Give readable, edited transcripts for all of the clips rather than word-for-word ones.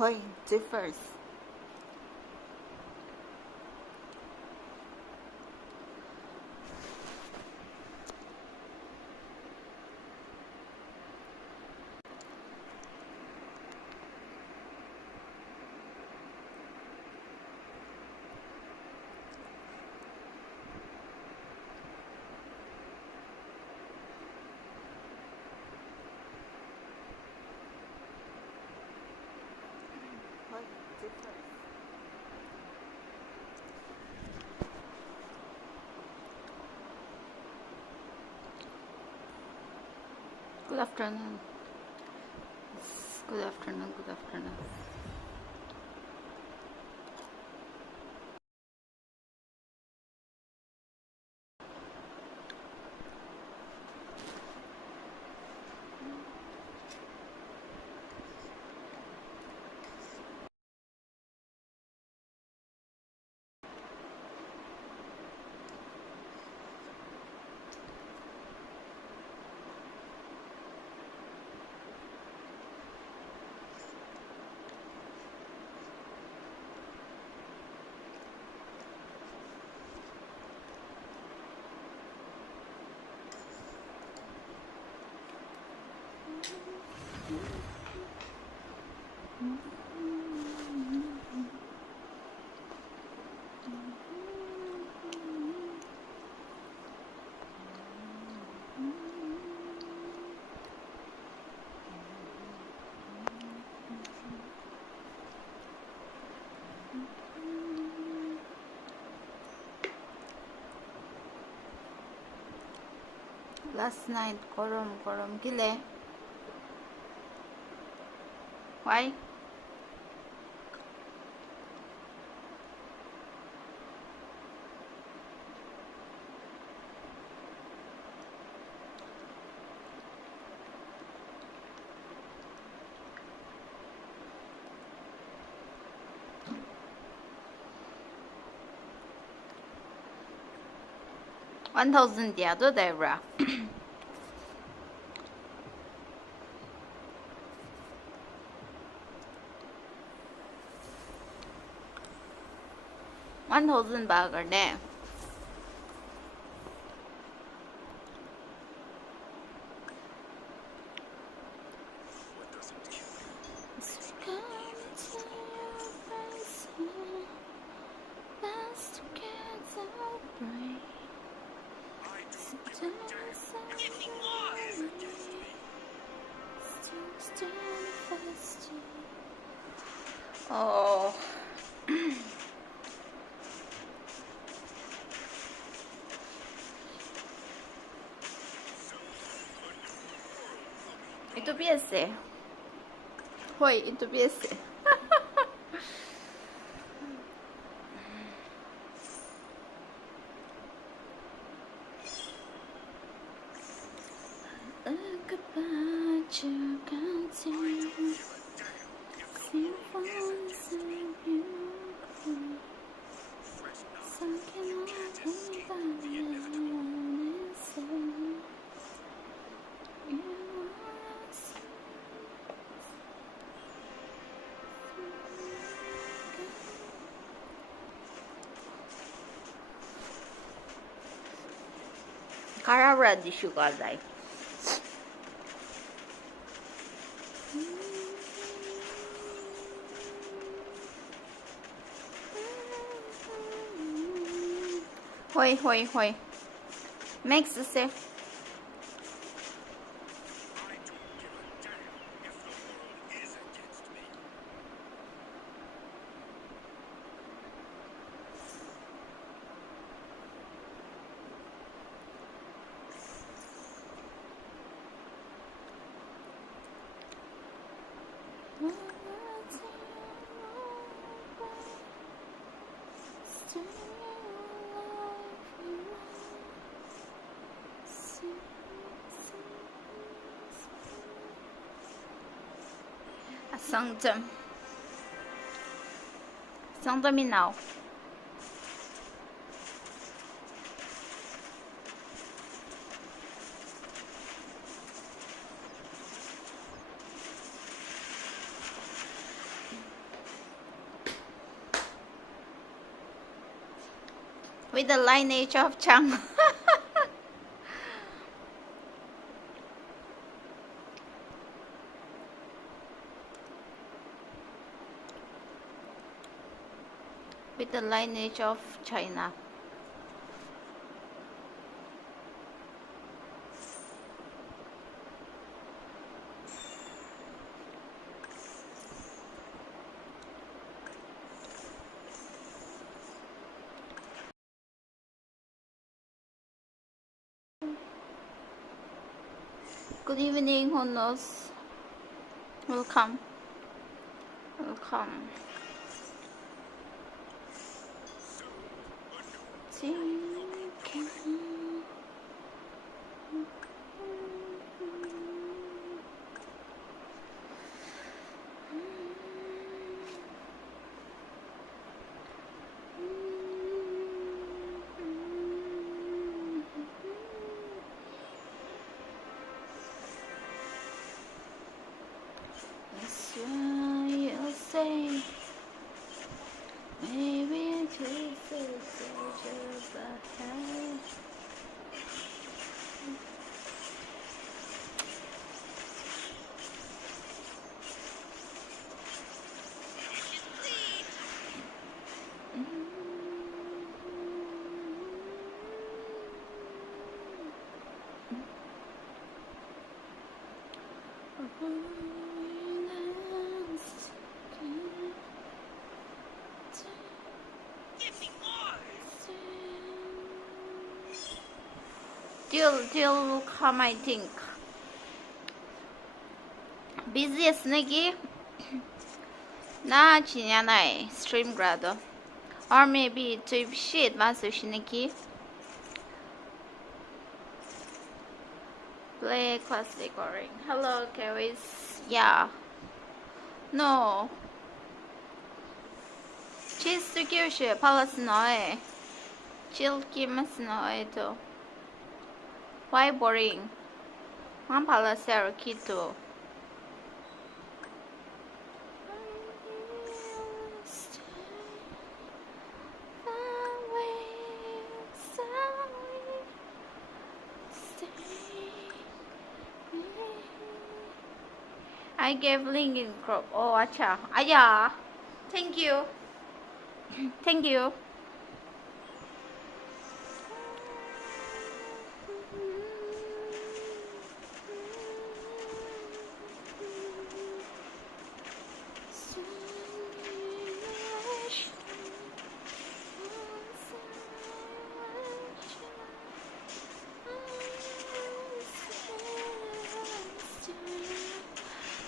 point differs. Good afternoon. Good afternoon. Good afternoon. Last night, korom gile. Why? $1,000 the other day, bro. $1,000 there. Oh. Itu biasa. Hoi, itu biasa. Karara di sugar dai. Hoi. Makes the say. 상점이 나오. with the lineage of Chang. With the lineage of China. Good evening, who knows? Welcome. Welcome. That's why you say maybe Jesus is ahead. Do you look how I think? Busiest negi na chinya nai stream grado. Or maybe to shit Masushi Play classic orange. Hello, Karis. Yeah. No. Cheese to Kyushu, Palace Noe. Chill Kimas Noe to. Why boring? One Palace Kito. I gave link in group. Oh, acha. Aya. Thank you. Thank you.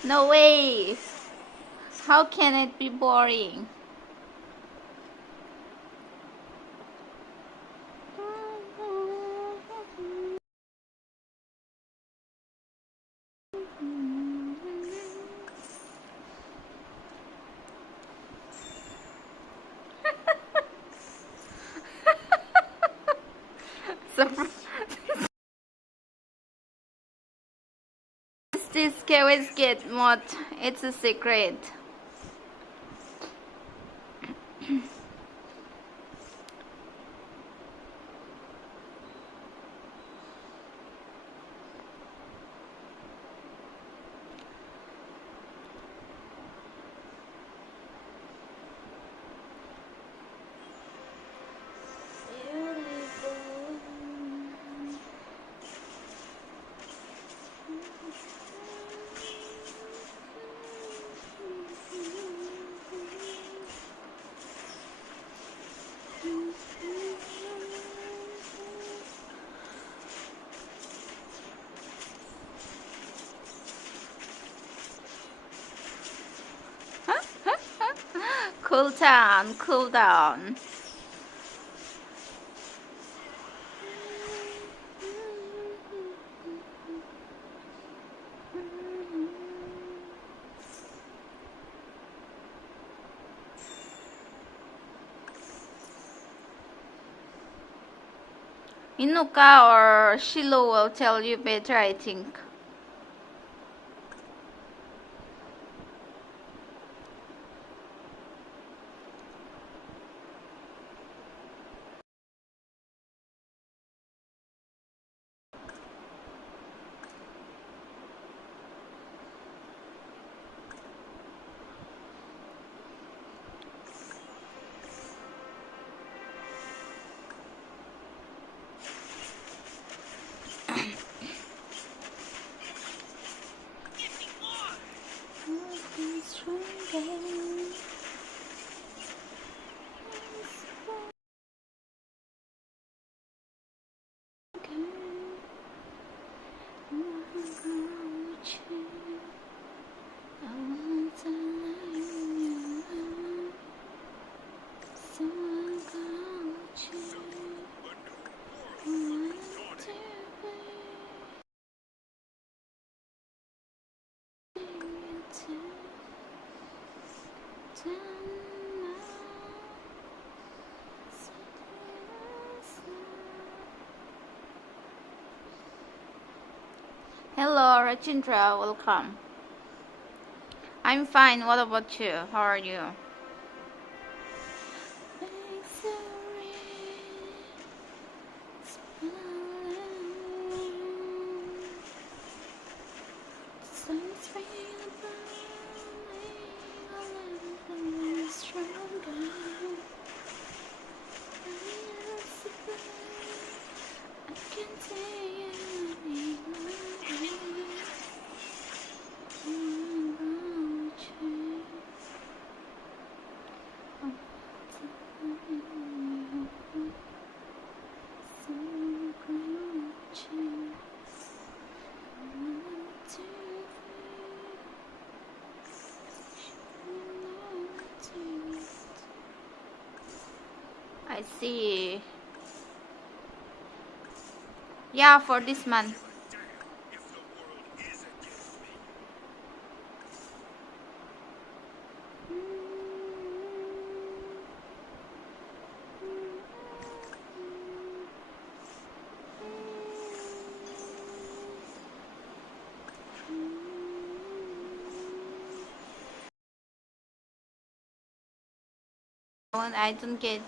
No way. How can it be boring? So this always get mod. It's a secret. Cool down, cool down. Inuka or Shiloh will tell you better, I think. Hello, Rajendra, welcome. I'm fine, what about you? How are you? I see. Yeah, for this month. I don't get.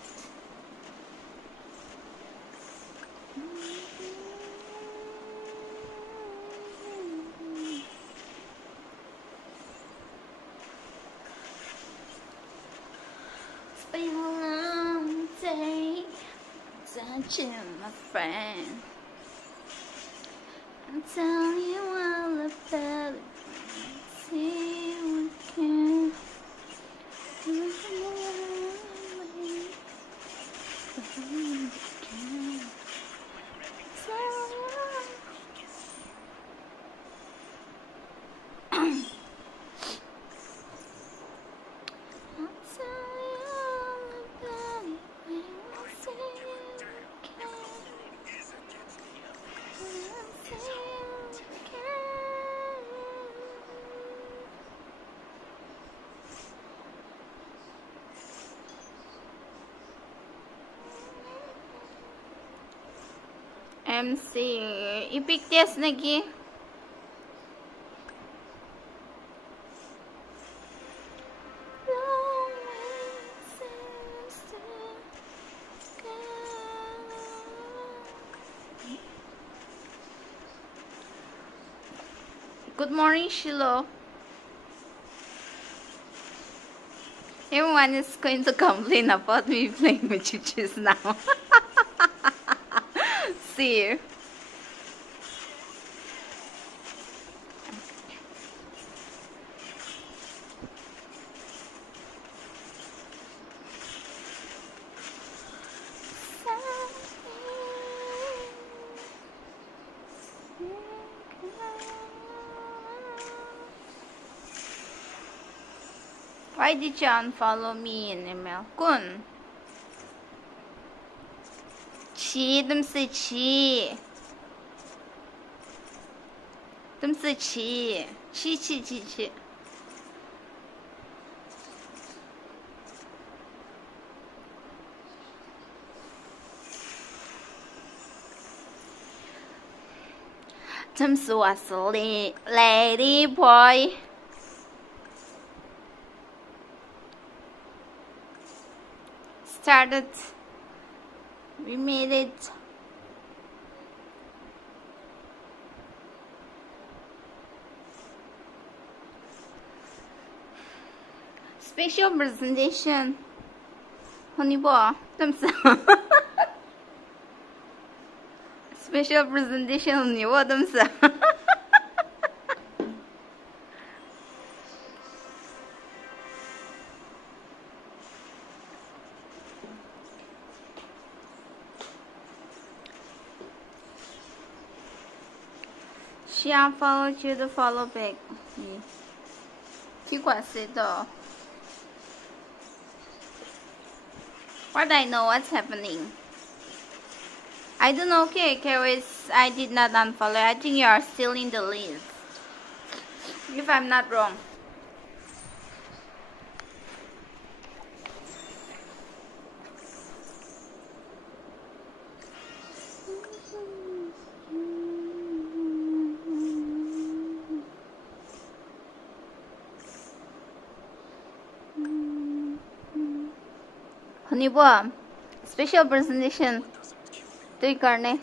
It's been a long day touching my friend. I'm telling you all about it. See what can do MC, i-pick test lagi. Good morning, Shiloh. Everyone is going to complain about me playing with churches now. See. Why did you unfollow me in email? Kun. Chi, đâm sự chi. Đâm sự chi. Chi, chi, chi, chi. Đâm sự was a lady boy. Started. We made it. Special presentation. Honey boy. Special presentation honey boy. She unfollowed you to follow back me. What I know what's happening. I don't know, okay, Karis, I did not unfollow. I think you are still in the list. If I'm not wrong. 언니 Bois, special presentation तुई करने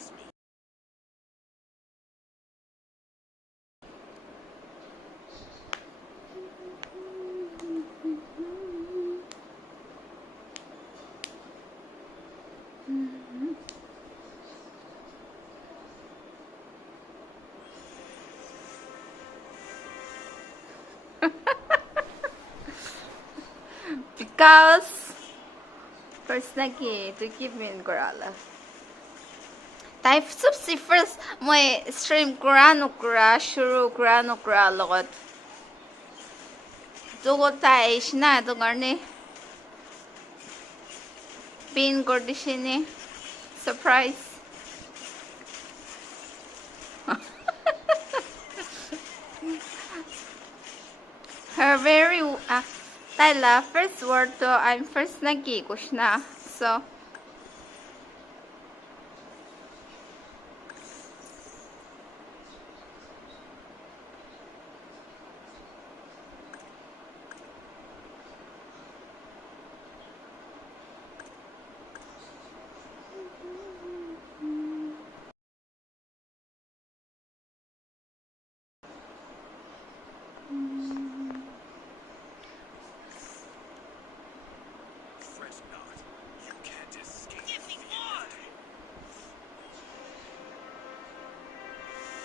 because first lagi to keep me in Kerala. Type subsi first my stream Quran ukra shuru Quran ukra logot. Dugo tay ishna to garne. Pin kordishini surprise. Her very Tyla first word to I'm first lagi kushna so.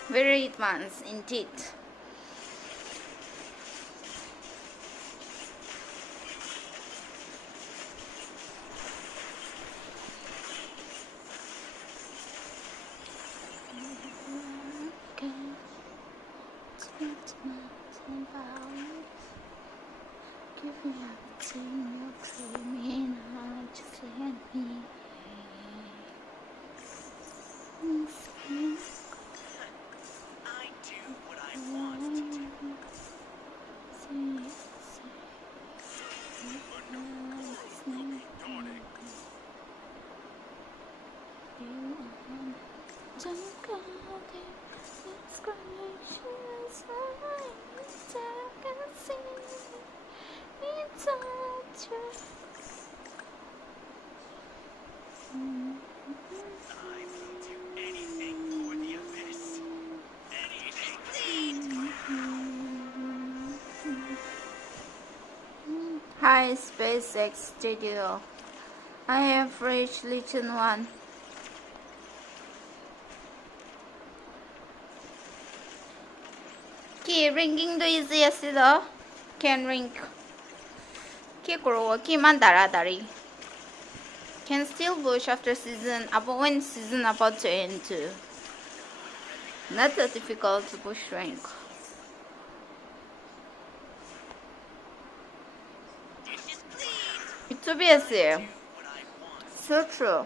Very advanced indeed. Hi SpaceX Studio. I have reached Legion 1. Ki ringing do easy asido. Can ring. Ki kuro ki mandaradari. Can still push after season about when season about to end too. Not that difficult to push rank. It's obvious. So true.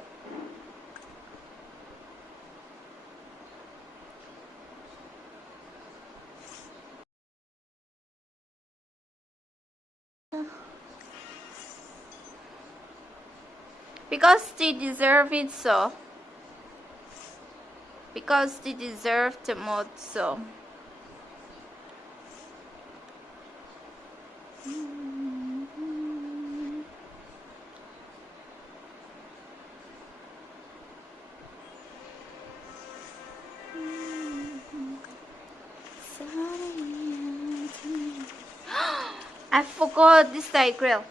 Because they deserve it so. Because they deserve the mod so. I forgot this diagram.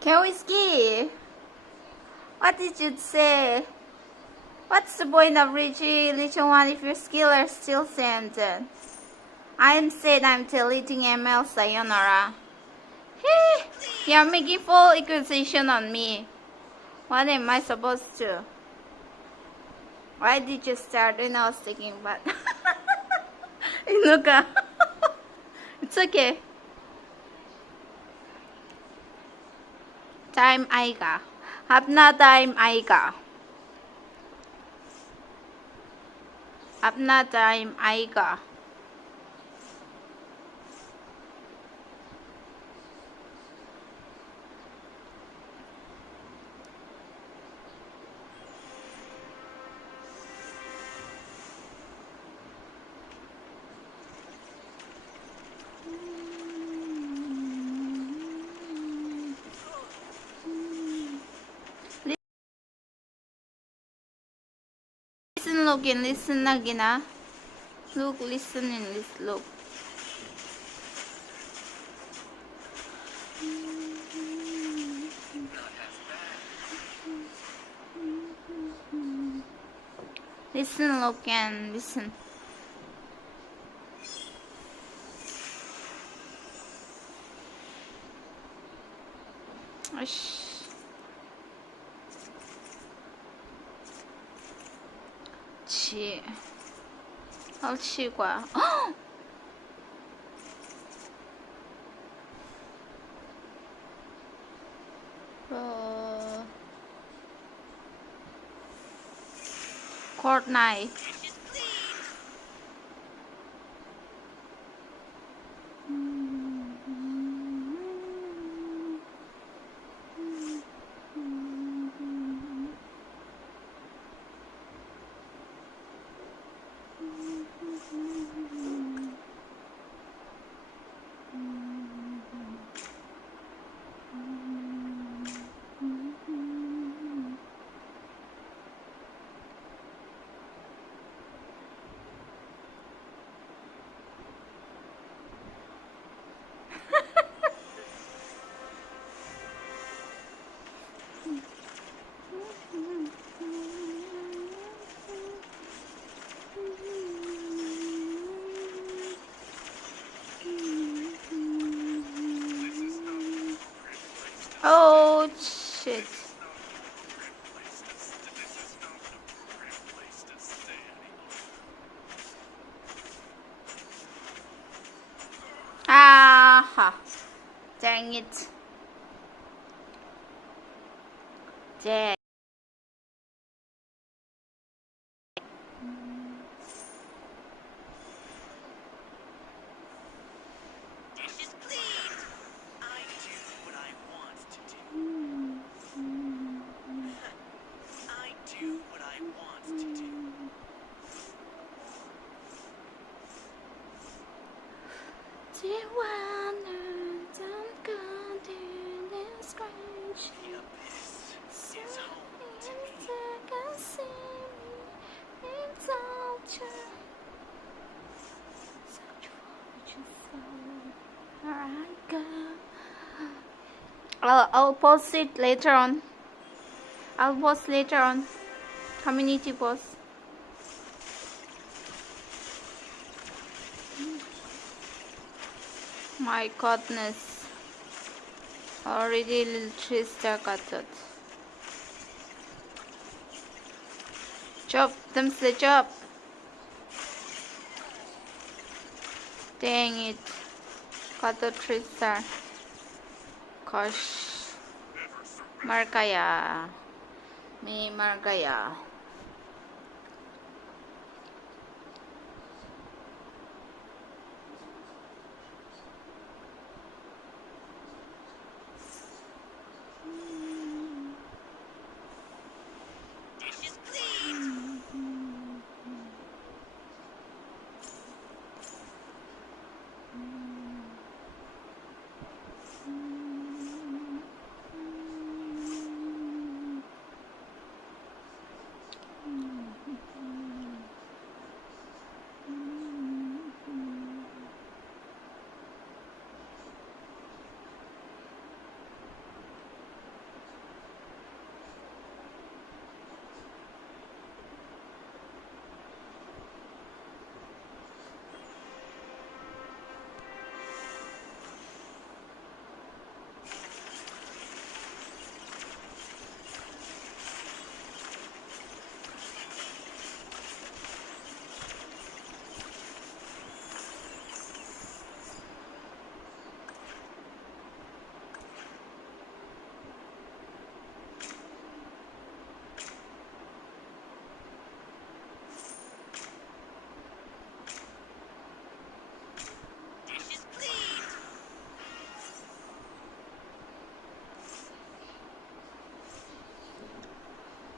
Can we ski? What did you say? What's the point of reaching Legion 1 if your skill are still sent? I said I'm deleting ML sayonara. Hey, you're making full accusation on me. What am I supposed to? Why did you start when I was taking bath? Inuka. It's okay. Time aiga. Apna time aiga. Apna time aiga. looking, listen again, ah. Look, listening, look. Listen, look, and listen. Ush. 치. 好奇怪。Court knife. Oh shit. Aha. Dang it. Dang. I'll post it later on. I'll post later on. Community post. My goodness. Already little tree stuck at it. Chop them, the chop. Dang it. Got the tree star. Gosh. Markaya. Me Markaya.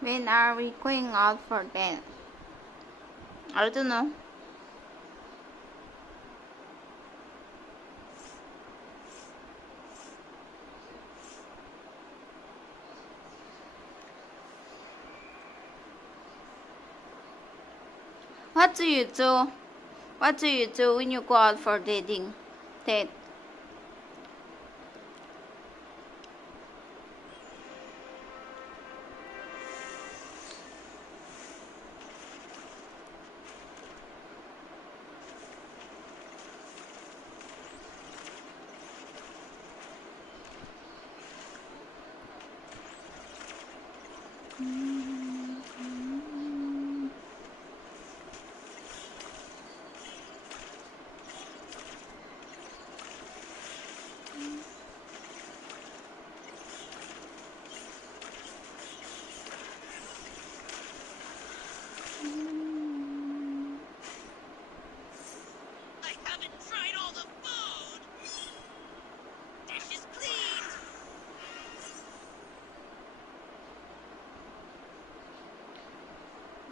When are we going out for that? I don't know. What do you do? What do you do when you go out for dating? Date.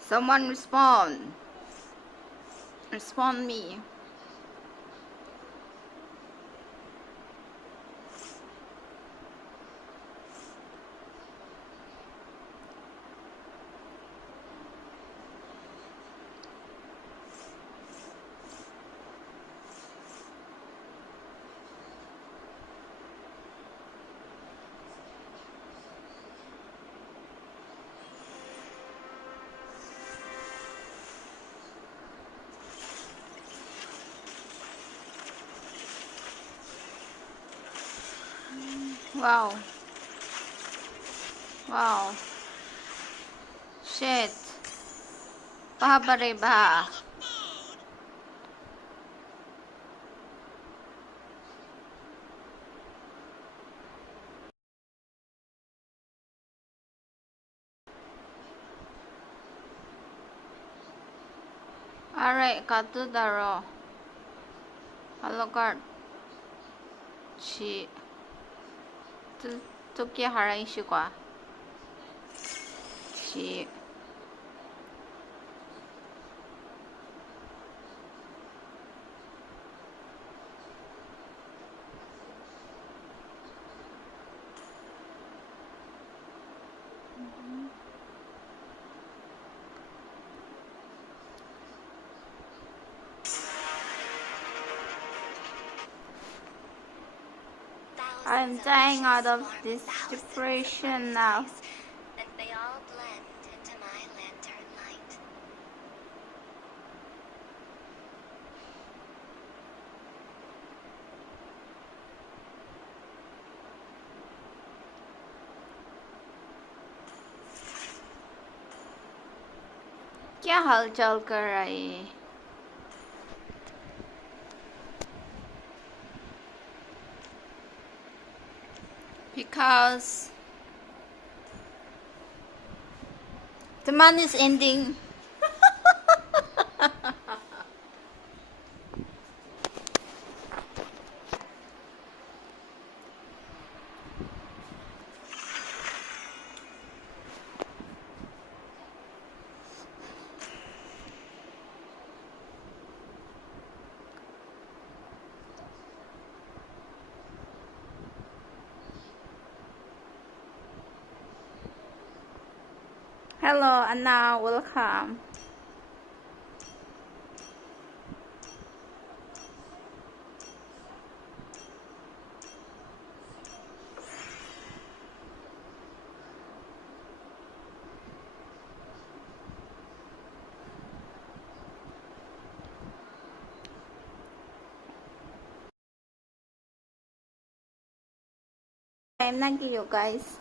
Someone respond. Respond me. Wow. Wow. Shit. Bahaba rin ba? Alright, kato daro. Hello, guard. She. Toki hara ishu kwa. She. I'm dying out of this depression now. And they all blend into my lantern light. क्या हालचाल कर रहा है? Because the month is ending. Hello, Anna, welcome. Thank you guys.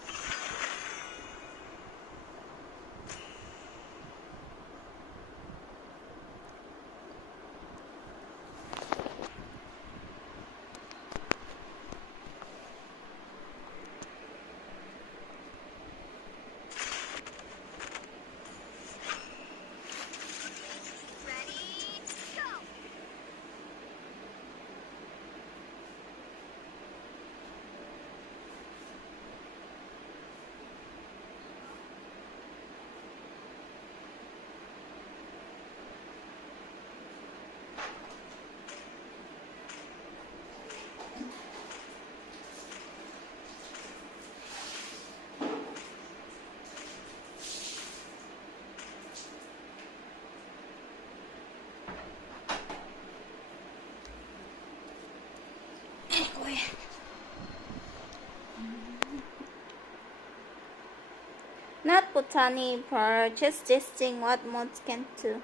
Not botany for just testing what mods can do.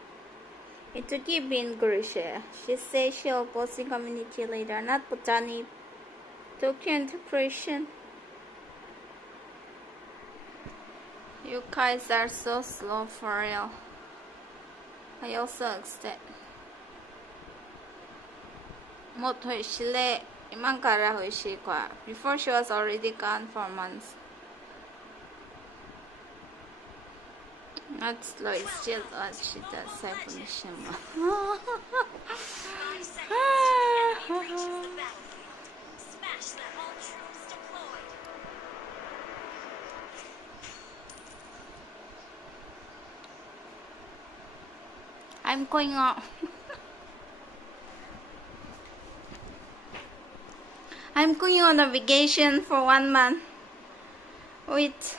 It would give English. She says she'll post in community later. Not botany. Tokyo interpretation. You guys are so slow for real. I also accept. もっと欲しいれ。今から欲しいか。Before she was already gone for months. Not slow, it's just what she does. Definition. I'm going on. I'm going on a vacation for 1 month with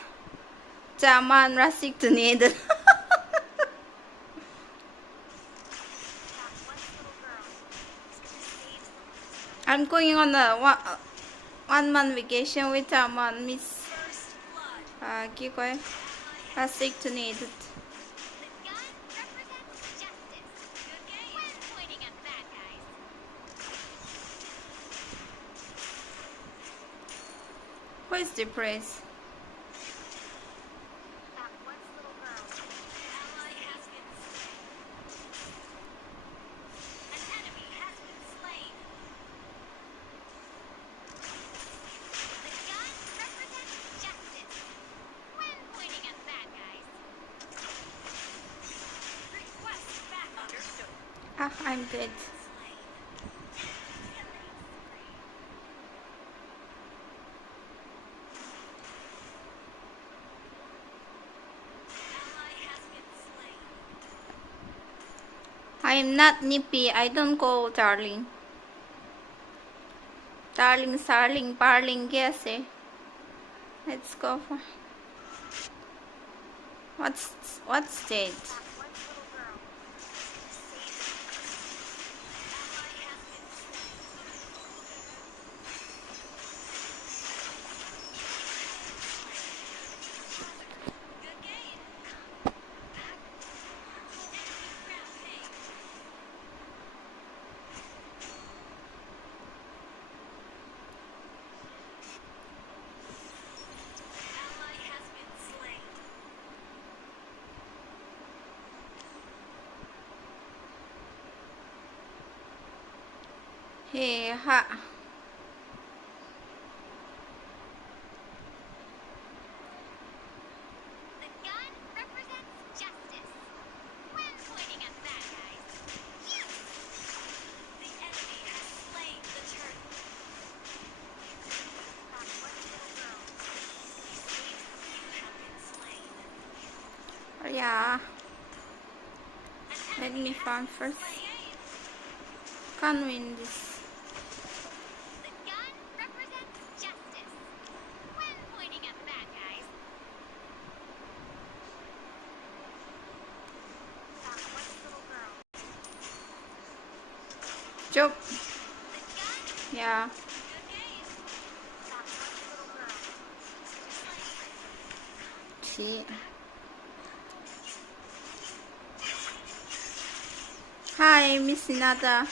Jaman Rasik to need. I'm going on a 1 month vacation with Jaman Miss Kikoy Rasik to need. Who is depressed? Ah, I'm dead. I am not nippy. I don't go, darling. Darling, starling, barling, yes, eh? Let's go for. What's that? Hey, ha. Yeah. Let me farm first. Can't win this. Job. Yeah. See. Hi, Miss Hinata.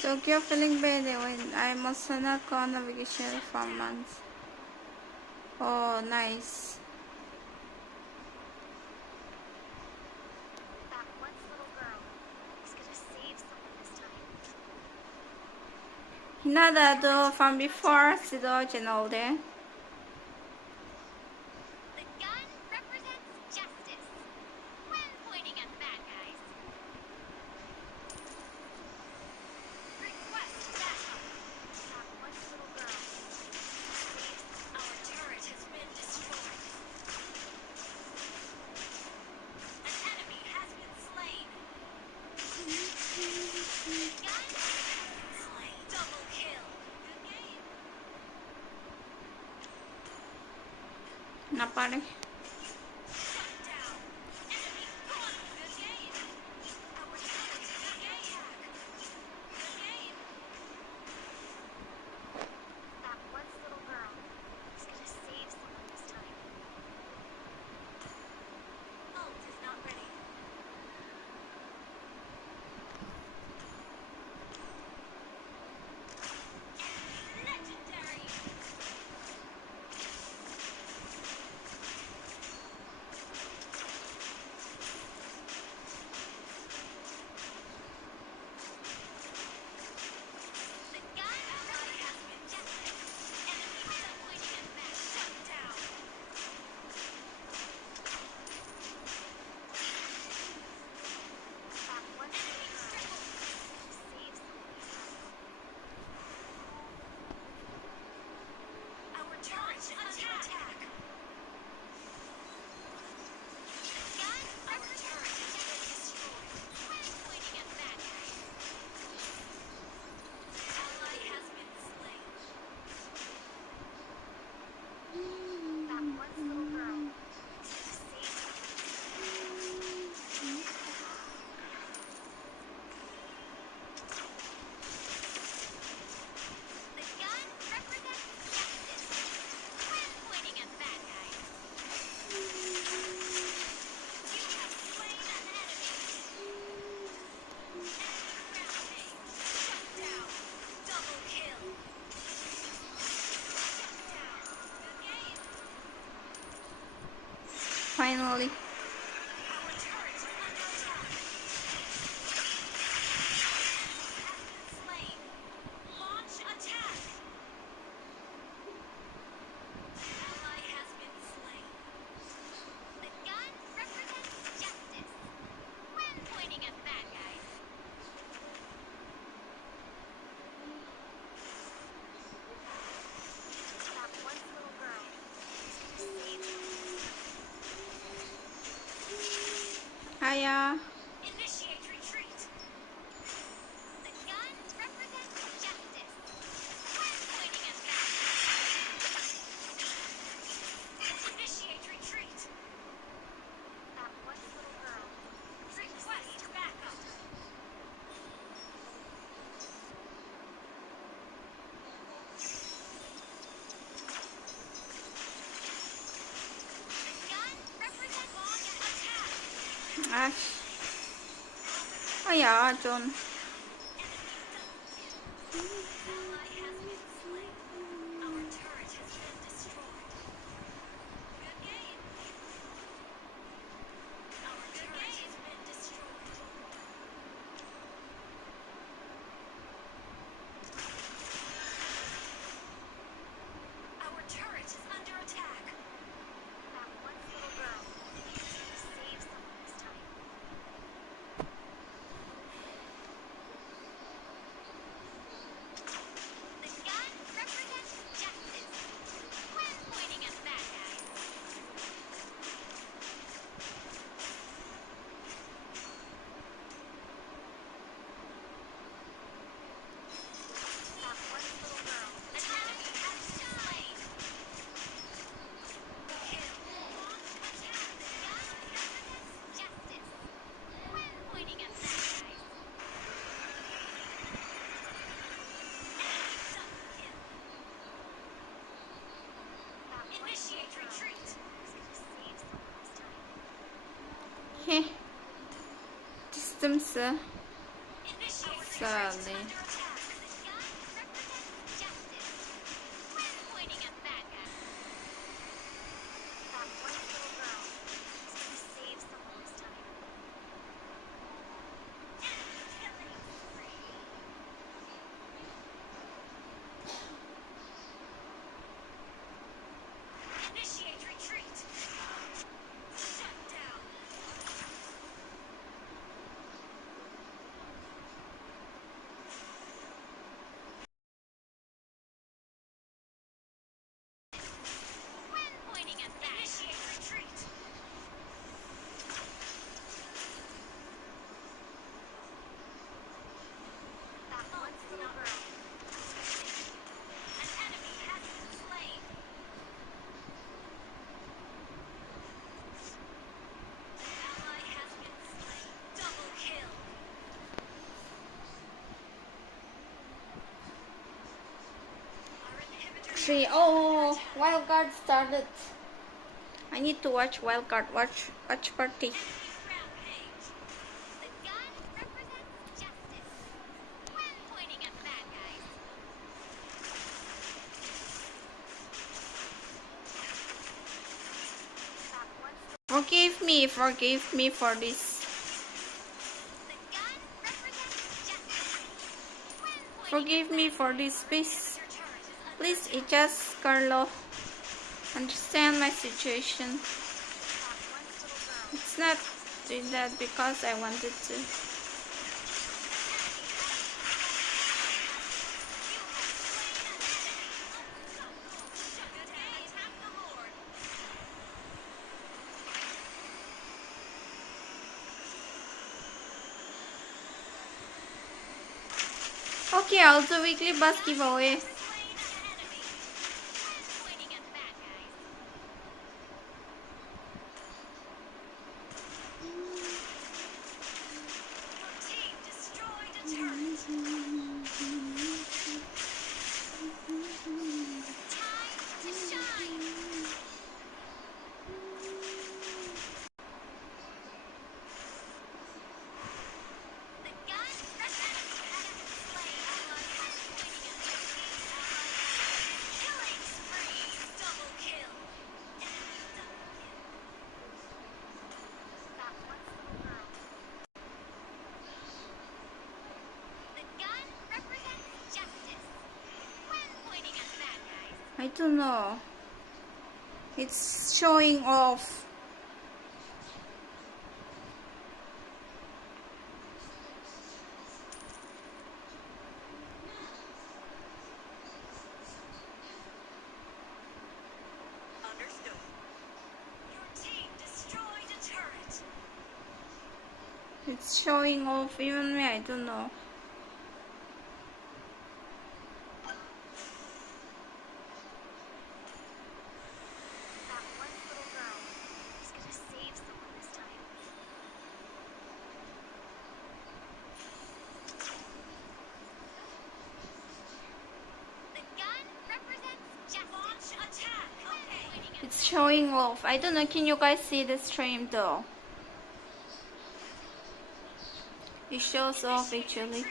Tokyo feeling better when I must not go on a vacation for months. Oh, nice. Hinata from before Sido Genolde. Napare. finally. Hiya. Initiate retreat. The gun represents justice. When pointing at bad guys. Initiate retreat. That one little girl. Request backup. The gun represents long attack. Ash. Oh yeah, John. Ally has been slain. Our turret has been destroyed. Good game. Our turret has been destroyed. Our turret is under attack. That one little girl. Save someone this time. The gun represents justice. When pointing at bad guys. That one little girl. An enemy has been slain. Kill. Attack. The gun represents justice. When pointing at bad guys. Enemy double kill. Initiate retreat. Save someone this time. Heh. Distance. Initiate Sadly. retreat. Under attack. The gun represents justice. When pointing at bad guys. That one little girl. Save someone this time. Enemy killing spree. Initiate retreat. Shut down. When pointing at bad guys. Initiate retreat. That one little girl. An enemy has been slain. Ally has been slain. Double kill. Our inhibitor. 3. Oh, wildcard started. I need to watch wildcard. Watch party. Enemy rampage. The gun represents justice. When pointing at bad guys. That one. Forgive me for this. The gun represents justice. When pointing Forgive me for this, please. Please, just Carlo. Understand my situation. It's not doing that because I wanted to. Okay, I'll do weekly bus giveaway. don't know. It's showing off. Understood. Your team destroyed a turret. It's showing off even me, I don't know. That one little girl is gonna save someone this time. The gun represents justice. Launch attack. Okay. It's showing off. I don't know, can you guys see the stream though? It shows off actually.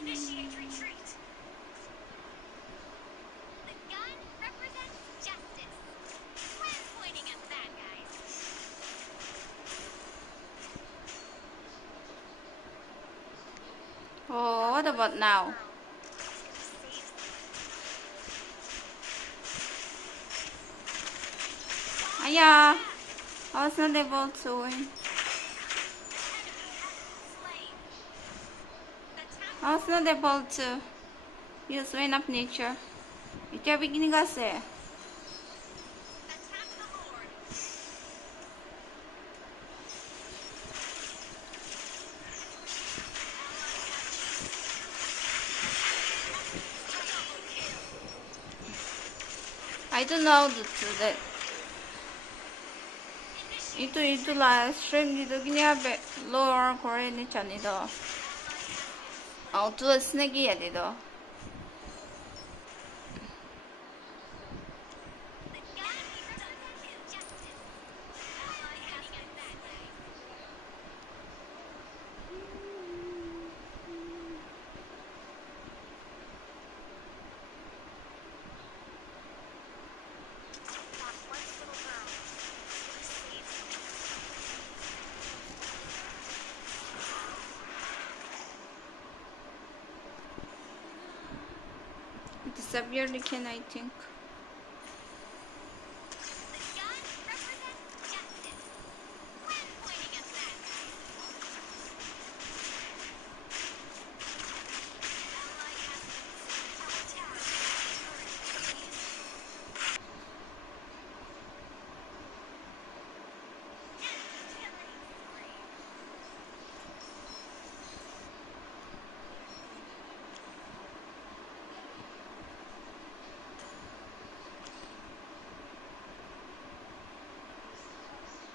Initiate retreat. The gun represents justice. When pointing at bad guys. Oh, what about now? Yeah, I was not able to win. I was not able to use Wind of Nature. Ito yung beginning kasi. Attack the Lord. I don't know how to do that. Itulah stream dito ginabe lower Korean ni chan ito. Auto snagi ya dito. The gun represents justice. Ally has been bad guys. That one little girl is gonna save someone. It is severely can I think. The gun represents justice. When pointing at bad guys. Ally has been sent to attack. Turret please. Enemy killing spree.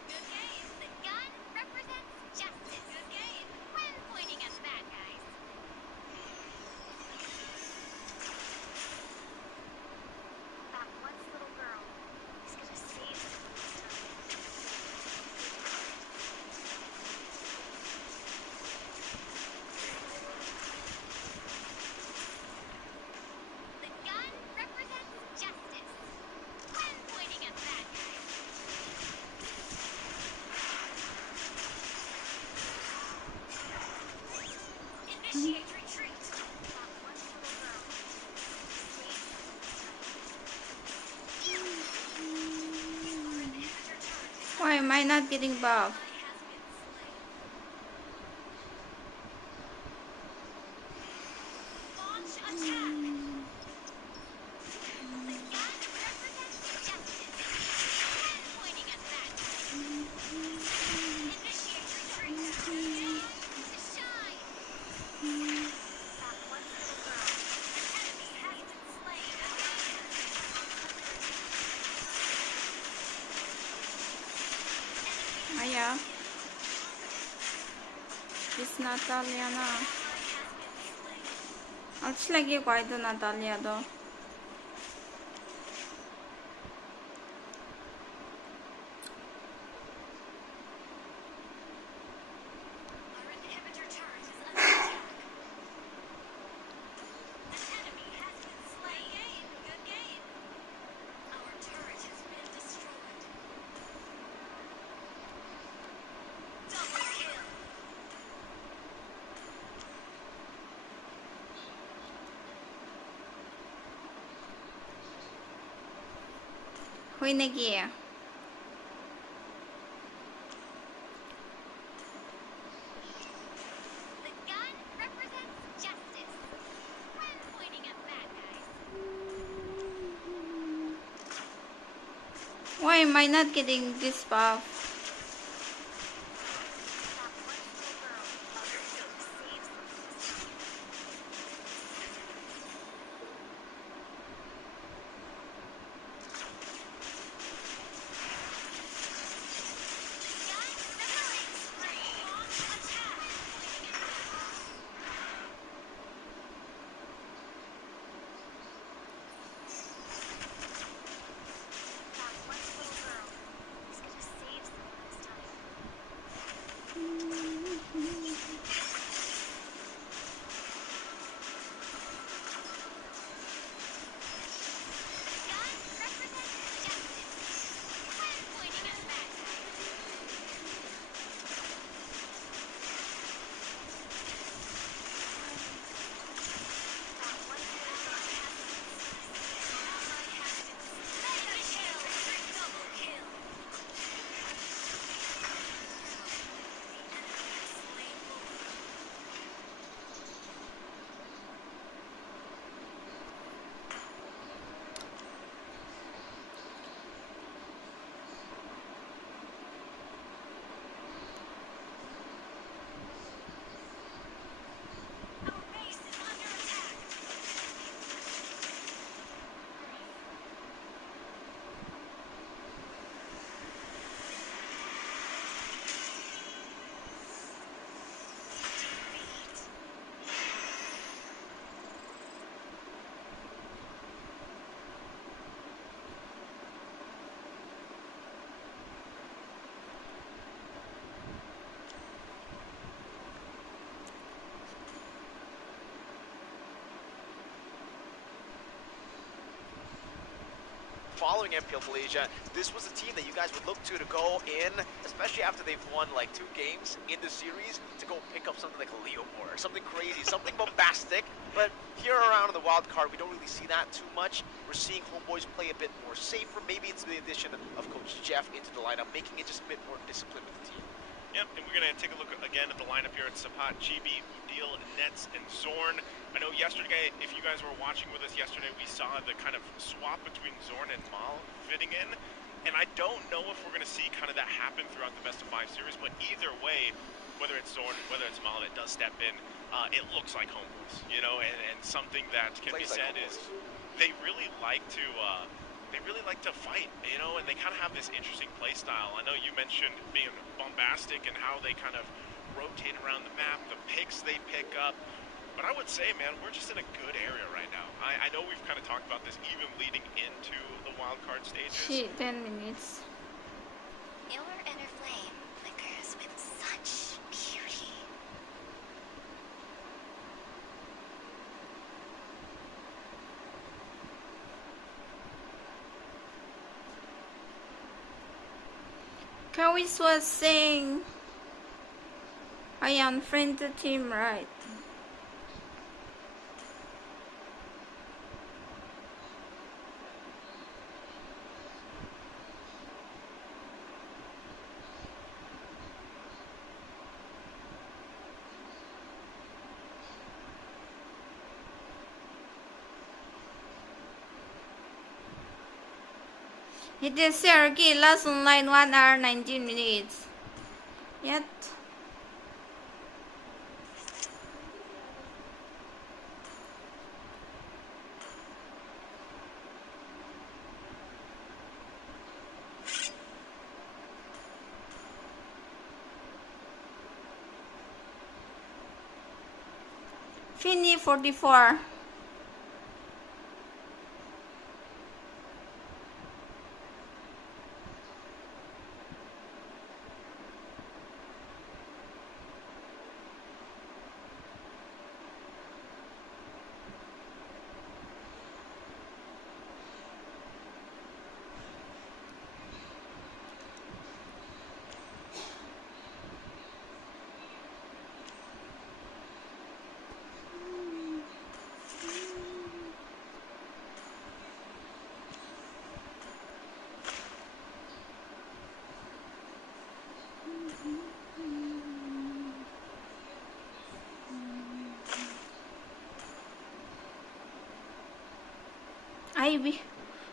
Good game. The gun represents justice. Good game. When pointing at bad guys. That one little girl is gonna save someone this time. The gun represents justice. When pointing at bad guys. Initiate retreat. That one little girl is saved. Why am I not getting buff? Launch attack. The gun represents justice. When pointing at bad guys. Initiate retreat. Time to shine. That one little girl. An enemy has been slain. Aya. It's Natalia na. Looks like you quite do Natalia though. Our inhibitor turret is under attack. huinegi. The gun represents justice. I'm pointing at bad guys. Why am I not getting this buff? That one little girl saves Following MPL Malaysia, this was a team that you guys would look to go in, especially after they've won like 2 games in the series, to go pick up something like a Leomore, something crazy, something bombastic. But here around in the wild card, we don't really see that too much. We're seeing Homeboys play a bit more safer. Maybe it's the addition of Coach Jeff into the lineup, making it just a bit more disciplined with the team. Yep, and we're going to take a look again at the lineup here at Sapat, Chibi, Udil, Nets, and Zorn. I know yesterday, if you guys were watching with us yesterday, we saw the kind of swap between Zorn and Mal fitting in. And I don't know if we're going to see kind of that happen throughout the best of 5 series, but either way, whether it's Zorn, whether it's Mal that does step in, it looks like Homeboys, you know, and something that can be said is they really like to fight, you know, and they kind of have this interesting play style. I know you mentioned being bombastic and how they kind of rotate around the map, the picks they pick up. But I would say, man, we're just in a good area right now. I know we've kind of talked about this even leading into the wild card stages. Shit, 10 minutes. Your inner flame flickers with such beauty. Kawis was saying I unfriend the team, right? It is Sergey last online 1 hour 19 minutes. Yet. Finny 44. Ivy.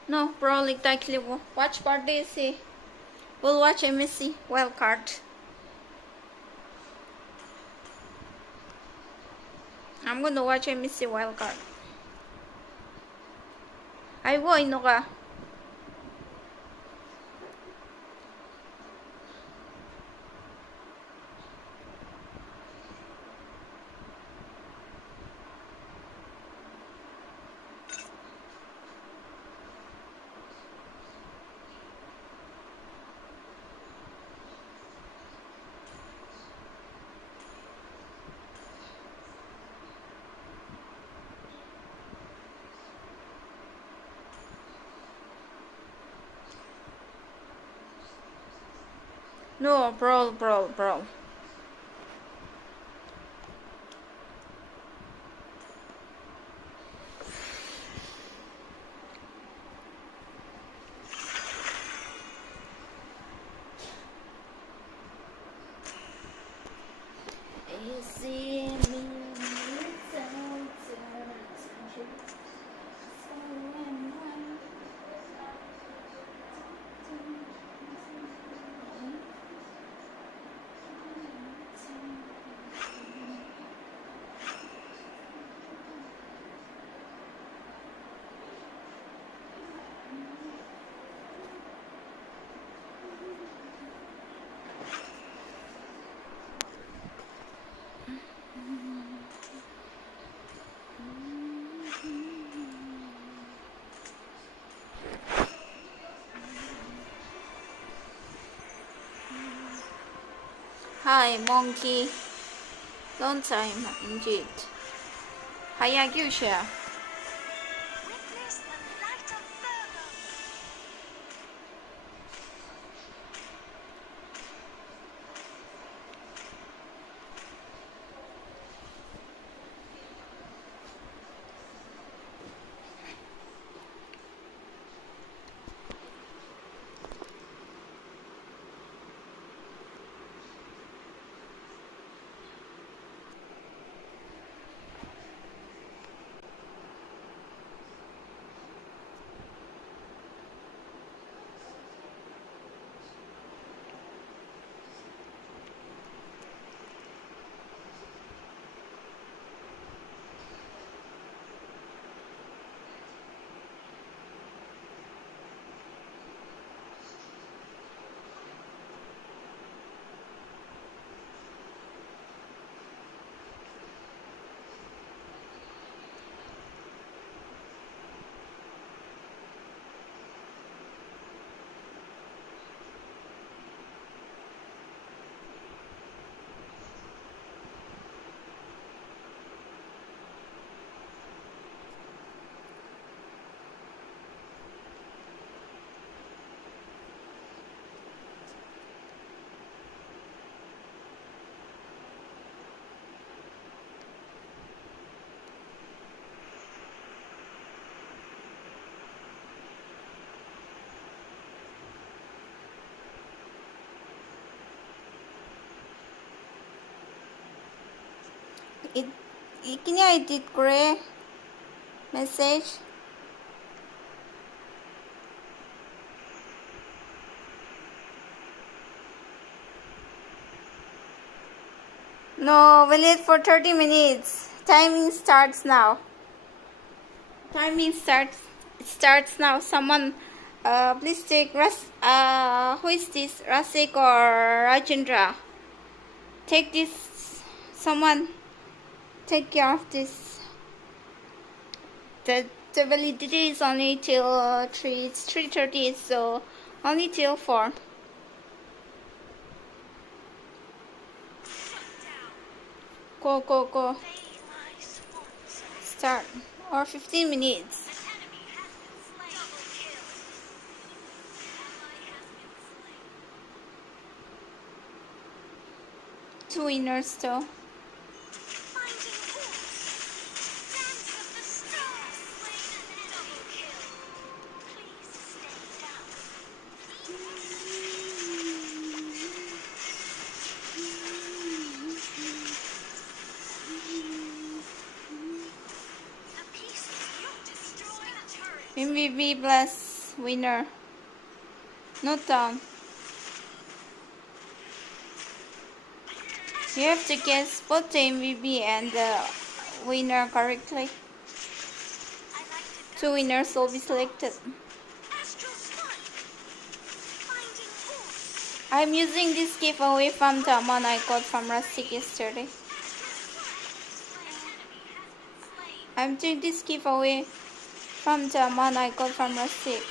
No, probably likely watch Pardesi. We'll watch MSC wildcard. I'm gonna watch MSC wildcard. Ay, boy, no ka. No, bro. Hi, monkey. Long time indeed. Hiya, Gyusha. Witness the light of Virgo. Kanya edit kore message. No, we'll wait for 30 minutes. Timing starts now. Timing starts now. Someone, please take who is this? Rasik or Rajendra? Take this. Someone, take care of this. The validity is only till 3. It's 3:30, so only till 4. Go. Obey my swans. Start. Or 15 minutes. An enemy has been slain. Double kill. Ally has been slain. 2 winners though. Finding wolves. Dance of the stars. Slain an double kill. Please stay down. A piece of you destroyed a turret. MVP plus winner. Not down. You have to guess both the MVP and the winner correctly. Two winners will be selected. I'm using this giveaway from the one I got from Rustic yesterday. I'm doing this giveaway from the one I got from Rustic.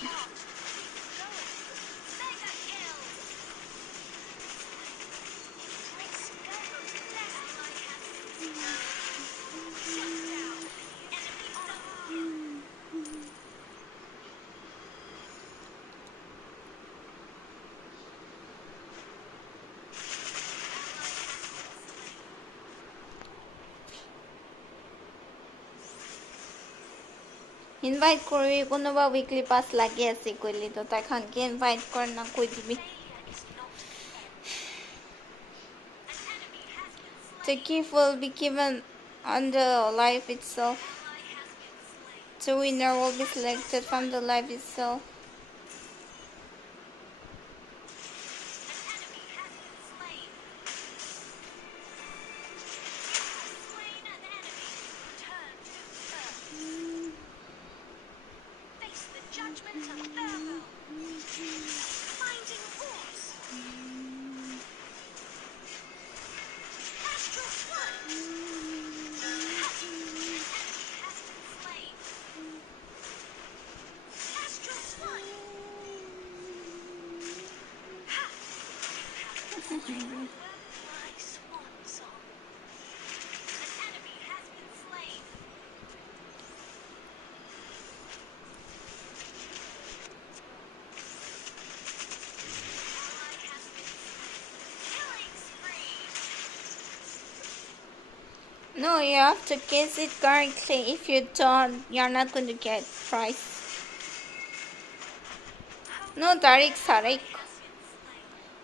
Invite করি কোনোবা weekly pass লাগি আছে কইলি তো তখন কি invite কর না কই দিবি The gift will be given on the live itself. The winner will be selected from the live itself. No, you have to guess it correctly. If you don't, you're not going to get prize. No, Tariq, Tariq.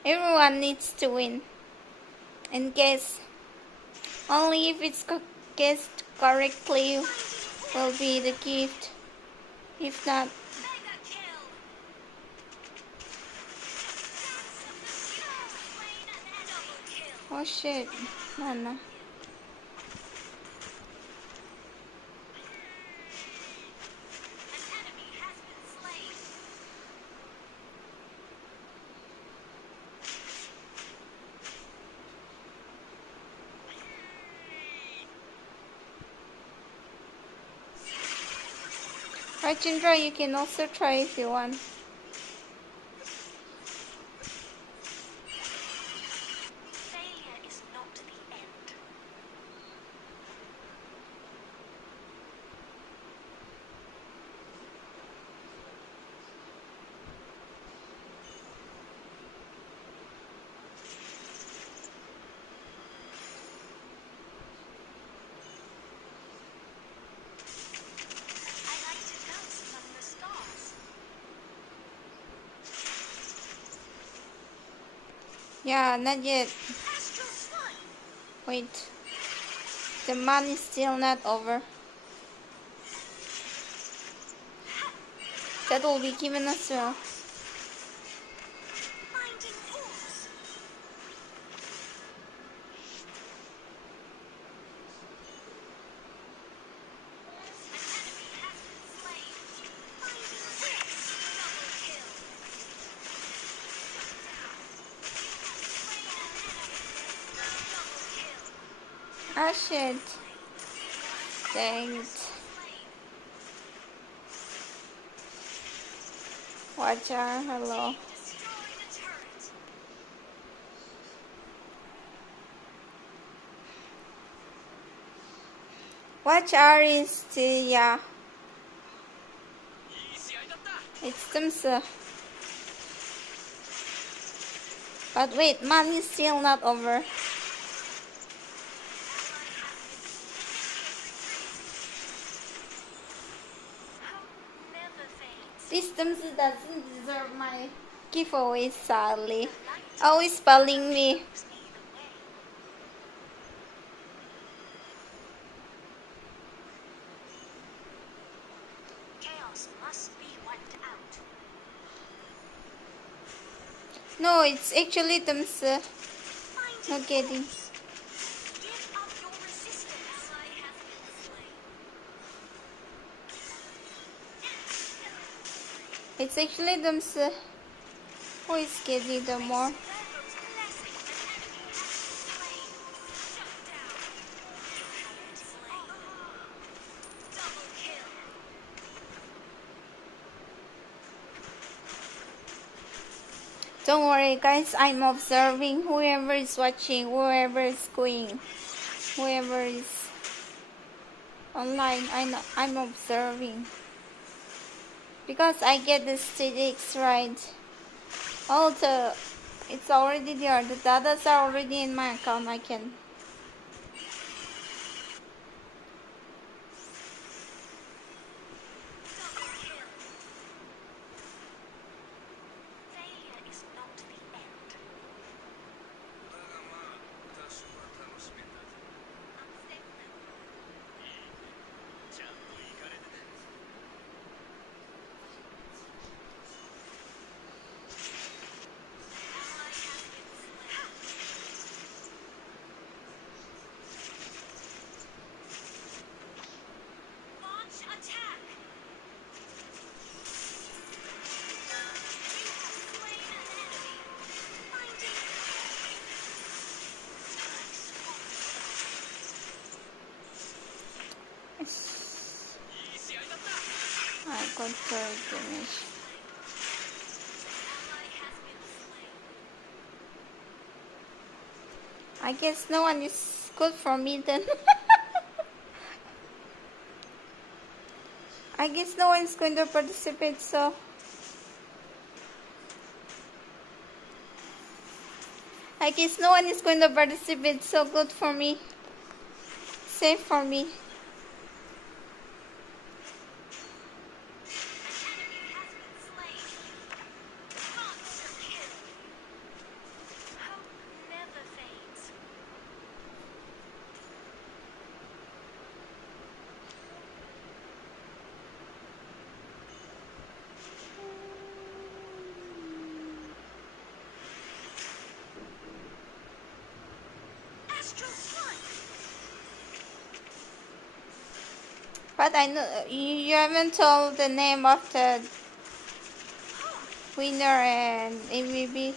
Everyone needs to win. And guess. Only if it's guessed correctly will be the gift. If not, oh shit, no. Right, Chandra, you can also try if you want. Failure is not the end. I like to dance among the stars. Yeah, not yet. Astros one. Wait. The money is still not over. That will be given as well. Finding ores. Ah shit. Dang it. Watch out, hello. Watch R is still, yeah. It's Timsa. But wait, money is still not over. This Timsa doesn't deserve my giveaway, sadly. Always spelling me. Chaos must be No, it's actually Dumse. Finding Not getting. wolves. Give up your resistance. Ally has been slain. It's actually Dumse. Who is getting the more? There goes blessing. An enemy has been slain. Shut down. You have been slain. Double kill. Don't worry, guys. I'm observing whoever is watching, whoever is going, whoever is online. I'm observing because I get the statistics right. Also, it's already there. The data are already in my account. I can. Double kill. Failure is not the end. Ally has been slain. Launch attack. You have slain an enemy. Finding I got third damage. ally has been slain. I guess no one is good for me then. I guess no one is going to participate, so I guess no one is going to participate, so good for me. Safe for me. An enemy has been slain. Monster kill. Hope never fades. Astral strike. But I know you haven't told the name of the winner and MVP.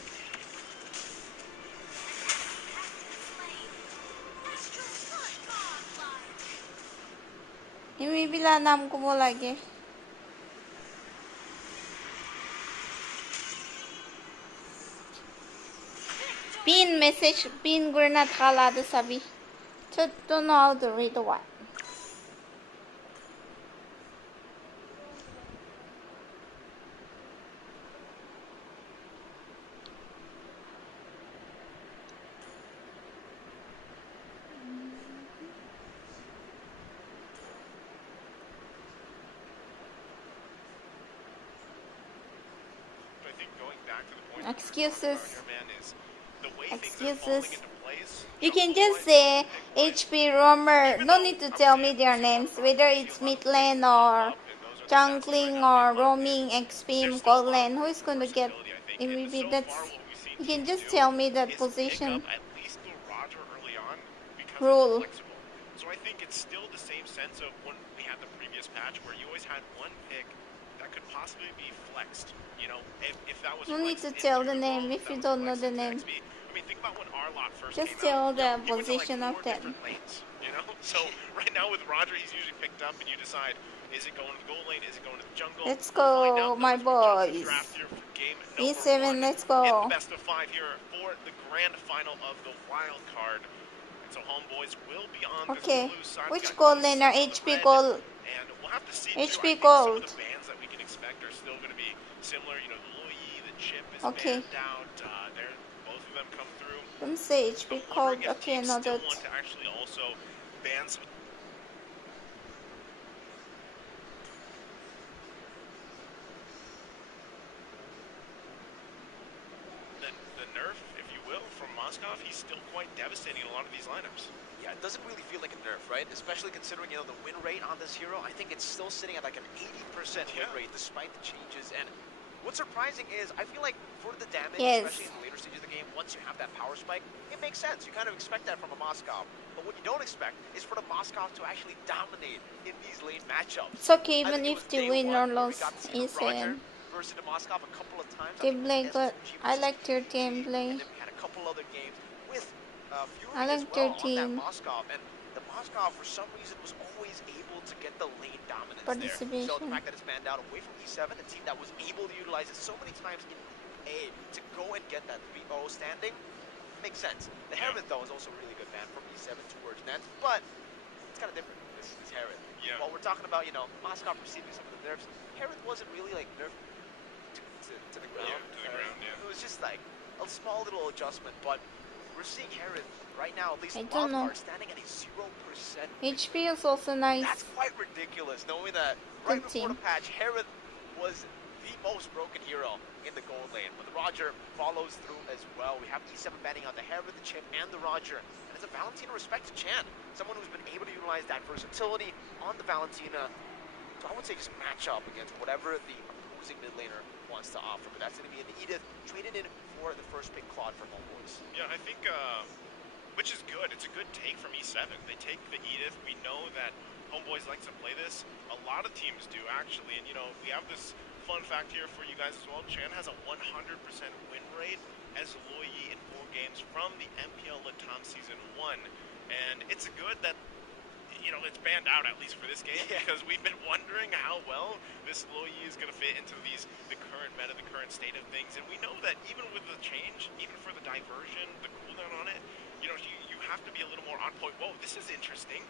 Astral strike. Godlike. MVP ला नाम को बोला के pin message pin grenade kala the sabi. So don't know how to read the one. I think going back to the point Excuses. here, man, is the way things are Excuses. falling into place. You can just say HP roamer. No need to tell me their names, whether it's mid lane or jungling or roaming, XP, gold lane. Who is going to get MVP? That's you can just tell me that position At least the Roger early on because rule. it's flexible. So I think it's still the same sense of when we had the previous patch where you always had one pick that could possibly be flexed. You know, if that was No need to flexed tell into the name role, if that you was don't know flexed the into name. XP. I mean, think about when Arlott first Just came tell out. the You went to, position like, of 4 that. different lanes, you know? So right now with Roger, he's usually picked up and you decide, is it going to the gold lane? Is it going to the jungle? Let's We'll find go, out my as we jump to boys. draft here for game number E7, 1 let's in go. the best of 5 here for the grand final of the wild card. And so homeboys will be on Okay, this blue side. which We've got gold laner? E7 on the HP red, gold. and we'll have to see HP too. I think gold. some of the bans that we can expect are still going to be similar. You know, the Lui, the Chip is Okay. banned out. Both of them come through. Don't say HP I'm cold. wondering if Okay, teams not still that. want to actually also ban some. The nerf, if you will, from Moskov, he's still quite devastating in a lot of these lineups. Yeah, it doesn't really feel like a nerf, right? Especially considering, you know, the win rate on this hero. I think it's still sitting at like an 80% win Yeah. rate despite the changes. And What's surprising is I feel like for the damage, Yes. especially in the later stages of the game, once you have that power spike, it makes sense. You kind of expect that from a Moskov. But what you don't expect is for the Moskov to actually dominate in these late matchups. It's okay I even think it if was they day win one or where we lose got to see the Roger E7. versus the Moskov a couple of times. I They think it play was good. SSG I versus like their PG, gameplay. and then we had a couple other games with Fury I as like their well on that team Moskov. And the Moskov, for some reason, was always able to get the lane dominance there. So the participation. fact that it's banned out away from E7, a team that was able to utilize it so many times in A to go and get that 3-0 standing, makes sense. The Herod, though, is also a really good ban from E7 towards Nets, but it's kind of different, this Herod. Yeah. While we're talking about, you know, Moskov receiving some of the nerfs, Herod wasn't really, like, nerfed to the ground. Yeah, to the ground, yeah. It was just, like, a small little adjustment, but we're seeing Herod right now, at least I in don't know. wildcard, standing at a 0%. HP is also nice. That's quite ridiculous, knowing that right Good before team. the patch, Herod was the most broken hero in the gold lane. But the Roger follows through as well. We have E7 banning out the Herod, the Chip, and the Roger. And it's a Valentina respect to Chan, someone who's been able to utilize that versatility on the Valentina. So I would say just match up against whatever the opposing mid laner wants to offer. But that's going to be an Edith traded in for the first pick Claude from Homeboys. Yeah, I think, which is good. It's a good take from E7. They take the Edith. We know that Homeboys like to play this. A lot of teams do, actually. And, you know, we have this fun fact here for you guys as well. Chan has a 100% win rate as Loyi in 4 games from the MPL Latam Season 1. And it's good that, you know, it's banned out at least for this game, because we've been wondering how well this Loyi is going to fit into the current meta, the current state of things. And we know that even with the change, even for the diversion, the cooldown on it, you know, you have to be a little more on point. Whoa, this is interesting.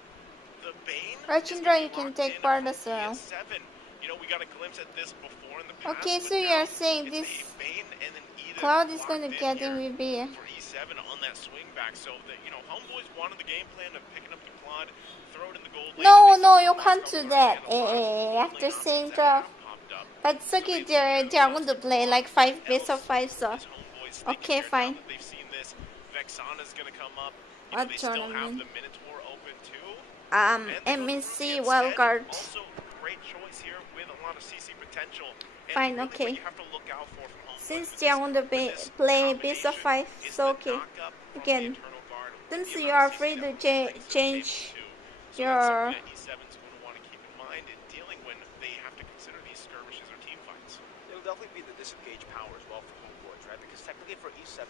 The Bane Rajendra, you can take part as well. PS7. You know, we got a glimpse at this before in the past. Okay, but so now you're saying it's this a Bane and an Edith Cloud is going to locked get in here MVP. for E7 on that swing back. So that, you know, Homeboys wanted the game plan of picking up the Claude, throw it in the gold lane. No, and they no, saw you the can't Moscow do Force that. and a lot of gold After lane saying options that draft. have popped up. But it's So okay, they've they're going to play like 5 best of 5, so. is Homeboys thinking Okay, here fine. now that they've seen this, Vexana's gonna come up. You know, What they still have tournament? the Minotaur open too. And they go to MNC Ruby wildcard. instead. Also, great choice here with a lot of CC potential. And Fine, really okay. what you have to look out for from Homeboys Since with they're this- going to with this play best of combination 5, is so the okay. knockup from the Again, Eternal Guard with since the you amount are of free CC to that brings to the change table too. So your that's something that E7's going to want to keep in mind in dealing when they have to consider these skirmishes or team fights. It'll definitely be the disengage power as well for Homeboys, right? Because technically for E7,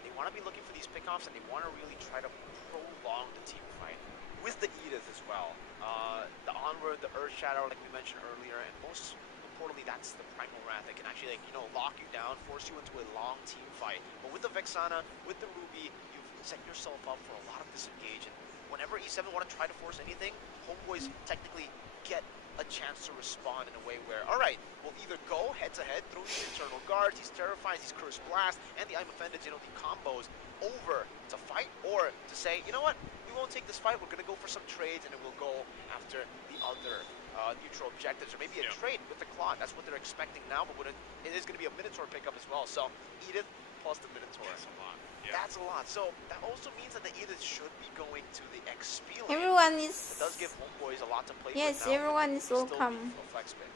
they want to be looking for these pickoffs and they want to really try to prolong the team fight with the Edith as well. The Onward, the Earth Shadow, like we mentioned earlier, and most importantly, that's the Primal Wrath that can actually, like, you know, lock you down, force you into a long team fight. But with the Vexana, with the Ruby, you've set yourself up for a lot of disengage. And whenever E7 want to try to force anything, Homeboys technically get a chance to respond in a way where, all right, we'll either go head-to-head through these Eternal Guards, these Terrifies, these Curse Blast, and the I'm Offended, you know, the combos over to fight, or to say, you know what, we won't take this fight, we're going to go for some trades, and then we'll go after the other neutral objectives, or maybe a trade with the Claude. That's what they're expecting now, but it is going to be a Minotaur pickup as well. So Edith plus the Minotaur. That's a lot. Yeah. That's a lot. So that also means that the Edith should be going to the XP lane. everyone It is. does give Homeboys a lot to play Yes, with now. everyone is Still be welcome. a flex pick.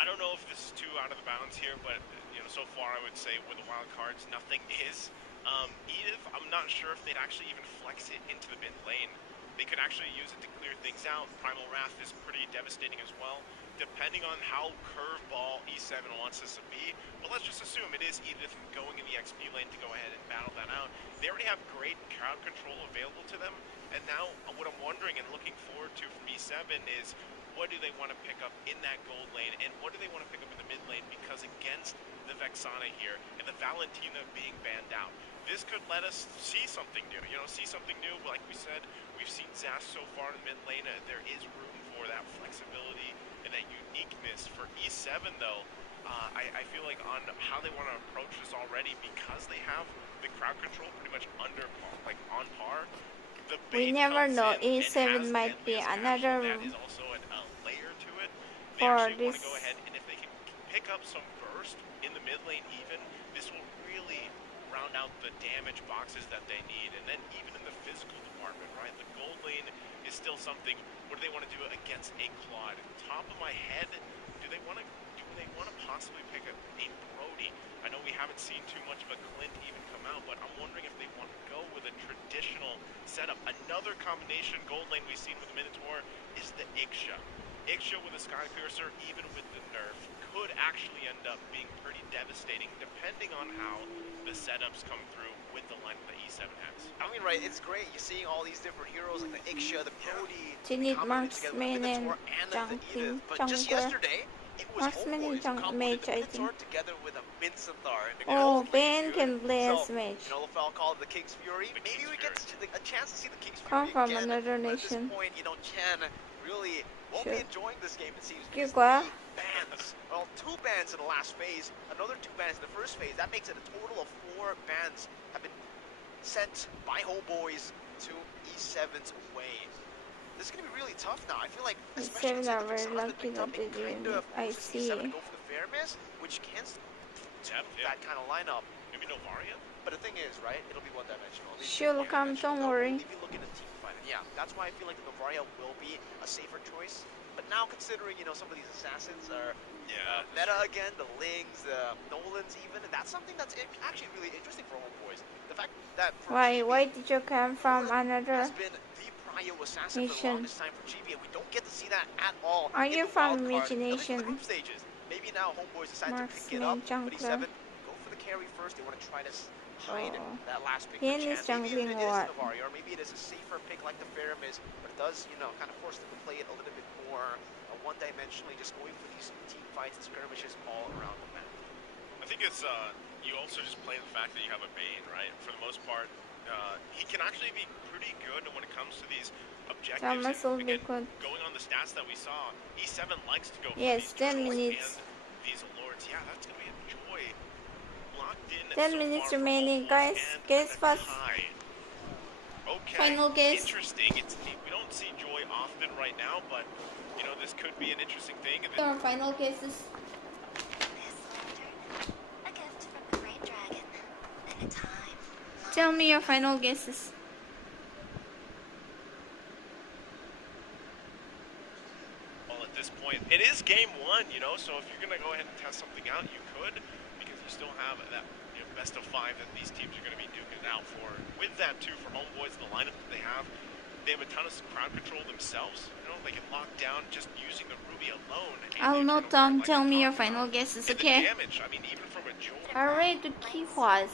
I don't know if this is too out of the bounds here, but you know, so far I would say with the wild cards, nothing is. Edith, I'm not sure if they'd actually even flex it into the mid lane. They could actually use it to clear things out. Primal Wrath is pretty devastating as well, depending on how curveball E7 wants this to be. But let's just assume it is Edith going in the XP lane to go ahead and battle that out. They already have great crowd control available to them. And now what I'm wondering and looking forward to from E7 is, what do they want to pick up in that gold lane, and what do they want to pick up in the mid lane? Because against the Vexana here and the Valentina being banned out, this could let us see something new. You know, see something new. Like we said, we've seen Zas so far in the mid lane. There is room for that flexibility and that uniqueness. For E7 though, I feel like on how they want to approach this already, because they have the crowd control pretty much under par, like on par. The We bait never comes know. in and E7 has might be Deadliest Ash, another so that is also a layer to it. They for actually want this. to go ahead, and if they can pick up some burst in the mid lane even, this will really round out the damage boxes that they need. And then even in the physical department, right, the gold lane is still something. What do they want to do against a Claude? Top of my head, do they want to do they want to possibly pick a Brody. I know we haven't seen too much of a Clint even come out, but I'm wondering if they want to go with a traditional setup. Another combination gold lane we've seen with Minotaur is the Iksha. Iksha with a Skypiercer, even with the nerf, could actually end up being pretty devastating depending on how the setups come through with the line that E7 has. I mean, right, it's great. You're seeing all these different heroes like the Iksha, the Brody, Tinid combined together with marksman and Minotaur and the Edith. But just jungler. yesterday, it was Marksman and Homeboys who comboed mage, the I Minotaur think. together with a Minsathar. And the Oh, gold Ben lane, can dude. bless So, mage. you know, Lafel called it the King's Fury. The Maybe King's we get Fury. a chance to see the King's Fury Come from again. another But at this nation. point, you know, Chen really won't Sure. be enjoying this game, it seems. Good Because quoi? 3 bans. Well, 2 bans in the last phase, another 2 bans in the first phase. That makes it a total of 4 bans have been sent by Homeboys to E7's way. This is going to be really tough now. I feel like, especially E7 since are the very Faxana's lucky been picked up, that they it kind didn't. of I forces see. E7 to go for the Fairness, which can that kind of lineup. Maybe Novaria? But the thing is, right, it'll be one-dimensional. She'll come, don't worry. They'll be looking at team fight. And yeah, that's why I feel like the Novaria will be a safer choice. But now considering, you know, some of these assassins are meta again, the Lings, the Nolans even, and that's something that's actually really interesting for Homeboys. The fact that for Why GB, did you come from another? has been the prio assassin for the Nation. longest time for GB, and we don't get to see that at all. Are in you the from wild card, at least in the Imagination? group stages. Maybe now Homeboys decide to pick it Marksman, up, but jungler. E7 go for the carry first. They want to try to hide Oh. that last pick. Yen for is Chan. Maybe jungling it is what? Novaria, or maybe it is a safer pick like the Faramis, but it does, you know, kind of force them to play it a little bit more one-dimensionally, just going for these team fights and skirmishes all around the map. I think it's, you also just play the fact that you have a Bane, right? For the most part, he can actually be pretty good when it comes to these objectives. Thomas will be Again, good. going on the stats that we saw, E7 likes to go for Yes, these 10 Troy minutes. and these Lords. Yeah, that's going to be a joy. Locked in 10 so minutes far for remaining, Homeboys guys. and Guess the what? Kai. Okay, Final guess. interesting. We don't see Joy often right now, but, you know, this could be an interesting thing. Your final guesses. This lantern, a gift from the Great Dragon, and a time. Tell me your final guesses. Well, at this point, it is game 1, you know, so if you're going to go ahead and test something out, you could, because you still have that best of 5 that these teams are going to be duking it out for. With that, too, for Homeboys, the lineup that they have a ton of crowd control themselves. You know, they can lock down just using the Ruby alone. I'll note down. Tell me your final guesses, And the okay? damage, I mean, even from a Joy. Alright, the key was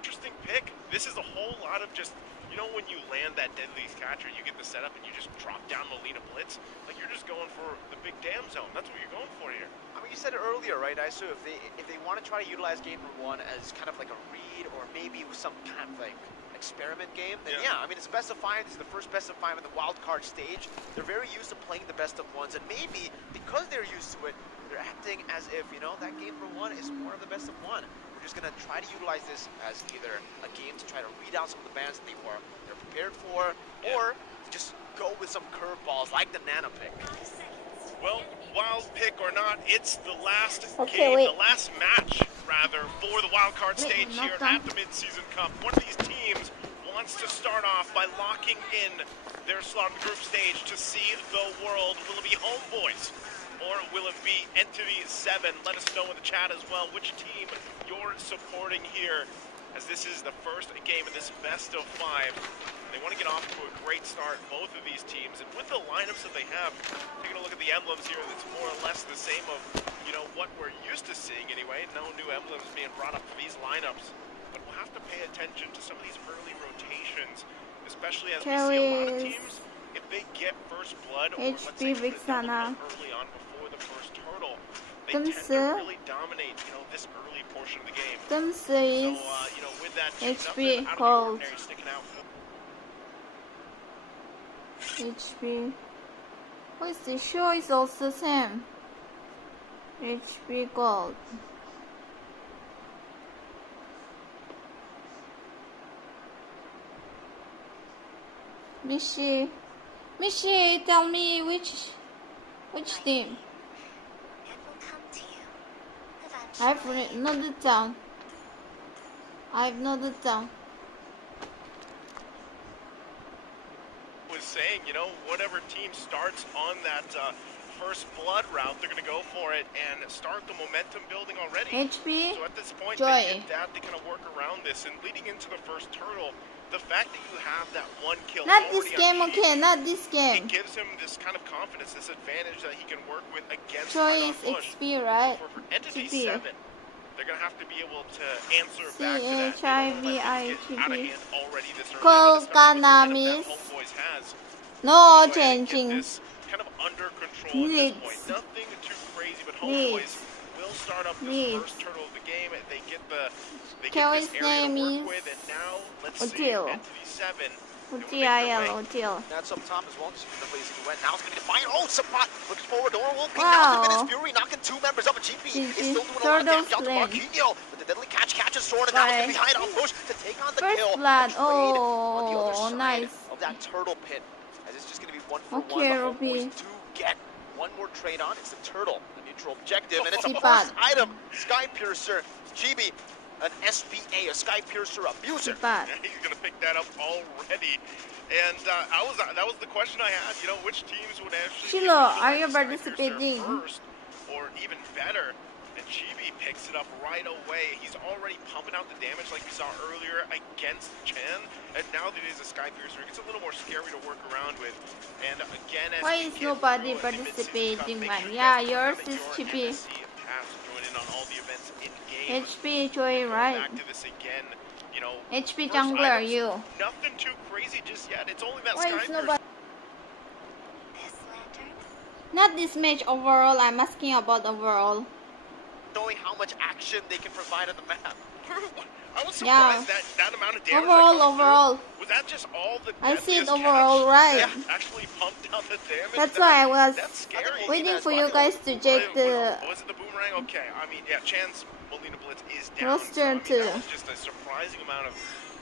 Interesting pick. This is a whole lot of just, you know, when you land that Deadly Catcher, you get the setup and you just drop down Molina Blitz. Like, you're just going for the big damn zone. That's what you're going for here. I mean, you said it earlier, right, Isu? If they want to try to utilize game number 1 as kind of like a read or maybe some kind of like experiment game, then yeah, I mean, it's a best of 5. This is the first best of 5 in the wild card stage. They're very used to playing the best of 1s, and maybe because they're used to it, they're acting as if, you know, that game number 1 is more of the best of 1. We're just gonna try to utilize this as either a game to try to read out some of the bands that they're prepared for, or to just go with some curveballs like the Nana pick. 5 seconds. Well, wild pick or not, it's the last Okay, game, wait. the last match, rather, for the wild card Wait, stage not here done. at the Mid-Season Cup. One of these teams wants to start off by locking in their slot of the group stage to see the world. Will it be Homeboys, or will it be Entity7? Let us know in the chat as well which team you're supporting here, as this is the first game of this best of 5. They want to get off to a great start, both of these teams, and with the lineups that they have, taking a look at the emblems here, it's more or less the same of, you know, what we're used to seeing anyway. No new emblems being brought up for these lineups, but we'll have to pay attention to some of these early rotations, especially as we see a lot of teams, if they get first blood, or let's say HP Vixana. early on before the first turtle, they Them tend sir. to really dominate, you know, this early portion of the game. Them So, says you know, with that, HP nothing out of the gold. ordinary sticking out. HP. What is the show is also same. HP gold. Mishi, tell me which team? It will come to you I've eventually. noted down. I've noted down. Was saying, you know, whatever team starts on that first blood route, they're going to go for it and start the momentum building already. HP, So at this point, Joy. they did that. They kind of work around this, and leading into the first turtle, the fact that you have that one kill not this already game, on okay, not this it game. gives him this kind of confidence, this advantage that he can work with against Choice High on Bush. XP, right? For Entity TP. 7, they're going to have to be able to answer back to that. CHIV, They don't let things get out of ITP. hand already this early Call on, especially with the lineup Kanamis. that Homeboys has. No Go ahead and get changing. this kind of under control at Needs. this point. Nothing too crazy, but Needs. Homeboys will start up this Needs. first turtle of the game. They get the Kelly's this area to name work is with, and now let's see Odile. Entity 7. OTIL, Odile. That's up top as well. Just the place he went. Now it's going to be defiant. Oh, Sapat looking forward. Dora will be Wow. now the Minutes Fury knocking two members up. And GP is GG. still doing a lot of damage out to Turtle Marquinhos. But the deadly catches Sword, and now it's going to be Bye. hide on push to take on the First kill. blood. A trade on the other Oh, side nice. of that turtle pit. As it's just going to be one for Okay, one. The Ruby. Homeboys do get one more trade on. It's the turtle, the neutral objective, and it's a Sipat. first item. Sky Piercer, Chibi, an SPA, a Sky Piercer abuser. Bad. He's going to pick that up already. And that was the question I had. You know, which teams would actually Shiloh, utilize are you Sky Piercer participating? first, or even better? And Chibi picks it up right away. He's already pumping out the damage like we saw earlier against Chen. And now that it is a Sky Piercer, it gets a little more scary to work around with. And again, as Why we is get nobody through a mid-six participating, cup, man? make sure Yeah, you guys yours confirm is that Chibi. your MSC pass to join in on all the events in game. HP, Joy, right? Back to this again. You know, HP first jungler, items, you. nothing too crazy just yet. It's only that Why Sky is Piercer. nobody? This lantern. Not this match overall, I'm asking about overall. Knowing how much action they can provide on the map. I was Yeah. surprised that amount of damage. Overall, that comes through. overall. Was that just all the I see it deadliest overall, catch right. that actually pumped out the damage? That's why I was That's scary. waiting for you guys to check the Was it the boomerang? Okay, I mean, yeah, Chan's Molina Blitz is down. roster so, I mean, too. that was just a surprising amount of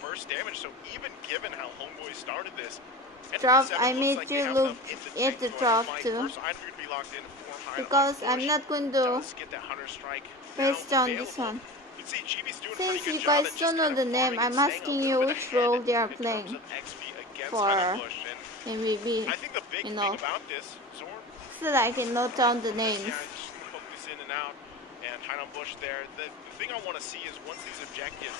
burst damage. So even given how Homeboy started this, Drop, NT7 I looks made like you they have look enough in the at tank the to go drop ahead and fight. too. First item would be locked in for Hide Because on I'm Bush. not going to Does get that Hunter Strike based now on this available. one. You can see Chibi's doing a pretty Since good you job guys at just don't know kind of the name, farming and I'm staying a asking little you bit which ahead role they are in terms playing of XP against for Hide on Bush. And MVP. I think the big You thing know. about this, Zorn, So that I can note down the names. yeah, just gonna poke this in and out, and Hide on Bush there. The thing I want to see is once these objectives,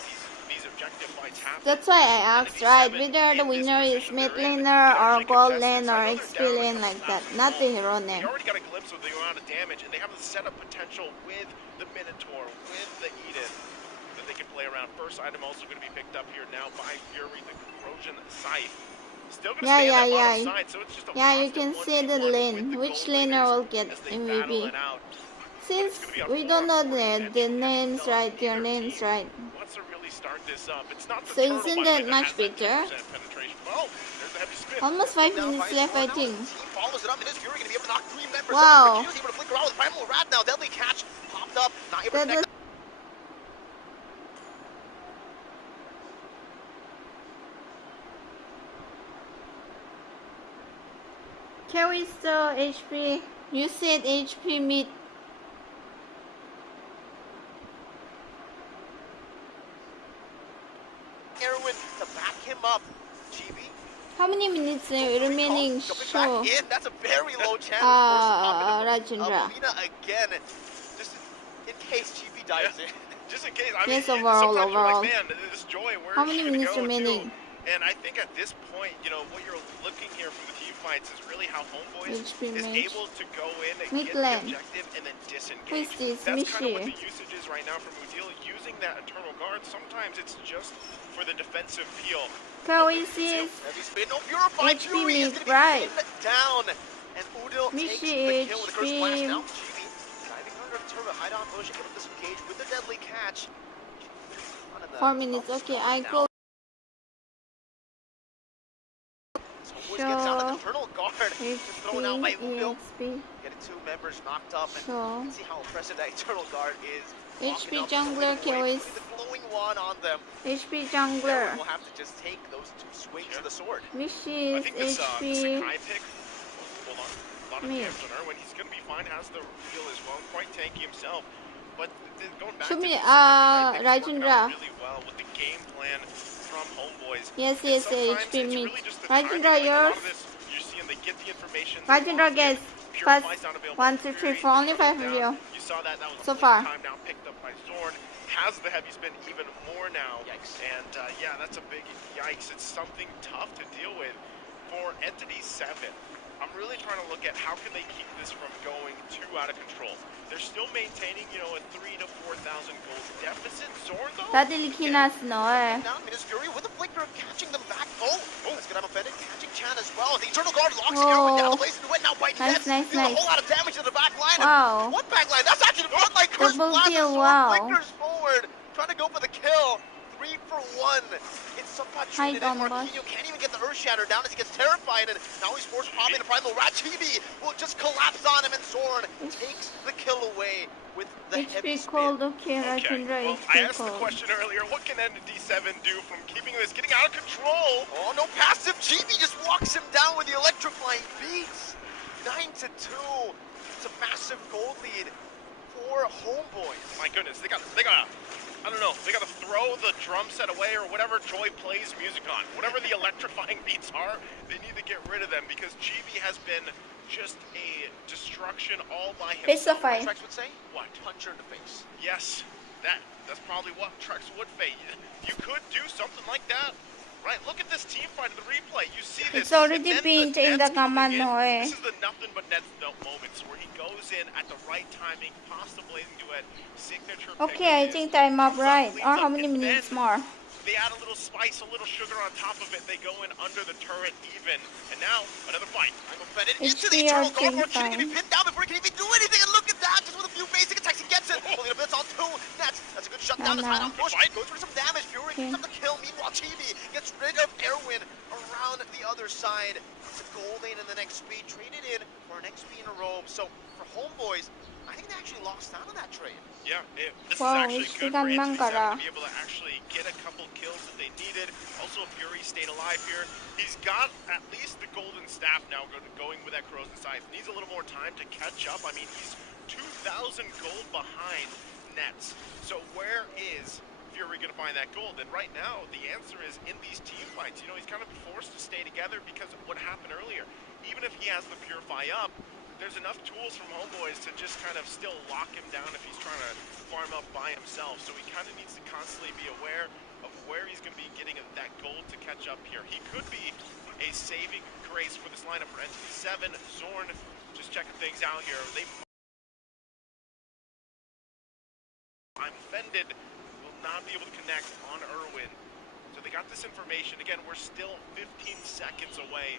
these objective fights happen. That's why I asked, right? Whether the winner is mid laner or gold lane or XP lane like that, not the hero We name. already got a glimpse of the amount of damage, and they have the setup potential with the Minotaur, with the Eden, that they can play around. First item also going to be picked up here now by Fury, the Corrosion Scythe. Still going to stay in that bottom side, so it's just a Yeah, you constant can see the 1v1 lane. with the Which gold laner laners will get as they battle MVP. it out. Since we don't know the names right, their names right. Wants to really start this up. It's not the So turtle, isn't by the that way, much has that better? 10% penetration. Oh, there's the heavy spin. Almost 5 Now minutes by left, I Storm now, think. the team follows it up, and his Fury going to be able to knock three members. Wow. He was able to flicker out with Primal Wrath now. Deadly catch popped up, not able to That connect. Carry still HP. You said HP mid. Erwin to back him up. GB. How many minutes remaining Jumping show? back in. That's a very low chance. Rajendra. Molina again. Just in case GB dives in. Just in case. I mean, Yes, overall, sometimes you're overall. like, man, this Joy, where How is she many gonna minutes go remaining? To? And I think at this point, you know, what you're looking here from the team fights is really how Homeboys HP is mage. able to go in and Mid get lane. the objective and then disengage. Who is this? That's kind of what Mishi. the usage is right now from Udil, using that Eternal Guard. Sometimes it's just for the defensive peel. Coesis. Heavy spin, no purified. HP Fury is mid, going to be right. pinned down. And Udil takes Mishi the kill with the curse blast. HP. Now GB diving under the turret, hide on push, able to disengage with the deadly catch. 4 minutes. Okay, I go. Boys gets out of the Eternal Guard. Just thrown out by Udil. HP. Getting two members knocked up, and So, see how impressive that Eternal Guard is. HP Walking up, jungler putting away, kills. putting the glowing wand on them. HP Now jungler. we'll have to just take those two swings of the sword. Mishi I is think this HP. Sakai pick, hold on, a lot of Me. camps on Erwin. He's going to be fine, has the reveal as well, quite tanky himself. But going back Show to me, this, Sakai pick is working Rajendra. out really well with the game plan from Homeboys. Yes, And yes, sometimes HP it's mid. really just the Rajendra, timing, like a lot yours. of this get the information. Watching our guys. Plus, Purify's not available. 1, 2, 3, 4. Only 5 of you. You saw that. That was So a far. time now picked up by Zorn. Has the heavy spin even more now. Yikes. And yeah, that's a big yikes. It's something tough to deal with for Entity7. I'm really trying to look at how can they keep this from going too out of control. They're still maintaining, you know, a 3,000 to 4,000 gold deficit. Zorn though. 다들 리키나스 너에. Now Miss Fury with a flicker catching them back. Oh, that's gonna have offended. Catching Chan as well. The Eternal Guard locks Whoa. Erwin down. Blaze into it now by Nice, Nets. nice, Dealing nice. a whole lot of damage to the back line. Wow. What back line? That's actually the front line. Curse Double blast kill, as Zorn wow. flickers forward. Trying to go for the kill. 3 for 1. It's somehow treated in. on, Bois. Marquinhos can't even get the Earth Shatter down as he gets terrified, and now he's forced probably into Primal Rat. Chibi will just collapse on him, and Zorn takes the kill away with the heavy HP spin. cold, okay, I Okay, can write well, I HP asked the cold. question earlier, what can Entity7 do from keeping this getting out of control? Oh, no passive. Chibi just walks him down with the electrifying beats. 9 to 2. It's a massive gold lead for Homeboys. My goodness, they got I don't know, they gotta throw the drum set away or whatever Joy plays music on. Whatever the electrifying beats are, they need to get rid of them because Chibi has been just a destruction all by Face himself. of fire. Trex would say, What? punch her in the face. Yes, that's probably what Trex would say. You could do something like that. Right, look at this team fight in the replay. You see this. It's already and then been the in the Nets coming in. command, This is the nothing but Nets moments where he goes in at the right timing, possibly into a signature pick Okay, I of his. think time up, right? Leads Or how up, many and minutes then more? They add a little spice, a little sugar on top of it. They go in under the turret even. And now, another fight. I'm offended It's into the Eternal PRT Guard. Marquinhos can be fine. pinned down before he can even do anything. And look at that, just with a few basic attacks, he gets it. Only a bit on 2 Nets. That's a good shutdown. No, That's no. right on push. Goes for some damage. Fury Okay. picks up the kill. Meanwhile, Chibi gets rid of Erwin around the other side. It's a gold lane in the next speed. Traded in for an XP in a robe. So for Homeboys, I think they actually lost out on that trade. Yeah, this Wow, is actually good 시간 for Entity7 많가라. to be able to actually get a couple kills that they needed. Also, Fury stayed alive here. He's got at least the golden staff now going with that corrosive scythe. Needs a little more time to catch up. I mean, he's 2,000 gold behind Nets. So where is Fury going to find that gold? And right now, the answer is in these team fights. You know, he's kind of forced to stay together because of what happened earlier. Even if he has the Purify up, there's enough tools from Homeboys to just kind of still lock him down if he's trying to farm up by himself. So he kind of needs to constantly be aware of where he's going to be getting that gold to catch up here. He could be a saving grace for this lineup for Entity7. Zorn just checking things out here. I'm offended. Will not be able to connect on Erwin. So they got this information. Again, we're still 15 seconds away.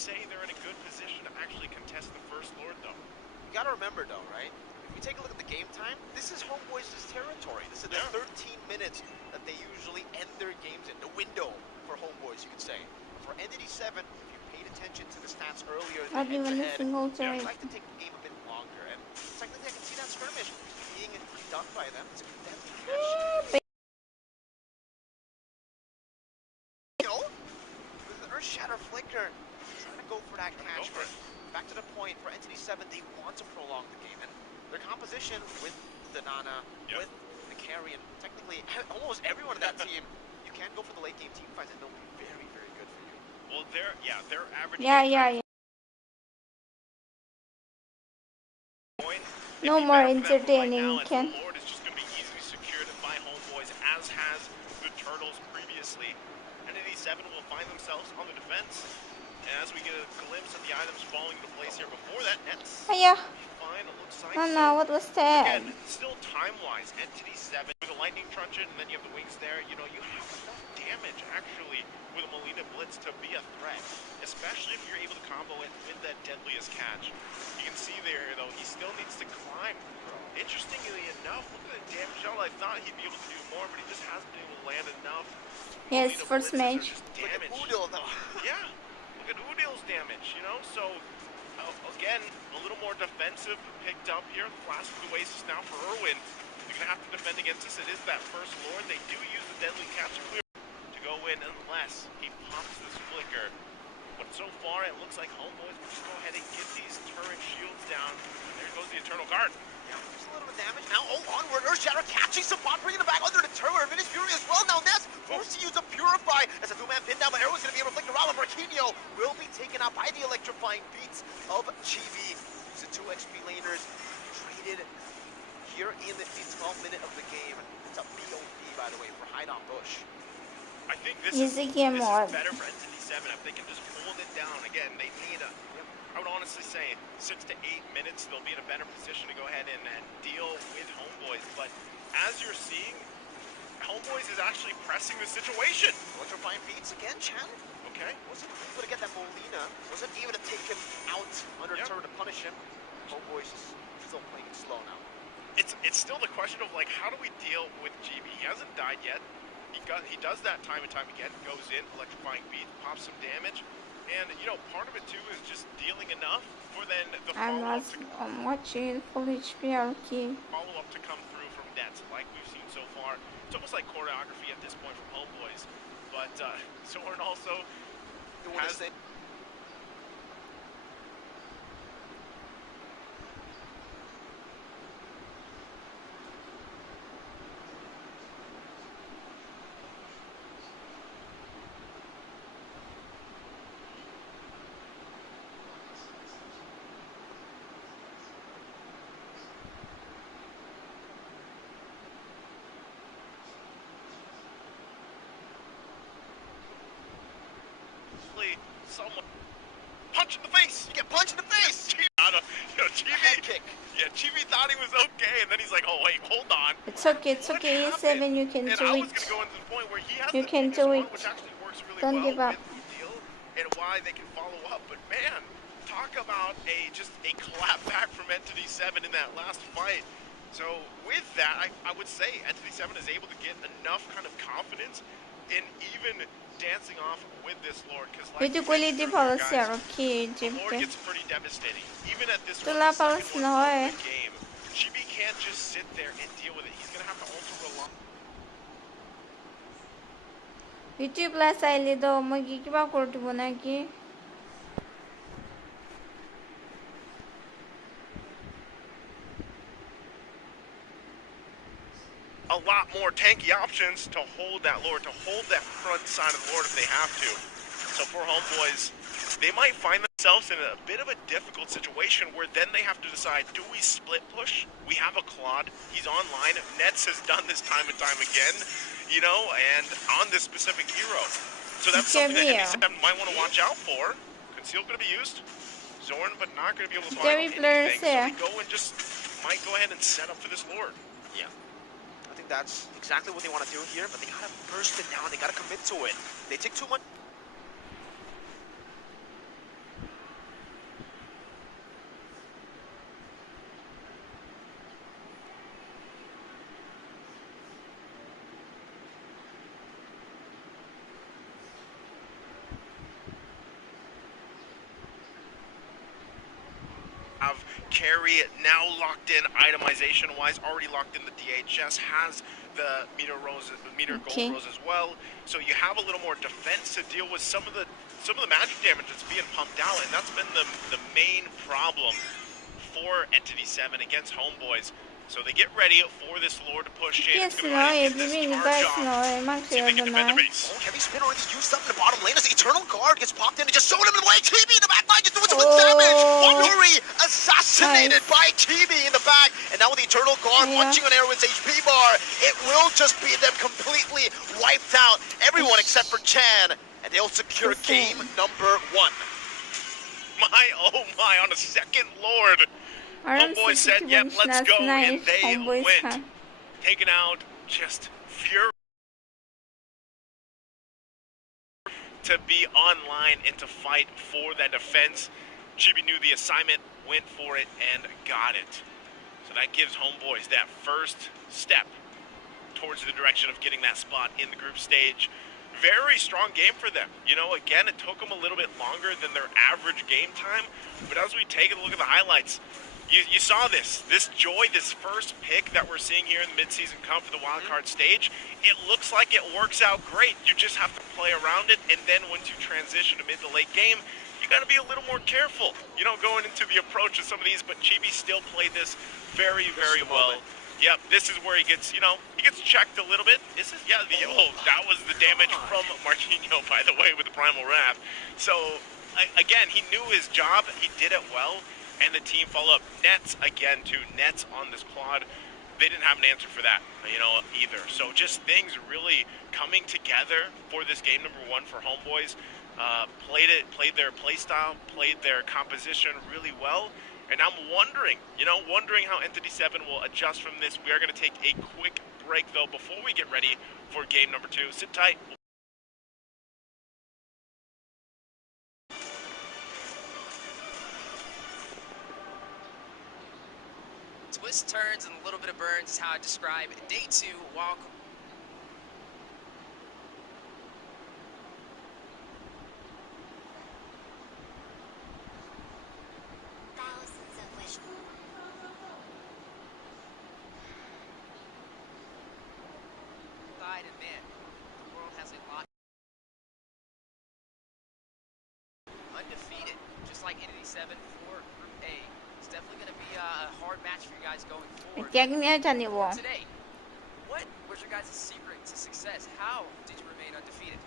Say they're in a good position to actually contest the first Lord, though. You gotta remember though, right? If you take a look at the game time, this is Homeboys' territory. This is the 13 minutes that they usually end their games in. The window for Homeboys, you could say. For Entity7, if you paid attention to the stats earlier, Not the even a head-to-head, single they turret. like to take the game a bit longer. And technically, I can see that skirmish being done by them. It's a good death catch. With the Earth Shatter Flicker, trying to go for that catch. Go for it. Back to the point, for Entity7, they want to prolong the game. And their composition with the Nana, Yep. with the carry, and technically almost everyone in that team, you can go for the late game team fights, and they'll be very, very good for you. Well, they're average. Yeah. Point. No If more you back them entertaining, right now, Ken. and the Lord is just going to be easily secured by Homeboys, as has the Turtles previously. Entity7 will find themselves on the defense. And as we get a glimpse of the items falling into place here, before that, Nets Hiya. fine, it looks like. Nana, what was that? Again, still time-wise, Entity7 with a lightning truncheon, and then you have the wings there. You know, you have enough damage actually with a Molina Blitz to be a threat, especially if you're able to combo it with that deadliest catch. You can see there, though, he still needs to climb. Interestingly enough, look at the damage out. I thought he'd be able to do more, but he just hasn't been able to land enough. Yes, Molina first Blitzes are match. just Look at damage. Udil, though. Yeah, look at Udil's damage, you know? So, again, a little more defensive picked up here. Flash of the Oasis now for Erwin. You're going to have to defend against this. It is that first Lord. They do use the deadly catch clear to go in unless he pops this flicker. But so far, it looks like Homeboys will just go ahead and get these turret shields down. And there goes the Eternal Guard. Yeah, just a little bit of damage. Now, onward. Earth Shatter catching some bot, bringing it back under the turret. Vintage Fury as well. Now, Ness forced to use a Purify. try as a two-man pin down, but Arrow's going to be able to flick around. Marquinhos will be taken out by the electrifying beats of Chibi. The two XP laners traded here in the 12th minute of the game. It's a BOP, by the way, for Hideout Bush. I think this Easy is game mode. better for Entity7 if they can just hold it down. Again, they need I would honestly say 6 to 8 minutes, they'll be in a better position to go ahead and deal with Homeboys. But as you're seeing, Homeboys is actually pressing the situation. Electrifying beats again, Chan. Okay. Wasn't able to get that Molina. Wasn't able to take him out under turn to punish him. Homeboys is still playing it slow now. It's still the question of like, how do we deal with GB? He hasn't died yet. He does that time and time again. Goes in, electrifying beat, pops some damage, and you know part of it too is just dealing enough for then the I'm watching full HP RK. follow up to come through from Nets, like we've seen so far. It's almost like choreography at this point from Homeboys, but Soren also has it. Someone punch in the face. You get punched in the face. Chibi, kick. Yeah, Chibi thought he was okay, and then he's like, "Oh wait, hold on." It's okay, it's okay. E7, you can and do I it. was gonna go into the point where he has You the can biggest do one, it. which actually works really Don't well give up. with Deal and why they can follow up. But man, talk about just a clap back from Entity7 in that last fight. So with that, I would say Entity7 is able to get enough kind of confidence in even dancing off with this Lord, because like Video quality policy guys, okay, the Lord Jimte. gets pretty devastating. Even at this Tula second policy one no of eh. the game, Chibi can't just sit there and deal with it. He's gonna have to also rely. YouTube la চাইলে তো মই কি কিবা কৰি দিব নাকি A lot more tanky options to hold that Lord, to hold that front side of the Lord if they have to. So for Homeboys, they might find themselves in a bit of a difficult situation where then they have to decide, do we split push? We have a Claude, he's online. Nets has done this time and time again, you know, and on this specific hero. So that's something that Entity7 might want to watch out for. Conceal going to be used. Zorn, but not going to be able to find anything. So they go and just might go ahead and set up for this Lord. Yeah. I think that's exactly what they want to do here, but they gotta burst it down, they gotta commit to it. They take too much. Have carry now locked in itemization wise, already locked in the DHS, has the meter gold rose as well. So you have a little more defense to deal with some of the magic damage that's being pumped out, and that's been the main problem for Entity7 against Homeboys. So they get ready for this Lord to push in. Yes, It's gonna no, get it's this really charge guys off. no, See if they can defend the base. Oh, heavy spin already used up in the bottom lane as the Eternal Guard gets popped in and just showing him the way. Chibi in the back line just doing some good damage. Nuri assassinated by Chibi in the back. And now with the Eternal Guard punching on Erwin's HP bar, it will just be them completely wiped out. Everyone except for Chan. And they'll secure game number 1. My, oh my, on a second Lord. Homeboys said, yep, let's go, and they went. Taking out just Fury to be online and to fight for that defense. Chibi knew the assignment, went for it, and got it. So that gives Homeboys that first step towards the direction of getting that spot in the group stage. Very strong game for them. You know, again, it took them a little bit longer than their average game time, but as we take a look at the highlights, you saw this Joy, this first pick that we're seeing here in the midseason cup for the wildcard stage. It looks like it works out great. You just have to play around it, and then once you transition to mid to late game, you got to be a little more careful, you know, going into the approach of some of these. But Chibi still played this very, very well. Yep, this is where he gets, you know, he gets checked a little bit. This is, yeah, that was the damage from Marquinhos, by the way, with the Primal Wrath. So, again, he knew his job, he did it well, and the team follow up. Nets, again, too, Nets on this quad, they didn't have an answer for that, you know, either. So just things really coming together for this game number 1 for Homeboys. Played their play style, played their composition really well. And I'm wondering how Entity7 will adjust from this. We are going to take a quick break, though, before we get ready for game number 2. Sit tight. Twists, turns, and a little bit of burns is how I describe day 2 while Thousands of wish. side, and man, the world has a lot. Undefeated, just like Entity7 for Group A. It's definitely going to be a hard match for you guys going forward. 객내자니고. Today, what was your guys' secret to success? How did you remain undefeated?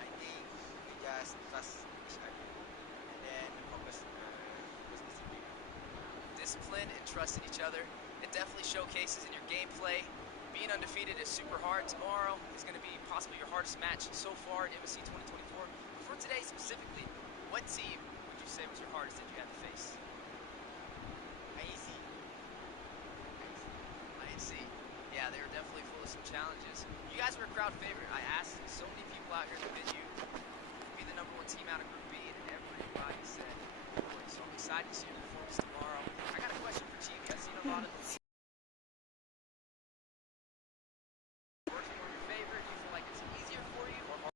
I think we just trust each other and then focus discipline. Discipline and trust in each other. It definitely showcases in your gameplay. Being undefeated is super hard. Tomorrow is going to be possibly your hardest match so far in MSC 2024. For today specifically, what team would you say was your hardest that you had to face? Easy. INC. Yeah, they were definitely full of some challenges. You guys were a crowd favorite. I asked so many people out here in the venue, who'd be the number 1 team out of Group B, and everybody said, boy, so I'm excited to see your performance tomorrow. I got a question for Chief. I've seen a lot of works for your favorite. Do you feel like it's easier for you or harder?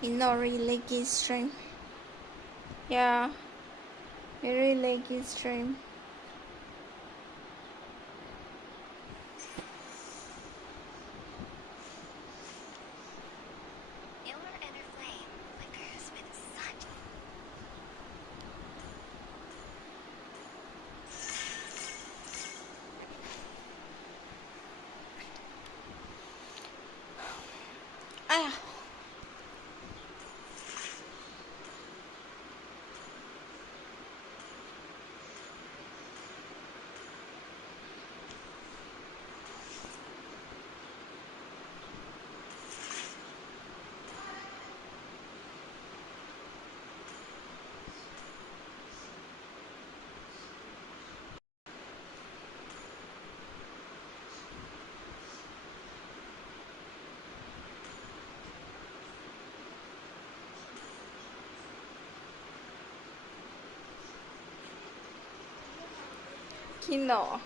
Inori leggy stream. Yeah. Very leggy stream. Your inner flame flickers with such. 아야. Kino.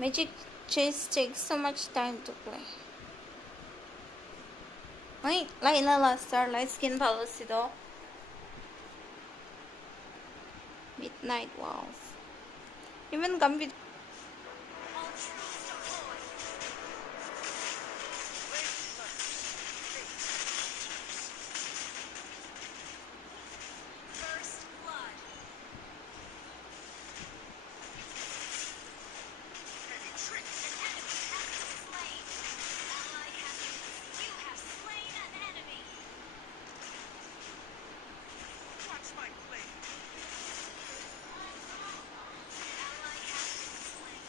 Magic chess takes so much time to play. Ay, Laila Starlight Skin Policy도 Midnight Walls. Even Gambit. All troops deployed. First blood. Heavy tricks. An enemy has been slain. Ally has been. You have slain an enemy. Watch my blade. Ally has been slain.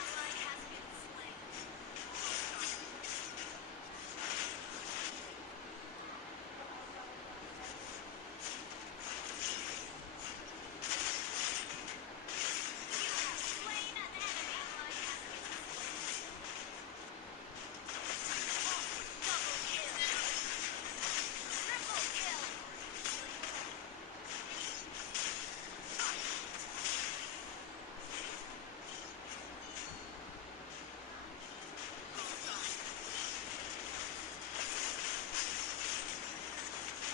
Ally has been slain. You have slain an enemy. Ally has been slain. Double kill. Triple kill.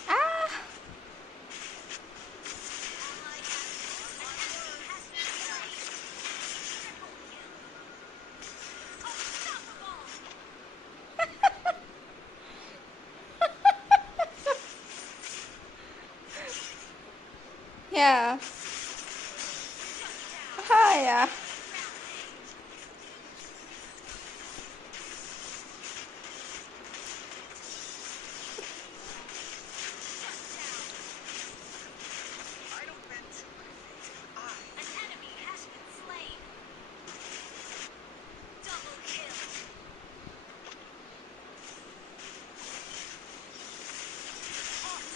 Ah! Ally has been. An enemy has been slain. Triple kill. Unstoppable. Yeah. Shut down. Ah, yeah. Rampage. Shut down. I don't bend to An enemy has been slain. Double kill.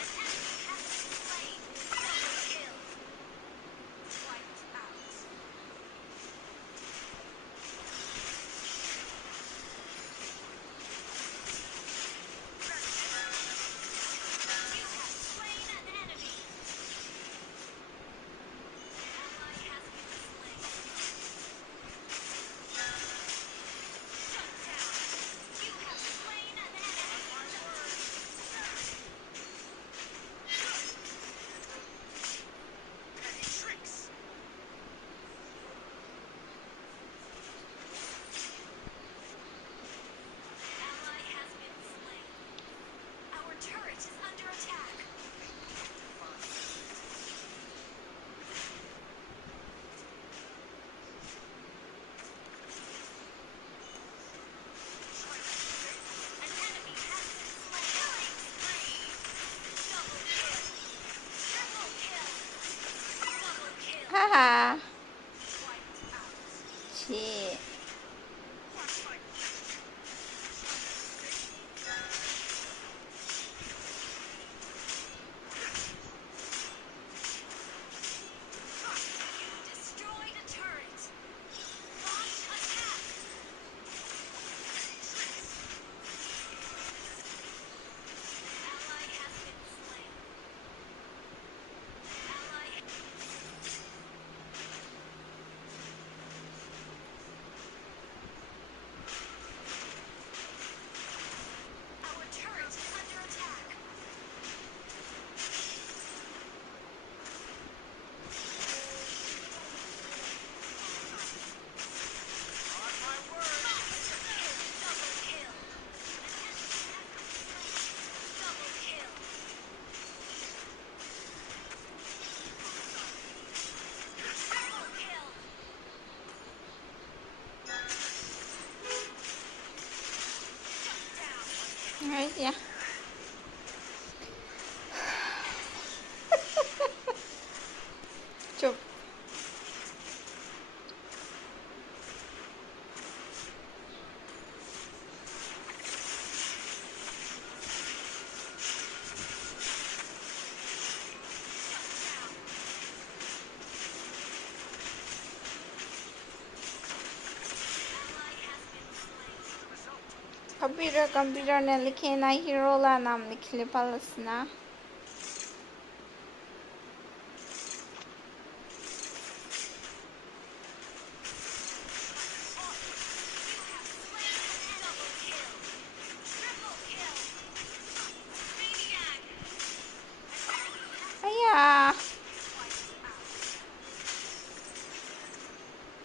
An enemy has been slain. Double kill. Wiped out. You have slain an enemy. Ally has been slain. Shut down. You have slain an enemy. Petty tricks. Ally has been slain. Our turret is under attack. An enemy has been slain. Killing spree. Double kill. Triple kill. Double kill. Haha. Wiped out. Shit. Watch my You destroyed a turret. Launch attack. Ally has been slain. Ally. Our turret is under attack. On my word. Monster kill. Double kill. Double kill. Triple kill. Shut down. Alright, yeah. Chụp. Ally has been slain. Computer ने लिखे ना हीरोला नाम लिखले पालस ना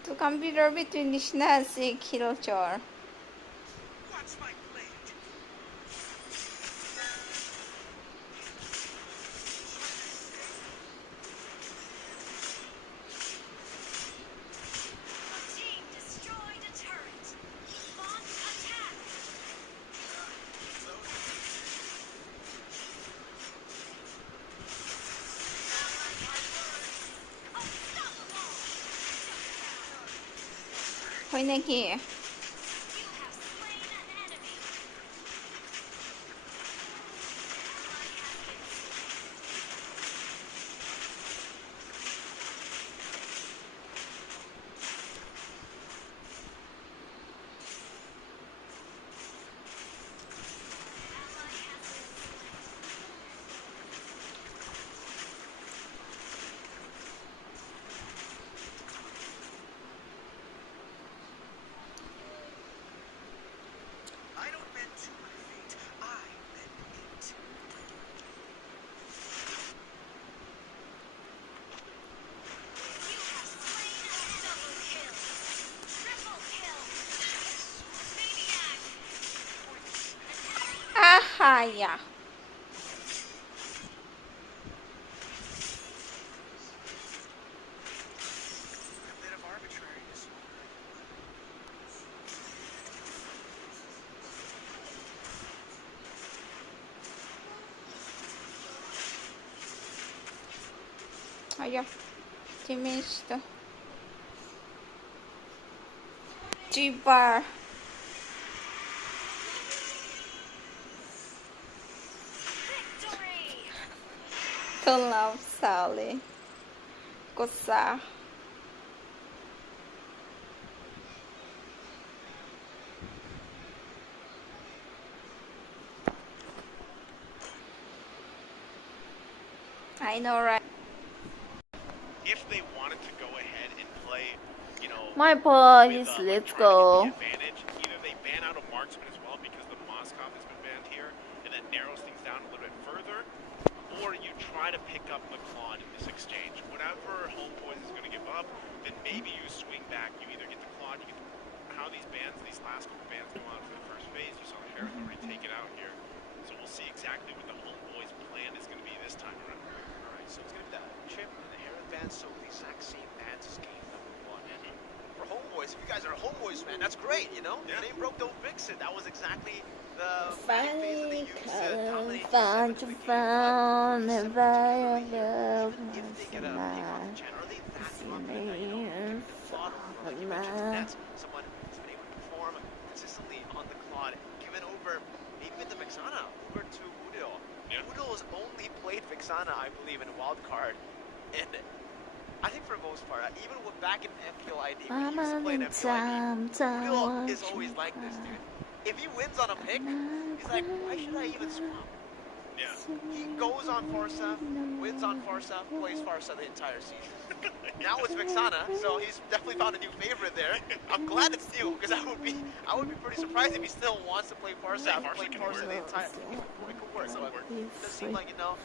To compare between Nishnasi Killjoy. Watch my blade. A team destroyed a turret. Launch attack. Unstoppable. Hoineki. You have slain an enemy. I don't bend to my fate. I bend it. You have slain an double kill. Triple kill. Maniac. Ahaya. A bit of arbitrariness. Aya. Finished. G-bar. Victory. Don't love Sally. Kosa. I know, right? If they wanted to go ahead and play, you know, My boys, with, let's trying to go. get the advantage, either they ban out a marksman as well because the Moskov has been banned here, and that narrows things down a little bit further, or you try to pick up the Claude in this exchange. Whatever Homeboys is going to give up, then maybe you swing back. You either get the Claude, you get how these bans, these last couple bans go on for the first phase. You saw Harris already take it out here, so we'll see exactly what the Homeboys plan is going to be this time around. Alright, so it's gonna be the chip and the Herod band, so the exact same bands as game number 1. And for Homeboys, if you guys are a Homeboys fan, that's great, you know? Yeah. The name broke, don't fix it. That was exactly the winning phase that they used to dominate Found the 7 to you the game. found But if 7 I particularly here, ever even if they get a was pick off the Chen, are they that confident that, you know, giving the Claude over, like you mentioned, to Nets, someone who's been able to perform consistently on the Claude, given over, maybe with the Vexana, over to Udo. Yeah. Udo has only played Vexana, I believe, in a wild card, and I think for the most part, even with back in MPO ID, when he used to play in MPO ID, Udo is always like this, dude. If he wins on a pick, he's like, why should I even swap? Yeah. He goes on Farsa, wins on Farsa, plays Farsa the entire season. Now it's Vexana, so he's definitely found a new favorite there. I'm glad it's new, because I would be pretty surprised if he still wants to play Farsa after Farsa playing can Farsa work. the entire. It could work, but it does seem like, you know,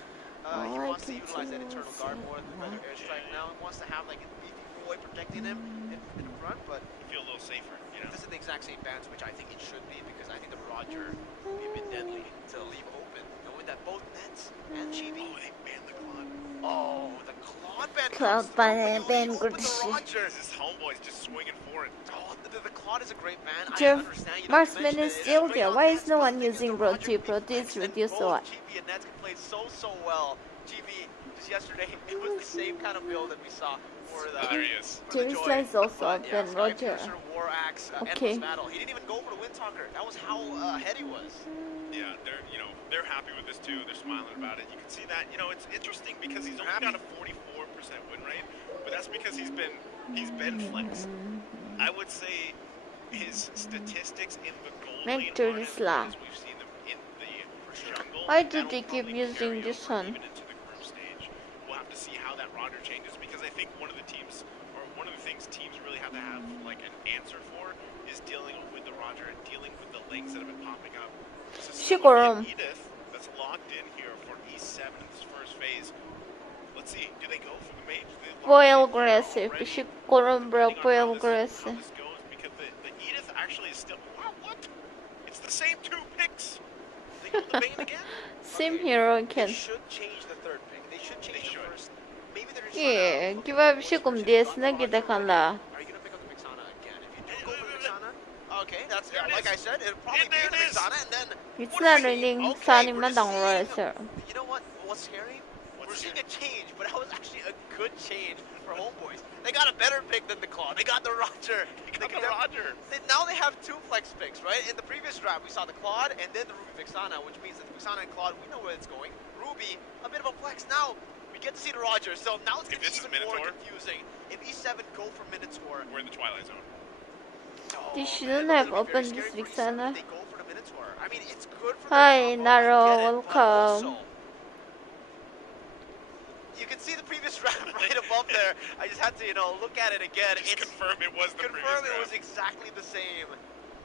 he All I wants to can utilize that do internal is guard more than the regular airstrike now. He wants to have like a beefy boy protecting him in the front, but You feel a little safer, you know? this is the exact same bands, which I think it should be, because I think the Roger would be a bit deadly to leave open, knowing that both Nets and GB. Oh, they banned the Claude. Oh, the Claude band Claude comes through, band but you leave good open the shit. Roger. This Homeboys just swinging for it. Oh, the Claude is a great band. I Jeff, understand, you know, you Marksman mentioned is it. It's still great there. on Why Nets, is no but one the thing is using the Road Roger to can be produce flexed, and reduce both what? GB and Nets can play so well. GB, just yesterday, it was the same kind of build that we saw for the... There he is. for the James Joy. Slice also But, yeah, open Sky Roger. Piercer, War Axe, Okay. Endless Battle. He didn't even go for the Windtalker. That was how ahead he was. Yeah, they're happy with this too. They're smiling about it. You can see that. You know, it's interesting because he's only got a 44% win rate, but that's because he's been flexed. I would say his statistics in the gold lane Victor aren't as good Islam. as we've seen them in the jungle. Why do That'll they keep probably using carry this over one? even into the group stage. We'll have to see how that roster changes because I think one of the teams, or one of the things teams really have to have like an answer for is dealing with the Roger and dealing with the links that have been popping up. So Shikorum. Edith that's locked in here for E7 in this first phase. let's see. Do they go for the mage? Do they lock Boil in here grass. already? Shikorumbra Depending on boil how grass. this goes, because the Edith actually is still. Wow, what? It's the same two picks. They go the Bane again? Same Okay, hero They can. should change the third pick. They should change They the should. first. Maybe they're just Yeah, trying to look give at up the Shikum voice this version. na Got the kita Roger kan already. la. Are you gonna pick up the Vixana again? If you do go for the Vixana, okay, that's There it like is. I said, it'll probably And be there the it is. Vixana, and then It's we're not seeing- running okay, Sunny we're Madang seeing- Racer. You know what? What's scary? We're seeing a change, but that was actually a good change for Homeboys. They got a better pick than the Claw. They got the Roger. They got the Roger. Now they have two flex picks, right? In the previous draft, we saw the Claude and then the Ruby Vixana, which means that the Vixana and Claude, we know where it's going. Ruby, a bit of a flex. Now, we get to see the Roger, so now it's going to If be this is even more Minotaur? confusing. If E7 go for Minotaur, We're in the Twilight Zone. oh, They man, shouldn't it's have gonna be very opened this scary for E7 Vixana. if they go for the Minotaur. I mean, it's good for Hi, their combo, I Naro, get it, but welcome. also, you can see the previous draft right above there. I just had to, look at it again. Just confirm it was the previous confirm it was draft. exactly the same.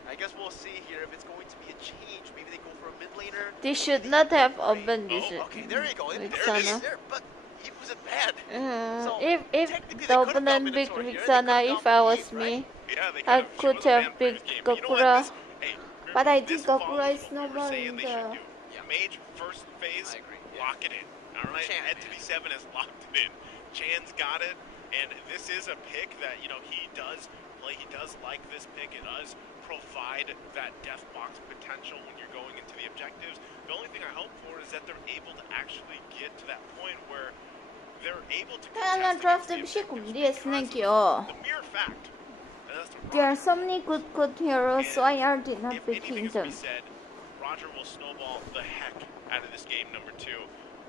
I guess we'll see here if it's going to be a change. Maybe they go for a mid laner. They should not have opened this Oh, okay, there you go. There it is. Vixana. There, but he wasn't bad. So, If technically the they could've opponent gone picked Minotaur here. They Vixana, could've if gone I for was Eve, me, Yeah, they I could've. She could was a have banned previous picked game. But you know what? Gokura. Hey, But I this think follows Gokura is what we were normal saying in they should the... do. Yeah. Mage first phase, I agree, yeah. lock it in. All right, Chan, man. Entity7 has locked it in. Chan's got it, and this is a pick that he does play. He does like this pick. It does provide that death box potential when you're going into the objectives. The only thing I hope for is that they're able to actually get to that point where they're able to Kaya contest draft against of the objectives, Shikum this because nagyo. the mere fact that that's the There are Roger. so many good heroes, so I are did not If pick anything is to them. be said, Roger will snowball the heck out of this game number 2.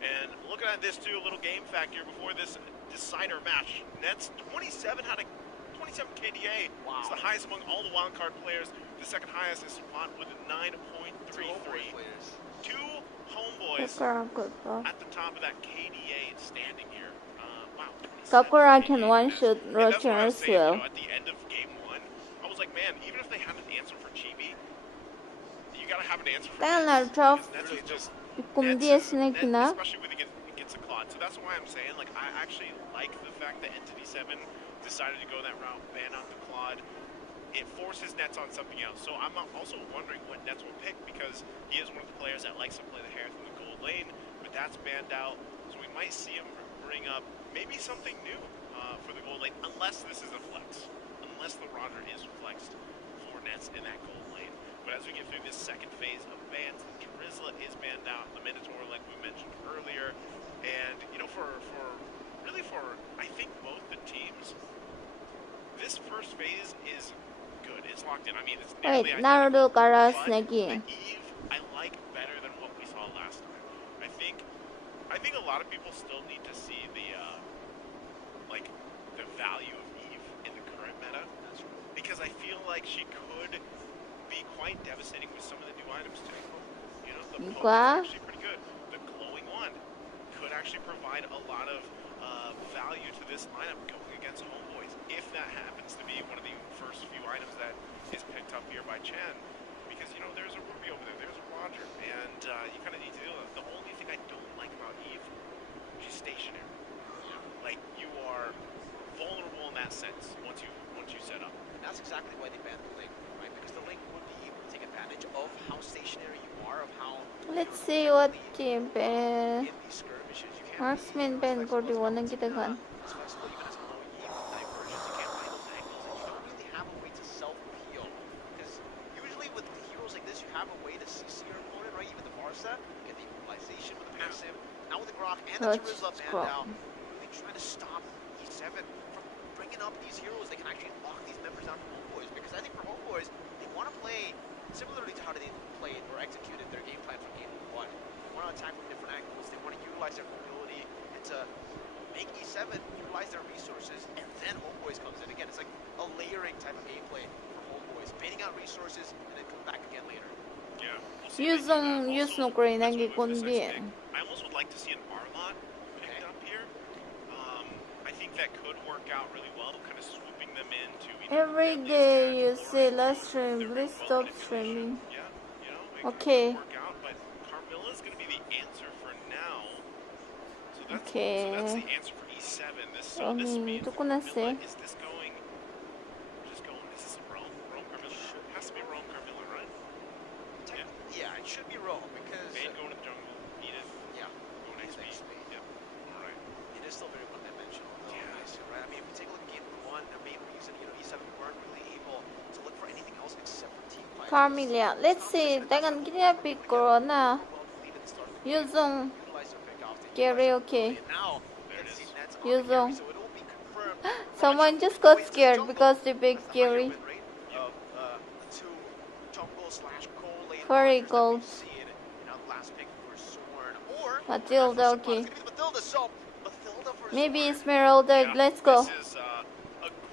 And looking at this too, a little game fact here before this decider match. Nets 27 had a 27 KDA. Wow. It's the highest among all the wildcard players. The second highest is Spot with Two 9.33. Homeboy players. Two homeboys Gokura good though. at the top of that KDA standing here. Wow. 27 Gokura can KDA. one-shot And that's what I Roger was as saying, well. at the end of game 1, I was like, man, even if they had an answer for Chibi, you gotta have an answer for Kaya Nets, draft because Nets is just Shikum this nagina. especially when it gets a Claude. So that's why I'm saying, like, I actually like the fact that Entity7 decided to go that route, ban out the Claude. It forces Nets on something else. So I'm also wondering what Nets will pick, because he is one of the players that likes to play the hair through the gold lane, but that's banned out. So we might see him bring up maybe something new for the gold lane, unless this is a flex. Unless the Roger is flexed for Nets in that gold lane. But as we get through this second phase of bans, Drizzla is banned out, the Minotaur, like we mentioned earlier. And, for I think both the teams, this first phase is good. It's locked in. I mean, it's nearly Wait, identical, Naruto Garas but nagi. the Eve, I like better than what we saw last time. I think a lot of people still need to see the value of Eve in the current meta, because I feel like she could be quite devastating with some of the new items too. You know, the poke is actually pretty good. The glowing wand could actually provide a lot of value to this lineup going against Homeboys, if that happens to be one of the first few items that is picked up here by Chan. Because, there's a Ruby over there, there's a Roger, and you kind of need to deal with it. The only thing I don't like about Eve, she's stationary. Like, you are vulnerable in that sense once you set up. And that's exactly why they banned the link, right? Because the link would be able to take advantage of how stationary you are, of how... Let's see what team ban. In these skirmishes, you can't Marksman be ban as ko di flexible wanang as kita kan. as flexible even as glowing Eve with diversions. You can't find those angles, and you don't really have a way to self-heal. Because usually with heroes like this, you have a way to CC your opponent, right? Even the Barca, get the equalization with the passive. Now with the Grok and the Let's Drizzla banned Grok. out, really trying to stop E7 from bringing up these heroes. They can actually lock these members down from Homeboys. Because I think for Homeboys, they want to play similarly to how they played or executed their game plan from game 1. They want to attack from different angles. They want to utilize their mobility and to make E7 utilize their resources, and then Homeboys comes in again. It's like a layering type of gameplay for Homeboys, baiting out resources and then come back again later. Yeah, we'll see if they do that. Use Also, no green let's nagi move to this next kundi. pick. I almost would like to see an Arlot picked up here. I think that could work out really well, kind of swooping them into Every day you say last stream, please stop streaming. Yeah, it Okay. could work out, but Carmilla's going to be the answer for now. So Okay. So that's the answer for E7. This Romy, means 또 for Camilla, 끝났어요. is this going? Is this Rome? Rome Carmilla? It has to be Rome Carmilla, right? Yeah, it should be Rome because Vayne going to the jungle. Edith yeah, going XP. Yep. All right. it is still very one-dimensional though. Yeah. Basically, right? I mean, if you take a look at game number 1, the main reason E7 weren't really able to look for anything else except for team fights. Carmelia. Let's see. 내가 기대할 거나 유종 Gary, okay. 유종. Someone just got scared because they big Gary. Furry gold. Matilda, okay. Maybe Esmeralda. Let's go. This is a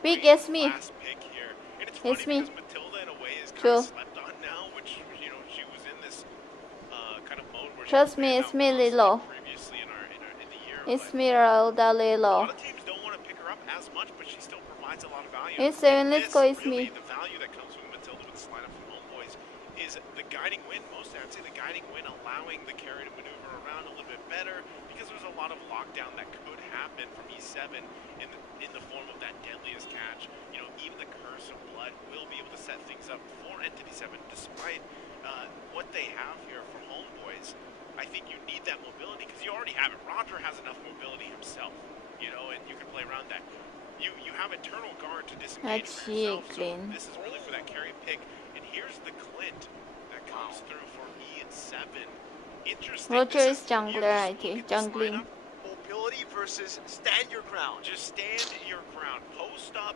Big great Esme. last pick here. And it's It's funny me. because Matilda in a way is kind True. of slept on now, which she was in this kind of mode where Trust she me, was it's me, constantly Lilo. previously in the year. Esmeralda A Lilo. lot of teams don't want to pick her up as much, but she still provides a lot of value. E7, And let's this go, it's really, me. the value that comes from Matilda with this lineup from Homeboys is the guiding wind. Mostly, I'd say the guiding wind allowing the carry to maneuver around a little bit better because there's a lot of lockdown that could happen from E7 in the form of that deadliest catch. Even the Curse of Blood will be able to set things up for Entity7 despite what they have here from Homeboys. I think you need that mobility because you already have it. Roger has enough mobility himself, and you can play around that. You have Eternal Guard to disengage Let's for see, yourself, so Clint. this is really for that carry pick. And here's the Clint that comes through for E7. Interesting. Roger This is jungler, you I just think. look at this Jungling. lineup, Mobility versus stand your ground. just stand your ground, post up,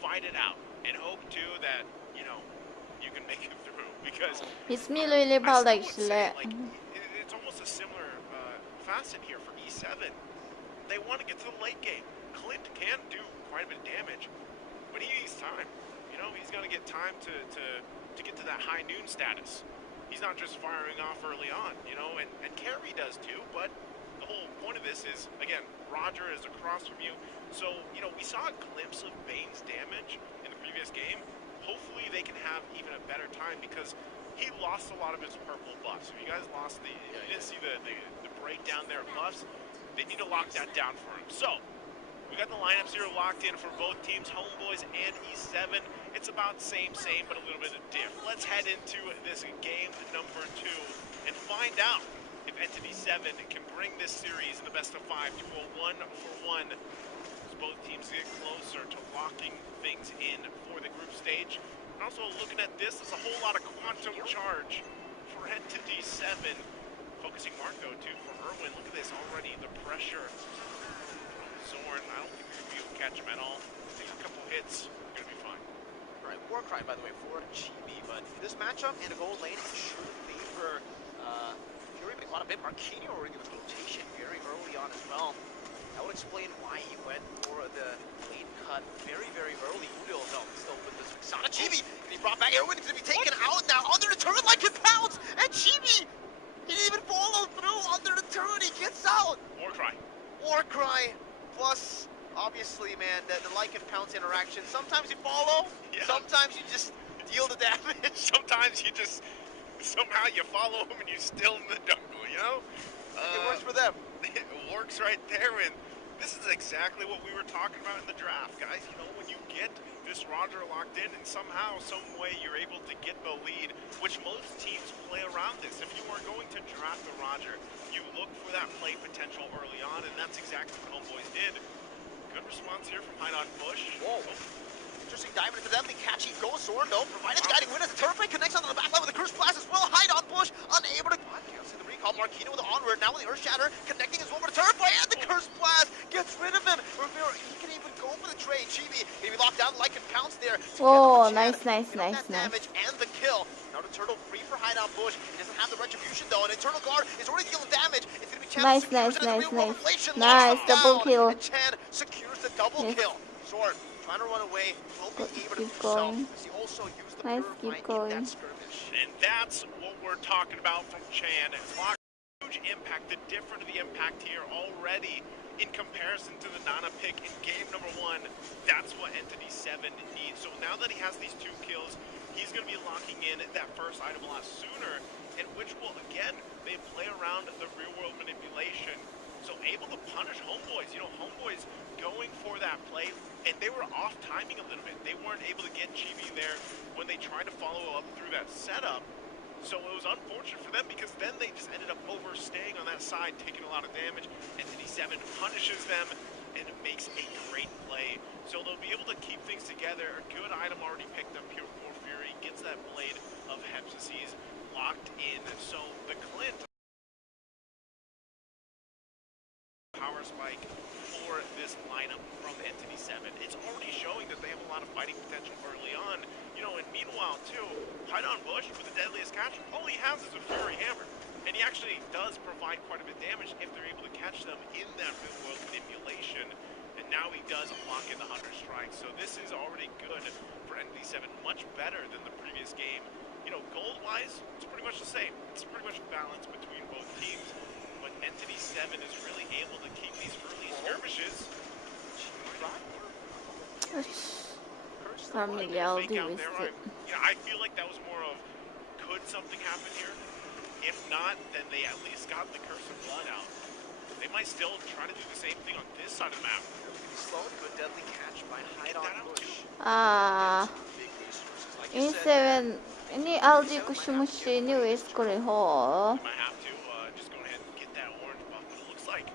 fight it out, and hope too that you can make it through. Because It's me, Lily I still would say, Baldagsle. like, it's almost a similar facet here for E7. They want to get to the late game. Clint can do quite a bit of damage, but he needs time. He's going to get time to get to that high noon status. He's not just firing off early on, and Carey does too, but the whole point of this is, again, Roger is across from you. So, we saw a glimpse of Bane's damage in the previous game. Hopefully they can have even a better time because he lost a lot of his purple buffs. If you guys you didn't see the breakdown there of buffs, they need to lock that down for him. So, we got the lineups here locked in for both teams, Homeboys and E7. It's about same, but a little bit of diff. Let's head into this game number 2 and find out if Entity7 can bring this series in the best of 5 to a 1-for-1 as both teams get closer to locking things in for the group stage. And also looking at this, there's a whole lot of quantum charge for Entity7. Focusing Marco too for Irwin. Look at this already, the pressure from Zorn. I don't think we're going to be able to catch him at all. Take a couple hits, we're going to be fine. Right, Warcry, by the way, for Chibi, but this matchup in the gold lane should favor Fury, but a lot of bit. Marquinhos already with rotation very early on as well. That would explain why he went for the lane cut very, very early. Udil, though, still with this Sana Chibi, and he brought back Erwin to be taken out now under the turret like it pounds, and Chibi, he didn't even follow through under the turret, he gets out. Warcry, plus, obviously, man, the like and pounce interaction. Sometimes you follow, sometimes you just deal the damage. Sometimes you just, somehow you follow him and you're still in the jungle, It works for them. It works right there, and this is exactly what we were talking about in the draft, guys. When you get this Roger locked in and somehow, some way you're able to get the lead, which most teams play around this. If you are going to draft the Roger, you look for that play potential early on, and that's exactly what Homeboys did. Good response here from Hide on Bush. Whoa. Interesting diamond into them. They catch it. Goes Zorn, though. Provided the guiding win as the turret connects onto the back line with the Curse Blast as well. Hide on Bush, unable to cancel the recall. Marquinhos with the onward. Now with the Earth Shatter, connecting as well with the turret play, and the Curse Blast gets rid of him. Rivera, he can even go for the trade. Chibi, maybe locked down like and pounce there. Oh, Together with nice, Chad, nice, get that nice, damage and the kill. Now the turtle free for Hide on Bush. He doesn't have the retribution though, and Eternal Guard is already dealing damage. It's gonna be Chan Nice, secures nice, it in the nice, real-world nice. relation, Nice, locks him double down, kill. and Chan secures the double Yes. kill. Zorn trying to run away, will be able to Keep do so. going. He also used the Nice, pure keep fight in going. that skirmish. And that's what we're talking about from Chan. Block, huge impact, the difference of the impact here already in comparison to the Nana pick in game number 1. That's what Entity7 needs. So now that he has these 2 kills, he's going to be locking in that first item a lot sooner, and which will, again, they play around the real-world manipulation So able to punish Homeboys. You know, Homeboys going for that play, and they were off timing a little bit. They weren't able to get Chibi there when they tried to follow up through that setup. So it was unfortunate for them because then they just ended up overstaying on that side, taking a lot of damage. Entity7 punishes them and makes a great play. So they'll be able to keep things together. A good item already picked up here for Fury. Gets that blade of Hepsises locked in. So the Clint power spike for this lineup from Entity7. It's already showing that they have a lot of fighting potential early on. You know, and meanwhile, too, on Bush with the deadliest catch, all he has is a Fury Hammer. And he actually does provide quite a bit of damage if they're able to catch them in that real-world manipulation. And now he does lock in the 100 strikes. So this is already good for Entity7, much better than the previous game. You know, gold-wise, it's pretty much the same. It's pretty much balanced between both teams. But Entity7 is really able to keep these early skirmishes. Familiar with it. Yeah, I feel like that was more of, could something happen here? If not, then they at least got the Curse of Blood out. They might still try to do the same thing on this side of the map. Slow, good deadly catch by Hide on Bush. Big resources, like you said. E7 ini LG kuşmuş ini west kore ho. Might have to just go ahead and get that orange buff, but it looks like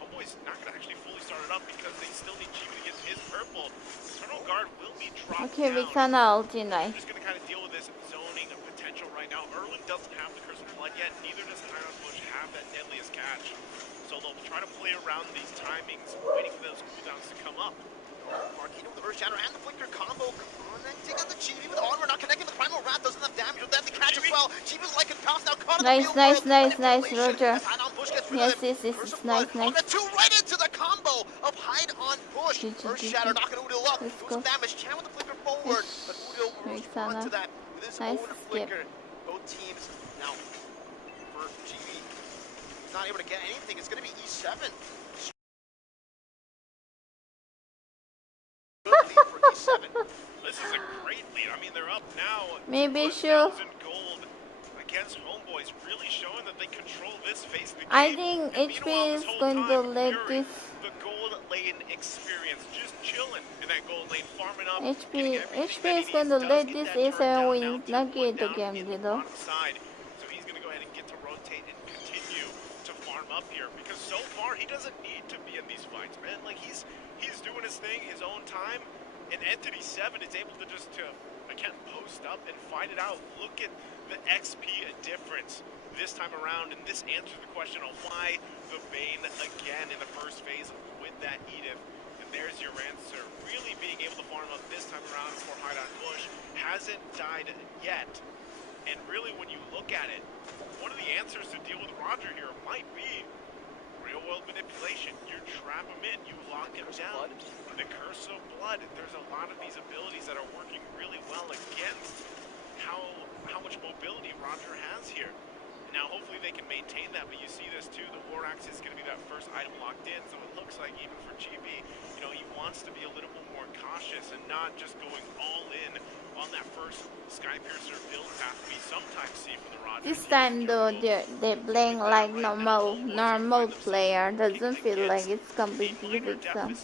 Homeboy's not going to actually fully start it up because they still need Chibi to get his purple. Eternal Guard will be dropped Okay, we down. can LG They're nice. just going to kind of deal with this zoning potential right now. Erwin doesn't have the Curse of Blood yet, neither does Iron Bush have that deadliest catch. So they'll try to play around these timings, waiting for those cooldowns to come up. Marquino with the Earth Shatter and the Flicker combo connecting on the Chibi with the armor, not connecting with the Primal Wrath, doesn't have damage with that, the catch as well. Chibi's like a pounce now, caught in Nice, the nice, field nice, world nice, Roger. manipulation as Hide on Bush gets rid Yes, of him. yes, yes, Curse it's of Blood nice, nice. on the two, right into the combo of Hide on Bush. GG, Earth Shatter not gonna Udil up, Let's doing go. some damage, Chan with the Flicker forward, but Udil will respond to that with his Nice own skip. Flicker. Both teams now for GB. He's not able to get anything, it's gonna be E7. Good lead for E7. This is a great lead. I mean, they're up now. Maybe 2,000 gold against Homeboys, really showing that they control this phase of the game. I think And HP meanwhile, is this whole going to time, let Fury, this the gold lane experience, just chilling in that gold lane, farming up. HP getting everything HP that is he going needs. to Does let get this that turret A7 down win now, 2-1 lagi the down game in the gitu. bottom side. So he's going to go ahead and get to rotate and continue to farm up here because so far he doesn't need to be in these fights, man. Like he's doing his thing, his own time. And Entity7 is able to just again post up and fight it out. Look at the XP difference this time around, and this answers the question on why the Bane again in the first phase with that Edith. And there's your answer. Really being able to farm up this time around for Hide on Bush hasn't died yet. And really, when you look at it, one of the answers to deal with Roger here might be real-world manipulation. You trap him in, you lock him down. The Curse of Blood. There's a lot of these abilities that are working really well against how much mobility Roger has here. Now, hopefully they can maintain that, but you see this too. The War Axe is going to be that first item locked in, so it looks like even for GB, you know, he wants to be a little bit more cautious and not just going all in on that first Skypiercer build path we sometimes see from the Roger. This time though they're playing like normal player. Doesn't feel like it's completely with them.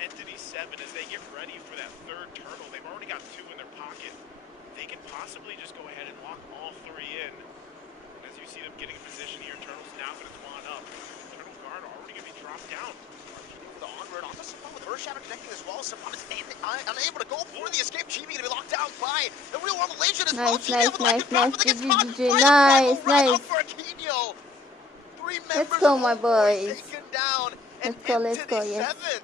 Entity7, as they get ready for that third turtle, they've already got two in their pocket. They can possibly just go ahead and lock all three in. As you see them getting in position here, turtle's now going to spawn up. Turtle guard already going to be dropped down. The onward onto Sapan with Earth Shatter connecting as well. Sapan is unable to go for the escape. Chibi going to be locked down by the real world Malaysian as well. Nice, Chibi nice, would like to nice, drop, nice. but they get GG, caught GG. by the Nice, Primal Wrath nice. up for Aquino. Three Let's members go, of my Homeboys boys. taken down. And Let's go, yes. Entity7,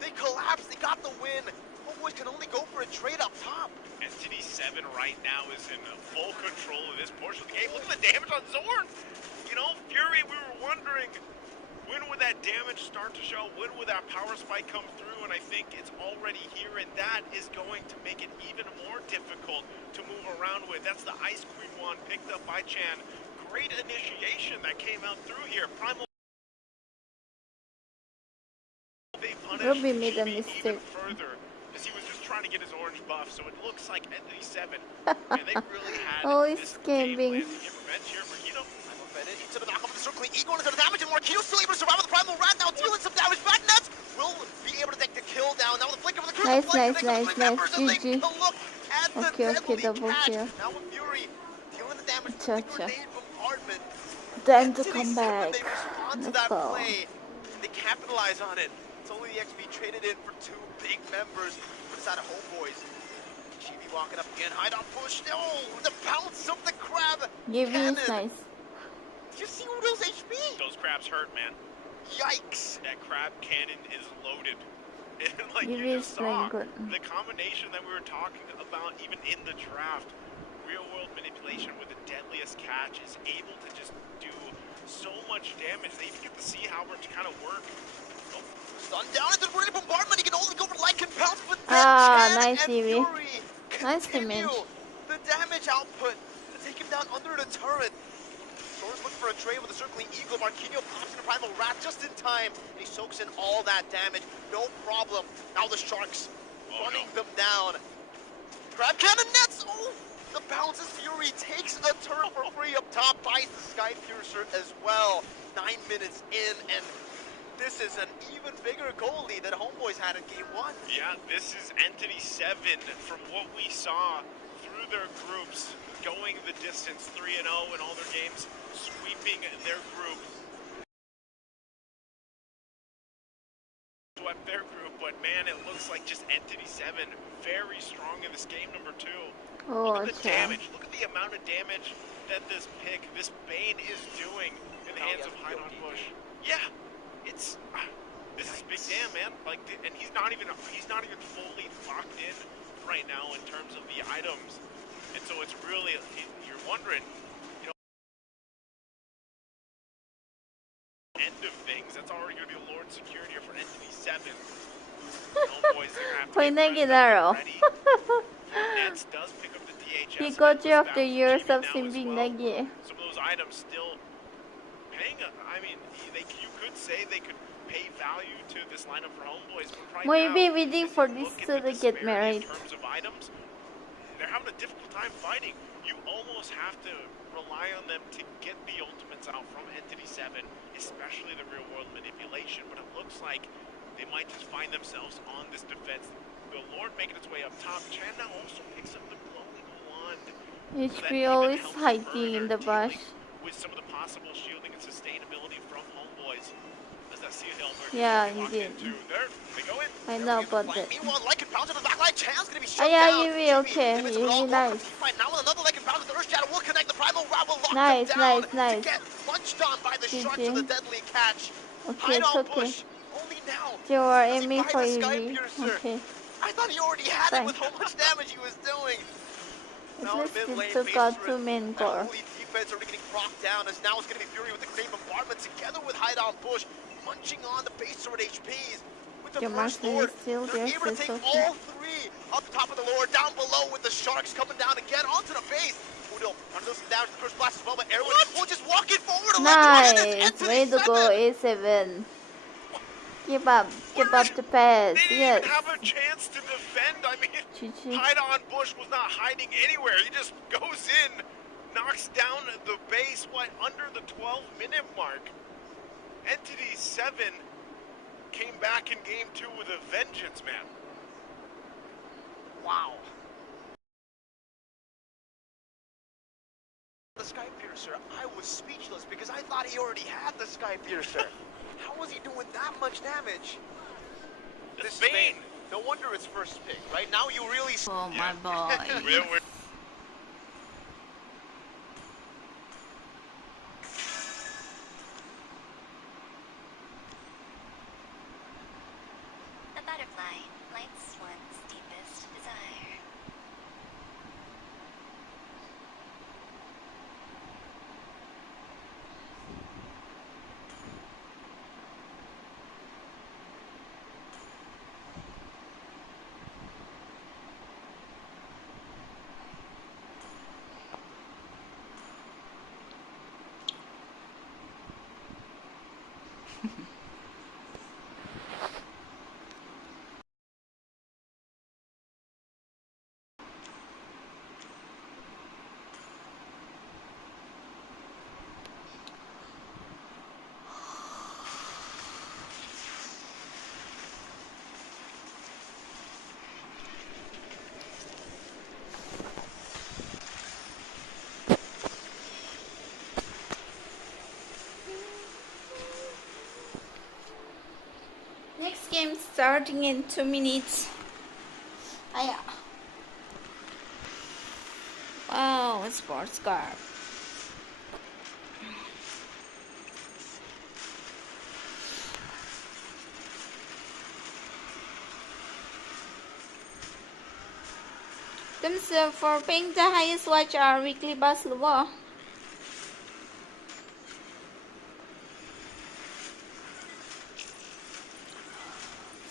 they collapsed. They got the win. Homeboys can only go for a trade up top. Entity7 right now is in full control of this portion of the game. Look at the damage on Zorn. You know, Fury, we were wondering, when would that damage start to show? When would that power spike come through? And I think it's already here, and that is going to make it even more difficult to move around with. That's the Ice Queen wand picked up by Chan. Great initiation that came out through here. Primal. They punished Ruby made a Chibi mistake. even further, as he was just trying to get his orange buff, so it looks like Entity7, and they really had Oh, this it's game gaming. plan to get revenge here. Marquino, I'm offended. He to the back of the circling Eagle into the damage, and Marquinhos still able to survive with the Primal Rat, now dealing some damage back. Nets will be able to take the kill down. Now with the flick of the cruise, Nice, the nice, nice. and they GG. can look at the Okay, deadly double catch. kill. Now with Fury dealing the damage Cha, with the cha. grenade bombardment. Time to Entity come 7, back. they respond to Let's that go. play. They capitalize on it. It's only the XP traded in for 2 big members. But it's out of Homeboys. Chibi walking up again. Hide on push. Oh, the bounce of the crab. Giving is cannon. nice. Did you see Udo's HP? Those crabs hurt, man. Yikes. That crab cannon is loaded. And like Giving you is just saw, playing good. the combination that we were talking about even in the draft, real world manipulation with the deadliest catch is able to just do so much damage. They even get the Sea Halberd to kind of work. Oh, Stun down into the grenade bombardment. He can only go for light and pounce, but then Ah, Chan nice, and Evie. Fury Nice continue damage. the damage output to take him down under the turret. Sora's looking for a trade with a circling Eagle. Marquinhos pops in a Primal Rat just in time. And he soaks in all that damage. No problem. Now the Sharks running them down. Crab Cannon Nets! Oh! The bounces Fury takes a turret for free up top. Buys the Sky Piercer as well. 9 minutes in, and this is an even bigger goal lead that Homeboys had in game 1. yeah, this is Entity 7 from what we saw through their groups, going the distance, 3-0 in all their games, sweeping their group. Swept their group, but man, it looks like just Entity 7 very strong in this game number 2. Oh, Look at the cha. damage. Look at the amount of damage that this pick, this Bane is doing in the hands of Hide on Bush. Yeah, it's this is big damn, man. Like, and he's not even fully locked in right now in terms of the items, and so it's really you're wondering, you know, end of things. That's already going to be a Lord Security for Entity 7. Homeboys are going to have to Hoy get nagilaro. ready. Nets does pick up the DHS. He got you and after goes years back of to GB now as simping well. nagi. Some of those items still paying. I mean, you could say they could pay value to this lineup for Homeboys, but right We'll now, be waiting if for you this look to at the get disparity married. in terms of items, they're having a difficult time fighting. You almost have to rely on them to get the ultimates out from Entity 7, especially the real world manipulation. But it looks like they might just find themselves on this defense. The Lord making its way up top. Chan now also picks up the glowing wand. HBO is hiding in the bush. With some of the possible shielding and sustainability from Homeboys. As that Sea Halberd Yeah, locked indeed. into there. They go in. I know about that. Meanwhile, Lycan pounds on the back line. Chan's gonna be Oh shut yeah, down. Evie, okay. Limits with all Evie, over. nice. Right now with another Lycan pound, the Earth Shadow will connect. The Primal Rat will lock Nice, them down nice, nice. to get punched on by the Sharks GG. of the deadly catch. Okay, Hide it's on okay. Bush. Only now. You are does he aiming buy for the Sky Evie. Piercer. Okay. I thought he already had Fine. it with how much damage he was doing. At Now least mid lane, it took out Pacer 2 main and core. Holy defense already getting procked down, as now it's going to be Fury with the Grenade Bombardment together with Hide on Bush, munching on the base sword HPs. With the Your first Martin Lord, is still they're there, able to so take it's okay. all 3 up top of the Lord, down below with the Sharks coming down again onto the base. Udo trying to do some damage to the first blast as well, but Erwin will just walk it forward. Nice! Way to go, A7. Give up the pass. They didn't Yes. even have a chance to defend. I mean, GG. Hide on Bush was not hiding anywhere. He just goes in, knocks down the base, under the 12-minute mark. Entity 7 came back in game 2 with a vengeance, man. Wow. The Sky Piercer, I was speechless because I thought he already had the Sky Piercer. How was he doing that much damage? This Bane. Bane. No wonder it's first pick. Right now you really Oh my boy. We're game starting in 2 minutes. Aya. Wow, sports car. Thumbs up for being the highest watch our weekly bus luwa.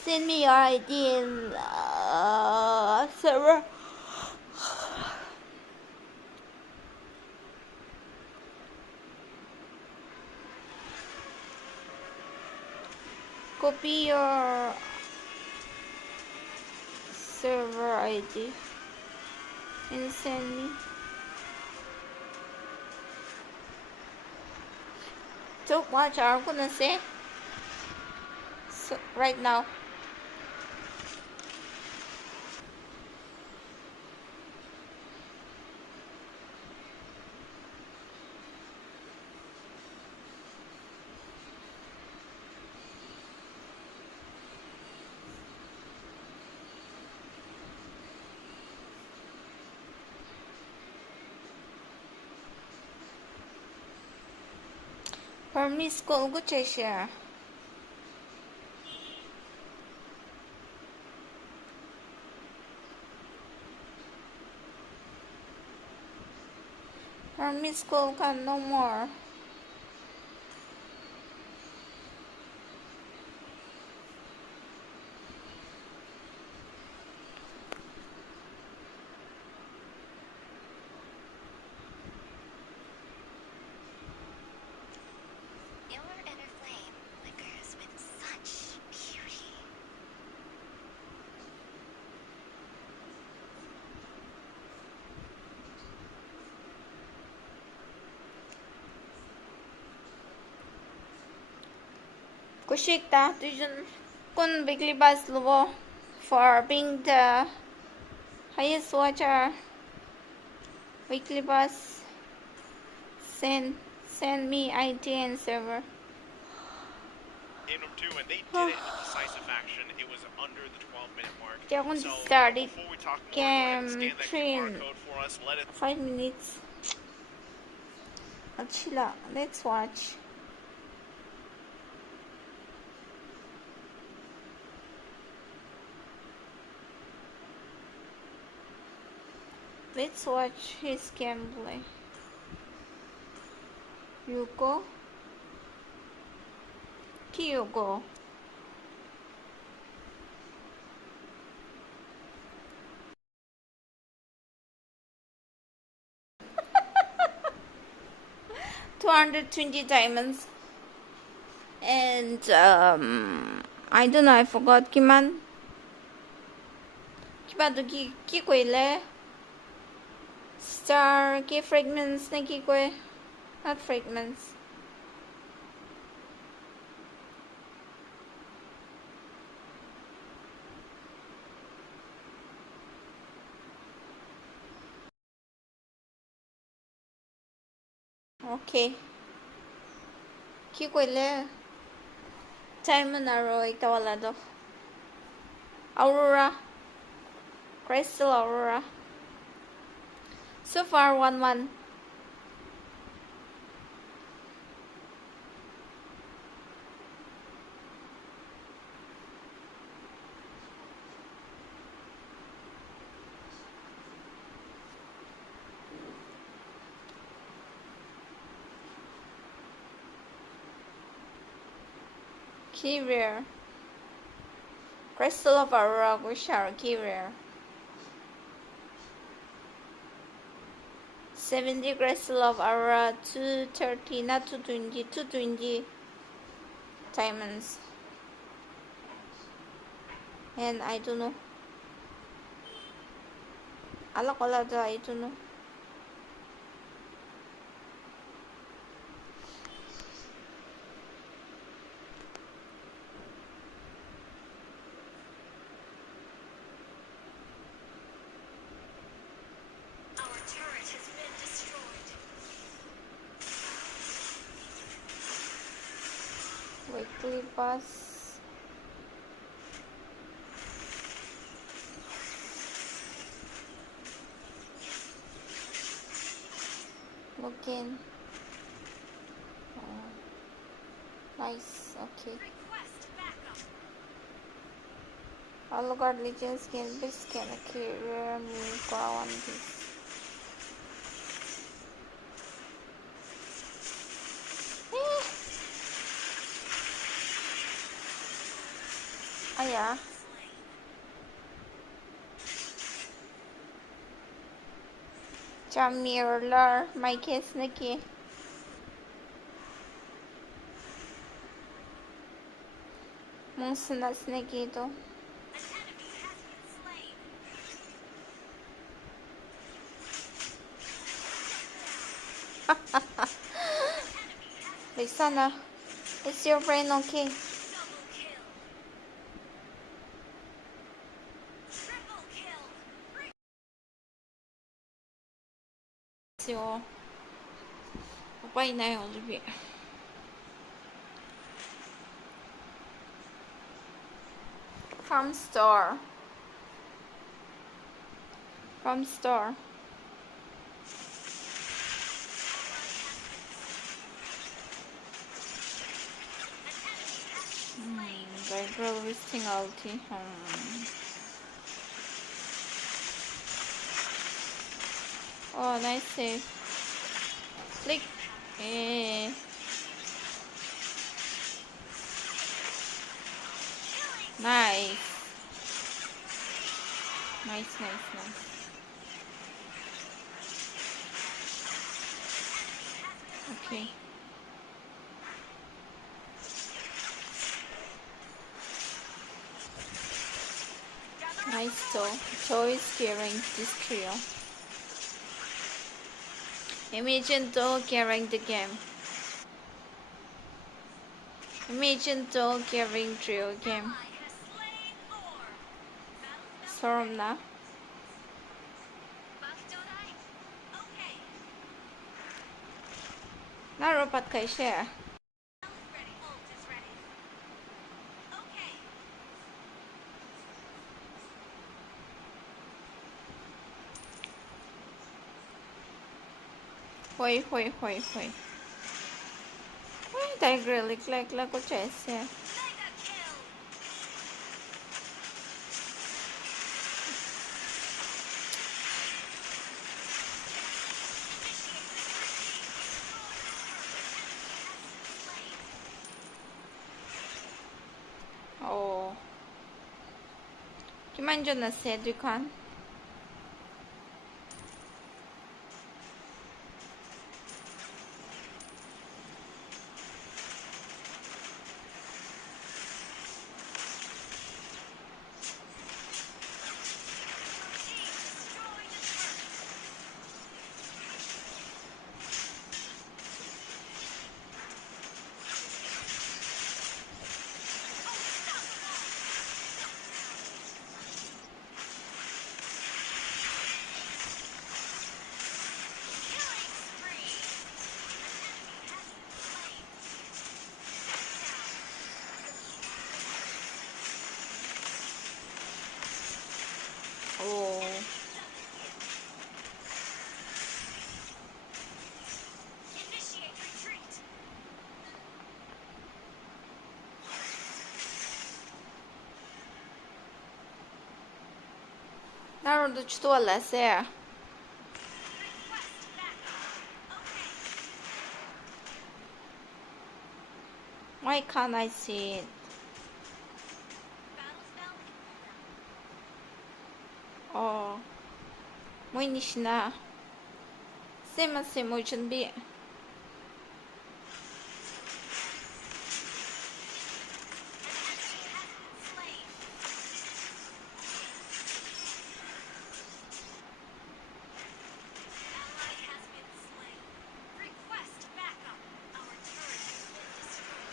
Send me your ID in server. Copy your server ID and send me. Don't watch I'm gonna say so right now. Permis ko ugo share. Permis ko can no more. Your inner flame flickers with such beauty. Kushik ta tuition kun weekly bus luwo for being the highest watcher. Weekly bus send me ID and server. In room 2, and they did it in decisive action. It was under the 12-minute mark. They're going to So start it. before we talk more, go ahead and Game scan that 3 QR in code for us. Let it 5 minutes. Achila, let's watch. Let's watch his gameplay. Yuko, Kyoko. $220 diamonds. And I don't know, I forgot Kiman. Kiba do ki Star ki fragments na ki not fragments. Okay. Ki Diamond arrow ikaw wala do. Aurora. Crystal Aurora. So far 1-1. Key rare. Crystal of Aurora Gushar key rare. 70 Crystal of Aurora 230 not 220 220 diamonds. And I don't know. Alak wala da, I don't know. Our turret has been destroyed. Weekly pass. Login. Oh. Nice. Okay. Request backup. All guard legion skin base can carry me for one piece. Ayan. Mirror, may case na ki. Mong sunas na ki ito. An enemy has been slain. Lisa na. Is your brain okay? Double kill. Triple kill. So, upay na yung libi. From store. From store. The girl wasting ulti. Oh, nice save. Flick. Eh. Nice. Nice. Okay. Nice though. Joy is carrying this trio. Imagine though carrying the game. Imagine though carrying trio game. Ally has slain Boar. Battle Storm na. buff, don't I? Okay. Naropat kay siya. Ready. Ult is ready. Okay. Hoy. Uy, tiger like ko chess ya. Mega kill. Oh. Kimanjo na si Edrican. Killing spree. Oh. Initiate retreat. Naroon doon ito wala siya. Request backup. Okay. Why can't I see it? Battle spell in cooldown. Oh. Muy niche na. Same as mo 준비. Slain. Ally has been slain. Request backup. Our turret has been destroyed.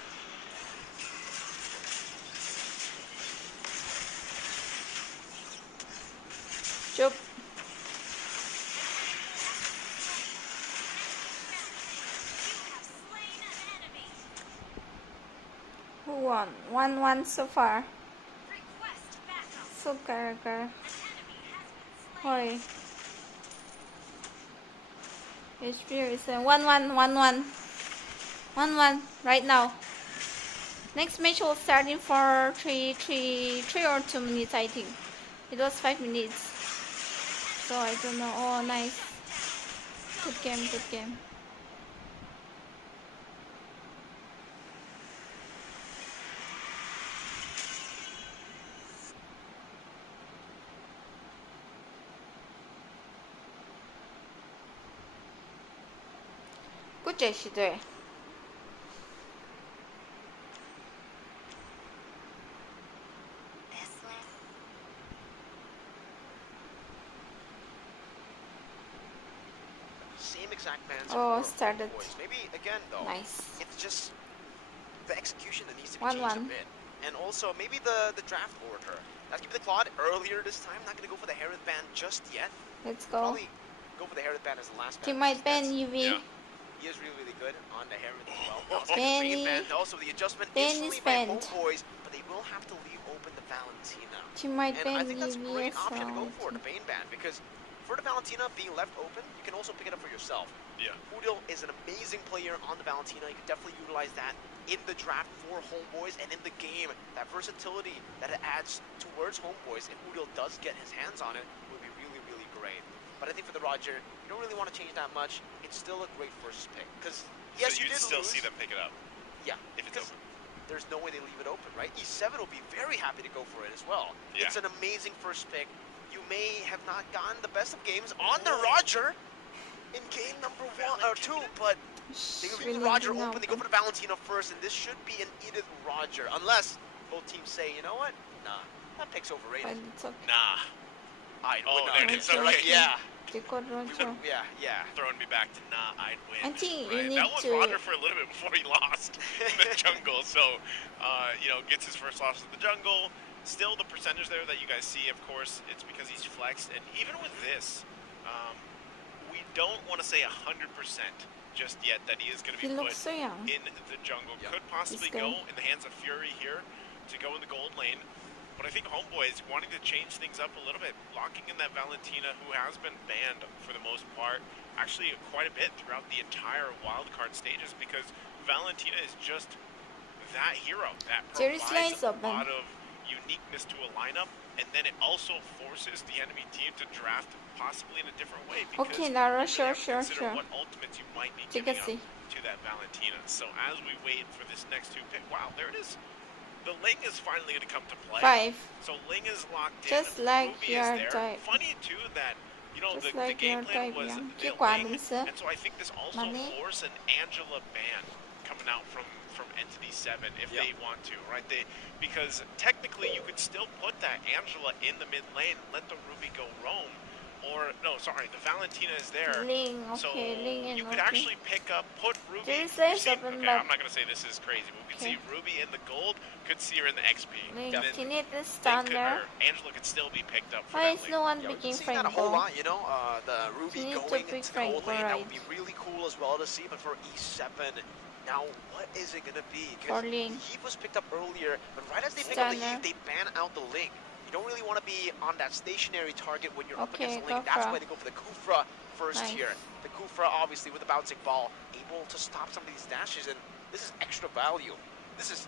Chup. You have slain an enemy. Who won? 1-1 so far. Request backup. So karaka. An enemy has been slain. Hoy. HP reason 1-1 right now. Next match will start in for 3 or 2 minutes, I think. It was 5 minutes. So I don't know. Oh, nice. Good game, good game. Good 제시들. Same exact bands Oh, for started. Boys. Maybe again though, Nice. it's just the execution that needs to be 1-1. changed a bit. And also maybe the draft order. Let's give the Claude earlier this time. Not gonna go for the Herod band just yet. Let's go. Probably go for the Herod band as the last band. Teammate Ben That's- UV. Yeah. He is really, really good on the Herod as well. Oh, Benny. Band, also the adjustment Ben instantly is by banned. Homeboys, but they will have to leave open the Valentina. Teammate And I Ben think that's a UV great as option to go well. for, the Bane band, because for the Valentina being left open, you can also pick it up for yourself. Yeah. Udil is an amazing player on the Valentina. You can definitely utilize that in the draft for Homeboys and in the game. That versatility that it adds towards Homeboys, if Udil does get his hands on it, would be really, really great. But I think for the Roger, you don't really want to change that much. It's still a great first pick. Because, yes, so you you'd did still lose. see them pick it up. Yeah, if it's because open. there's no way they leave it open, right? E7 will be very happy to go for it as well. Yeah. It's an amazing first pick. You may have not gotten the best of games on the Roger in game number 1 or 2, but they leave the Roger open. They go for the Valentina first, and this should be an Edith Roger, unless both teams say, you know what? Nah, that pick's But overrated. it's okay. Nah. Would not. there it is. Okay. Like, yeah. They got We Roger. would, yeah. Throwing me back to nah, I'd win. I think you right? need That was to- Roger for a little bit before he lost in the jungle. So, gets his first loss in the jungle. Still, the percentage there that you guys see, of course, it's because he's flexed. And even with this, we don't want to say 100% just yet that he is going to He be put looks so young. in the jungle. Yeah. Could possibly This guy. go in the hands of Fury here to go in the gold lane. But I think Homeboy is wanting to change things up a little bit, locking in that Valentina, who has been banned for the most part, actually quite a bit throughout the entire wildcard stages, because Valentina is just that hero that Jerry's provides line's a open. lot of uniqueness to a lineup, and then it also forces the enemy team to draft possibly in a different way. Because Okay, Nara, you really sure, have to consider sure. what ultimates you might be Take giving a up seat. to that Valentina. So as we wait for this next 2 pick, wow, there it is. The Ling is finally going to come to play. 5. So Ling is locked Just in. like Ruby your is there. type. Funny too that the Just like game your plan type, was yeah. the Kết quả Ling, đúng chưa? and so I think this also Money. forced an Angela ban coming out from Entity7 if Yeah. they want to, right? Because technically you could still put that Angela in the mid lane, let the Ruby go roam, or no, sorry, the Valentina is there. Ling, So okay, Ling and you could okay. actually pick up, put Ruby. There is we've less seen- open, okay, but- I'm not gonna say this is crazy, but we could see Okay. Ruby in the gold, could see her in the XP. Ling, and then Tinit is they stand could, there. or Angela could still be picked up for Why that is lane. no one Yeah, we've picking seen that a whole Franco? lot, the Ruby You need to going pick into the gold lane. That would Franco, be really cool as well to see. But for E7, now what is it going to be? For Because Ling. he was picked up earlier, but right as they pick up the Stunner. Eve, they ban out the Link. You don't really want to be on that stationary target when you're up Okay, against the Link. That's Kufra. why they go for the Kufra first Nice. here. The Kufra, obviously, with the bouncing ball, able to stop some of these dashes, and this is extra value. This is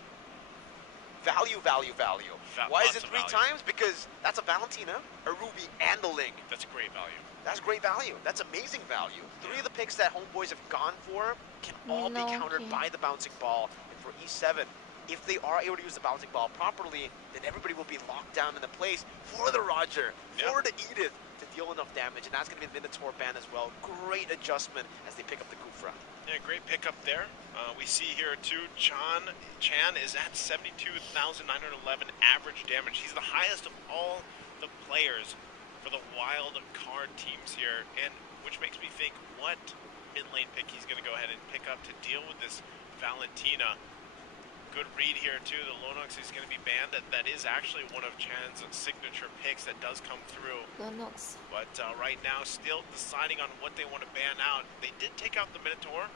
value. Why is Lots it of 3 value. times? Because that's a Valentina, a Ruby, and the Link. That's great value. That's great value. That's amazing value. 3 of the picks that Homeboys have gone for can all be No, countered okay. by the bouncing ball. And for E7, if they are able to use the bouncing ball properly, then everybody will be locked down in the place for the Roger, for the Edith to deal enough damage. And that's going to be the Minotaur ban as well. Great adjustment as they pick up the Kufra. Yeah, great pickup there. We see here too, Chan is at 72,911 average damage. He's the highest of all the players for the wild card teams here, and which makes me think what mid lane pick he's going to go ahead and pick up to deal with this Valentina. Good read here too. The Lonox is going to be banned. That is actually one of Chan's signature picks that does come through. Lonox. But right now, still deciding on what they want to ban out. They did take out the Minotaur.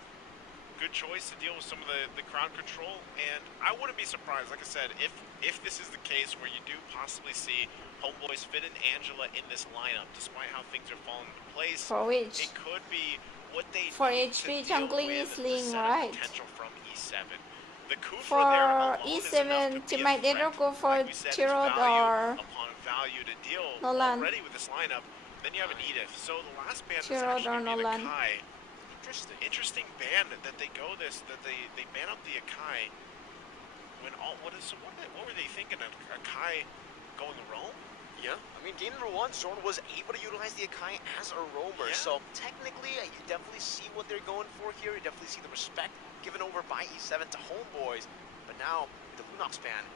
Good choice to deal with some of the crowd control. And I wouldn't be surprised, like I said, if this is the case where you do possibly see Homeboys fit in Angela in this lineup, despite how things are falling into place. For which? It could be what they For need H3 to deal jungling with is the Ling, setup right? potential from E7. The Kufra For there alone is enough E7, to be team a might either threat. go for Like we said, it's Tirod value or upon value to deal Nolan. already with this lineup. Then you have an Edith. So the last ban is Tirod actually or going to be the Nolan. Kai. Interesting. Interesting ban that they go this, that they ban up the Akai when all, what were they thinking of Akai going roam? Yeah, I mean, game number 1, Zorn was able to utilize the Akai as a roamer, Yeah. so technically, you definitely see what they're going for here. You definitely see the respect given over by E7 to Homeboys. But now, the Lunox ban,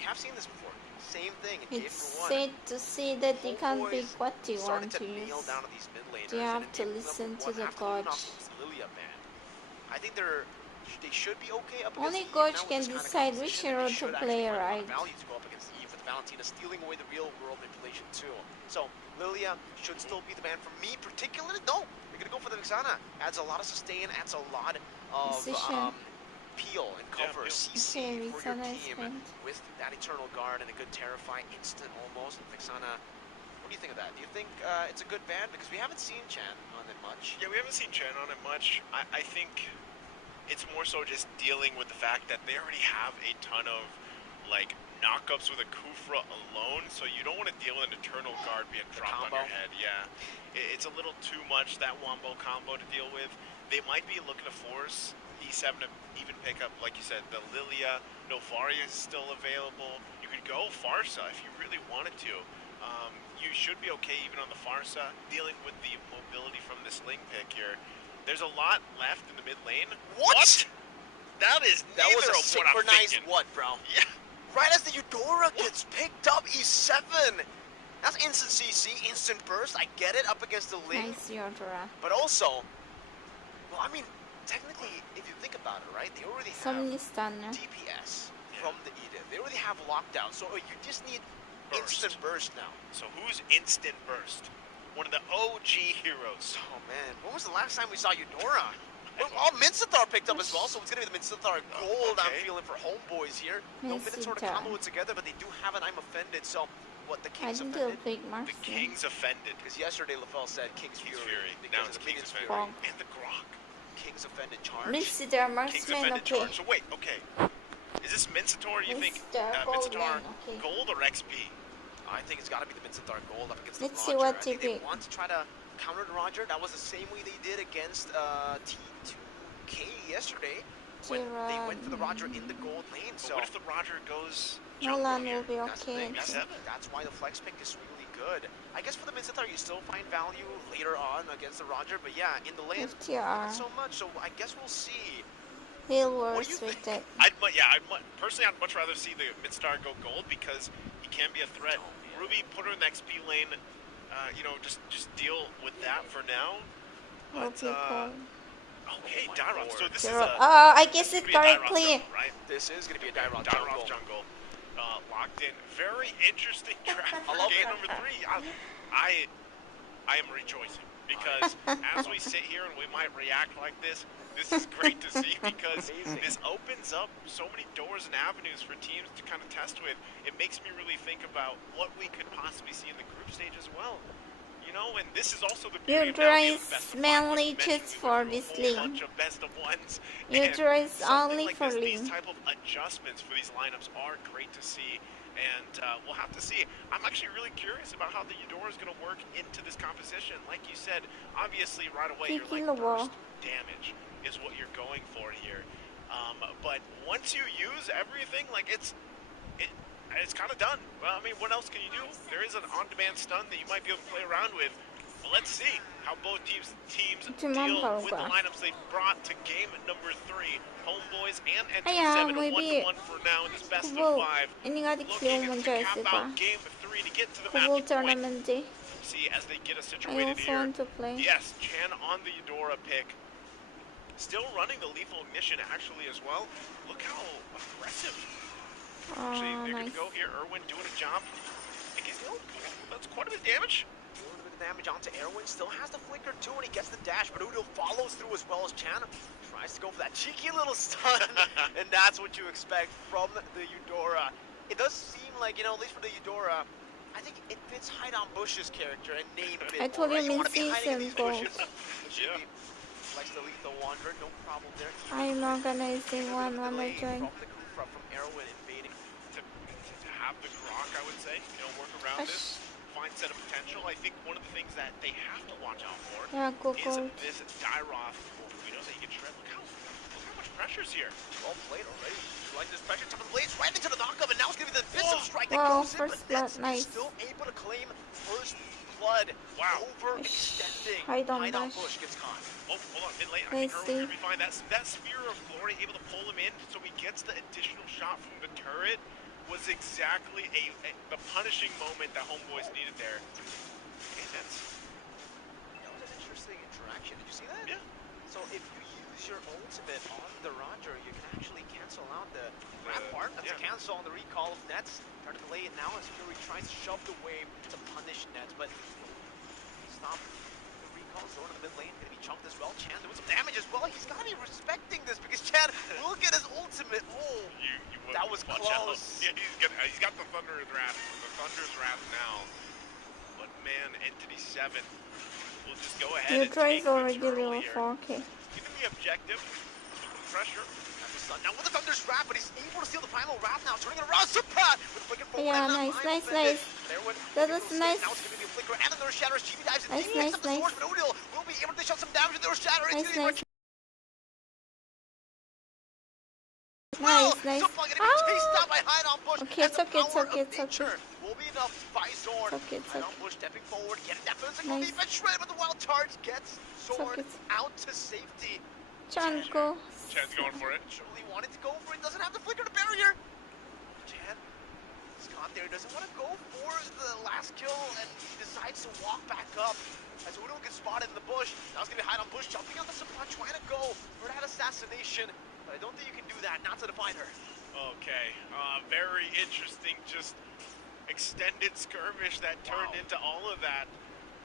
we have seen this before. Same thing in game It's number 1. sad to see that they can't pick Homeboys what they started want to nail use. down on these mid laners. They and have in to game listen number to 1, the after coach. Lunox was Lilia ban, I think they should be okay up against Only Eve. coach Now with can this kind of decide which composition, hero they to should play, actually find a lot right? of value to go up against Eve with Valentina stealing away the real world manipulation too. So Lilia should still be the man for me particularly. No, they're gonna go for the Vixana. Adds a lot of sustain, adds a lot of Position. peel and cover, peel. CC Okay, for your Vixana is team spent. with that Eternal Guard and a good Terrify instant almost. Vixana, what do you think of that? Do you think it's a good ban? Because we haven't seen Chan on it much. Yeah, we haven't seen Chen on it much. I think it's more so just dealing with the fact that they already have a ton of like knockups with a Kufra alone, so you don't want to deal with an Eternal Guard being dropped on your combo. head. Yeah, it's a little too much, that wombo combo to deal with. They might be looking to force E7 to even pick up, like you said, the Lilia. Novaria is still available. You could go Farsa if you really wanted to. You should be okay even on the Farsa, dealing with the mobility from this Ling pick here. There's a lot left in the mid lane. What? That is That neither was a of what I'm synchronized thinking. what, bro? Yeah. Right as the Eudora gets picked up, E7. That's instant CC, instant burst. I get it up against the Ling, Nice Yordra. but also, well, I mean, technically, if you think about it, right? They already So have many stunner. DPS from the Edith. They already have lockdown, so you just need Burst. instant burst now. So who's Instant Burst? One of the OG heroes. Oh man, when was the last time we saw Eudora? Well, all Mincetar picked up as well, so it's gonna be the Mincetar gold I'm okay. feeling for Homeboys here. No Minotaur to Mincetar. combo it together, but they do have an I'm offended, so what, the I King's think they'll offended? pick The Marcy. King's offended. Because yesterday LaFell said King's King's Fury. Fury. Because Now it's of King's Fury. Fury. Grok. And the Grok. King's offended charge. Mincetar, King's marksman, offended okay. charge. So wait, okay. Is this Mincetar, you think? Mincetar gold Mincetar then, okay. gold or XP? I think it's got to be the Mincetar gold up against Let's the see Roger. what I think they they pick. want to try to counter the Roger. That was the same way they did against T2K yesterday when they went for the Roger in the gold lane. But So what if the Roger goes jungle Nolan here? will be that's the okay. thing. That's why the flex pick is really good. I guess for the Mincetar, you still find value later on against the Roger, but yeah, in the lane, FTR. not so much. So I guess we'll see. He'll What work do you with think? that. Personally, I'd much rather see the Midstar go gold because he can be a threat. Ruby, put her in the XP lane. Just deal with that for now. But, Okay, cool. okay, Oh my Dairon. lord. So this is Zero. a I guess it be a Dairon correctly. jungle, right? This is going to be a Dairon Dairon's jungle. jungle. Locked in. Very interesting draft I for love game it. number 3. I am rejoicing because as we sit here and we might react like this is great to see because Amazing. this opens up so many doors and avenues for teams to kind of test with. It makes me really think about what we could possibly see in the group stage as well. You know, and this is also the beauty of now Eudora being is the best of mainly five. Like you just mentioned, for we went this through a whole lane. bunch of best of ones. Eudora is Something only like for this, these lane. type of adjustments for these lineups are great to see, and we'll have to see. I'm actually really curious about how the Eudora is going to work into this composition. Like you said, obviously right away you're like Killable. burst damage is what you're going for here, but once you use everything, like it's kind of done. Well, I mean, what else can you do? There is an on-demand stun that you might be able to play around with. But let's see how both teams deal Tumambao with the ba? lineups they brought to game number 3. Homeboys and Kaya, Entity7 maybe 1-1 for now in this best Kubo, of 5. 인이가 Looking 먼저 to cap 했을까? out game 3 to get to the Kubo match point. tournament. See as they get us I situated also here. want to play. Yes, Chan on the Eudora pick. Still running the lethal ignition actually as well. Look how aggressive. Actually, Oh, they're nice. gonna go here. Erwin doing a job. I think he's that's quite a bit of damage. A little bit of damage onto Erwin. Still has the flicker too, and he gets the dash. But Udo follows through as well as Chan tries to go for that cheeky little stun, and that's what you expect from the Eudora. It does seem like, at least for the Eudora, I think it fits Hide on Bush's character and name it. I told right? you You want to be hiding in these mid-season bushes. goals. It should be Likes the lethal wanderer, no problem there. I'm organizing one when I join. From the from Arrowhead invading. To have the Grok, I would say, work around this, fine set of potential. I think one of the things that they have to watch out for Yeah, go is gold. this Dyroth torpedoes that you can shred. Look how much pressure's here. Well played already. Like this pressure, top of the blades, right into the knockup, and now it's going to be the Visceral Strike that Wow, goes in, first but Nets blood, nice. still able to claim first blood. Wow. Overextending. Hide on Hideout Bush. Bush gets caught. Oh, hold on, mid lane. I I think Earl's see. gonna be fine. That Sphere of Glory able to pull him in, so he gets the additional shot from the turret. Was exactly the punishing moment that Homeboys needed there. Okay, Nets. That was an interesting interaction. Did you see that? Yeah. So if you use your ultimate on the Roger, you can actually cancel out the grab part. That's a cancel on the recall of Nets. Trying to delay it now as Fury tries to shove the wave to punish Nets, but stop the recall. Zone in the mid lane, gonna be chunked as well. Chan doing some damage as well. He's gotta be respecting this because Chan will get his ultimate. Oh, that was close. Yeah, he's got the Thunder's Wrath now. But man, Entity7 will just go ahead Your and try take is already control level here. 4, okay. Give him the objective. Pressure. Now with the Thunder's Wrath, but he's able to steal the Primal Wrath now, turning it around. Surpat with a flicker forward. Yeah, and nice. That was nice. Now it's going to be a flicker and the Nurse Shatter as GB dives in. Nice, Takes up the nice. Swords, but Odil will be able to dish out some damage with the Nurse Shatter. It's going to be Nice. Supply going to be chased down by Hideout Bush. Okay, and the it's power okay. of nature will be enough by Zorn. Hideout Bush stepping forward, getting that physical Nice. defense shred, but the wild charge gets Zorn okay. out to safety. Chanko. Chan's going for it. Truly wanted to go for it, doesn't have the flicker to barrier. Chan is caught there, doesn't want to go for the last kill, and he decides to walk back up. As Udo gets spotted in the bush, now it's going to be Hideout Bush jumping on the supply, trying to go for that assassination. But I don't think you can do that, not to define her. Okay, very interesting, just extended skirmish that turned into all of that.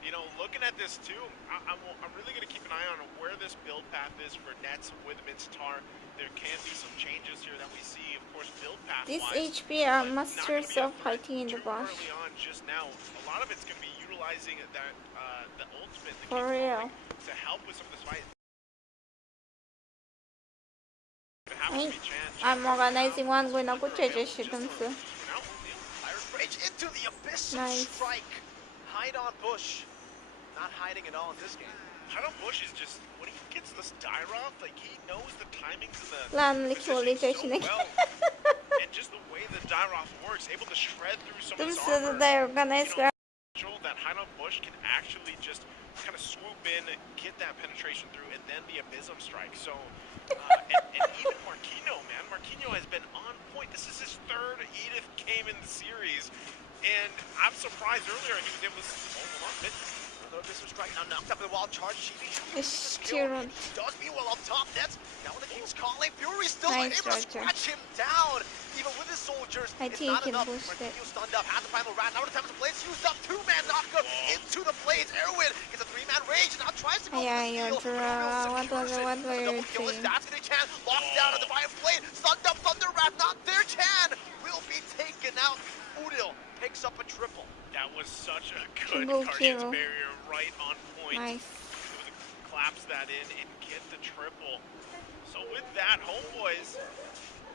You know, looking at this too, I'm really going to keep an eye on where this build path is for Nets with Minstar. There can be some changes here that we see, of course, build path. This HP are masters of fighting in the bush. Early on, just now, a lot of it's going to be utilizing that the ultimate, the For real. to help with some of this fight. I'm organizing one when I go check the shipments. Iron Rage into the abyss. Nice. Strike. Hide on Bush. Not hiding at all in this game. Hideout Bush is just, when he gets this Dyroth, like he knows the timings and the Lan positioning so well. And just the way the Dyroth works, able to shred through some of his armor. They organize That Hideout Bush can actually just kind of swoop in, get that penetration through, and then the Abysm Strike. So, and even Marquinhos, man. Marquinhos has been on point. This is his third Edith game in the series. And I'm surprised earlier he was able to, hold on, Another Abysm Strike now knocked up in the wild charge. He does meanwhile up top. Nets. Now when the King's calling, Fury still able to scratch him down. Even with his soldiers, I it's think not he can enough. boost it. Marquinhos stunned up, has the Primal Wrath. Now the time of the blades used up. Two-man knockup into the blades. Erwin gets a three-man rage. Now tries to go for the steal. What were you Double kill is doing? that's gonna Chan. Locks down a Defiant Blade. Stunned up Thunder Wrath. Not there. Chan will be taken out. Udil picks up a triple. that was such a good Triple Guardian's kill. Barrier right on point. Nice. Able to collapse that in and get the triple. So with that, Homeboys,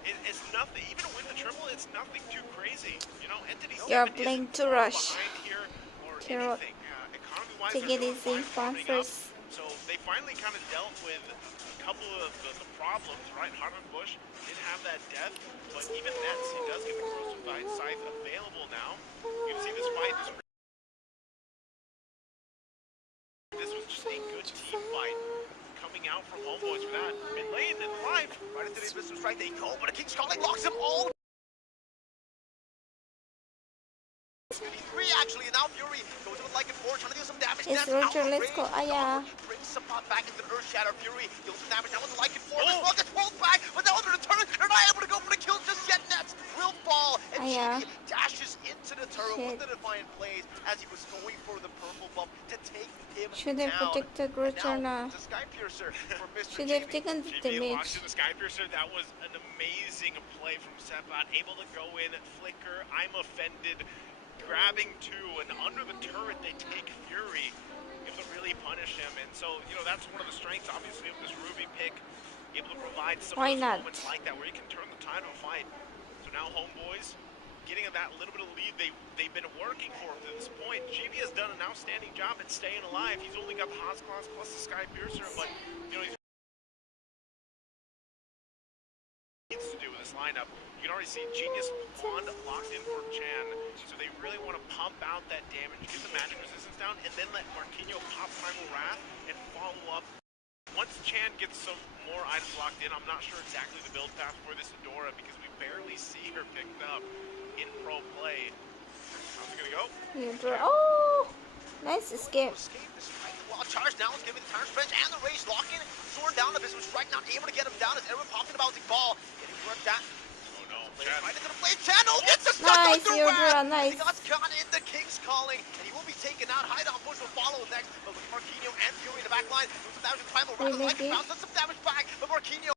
it's nothing, even with the triple, it's nothing too crazy. You know, Entity7 You're isn't playing to far rush. behind here or Hero. anything. Economy-wise, Take they're it doing easy, fine farming up. first. So they finally kind of dealt with a couple of the problems, right? Harden Bush did have that death, but even Nets, he does get the Corrosive Scythe available now. You can see this fight. This was just a good team fight coming out from Homeboys for that. Mid lane and live. Right into the Abysm Strike they go, but a King's calling locks them all. 3 actually, and now Fury goes with like a 4, trying to deal some damage. It's Nets Roger, out of let's go. range. Yeah. Brings Support back into the Earth Shatter. Fury deals some damage. Now with the like 4, this one gets pulled back, but now under the turret, they're not able to go for the kill just yet. Nets will fall, and Yeah. Chibi dashes into the turret with Shit. the Defiant Blaze as he was going for the purple buff to take him Should have down. protected And Roger now now. it's a Sky Piercer for Mr. Should have Chibi. taken the GB damage. launched in the Sky Piercer. That was an amazing play from Seppat. Able to go in, flicker. I'm offended. Grabbing 2, and under the turret they take Fury. Able to really really punish him. And so, you know, that's one of the strengths, obviously, of this Ruby pick, able to provide some Why of those not? moments like that where you can turn the tide of a fight. So now Homeboys getting that little bit of lead they've been working for to this point. GB has done an outstanding job at staying alive. He's only got the Haas Claws plus the Sky Piercer, but, you know, he's needs to do with this lineup. You can already see Genius Wand locked in for Chan, so they really want to pump out that damage, get the magic resistance down, and then let Marquinhos pop Primal Wrath and follow up. Once Chan gets some more items locked in, I'm not sure exactly the build path for this Adora because we barely see her picked up in pro play. How's it gonna go? Oh, nice escape. Escape this fight. Wild charge now is giving the counter stretch and the rage lock in. Zorn down a bit, strike not able to get him down as everyone popping about the ball. Getting worked at. Oh no, Blade Chan. right into the blade channel. Gets a stuck Nice, under Yodra, Wrath. nice. He got caught in the King's Calling, and he will be taken out. Hideout push will follow next, but with Marquinhos and Fury in the back line, doing some damage to Primal Wrath. Like Maybe. bounce, some damage back, but Marquinhos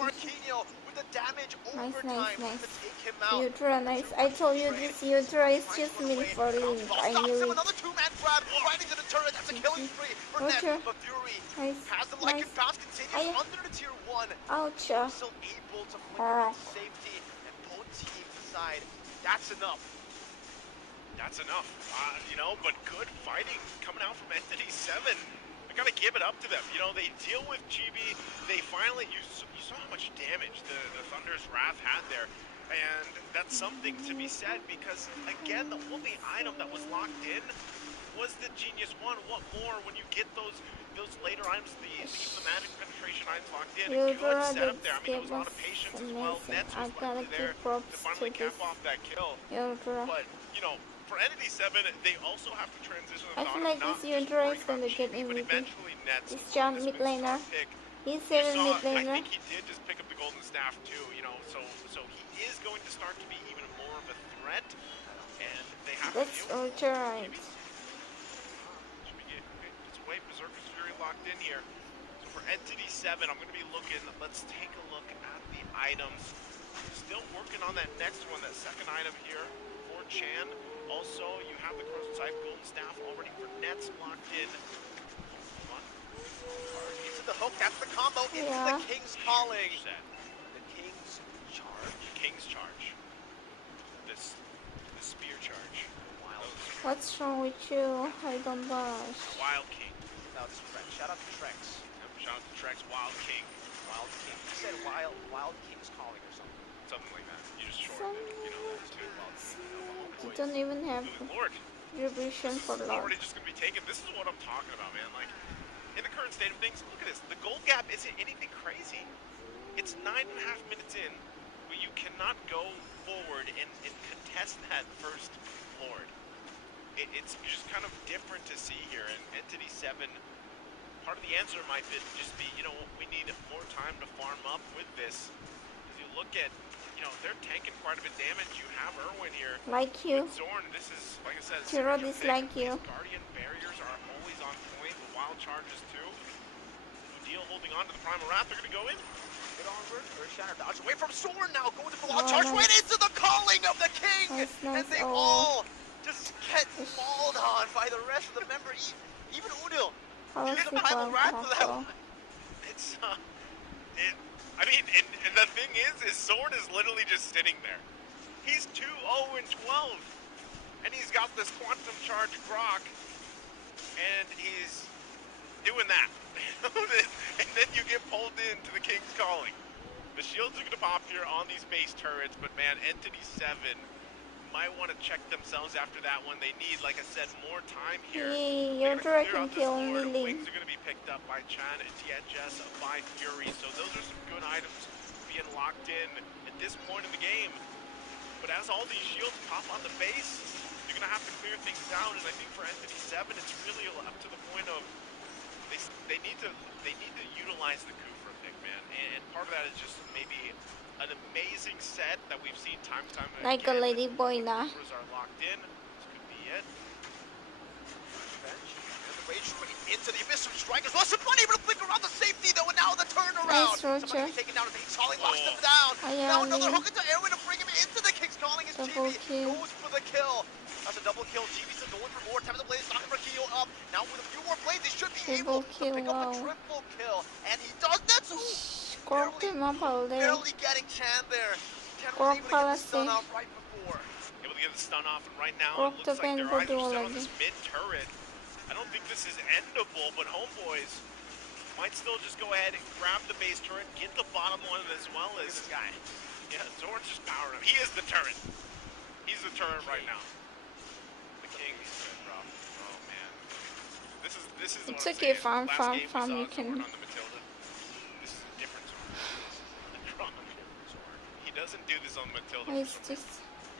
with the damage overtime to take him out. Yodra, nice. I told you this Yodra is just meant for Link. I Stops knew him, it. another two-man grab, right into the turret. That's a killing spree for Neb, Roger. but Fury Nice. has the like Nice. and bounce, continues Aye. under the tier 1. Ouch. Still able to flicker into safety and pull teams aside. That's enough. That's enough, you know, but good fighting coming out from Entity7. I gotta give it up to them. You know, they deal with GB. They finally, you saw how much damage the Thunder's Wrath had there. And that's something to be said because, again, the only item that was locked in was the Genius One. What more when you get those later items, the magic penetration items locked in? A good setup there. I mean, there was a lot of patience as well. Nets was likely there to finally cap off that kill. Yodra. But, you know, for Entity7, they also have to transition. I feel like this Yodra is gonna get but MVP. eventually Nets It's John this mid big star laner. pick. He's You 7 saw, mid I laner. think he did just pick up the golden staff too, you know, so he is going to start to be even more of a threat, and they have That's to deal with Ultra. Should we get away, Berserker's Fury locked in here. So for Entity7, I'm going to be looking, let's take a look at the items. Still working on that next one, that second item here for Chan. Also, you have the Corrosive Scythe Golden Staff already for Nets locked in. Into the hook, that's the combo, into the King's Calling. The King's Charge. King's Charge. This spear charge. Wild. What's wrong with you? I don't blush. Wild King. Now it's Trex. Shout out to Trex. Shout out to Trex, Wild King. Wild King. He said Wild King's Calling or something. Something like that. You just shortened it. You know, that's too Wild King. You don't even have Good Lord. distribution for This is love. already just going to be taken. This is what I'm talking about, man. Like, in the current state of things, look at this. The gold gap isn't anything crazy. It's 9.5 minutes in, but you cannot go forward and contest that first Lord. It's just kind of different to see here. And Entity7, part of the answer might just be, you know, we need more time to farm up with this. As you look at, you know, they're tanking quite a bit of damage. You have Irwin here. Like you. With Zorn, this is, like I said, Zero dislike you. Guardian barriers are always on point. The wild charges too. Deal holding on to the Primal Wrath. They're going to go in. Get onward. Very Shatter dodge away from Zorn now. Going to the Oh, wild charge nice. right into the Calling of the King. Nice, And nice. they Oh. all just get mauled on by the rest of the members. Even Udil. How You is get he a Primal going Wrath for that to one. It's, I mean, and the thing is Zorn is literally just sitting there. He's 2-0-12, and he's got this Quantum Charge Grok, and he's doing that. And then you get pulled into the King's Calling. The shields are going to pop here on these base turrets, but man, Entity7 might want to check themselves after that one. They need, like I said, more time here. Your They're Yodra gonna can clear kill out this Lord. Lily. Wings are going to be picked up by Chan and THS by Fury. So those are some good items being locked in at this point in the game. But as all these shields pop on the base, you're going to have to clear things down. And I think for Entity7, it's really up to the point of they need to utilize the Kufra pick, man. And part of that is just maybe an amazing set that we've seen time and time Like a again. lady boy now. Kufras are locked in. This could be it. Bench. And the straight into the abyss from strikers. Lost some money, but a flick around the safety though, and now the turnaround. Nice Somebody roger. be taken down as he's Solly locks them down. Ayan, Now another Lee. hook into Erwin to bring him into the kicks calling his Double GB. kill. Goes for the kill. That's a double kill. GB still going for more. Time of the blaze, knocking Marquinhos up. Now with a few more plays, they should be Triple able to kill, pick up wow. the triple kill. And he does that. Korktum apaldı. Barely getting Chan there. Chan was Kork able to get the stun palası. off right before. Able to get the stun off, and right now Kork it da looks like beni they're either vurdu still on olabilir. this mid turret. I don't think this is endable, but Homeboys might still just go ahead and grab the base turret, get the bottom one as well as This guy. yeah, Zorn's just powering him. He is the turret. He's the turret right now. The king is good, bro. Oh man, this is It's what I'm okay, saying. farm, Last farm, game we farm, saw you Zorn can- on the Matilda. This is a different Zorn. Zorn. He doesn't do this on Matilda. What is this?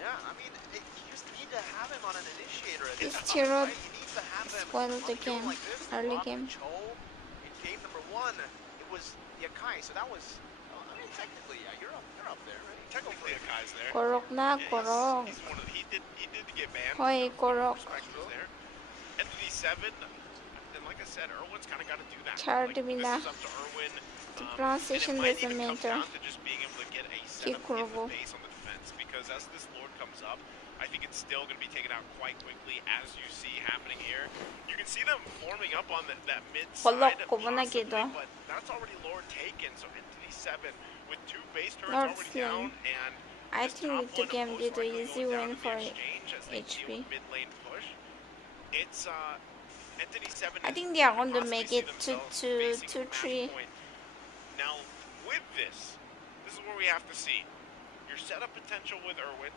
Yeah, I mean, you just need to have him on an initiator at This this tier point, up right? You need to have him spoiled on the a kill game, like this. early Rob game. Cho in game number 1, it was Yakai, so that was, well, I mean, technically, yeah, you're up there, right? Technically, a guy's there. Korok na, Yeah, korok. he's one of the, he did to get banned. Hoy, korok. Perspectives there. Entity7, and like I said, Erwin's kind of got to do that. Char Like, to be this na. is up to Erwin. The and pronunciation it might doesn't even come matter. down to just being able to get a setup in the Kikurovo. base on the defense, because as this Lord comes up, I think it's still going to be taken out quite quickly, as you see happening here. You can see them forming up on that mid side, Kolok ko ba na possibly, gido? but that's already Lord taken. So Entity7 with 2 base turrets Lord already slain. down, and I this think top with the one game most did a likely easy going down win in the for exchange as they deal HP. with mid lane push. It's Entity7. I think they are going to possibly make see it themselves to facing a match 2-3. point. Now, with this is where we have to see your setup potential with Erwin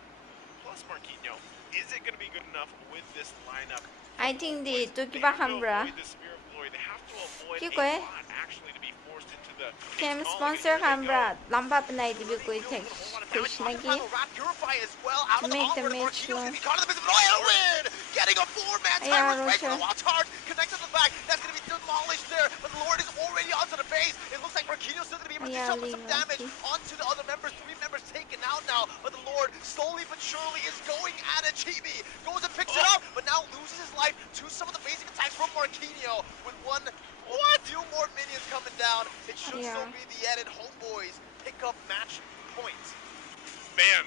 plus Marquinhos. Is it going to be good enough with this lineup? I think the They Tuki have to Bahambra. avoid the Spear of Glory. They have to avoid Ki a ko eh. lot actually to be forced into the Game calling it. sponsor Here they go. Hambra. Lamba pinay di ko take push lagi. Purify as well, out To of the make the onward, match Marquinhos slow. gonna be caught in the midst of it. Erwin getting a 4-man Ayan, timer straight Roger. from the wild charge, connected to the back. That's gonna be demolished there, but the Lord is already onto the base. It looks like Marquinhos still gonna be able to Ayan, suffer some damage Rocky. onto the other members. 3 members taken out now, but the Lord slowly but surely is going at it. Chibi goes and picks it up, but now loses his life to some of the basic attacks from Marquinhos with a few more minions coming down. It should Yeah. still be the end, and Homeboys pick up match points. Man,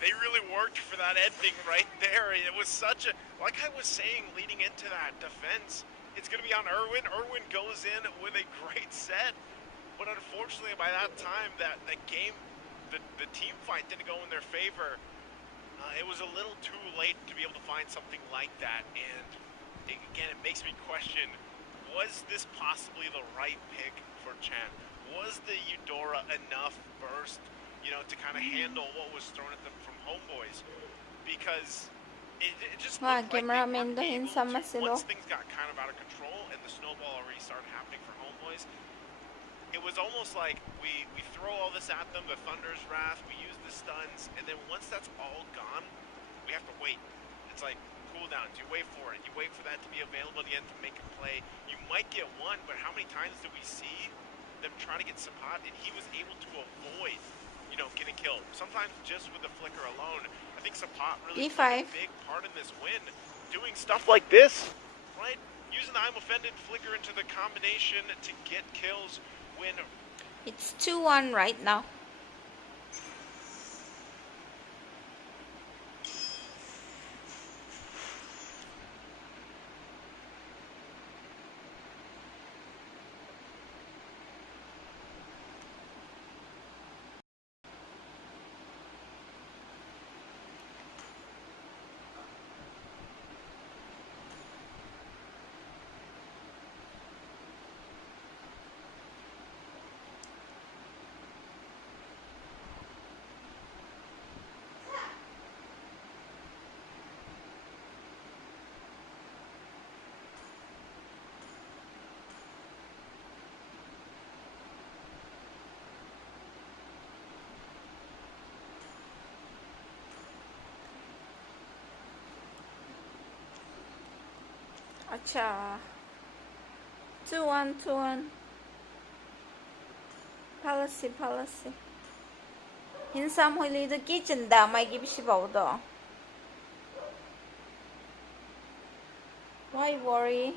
they really worked for that ending right there. It was such a, like I was saying leading into that defense, it's going to be on Erwin. Erwin goes in with a great set, but unfortunately by that time, that game, the team fight didn't go in their favor. It was a little too late to be able to find something like that, and again, it makes me question, was this possibly the right pick for Chan? Was the Eudora enough burst, to kind of handle what was thrown at them from Homeboys? Because it just Wah, looked like they cameraman weren't doon able sa to, masilo. once things got kind of out of control and the snowball already started happening for Homeboys, it was almost like we throw all this at them, the Thunder's Wrath, we use the stuns, and then once that's all gone, we have to wait. It's like cooldowns, you wait for it, you wait for that to be available again to make a play. You might get one, but how many times did we see them trying to get Sapat and he was able to avoid, getting killed? Sometimes just with the flicker alone. I think Sapat really played E5. a big part in this win, doing stuff like this, right? Using the I'm offended flicker into the combination to get kills when It's 2-1 right now. Acha. 2-1, 2-1. Policy. Hinsam huli the kitchen da may give shi baudo. Why worry?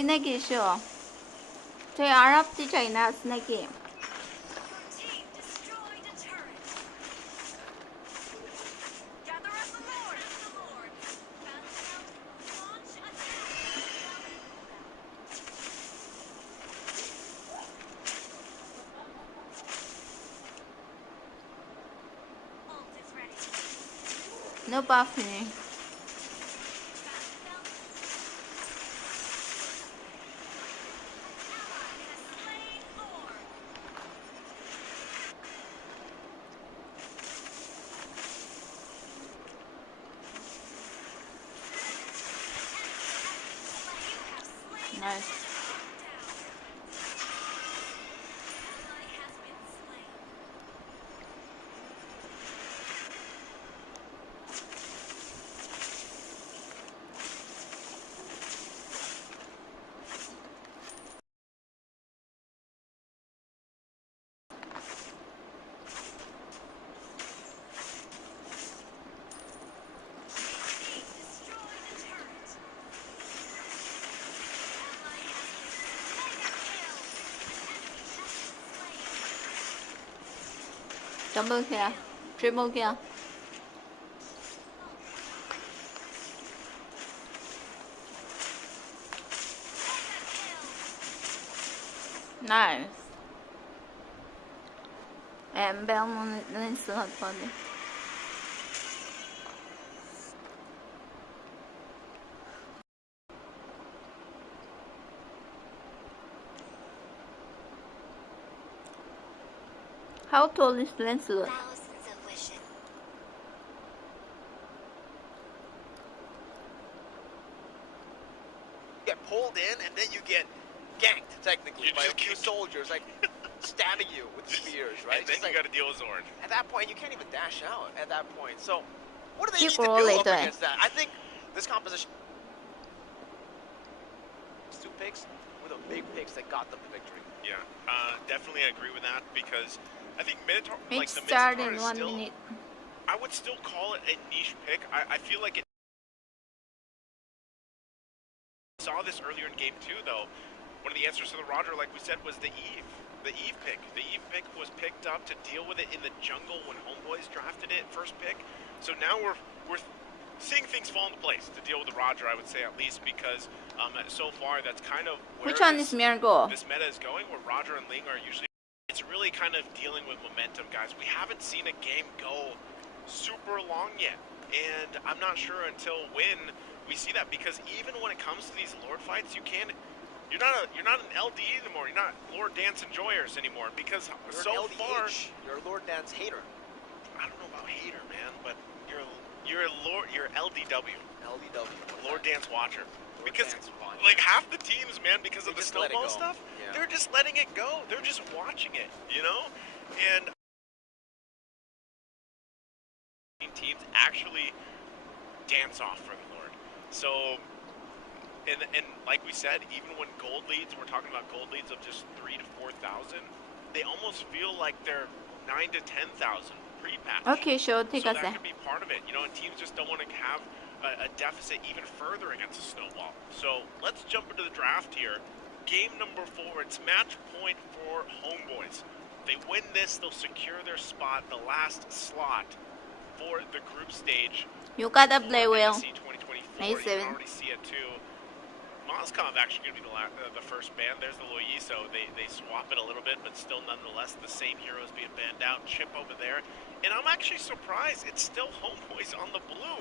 Snaggy sure. 저희 Arab teacher 있나 Snaggy? Your team destroyed a turret. Gather up the Lord. Balance out. Launch attack. Ult is ready. No buffing. Nice. Double kill. Triple kill. Nice. Belmont slot body. How tall is Lancelot? Thousands of wishes. Get pulled in and then you get ganked technically You by a just few get- soldiers like stabbing you with spears, right? And then Just you like, got to deal with Zorn. at that point you can't even dash out at that point. So what do they Keep need to do rolling, up do it. against that? I think this composition two picks were the big picks that got them the victory. Yeah, definitely agree with that because I think Minotaur, It like the start Minotaur in is 1 still, minute. I would still call it a niche pick. I feel like it. Saw this earlier in game 2 though. One of the answers to the Roger, like we said, was the Eve. The Eve pick. The Eve pick was picked up to deal with it in the jungle when Homeboys drafted it first pick. So now we're seeing things fall into place to deal with the Roger, I would say at least, because so far that's kind of where Which one is Miracle? this meta is going, where Roger and Ling are usually. It's really kind of dealing with momentum, guys. We haven't seen a game go super long yet, and I'm not sure until when we see that, because even when it comes to these Lord fights, you're not an LD anymore. You're not Lord Dance enjoyers anymore, because You're so an LDH. far You're a Lord Dance hater. I don't know about hater, man, but you're LDW, LDW. Lord Dance watcher. Lord Because Dance watcher. like half the teams, man, because of They the just let it snowball go. stuff, Yeah. they're just letting it go. They're just watching it, you know? And teams actually dance off for the Lord. So, and like we said, even when gold leads, we're talking about gold leads of just 3,000 to 4,000, they almost feel like they're 9,000 to 10,000 pre-patch. Okay, sure. Take So us that there. could be part of it, you know, and teams just don't want to have a deficit even further against a snowball. So let's jump into the draft here. Game number 4, it's match point for Homeboys. They win this, they'll secure their spot, the last slot for the group stage. You gotta play for well. NBC 2024. May You can 7. already see it too. Moscov actually going to be the first ban. There's the Loiso. They swap it a little bit, but still nonetheless the same heroes being banned out. Chip over there. And I'm actually surprised it's still Homeboys on the blue.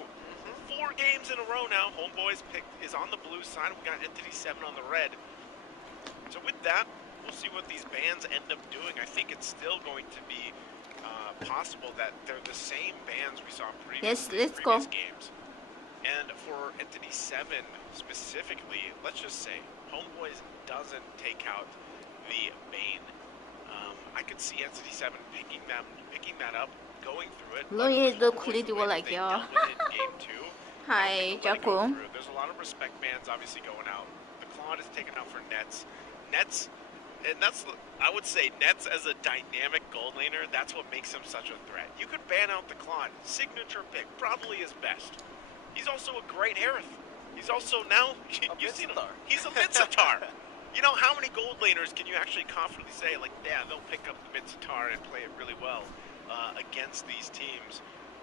4 games in a row now. Homeboys is on the blue side. We got Entity7 on the red. So with that, we'll see what these bans end up doing. I think it's still going to be possible that they're the same bans we saw Yes, previously in let's go. previous games. And for Entity7 specifically, let's just say Homeboys doesn't take out the Bane. I could see Entity7 picking that up, going through it. Lo but ye with the Homeboys quality the way like that they yo. dealt with it in game 2, Hi, I think they'll let it go Jaku. through. There's a lot of respect bans obviously going out. The Claude is taken out for Nets. And that's, I would say, Nets as a dynamic gold laner, that's what makes him such a threat. You could ban out the Claude. Signature pick, probably his best. He's also a great Aerith. He's also now, you've seen him, he's a mid-sitar. You know, how many gold laners can you actually confidently say, like, yeah, they'll pick up the mid-sitar and play it really well against these teams?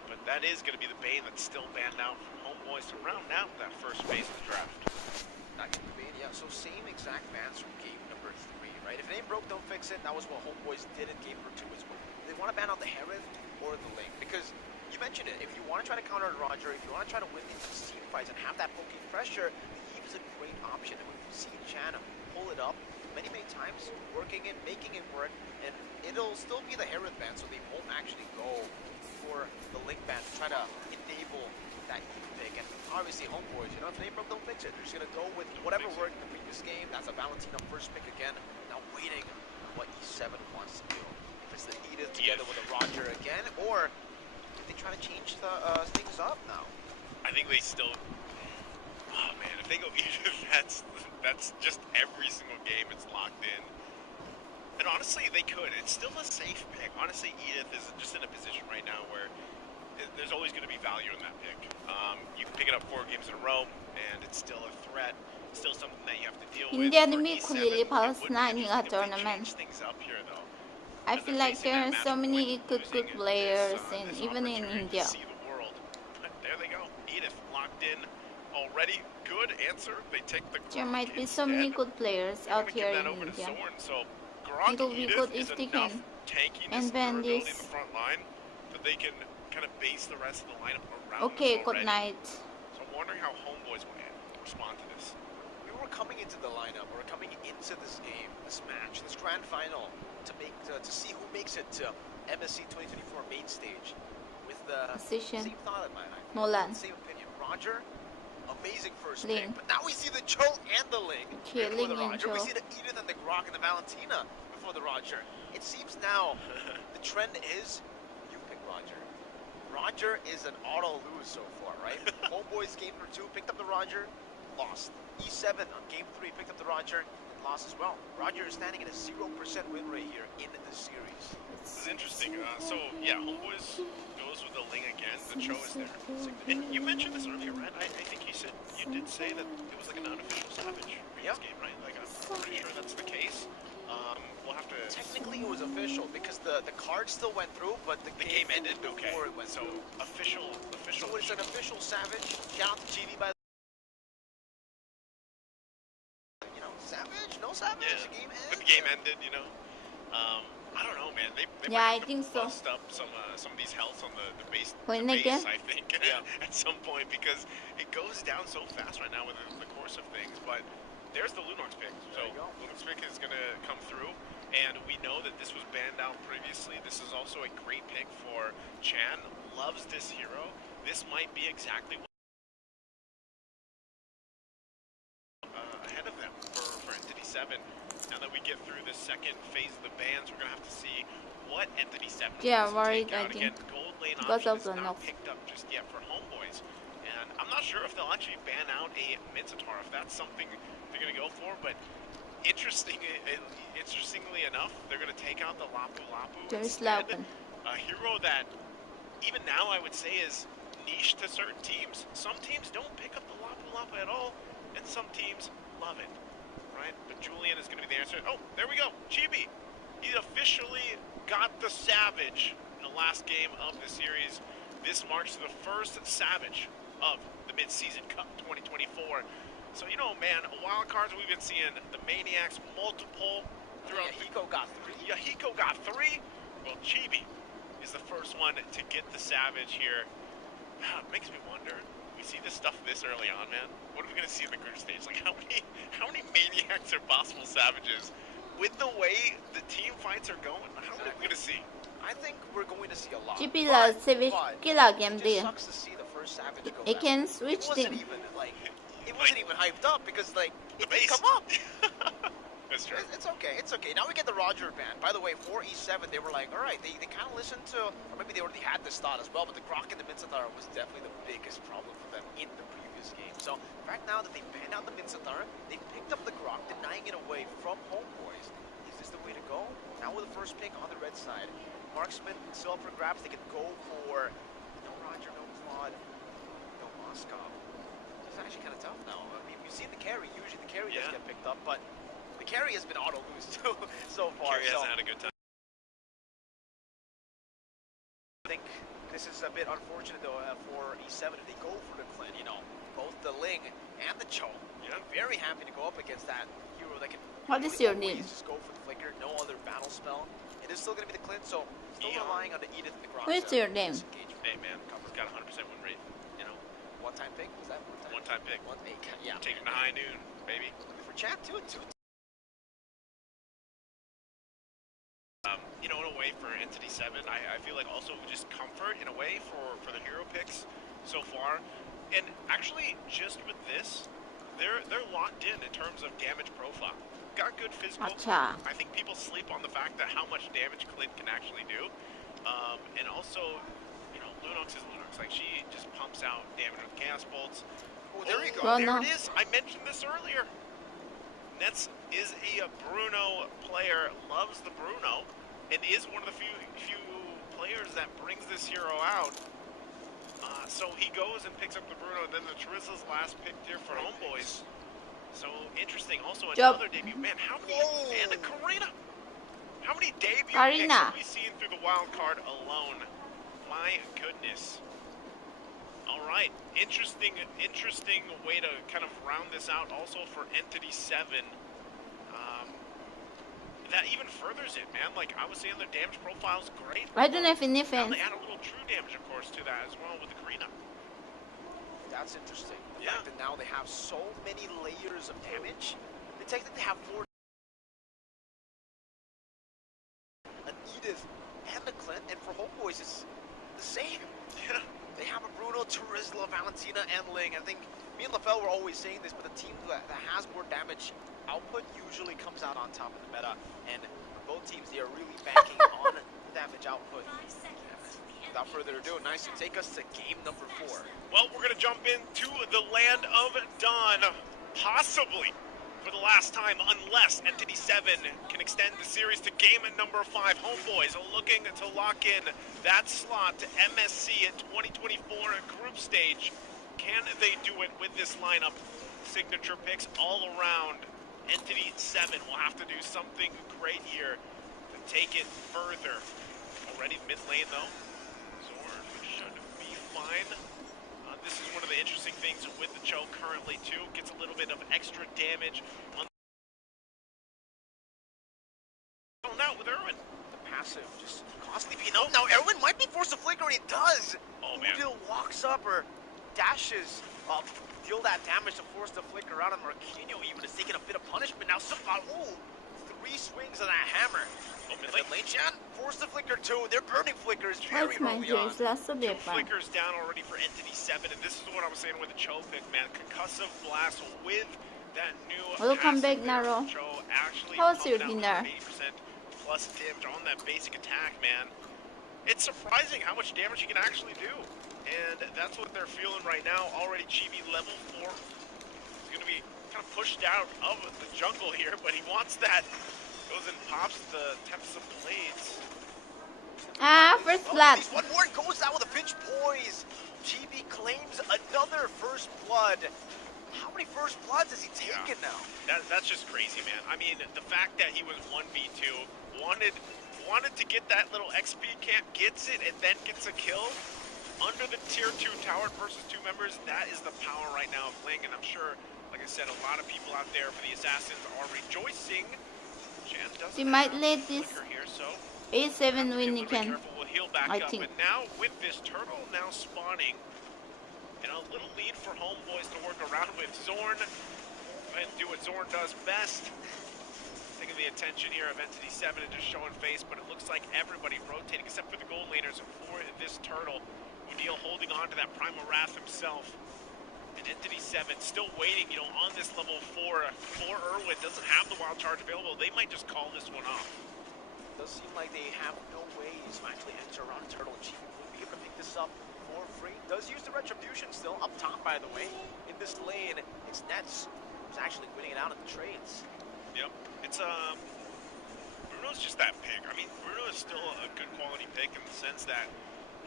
But that is going to be the bane that's still banned out from Homeboys to round out that first phase of the draft. Not gonna be banned, yeah. So same exact bans from game number 3, right? If it ain't broke, don't fix it. That was what Homeboys did in game number 2 as well. They want to ban out the Herod or the Link because you mentioned it. If you want to try to counter Roger, if you want to try to win these team fights and have that poking pressure, the Eve is a great option. And we've seen Chan pull it up many times, working it, making it work, and it'll still be the Herod ban, so they won't actually go for the Link ban to try to enable that Eve pick. And obviously, Homeboys, you know, if they broke, don't fix it. They're just gonna go with whatever worked in the previous game. That's a Valentina first pick again. Now waiting on what E7 wants to do. If it's the Edith together with a Roger again, or if they try to change the things up now. I think they still, oh man, if they go Edith, that's just every single game it's locked in. And honestly, they could. It's still a safe pick. Honestly, Edith is just in a position right now where there's always going to be value in that pick. You can pick it up 4 games in a row, and it's still a threat. Still something that you have to deal with. India님이 For E7, clearly it would be Palestine interesting if they tournament. change things up here, though. I As feel they're like facing there that are so match many point, good losing players this, in this even in opportunity India. to see the world. But there they go. Edith locked in already. Good answer. They take the There Grok might be so many instead. good players They're out gonna give here that in over to India. Zorn, so Grok It'll be Edith good is if they enough can tankiness and ban durability in this. the front line that they can kind of base the rest of the lineup around Okay, this good already. night. So I'm wondering how Homeboys will respond to this. We were coming into the lineup, we're coming into this game, this match, this grand final, to see who makes it to MSC 2024 main stage with the Position. same thought in my mind. Nolan. Same opinion. Roger, amazing first Ling. pick, but now we see the Cho and the Ling Okay, before the Ling and Roger. We Cho. see the Edith and the Grok and the Valentina before the Roger. It seems now the trend is you pick Roger. Roger is an auto lose so far, right? Homeboys game number 2 picked up the Roger, lost. E7 on game 3 picked up the Roger, and lost as well. Roger is standing at a 0% win rate here in the series. This is interesting. So yeah, Homeboys goes with the Ling again. The Cho is there. And you mentioned this earlier, right? I think you did say that it was like an unofficial Savage previous game, right? Like I'm pretty sure that's the case. We'll have to. Technically, it was official because the card still went through, but the The game ended. Okay. before it went So through. official. So it's an official Savage. Shout out to GV by you know, Savage, no Savage. Yeah. The game But ends. the game ended, you know. I don't know, man. They Yeah, might I have to think so. bust up some of these healths on the base, When the they base, get- I think, at some point because it goes down so fast right now with the course of things. But there's the Lunox pick. So There you go. Lunox pick is going to come through, and we know that this was banned out previously. This is also a great pick for Chan. Loves this hero. This might be exactly what ahead of them for Entity7. Now that we get through the second phase of the bans, we're going to have to see what Entity7 Yeah, wants to worried, take out. I Again, think, gold lane because option of is the not knock. picked up just yet for Homeboys. And I'm not sure if they'll actually ban out a mid-sitar, if that's something they're going to go for, but interestingly enough, they're going to take out the Lapu Lapu There's instead. Lapu. A hero that even now I would say is niche to certain teams. Some teams don't pick up the Lapu Lapu at all, and some teams love it, right? But Julian is going to be the answer. Oh, there we go. Chibi. He officially got the Savage in the last game of the series. This marks the first Savage of the Mid-Season Cup 2024. So, you know, man, wild cards we've been seeing the Maniacs multiple throughout. Yahiko got 3. Yahiko got 3. Well, Chibi is the first one to get the Savage here. It makes me wonder. We see this stuff this early on, man. What are we gonna see in the group stage? Like how many Maniacs are possible Savages? With the way the team fights are going, how many are we gonna see? I think we're going to see a lot. GP라 But 재밌기라기 it just 힘들어. sucks to see the first Savage go It down. can switch It wasn't thing. even like it wasn't even hyped up because like The it didn't base. come up. That's true. It's okay. It's okay. Now we get the Roger ban. By the way, for E7, they were like, all right, they kind of listened to, or maybe they already had this thought as well, but the Grok and the Minsatar was definitely the biggest problem for them in the previous game. So, right now that they banned out the Minsatar, they picked up the Grok, denying it away from Homeboys. Is this the way to go? Now with the first pick on the red side. Marksman still up for grabs. They can go for no Roger, no Claude, no Moskov. Is is actually kind of tough now. I mean, you've seen the carry. Usually the carry does Yeah. get picked up, but the carry has been auto lose too so far. Kerry So hasn't had a good time. I think this is a bit unfortunate though for E7 if they go for the Clint. You know, both the Ling and the Cho. Yeah. I'm very happy to go up against that hero that can. What is really your name? always Just go for the flicker. No other battle spell. It is still going to be the Clint, so still Eon. relying on the Edith and the Grok. Who is your name? Hey man, Copper's got 100% win rate. You know, One-time pick? Was that one-time? one-time pick. Yeah. Taking the high noon, baby. For chat too. You know, in a way for Entity7, I feel like also just comfort in a way for the hero picks so far. And actually, just with this, they're locked in terms of damage profile. Got good physical. Acha. I think people sleep on the fact that how much damage Clint can actually do. And also, you know, Lunox is Lunox. Like, she just pumps out damage with Chaos Bolts. Oh, there you go. Well, There no. it is. I mentioned this earlier. Nets is a Bruno player, loves the Bruno, and is one of the few players that brings this hero out. So he goes and picks up the Bruno, and then the Charizza's last pick here for Homeboys. So interesting. Also Job. another debut. Man, how many? And the Karina. How many debut picks Karina. have we seen through the wild card alone? My goodness. All right, interesting way to kind of round this out. Also for Entity7, that even furthers it, man. Like I was saying, their damage profile's great. I don't have any Now defense. they add a little true damage, of course, to that as well with the Karina. That's interesting. The Yeah. fact that now they have so many layers of damage. They technically have 4. An Edith and a Clint, and for Homeboys it's the same. Yeah. They have a Bruno, Charizla, Valentina, and Ling. I think me and LaFell were always saying this, but the team that has more damage output usually comes out on top of the meta. And for both teams, they are really banking on damage output. 5 seconds to the end. Without further ado, nice to take us to game number 4. Well, we're going to jump into the land of Dawn, possibly for the last time, unless Entity7 can extend the series to game number 5. Homeboys are looking to lock in that slot to MSC at 2024 group stage. Can they do it with this lineup? Signature picks all around. Entity7 will have to do something great here to take it further. Already mid lane though. Zorn should be fine. This is one of the interesting things with the Cho currently too. Gets a little bit of extra damage on out with Irwin. The passive just constantly being out. Now Erwin might be forced to flicker, and he does. Oh man. Udil walks up or dashes up, deal that damage to force the flicker out, and Marquinhos even is taking a bit of punishment. Now Sabah, 3 swings of that hammer. Oh, mid Mid lane Chan, force the flicker too. They're burning flickers very What's my early on. juice? Last of Two the fun. flickers down already for Entity7, and this is what I was saying with the Cho pick, man. Concussive blast with that new Welcome back, passive there. Naro. Cho actually How's your pumping dinner? out 80% plus damage on that basic attack, man. It's surprising how much damage he can actually do, and that's what they're feeling right now. Already GB level 4. He's going to be kind of pushed out of the jungle here, but he wants that. Goes and pops the Tempest of Blades. Ah, first blood. He's one more and goes out with a pinch poise. GB claims another first blood. How many first bloods has he taken now? That's just crazy, man. I mean, the fact that he was 1v2, wanted to get that little XP camp, gets it, and then gets a kill under the tier 2 tower versus 2 members. That is the power right now of Ling, and I'm sure, like I said, a lot of people out there for the Assassins are rejoicing. Jan doesn't They might have let a this flicker here, so A7 win. You be can. careful, we'll heal back I up. think. But now with this turtle now spawning, and a little lead for Homeboys to work around with Zorn and do what Zorn does best. Taking the attention here of Entity7 and just showing face, but it looks like everybody rotating except for the gold laners for this turtle. Udil holding on to that Primal Wrath himself. And Entity7 still waiting, you know, on this level 4. For Irwin doesn't have the wild charge available. They might just call this one off. Does seem like they have no ways to actually enter around Turtle. GB will be able to pick this up for free. Does use the Retribution still up top, by the way. In this lane, it's Nets who's actually winning it out in the trades. Yep. It's Bruno's just that pick. I mean, Bruno is still a good quality pick in the sense that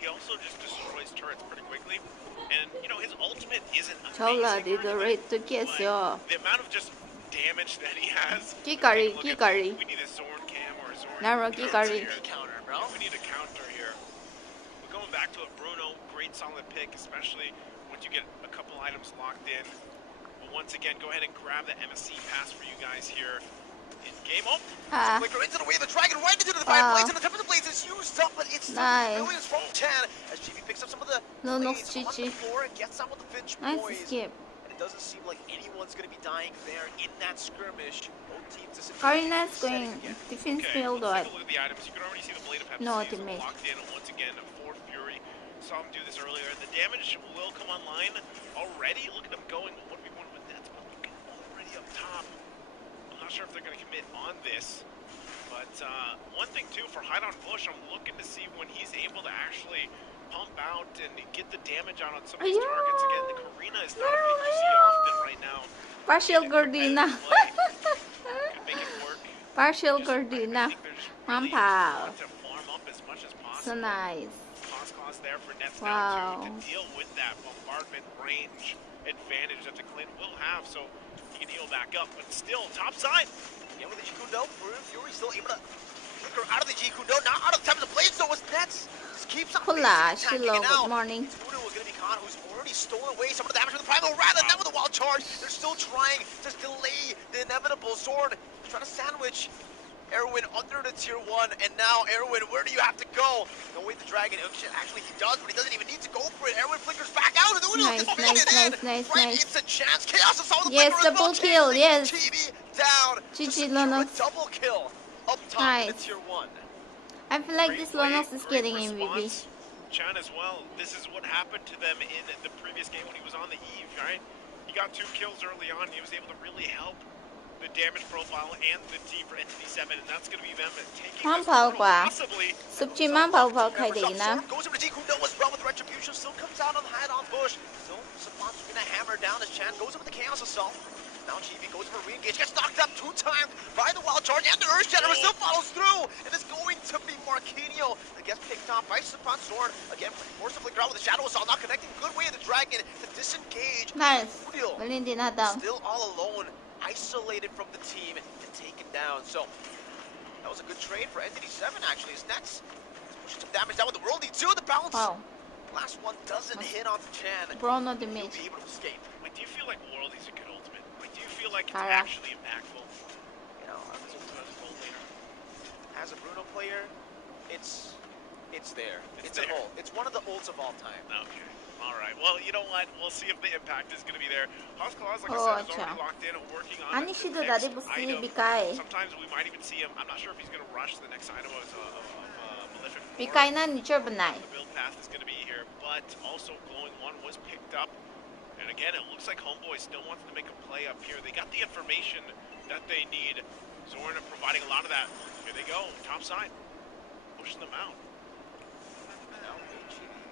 he also just destroys turrets pretty quickly. And, you know, his ultimate isn't hola amazing did or read anything, to kiss but you. the amount of just damage that he has. Kikari, Take a look at- Kikari. We need a Zorn cam or a Zorn Naro, counter Kikari. here. Counter, bro. We need a counter here. We're going back to it. Bruno, great solid pick, especially once you get a couple items locked in. But once again, go ahead and grab the MSC pass for you guys here in game. Oh, Ah, Flicker into the way of the dragon, right into the Wow. fireplace, and the Tempest Blades is used up, but it's still Nice. millions from 10 as GB picks up some of the No, no, blades on the Chichi. floor and gets out with the Finch nice boys. skip. And it doesn't seem like anyone's going to be dying there in that skirmish. Both teams disappear. Karina's going defense okay. field Let's or take a look at the items. You can already see the Blade of Pepsi No, is ultimate. locked in once again for Fury. Saw him do this earlier. The damage will come online already. Look at him going 1v1 with Nets, but look at already up top. I'm not sure if they're going to commit on this. But one thing too, for Hide on Bush, I'm looking to see when he's able to actually pump out and get the damage out on some of these Ayaw. targets. Again, the Karina is not a No, pick you see ayaw. often right now. partial In a Gardena. competitive play. Could make it work. partial Just, Gardena. I think they're just Mom really pal. want to farm up as much as possible. So nice. Cost there for Nets Wow. now too, to deal with that bombardment range advantage that the Clint will have, so he can heal back up. But still, top side. Yeah, with the Jikundo, Fury still able to flicker out of the Jikundo, not out of the Tempest Blades, though, as Nets just keeps on Hola, attacking hello, it out. good morning. Udo is going to be caught, who's already stolen away some of the damage from the Primal Wrath, and then with the Wild Charge, they're still trying to delay the inevitable. Zorn trying to sandwich Erwin under the tier 1, and now Erwin, where do you have to go? No way the dragon, actually he does, but he doesn't even need to go for it. Erwin flickers back out, and Udo Nice, is pulling nice, it in. nice, Right, nice. it's a chance. Chaos is on the Yes, flicker as well, double kill, chasing yes. Chibi down to GG, secure Lonox. a double kill up top in Nice. the tier 1. I feel like Great this play, Lonox is great getting MVP. response. Chan as well. This is what happened to them in the previous game when he was on the Eve, right? He got 2 kills early on. He was able to really help the damage profile and the team for Entity7, and that's going to be them taking Mom this portal, pal possibly. 10만跑开的呢 Goes over to Jikundo as well with Retribution, still comes out on the head on Bush. Still, Savant's gonna hammer down as Chan goes over the Chaos Assault. Now GB goes for a re-engage, gets knocked up 2 times by the Wild Charge, and the Earth Shatter still follows through, and it's going to be Marquinhos that gets picked off by Savant Zorn. Again, forcibly ground with the Shadow Assault, not connecting. Good way of the Dragon to disengage. 나이스 Udil 발렌디나다 still all alone, isolated from the team, and taken down. So that was a good trade for Entity7 actually. His Nets pushing some damage down with the Worldly 2. The bounce. 와우 Last one doesn't hit on Chan. 브라우너 He'll 데미지 be able to escape. Like, do you feel like Worldy's a good ultimate? Like, do you feel like it's 알아. actually impactful? You know, As a gold laner. as a Bruno player, it's there. It's a there. ult. It's one of the ults of all time. Okay. All right. Well, you know what? We'll see if the impact is going to be there. Hoskala's, like Oh, I said, is already अच्छा. locked in and working on 아니 the 시드 next 나대부 item. 비카이 Sometimes we might even see him. I'm not sure if he's going to rush the next item of Malefic. 비카이는 니처브나이 The build path is going to be here, but also Glowing One was picked up. And again, it looks like Homeboy still wants to make a play up here. They got the information that they need. Zorn are providing a lot of that. Here they go, top side, pushing them out. Now,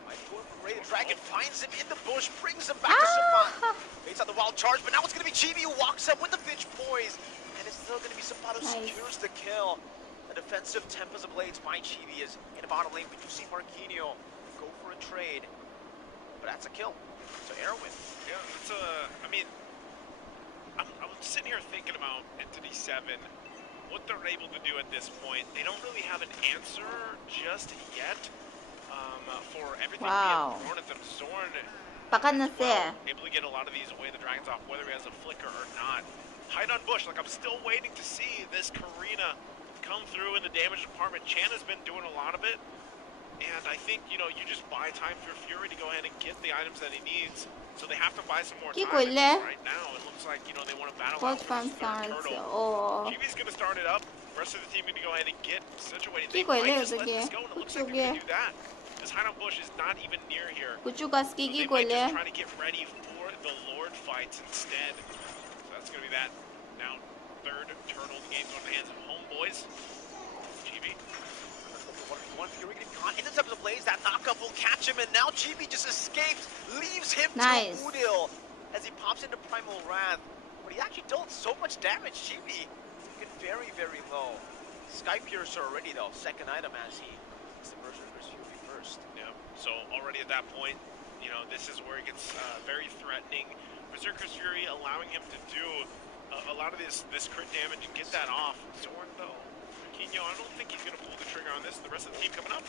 might go for Ray. The Dragon finds him in the bush, brings him back to Savant. Baits on the Wild Charge, but now it's going to be Chibi who walks up with the Finch poise. And it's still going to be Savant who Nice. secures the kill. A defensive Tempest of Blades by Chibi is in the bottom lane, but you see Marquinhos go for a trade. But that's a kill. So Erwin. Yeah, it's I mean, I'm sitting here thinking about Entity7, what they're able to do at this point. They don't really have an answer just yet for everything Wow. being thrown at them. Zorn 바깥났어요 able to get a lot of these away the dragons off, whether he has a flicker or not. Hide on Bush, like I'm still waiting to see this Karina come through in the damage department. Chan has been doing a lot of it, and I think, you know, you just buy time for Fury to go ahead and get the items that he needs. So they have to buy some more time. 끼고 있래? Right now, it looks like, you know, they want to battle What out for from this third stars turtle. 어 Chibi's going to start it up. The rest of the team going to go ahead and get situated. They 끼고 might 있래 just let 어떻게 this go, and it looks like they're going to 그쪽에 do that. This Hide on Bush is not even near here. 구추가스 So they 끼고 might 있래 just try to get ready for the Lord fights instead. So that's going to be that. Now, third turtle. The game's on the hands of Homeboys. GB. One Fury getting caught in the Tempest of Blades. That knockup will catch him, and now Chibi just escapes, leaves him Nice. to Udil as he pops into Primal Wrath. But he actually dealt so much damage. Chibi get very, very low. Sky Piercer already though, second item as he. It's the Berserker's Fury first. Yeah. So already at that point, you know, this is where it gets very threatening. Berserker's Fury allowing him to do a lot of this crit damage and get that off. Zorn though, Aquino, I don't think he's gonna pull the trigger on this. The rest of the team coming up.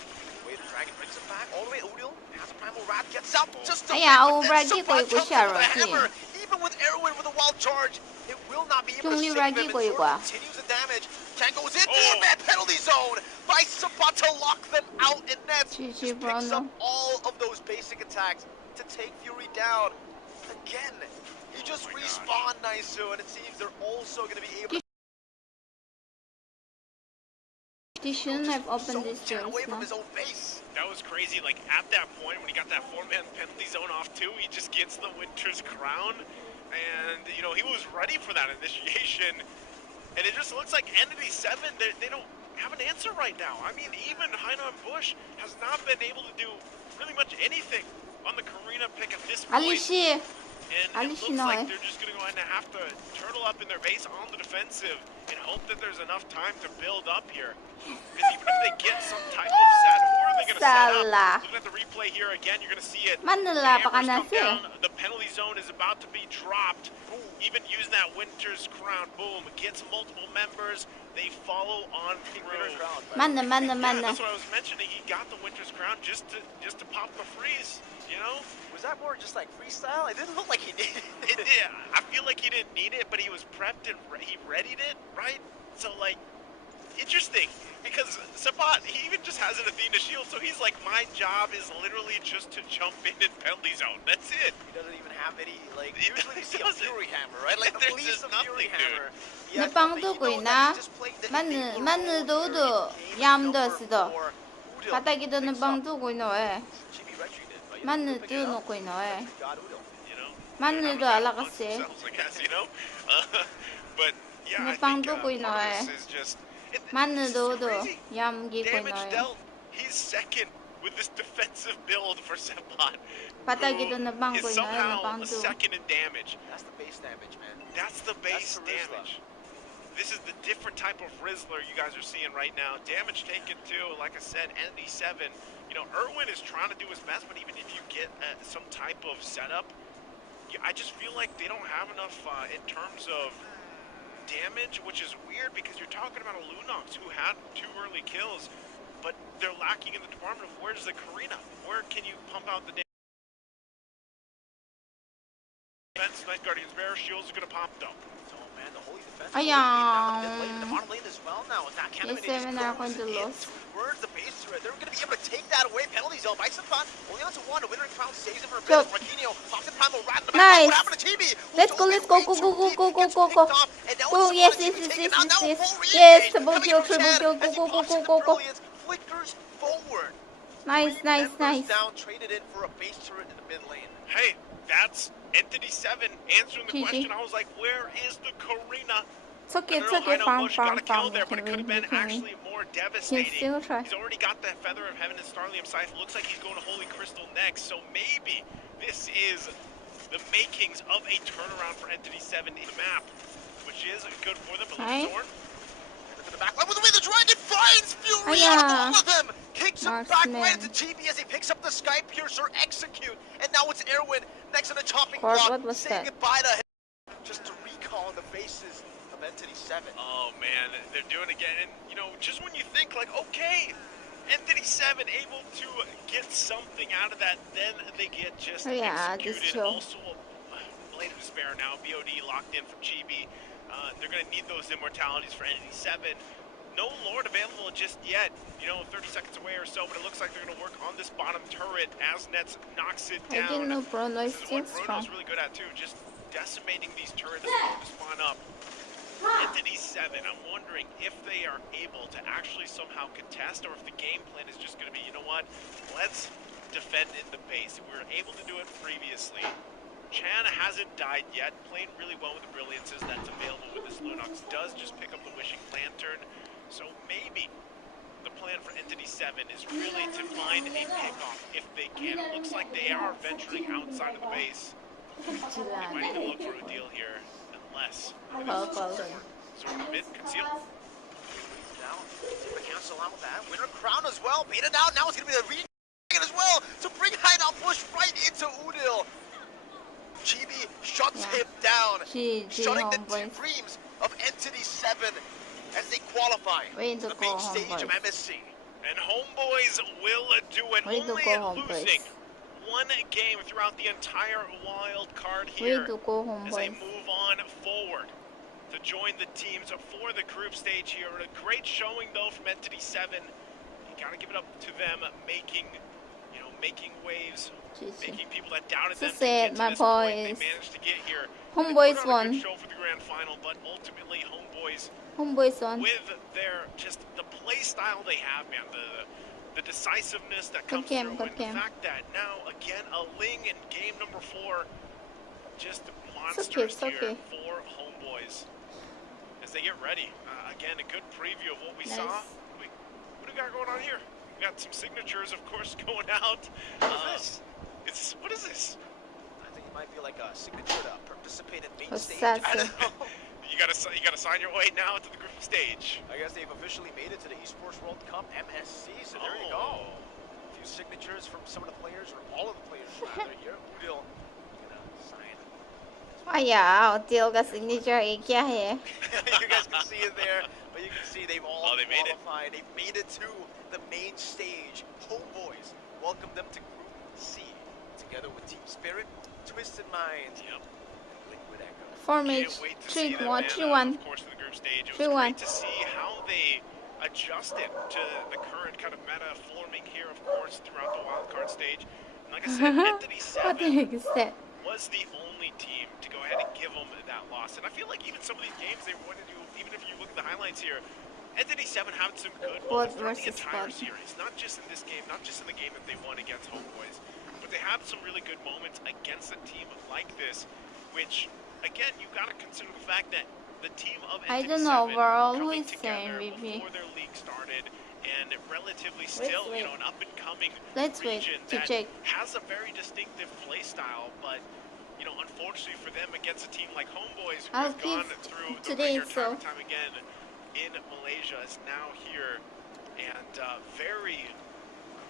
Wait, the Dragon brings it back all the way. Odil has a Primal Wrath, gets out just to哎呀，win, 我 but 不 then 知道 Sabat 结果 comes in 有 with a 啥 hammer. Even with Erwin with a wild charge, it will not be able to Jung-Lee save him. And Ragi Zorn quoi. continues the damage. Ken goes into Oh. a man penalty zone by Sabat to lock them out, and Nets GG, just picks up Bruno. all of those basic attacks to take Fury down. Again, he just my respawned Naisu, and it seems they're also going to be able to They shouldn't have opened this get doors away from now. his own base. That was crazy. Like at that point when he got that 4-man penalty zone off too, he just gets the Winter's Crown, and you know he was ready for that initiation. And it just looks like Entity7, they don't have an answer right now. I mean, even Hainan Bush has not been able to do really much anything on the Karina pick at this point. 알리시, And it Alice looks like Noy. they're just going to go ahead and have to turtle up in their base on the defensive and hope that there's enough time to build up here. Because even if they get some type of set, who are they going to set Sala. up? Looking at the replay here again, you're going to see it. 맞는라 The hammers come 박아놨어. down, the penalty zone is about to be dropped. Even using that Winter's Crown, boom, gets multiple members. They follow on through. 맞는, Yeah, 맞는. that's what I was mentioning. He got the Winter's Crown just to pop the freeze, you know? Was that more just like freestyle? It didn't look like he needed It did. I feel like he didn't need it, but he was prepped and he readied it, right? So, like, interesting. Because Sabat, he even just has an Athena shield, so he's like, my job is literally just to jump in penalty zone. That's it. He doesn't even have any, like, He usually you see a doesn't. Fury Hammer, right? Like, at There's least just a Fury nothing, dude. Hammer. 내 빵도 보이나? 맞는 도도 얌더스도 바닥에 드는 빵 두고 있노 왜? 맞는 띄워놓고 있노 왜? You know? 맞는도 알아갔어. Themselves, I guess, you know? But, yeah, 내 I 빵 think 두고 있노 part of 왜? this is just... 맞는 this is 도도 crazy. 얌기고 있노 Damage 왜? dealt. He's second with this defensive build for Sabat. 바닥에 who 드는 빵 is 보이노 왜? 내 somehow 빵 두. second in damage. That's the base damage, man. That's the base That's the Rizzler. damage. This is the different type of Rizzler you guys are seeing right now. Damage taken too, like I said, ND7. You know, Erwin is trying to do his best, but even if you get some type of setup, I just feel like they don't have enough in terms of damage, which is weird because you're talking about a Lunox who had 2 early kills, but they're lacking in the department of where's the Karina? Where can you pump out the damage? Defense, Night Guardian's Bear, shields are gonna pop though. Oh, man, the holy defense. Ay, The bottom lane as well now. With that cannon, Yes, seven are going to lose. Towards the base turret. They're going to be able to take that away. Penalty zone by Sabat. Only on to 1. The Winter Crown saves him for a bit. Go. Raquinho pops in Primal Rat in the back. Nice. What happened to TB? Let's go, let's go, go, go, go, go, go, go, go. Go, yes, yes, yes, yes, yes, yes. Yes, triple kill, triple kill, go, go, go, go, go, go. Flickers forward. Nice, nice, nice. Down, traded in for a base turret in the mid lane. Hey, that's Entity7 answering the GG. question. I was like, where is the Karina? It's okay, I it's don't know, okay, Hainan farm, Bush got farm, a kill farm. there, but it could have been You can win. actually more He can devastating. still try. He's already got that Feather of Heaven and Starlium Scythe. Looks like he's going to Holy Crystal next, so maybe this is the makings of a turnaround for Entity7 in the map, which is good for them. But Right. Zorn, To the back line with the way the Dragon finds Fury Hiya. out of all of them. Kicks him back Marksman. right into TB as he picks up the Sky Piercer, execute. And now it's Erwin next to the chopping Court, block. what was saying that? goodbye to him. Just to recall the faces of Entity7. oh man, they're doing it again. And you know, just when you think like, okay, Entity7 able to get something out of that, then they get just Oh, yeah, executed. this too. Also, Blade of Despair now, BOD locked in from Chibi. They're going to need those immortalities for Entity7. No Lord available just yet. You know, 30 seconds away or so, but it looks like they're going to work on this bottom turret as Nets knocks it I down. didn't know Bruno is This is still what strong. Bruno's really good at too, just decimating these turrets to spawn up. Entity7, I'm wondering if they are able to actually somehow contest, or if the game plan is just going to be, you know what, let's defend in the base. We were able to do it previously. Chan hasn't died yet, playing really well with the Brilliances that's available with this Lunox. Does just pick up the Wishing Lantern, so maybe the plan for Entity7 is really to find a pickoff if they can. It looks like they are venturing outside of the base. They might even look for a deal here, unless Zorn mid conceal. Down. See if they cancel out with that. Winter Crown as well. Beat it out. Now it's going to be the well to bring Hideout Push right into Udil. Chibi shuts Yeah. him down, GG, shutting the homeboys. dreams of Entity7 as they qualify Way to to the main go, stage of homeboys. MSC. And Homeboys will do it, Way to only go, homeboys. losing one game throughout the entire wild card Way here to go, as they homeboys. move on forward to join the teams for the group stage here. A great showing though from Entity7. You gotta give it up to them, making waves, GG. making people that doubted So them to sad, get to my this point. They boys. managed to get here. Homeboys They put on a won. good show for the grand final, but ultimately Homeboys, Homeboys won. with their just the play style they have, man, the decisiveness that comes game, through, good and game. the fact that now again a Ling in game number 4, just monsters It's okay. here for Homeboys as they get ready. Again, a good preview of what we saw. Nice. What do we got going on here? We got some signatures, of course, going out. What is this? I think it might be like a signature to participate in main What's stage. that, I sir? don't know. You gotta sign your way now to the group stage. I guess they've officially made it to the Esports World Cup MSC, so there you go. Oh. A few signatures from some of the players, or all of the players rather, here. Udil gonna sign. Wow, Udil का signature एक क्या है? You guys can see it there, but you can see they've all they made it. qualified. They've made it to the main stage. Homeboys welcome them to Group C, together with Team Spirit, Twisted Minds, Yep. and Liquid Echo. Formage Can't wait to see them, 3-1, man. 3-1. Of course, in the group stage, it was 3-1. great to see how they adjusted to the current kind of meta forming here, of course, throughout the wildcard stage. And like I said, What the Entity7 heck is that? was the only team to go ahead and give them that loss. And I feel like even some of these games they wanted to, even if you look at the highlights here, Entity7 had some good Bot moments throughout the versus entire bot. series. Not just in this game, not just in the game that they won against Homeboys, but they had some really good moments against a team like this, which, again, you got to consider the fact that the team of Entity7 I don't know overall who coming is together saying VP. before their league started, and relatively still, wait. an up-and-coming Let's wait region to that check. has a very distinctive play style, but unfortunately for them, against a team like Homeboys, who I'll has gone give through the today, ringer so- time and time again in Malaysia, is now here, and very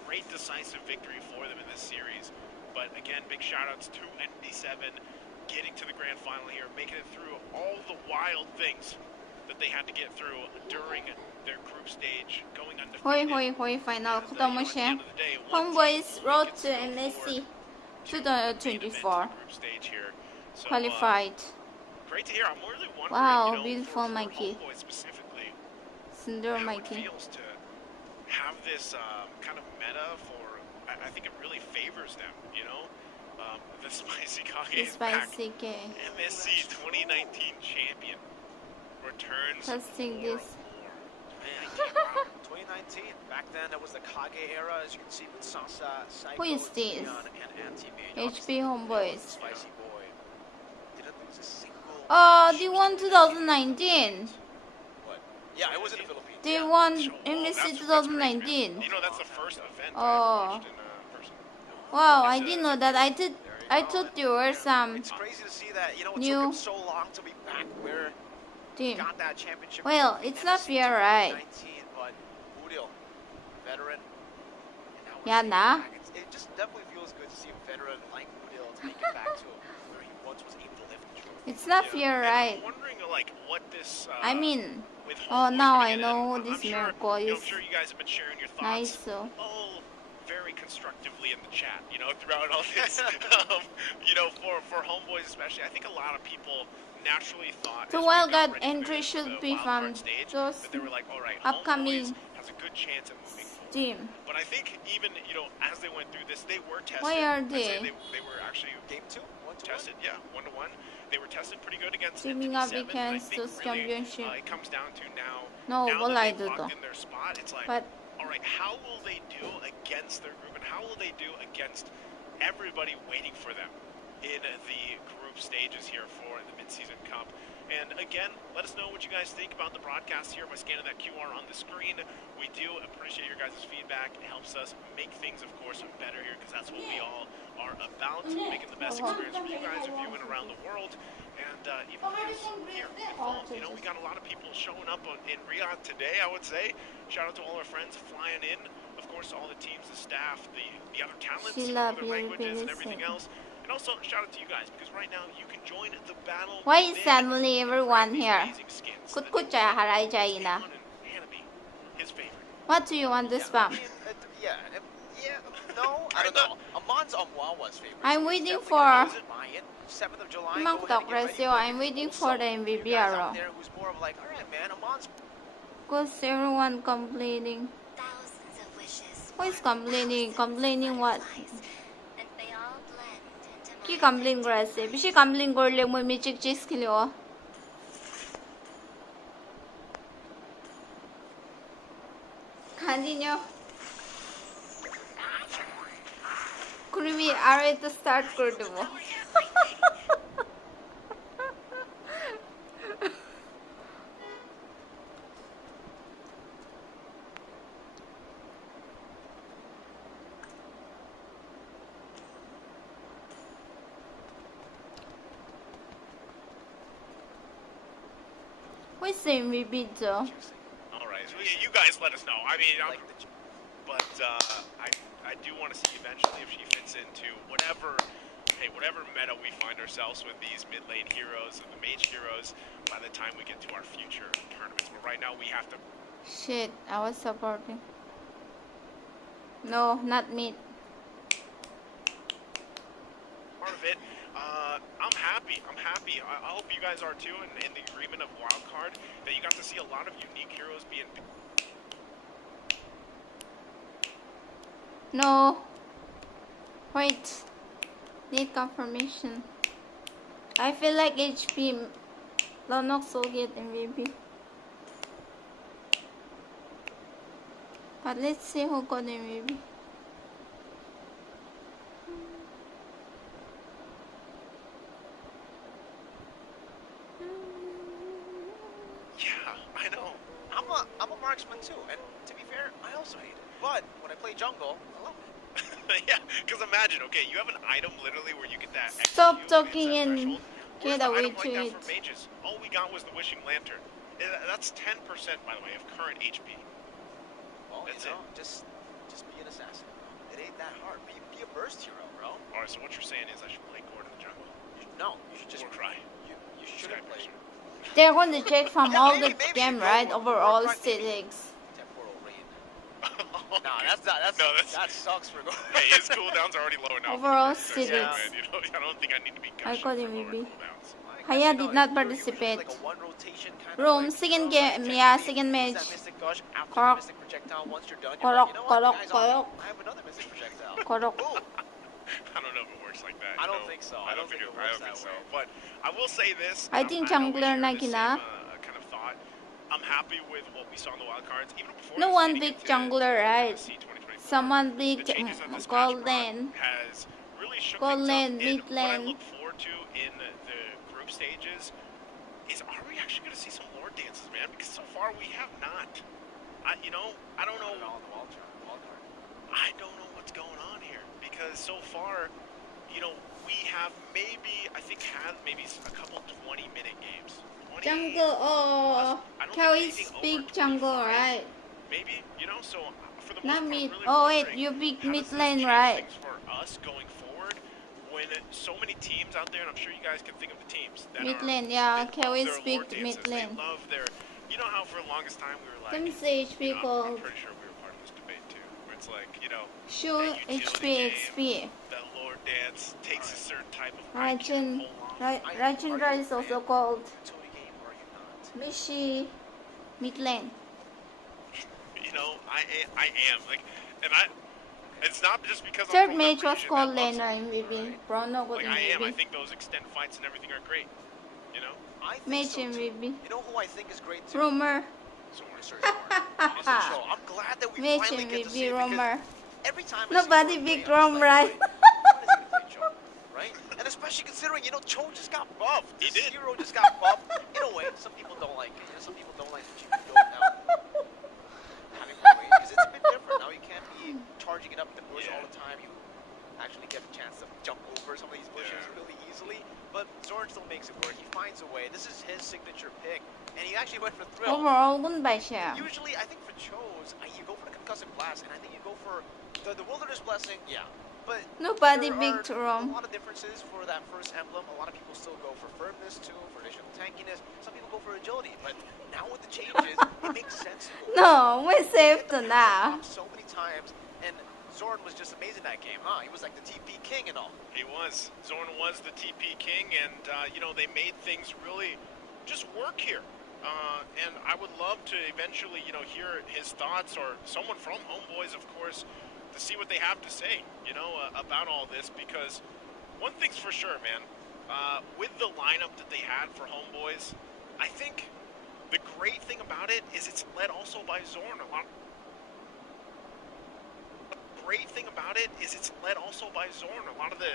great decisive victory for them in this series. But again, big shout-outs to Entity7 getting to the grand final here, making it through all the wild things that they had to get through during their group stage, going Hoi undefeated. hoi hoi final And, kung mo at the siya. end of the day, one Homeboys team road gets to go MSC forward to 2024 group stage here. So, qualified. great to hear. I'm really wondering, Wow, beautiful, for Mikey. Homeboys specifically, Sundar how it Mikey. feels to have this kind of meta for. I think it really favors them. The Spicy Kage The is back. spicy K. MSC 2019 champion returns. Testing for this. more. Man, 2019. Back then, that was the Kage era, as you can see with Sasa, Psycho, Who is this? Tion, and Anti-Man. HP Homeboys. Spicy boy. Didn't lose a single. Oh, they won 2019. What? Yeah, it was in the Philippines. They yeah. won So, MSC that's great, 2019. man. That's the first event Oh. I watched in person. Wow, I didn't know that. I thought there were some It's crazy to see that, it New- took him so long to be back where he team. got that championship. Well, trophy in it's not MSC fair, right? 2019, but Udil, veteran. And now we're Yeah, seeing him nah. back. It just definitely feels good to see a veteran like Udil to make it back to where he once was able to lift the trophy. It's not Yeah. fair, And right? I'm wondering, what this. I mean, with oh, Homeboys now coming I in, know I'm this sure, miracle I'm is sure you guys have been sharing your thoughts. nice. So all very constructively in the chat, throughout all this. For Homeboys especially, I think a lot of people naturally thought the as we wild got card ready to entry move to should the be wild from card stage, those that they were like, all right, upcoming Homeboys has a good chance at moving forward. team. But I think even, as they went through this, they were tested. Why are I'd say they? They were actually Game 2, 1-1. tested, yeah, 1-1. They were tested pretty good against Teaming up Entity7. against I think those really, championship. it comes down to now No, that wala they've ito to. locked in their spot, it's like, But all right, how will they do against their group, and how will they do against everybody waiting for them in the group stages here for the Mid-Season Cup? And again, let us know what you guys think about the broadcast here by scanning that QR on the screen. We do appreciate your guys' feedback. It helps us make things, of course, better here, because that's what we all are about, making the best experience for you guys viewing around the world. And even viewers here involved. We got a lot of people showing up in Riyadh today, I would say. Shout out to all our friends flying in of course, all the teams, the staff, the other talents, Sheila other languages, and everything Bilibili. else. And also, shout out to you guys, because right now you can join the battle. Why is within suddenly everyone these here? amazing skins. Kut-kut haray na. His favorite. What do you want to Yeah, spam? I mean, no, I don't know. Amon's on Wawa's favorite. I'm so he's waiting definitely for gonna buy it. 7th of July. Mang Go ahead Tok and get ready Resyo. for it. I'm waiting Also, for the you MVP guys arrow. out there who's more of like, all right, man, Amon's Because everyone complaining. Thousands of wishes. Who is form complaining? thousands of Complaining what? fireflies, and they all blend into কি my complain কৰি আছে বেছি complain কৰিলে মই music cheese খেলিব Continue. Kurimi আৰু এটা start কৰি দিব Who is the MVP though? All right, so yeah, you guys let us know. I mean, like the but I do want to see eventually if she fits into whatever meta we find ourselves with these mid lane heroes and the mage heroes by the time we get to our future tournaments. But right now we have to. Shit, I was supporting. No, not me. Part of it. I'm happy. I hope you guys are too, and in the agreement of Wildcard, that you got to see a lot of unique heroes being. No. Wait. Need confirmation. I feel like HP Lonox will get MVP. But let's see who got MVP. Yeah, I know. I'm a marksman too, and to be fair, I also hate it. But when I play jungle, I love it. Yeah, because imagine, okay, you have an item literally where you get that. Stop XP, talking that and threshold. Where's get the away item like to that it. for mages? All we got was the Wishing Lantern. That's 10%, by the way, of current HP. Well, That's you know, just be an assassin. It ain't that hard. Be a burst hero, bro. All right, so what you're saying is I should play Gord in the jungle. No, you should just Or Cry. You shouldn't play. They're going to check from Yeah, all maybe the you game, go right? with Overall Warcraft, maybe. statistics. Temporal rain. Nah, that sucks for going. Hey, his cooldowns are already low enough. Overall So, statistics. man, you know, I don't think I need to be I gushing got for MVP. lower cooldowns. Haya did not participate. Like a one rotation kind Room, of like, second you know, game, like yeah, technically second use match. that mystic gush after Korok. the mystic projectile. Once you're done, you're Korok, like, you know what, korok, guys, korok. I have another mystic projectile. Korok. Boom. I don't know if it works like that. I you don't know? think so. I don't think it works that way. But I will say this. I think know we jungler share na the same, gina. kind of thought. I'm happy with what we saw in the wild cards, even before. No this one getting big into jungler, right? NSC 2024. Someone The big changes that this patch gold brought lane. has really shook Gold things up. lane, And mid what I lane. look forward to in the group stages is, are we actually going to see some Lord dances, man? Because so far we have not. I don't know. Not at all in the wild card. I don't know what's going on here because so far, we have had maybe a couple 20-minute games. 20, Jungle, oh, I don't can think we anything speak over jungle, 25. right? Maybe, so for the most Not part, I'm mid. really Oh wait, wondering, you pick how mid does this lane, change right? things for us going forward when so many teams out there, and I'm sure you guys can think of the teams that Mid are, lane, yeah. they Can love we their speak Lord mid dances. lane? They love their, you know how for the longest time we were like, Let me see HP I'm gold. pretty sure we were part of this debate too, where it's like, Sure, that utility HP, game, XP. that Lord dance takes a certain type of IQ to Rajin, pull off. Rajendra is also called. Utility game, are you not? Mishi, mid lane. I am it's not just because Third I'm from match that was region called that loves laner it. MVP. Bruno got Like I am. I MVP. think those extend fights and everything are great. I think Match so too. MVP. You know who I think is great too? Rumor. Sorry. Awesome show. I'm glad that we Match finally get to see MVP, it because Rumor. every time I Nobody see beat Jordan play, I'm Rom, just right? like, when is he gonna play Joe? Right? And especially considering, Cho just got buffed. He This did. hero just got buffed. In a way, some people don't like it. Some people don't like the GP build now. Having more weight, because it's a bit different. Now you can't be charging it up the bush all the time. You actually get a chance to jump over some of these bushes really easily. But Zorn still makes it work. He finds a way. This is his his signature pick, and he actually went for Thrill. Overall, goodbye siya. Usually, I think for Chose, you go for the Concussive Blast, and I think you go for the Wilderness Blessing, yeah. But Nobody there big are to a roam. lot of differences for that first emblem. A lot of people still go for Firmness, too, for additional tankiness. Some people go for Agility, but now with the changes, it makes sense to go. No, we He hit saved the na. top so many times, and Zorn was just amazing that game, huh? He was like the TP king and all. He was. Zorn was the TP king, and, they made things really just work here. And I would love to eventually, hear his thoughts, or someone from Homeboys, of course, to see what they have to say, about all this, because one thing's for sure, man. With the lineup that they had for Homeboys, I think the great thing about it is it's led also by Zorn a lot. Great thing about it is it's led also by Zorn. A lot of the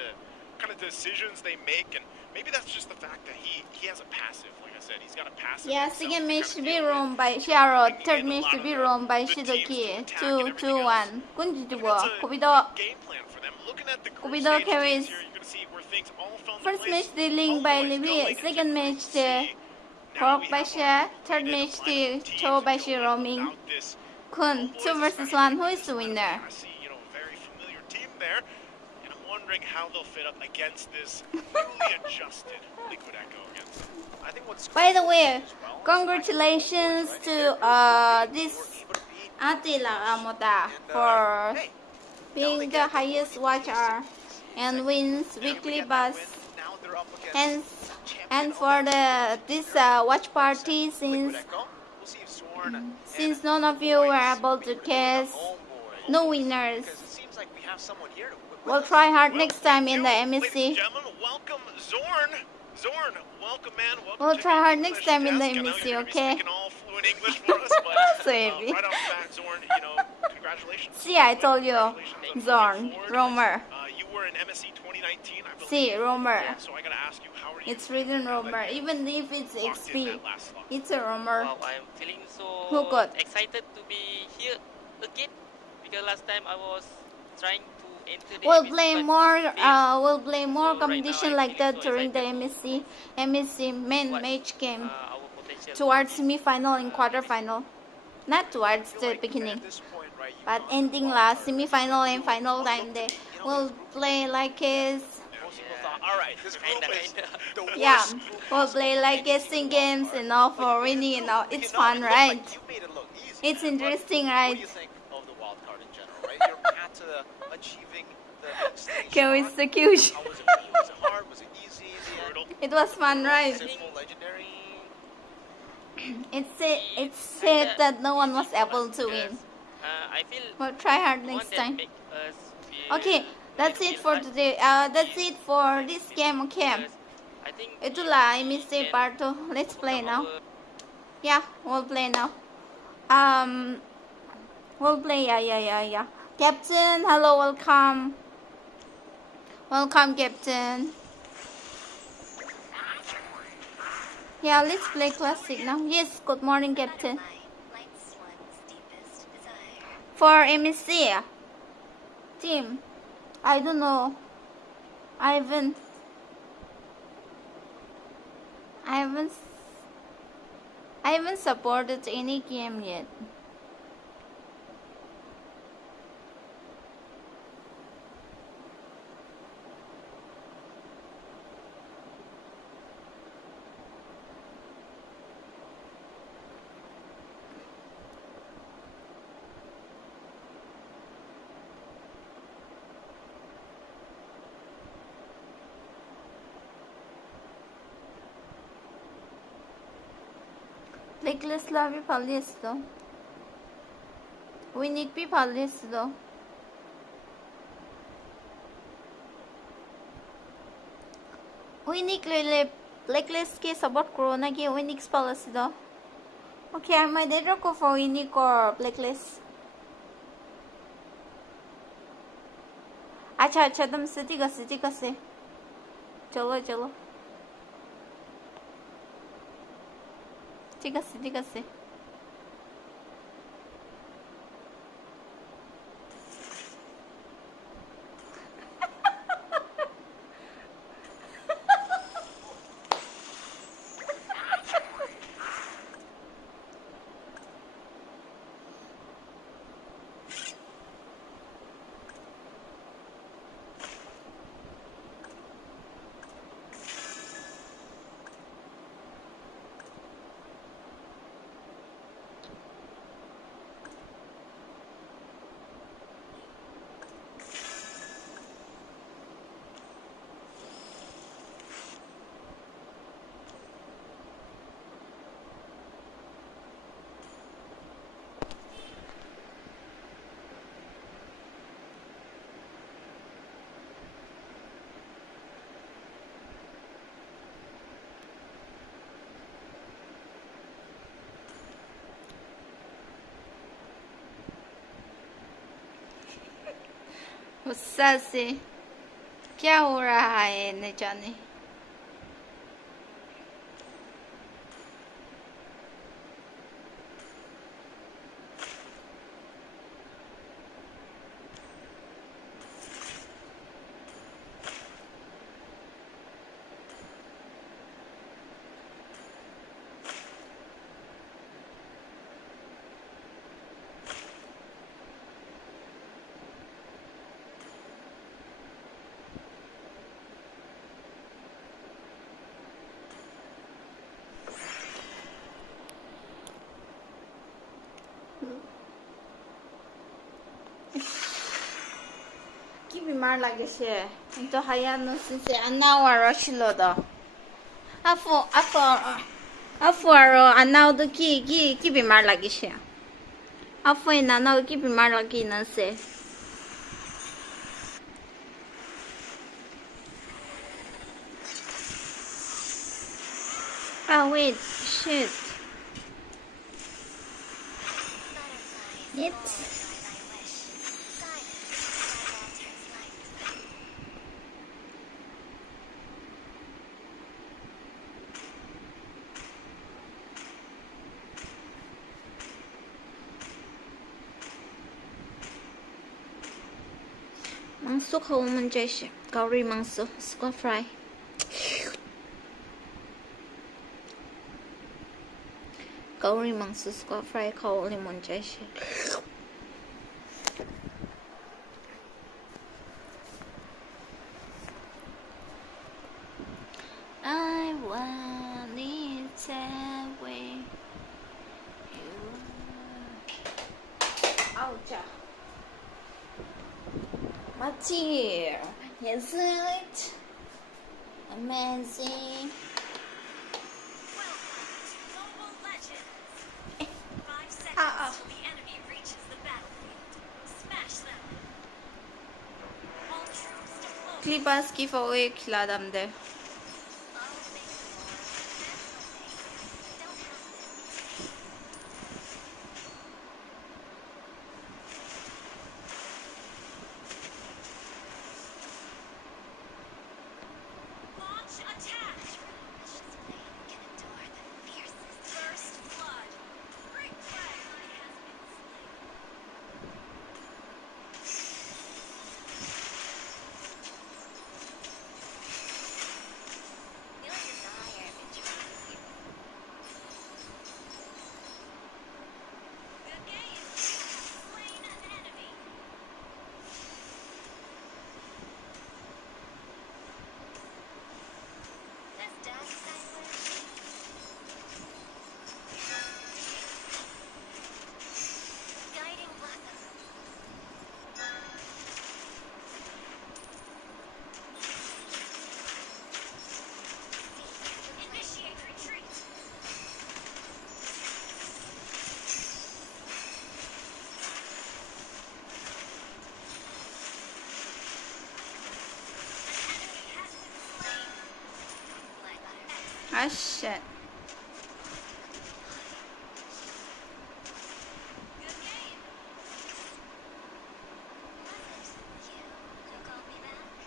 kind of decisions they make, and maybe that's just the fact that he has a passive. Like I said, he's got a passive. Yeah, himself second to match kind to of be deal with, roamed by Sharo, bringing third in a match lot to of be the roamed by teams to Shidoki. attack 2, and 2, everything 1. else. Kunji That's a Kubido. good game plan for them. Looking at the group Kubido stage carries. teams here, you're going to see where things all fell into First place. match dealing by Homeboys Libby, going into second Group match C. to Now Cork we by have Shia, our third completed match lineup to of teams Cho by and Shi knowing roaming. about this Kun, Homeboys, 2 versus especially 1, who with is this the lineup, winner? I see, a very familiar team there, and I'm wondering how they'll fit up against this newly adjusted Liquid Echo against them. I think what's By the cool way, as well is congratulations like, to they're this able to beat Attila Amota and, for hey, being the highest watcher and wins weekly buzz. now they're up against And champion of for that the this watch party, Liquid Echo. We'll see if Zorn since and none of you were Bois able be to able do guess, the Homeboys, no winners. because it seems like we have someone here to with We'll us. try hard Well, next time in the ladies and MSC. gentlemen, welcome Zorn. Zorn, welcome, man. Welcome We'll to try the hard English next time in the desk. I know MSC, you're gonna be okay? speaking all fluent English for us, but Baby. right off the bat, Zorn, congratulations. See, I told you, Congratulations on Zorn, moving forward. Romer. You were in MSC 2019, I believe. See, Romer. So I gotta ask you, how are you? It's written now that Romer, you even if it's locked in XP. that last slot? It's a Romer. Wow, I'm feeling so Who got? excited to be here again because last time I was trying to enter the We'll MSC, play but more. failed. We'll play more So right now competition I'm like feeling that so during the excited MSC main what, match game our potential. towards semi-final and quarter-final. Not towards I feel the like beginning, at this point, right, you but know, ending wild last card, semi-final and you final look time to day. me, We'll play like his. most people thought, all right, this group Kinda, is kinda. the worst Yeah, group we'll possible play for like any guessing single wild games card. and all But for you winning did and good. all. You It's know, fun, it looked right? like you made it look easy. It's But interesting, What right? do you think of the wild card in general, right? Your path to achieving the next stage. Okay, it's so cute. How was it for you? Was it hard? Was it easy? In the end? Brutal. It was fun, right? Was it full legendary? It's said that no one was able to win. I feel We'll try hard the one next that time. make us feel Okay, that's feel it for hard today. That's it for this game, okay? because I think Itulah, I we missed a can part 2. Let's play overcome now. our Yeah, we'll play now. We'll play, yeah. Captain, hello, welcome. Welcome, Captain. Yeah, let's play classic now. Yes, good morning, Captain. For MSC team, I don't know. I haven't supported any game yet. Blacklistला भी फालली असतो. विनिक भी फालली असतो. विनिक ले blacklist के support करो ना कि विनिक spell असतो. Okay, I might either go for Unique or Blacklist. अच्छा तुम ठीक है चलो ठीक है गुस्सा से क्या हो रहा है न जाने. की बीमार लगे से तो हाया न से अनाव रशिलो द अफो अनाव द की बीमार लगे से अफो अनाव की बीमार लगी न से oh wait shit it mangsu khâu mình chơi sẽ curry mangsu square fry curry mangsu square fry khâu lemon chơi sẽ I want it away you ouch material isn't it amazing Mobile Legends. 5 seconds till the enemy reaches the battlefield. Smash them. All troops deployed. clippers giveaway खिला दम दे Launch attack. Can endure the fiercest first blood. Great flag has been slain. Your desire betrays you. The game has slain an enemy. This dark side works. Guiding blossom. Initiate retreat. An enemy has been slain. ah shit Good game. Was it you who called me back?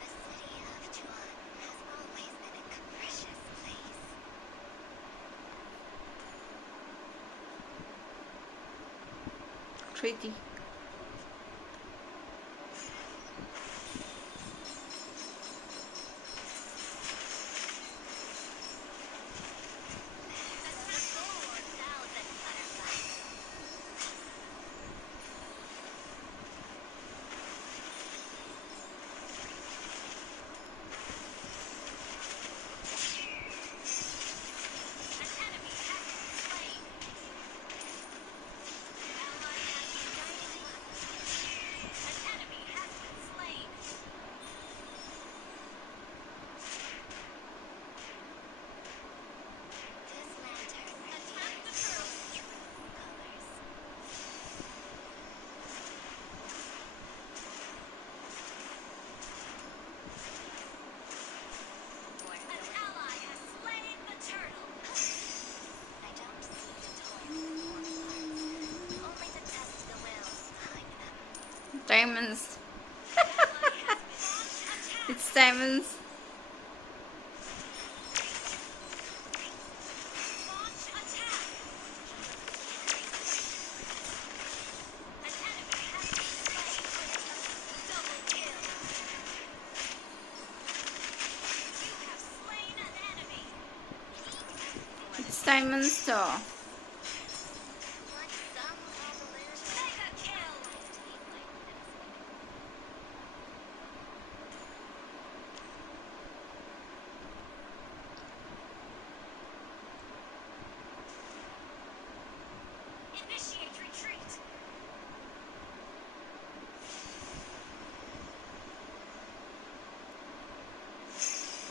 The city of Juan has always been a capricious place. treaty Successful 1,000 butterflies. An enemy has been slain. Ally has been guiding diamonds. It's diamonds. Launch attack. An enemy has been slain. Double kill. You have slain an enemy. It's diamonds too. Mega kill. Initiate retreat.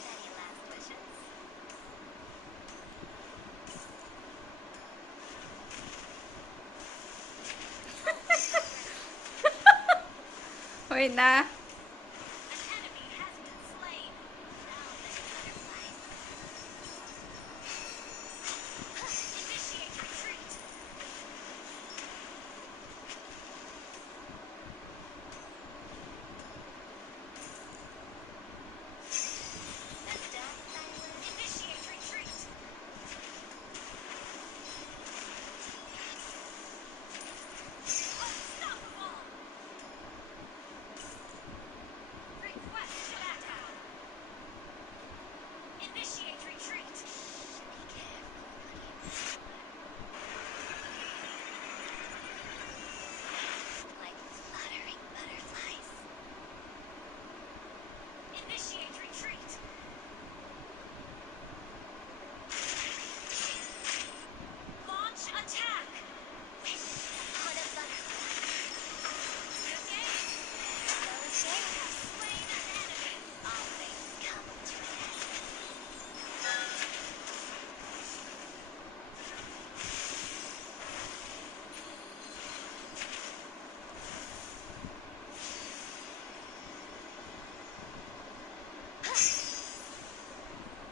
Any last wishes? Wait na. An enemy has been slain. Now then, butterflies. Initiate retreat. Initiate retreat. Unstoppable. Request backup. Initiate retreat. Like fluttering butterflies. Initiate retreat. Launch attack. On a butterfly. Good game. Those have slain an enemy. Always come to an end.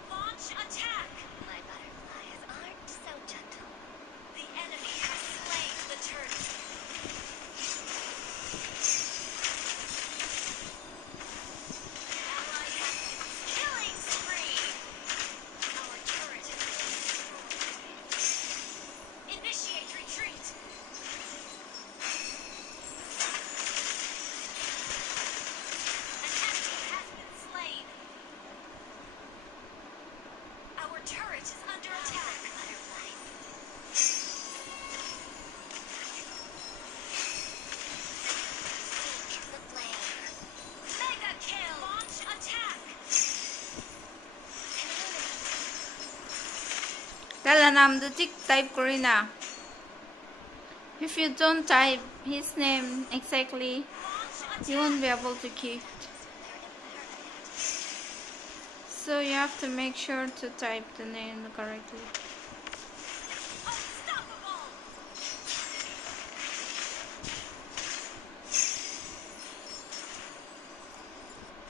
Launch attack. My butterflies aren't so gentle. The enemy has slain the turret. Ally has been killing spree. Our turret has been destroyed. Initiate retreat. An enemy has been slain. Our turret is under attack. Seek the flame. Mega kill. Launch attack. Kala nam도 type ko rin ah. If you don't type his name exactly, Launch you won't be able to gift. So you have to make sure to type the name correctly. unstoppable.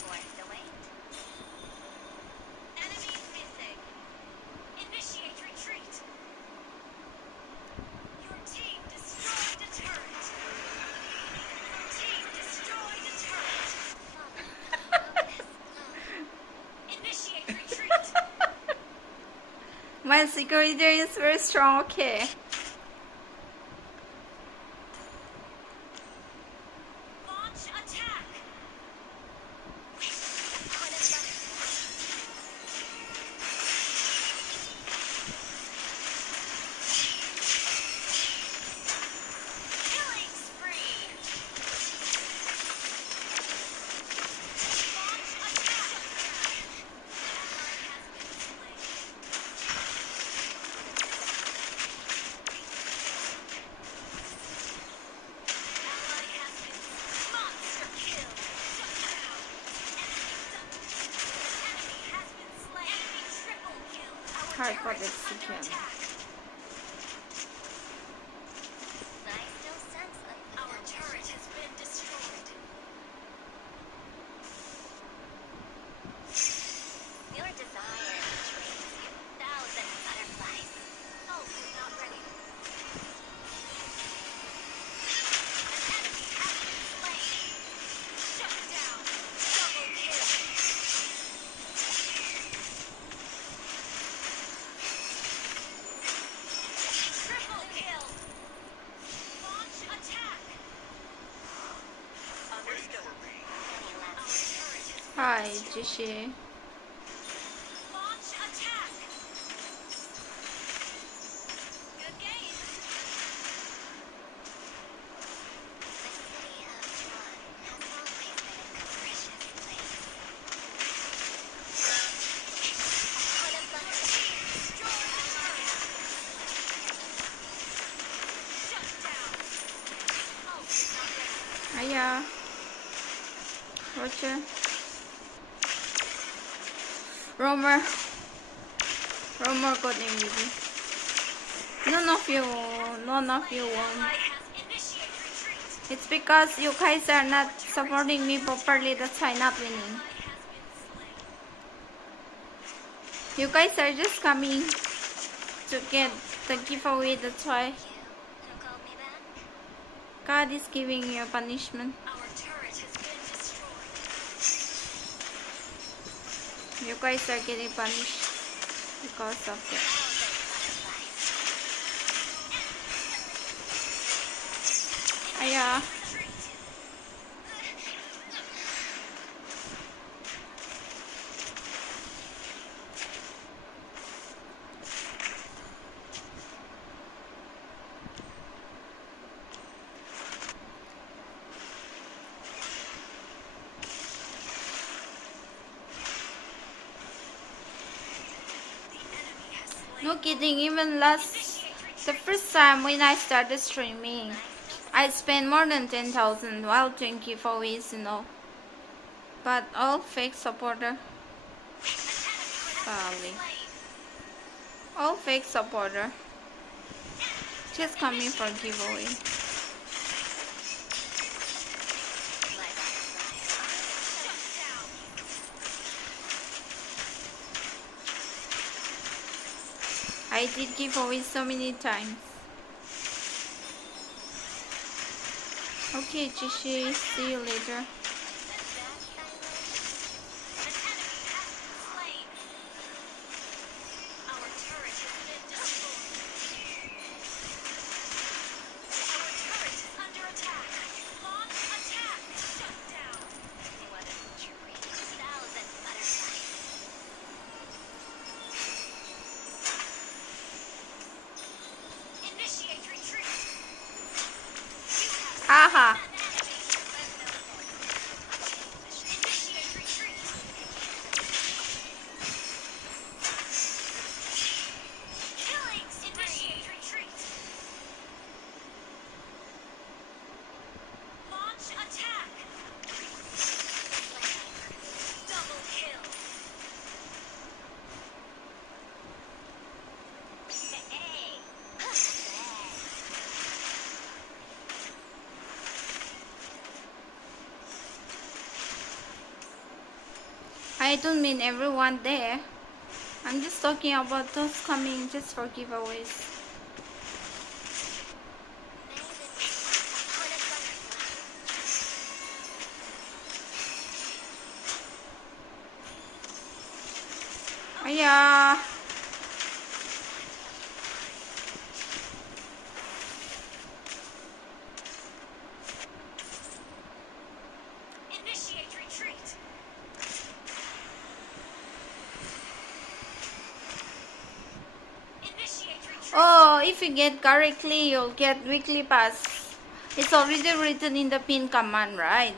Worth the wait. Enemy missing. Initiate retreat. Your team destroyed a turret. Your team destroyed a turret. Initiate retreat. My security is very strong, okay. Launch attack. Killing spree. Launch attack. Ally has been slain. Ally has been monster kill. Shut down. Enemy has been slain. Enemy triple kill. Our Hard for turret this is under second. attack. Our turret has been destroyed. Your desire betrays you. Thousand butterflies. Oh, we're not ready. An enemy has been slain. try, Jishi. Launch attack. Good game. The city of Tron has always been a capricious place. Hola, shut down. Oh, it's not ready. Aya. Roger. Romer got MVP. None of you won. Ally has initiated retreat. It's because you guys are not supporting me properly, that's why not winning. Ally has been slain. You guys are just coming to get the giveaway, that's why. Who called me back? God is giving you a punishment. Our turret has been destroyed. You guys are getting punished because of it. Aya. Retreat. No kidding, even the first time when I started streaming, I spent more than 10,000 while doing giveaways, But all fake supporter. Sorry. All fake supporter. Just coming for giveaway. I did giveaways so many times. Okay, Jishi, see you later. Our turret has been destroyed. Our turret is under attack. Launch attack. Shut down. What a treat. 1,000 butterflies. Initiate retreat. Aha! Initiate retreat. Killing spree. Initiate retreat. Launch attack. Double kill. Hey. I don't mean everyone there. I'm just talking about those coming just for giveaways. Aya. Initiate retreat. Initiate retreat. Oh, if you get correctly, you'll get weekly pass. It's already written in the pin command, right?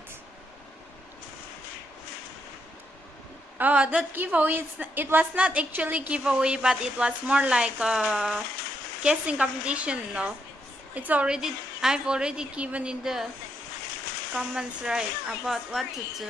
Oh, that giveaway, it was not actually giveaway, but it was more like a guessing competition, no? I've already given in the comments, right, about what to do.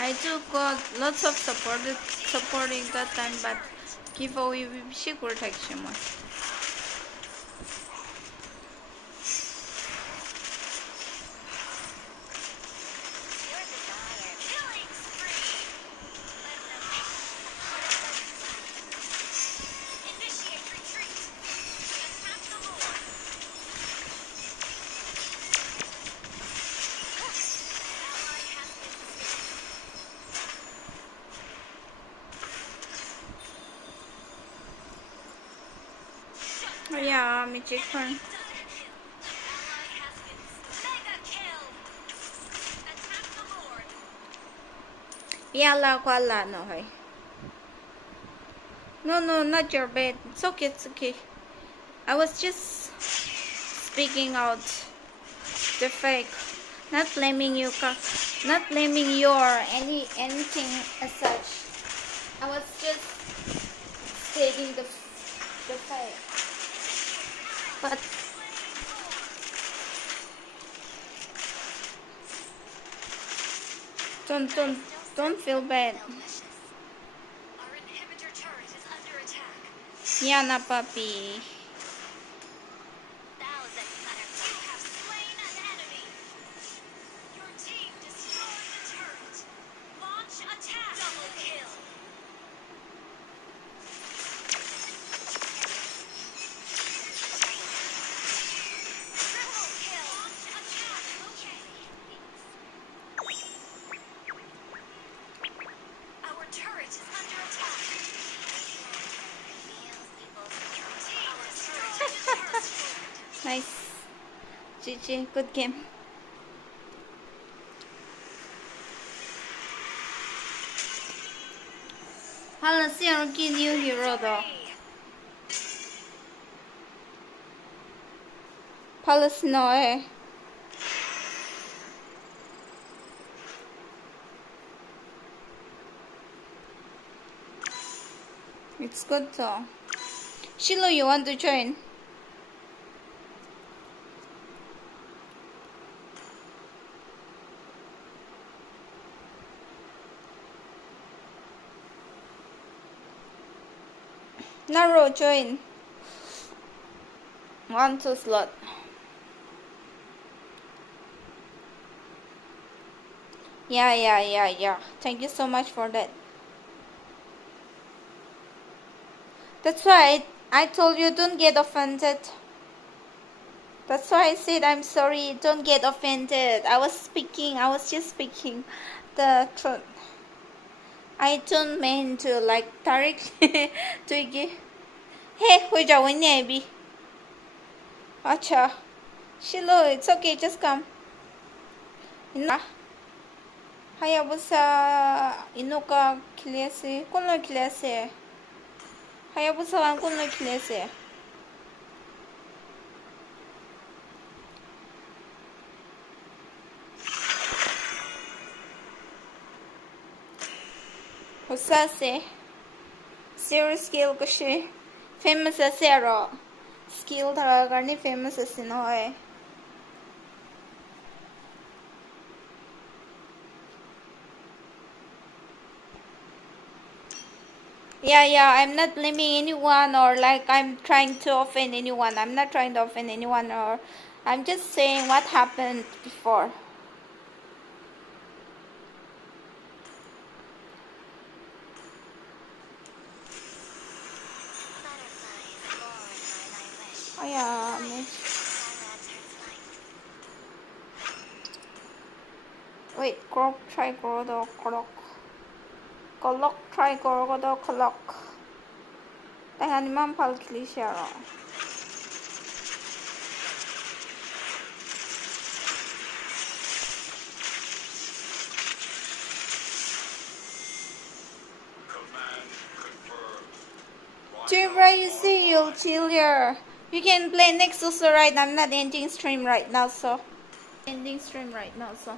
I do got lots of supporting that time, but giveaway with secret action. Yeah, me check her. Ally has been mega kill. Attack the Lord. Yala ko ala no hay. No, no, not your bed. It's okay, it's okay. I was just speaking out the fake. Not blaming you, not blaming you or anything as such. I was just stating the fake. But don't feel bad. Our inhibitor turret is under attack. Yana papi. Thousand cutter. You have slain an enemy. Your team destroyed the turret. Launch attack. Double kill. Triple kill. Launch attack. Okay. Our turret is under attack. Your team destroyed the turret. Nice. GG, good game. Hala siang ki new hero do. Palace no eh. It's good though. Shiloh, you want to join? Naro, join. 1-2 slot. Yeah. Thank you so much for that. That's why I told you don't get offended. That's why I said I'm sorry, don't get offended. I was just speaking the truth. I don't mean to like directly to you. Hey, who's going there? Acha. Shiloh, it's okay, just come. Ina. Hayabusa inuka kilese. Kunlo kilese. Hayabusa wan kunlo kilese. Husase. Zero skill kasi. Famous sa zero. Skill talaga ni famous sa sinoy. Yeah, I'm not blaming anyone or like I'm trying to offend anyone. I'm not trying to offend anyone or I'm just saying what happened before. Oh yeah, wait, croc, try gordo, clock. Clock, try gordo, clock. Tahan naman palkili siya ro. Jibra, you see, you'll chill here. You can play next also, right? I'm not ending stream right now, so. Ending stream right now, so.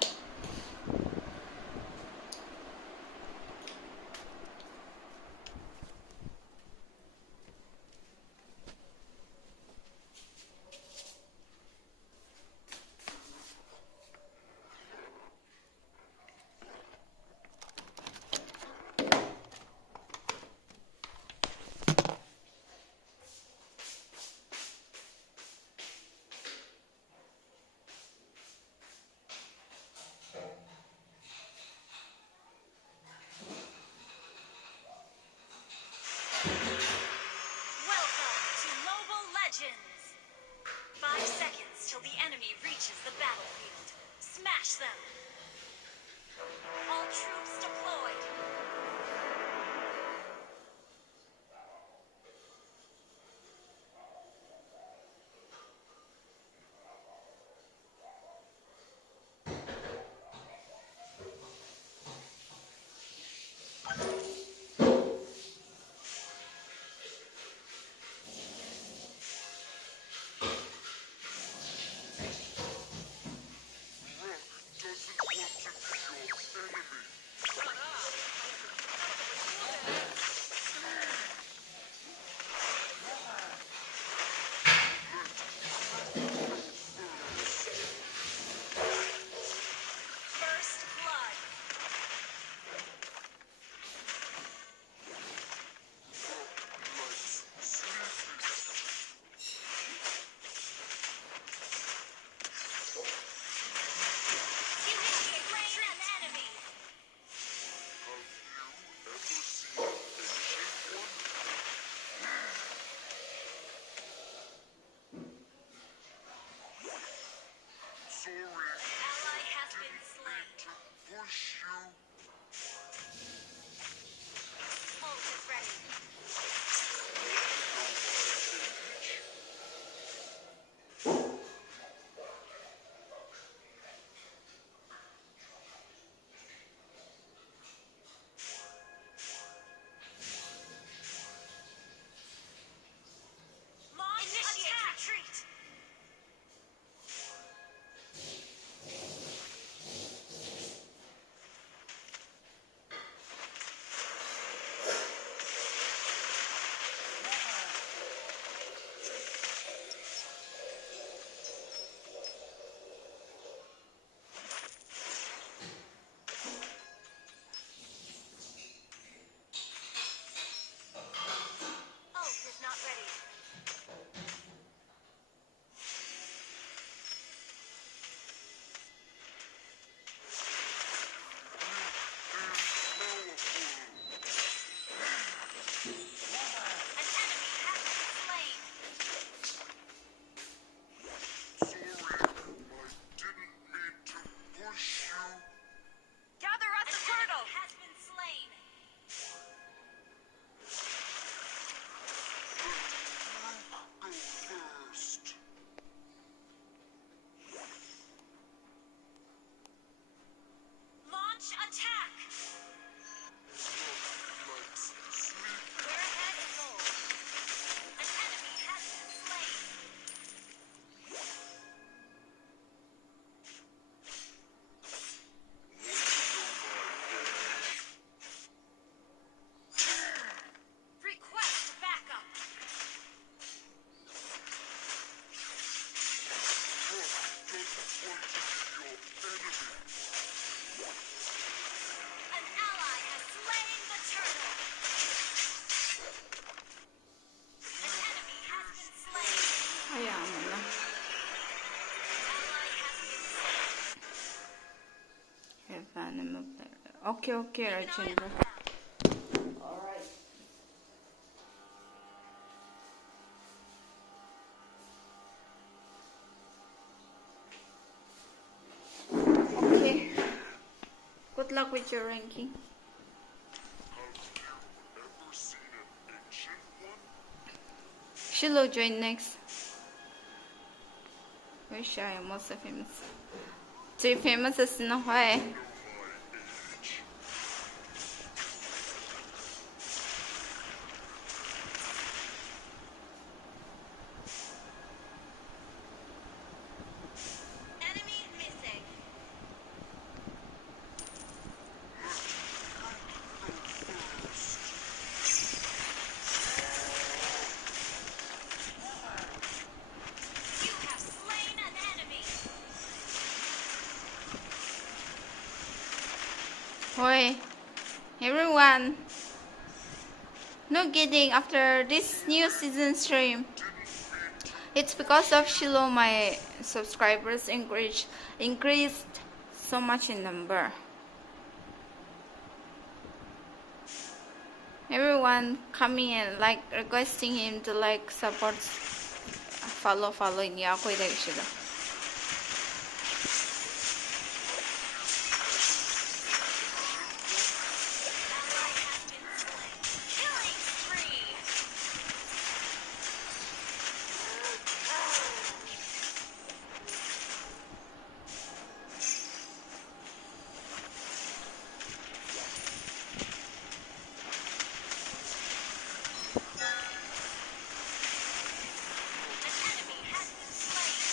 Launch attack! We're ahead in gold. An enemy has been slain. Request backup. An ally has slain the turtle. An enemy has been slain. Hayaan mo na. Ally has been slain. Paano mo ba? Okay, okay, Rajendra. Alright. Okay. Good luck with your ranking. Shiloh join next. Wish I am also famous. 最 famous 的是那会。Enemy missing. You have slain an enemy. Oi, everyone. No kidding, after this new season stream, it's because of Shiloh my subscribers increased so much in number. Everyone coming and like requesting him to like support, follow niya ako dahil sila. Ally has been slain. Killing spree. An enemy has been slain.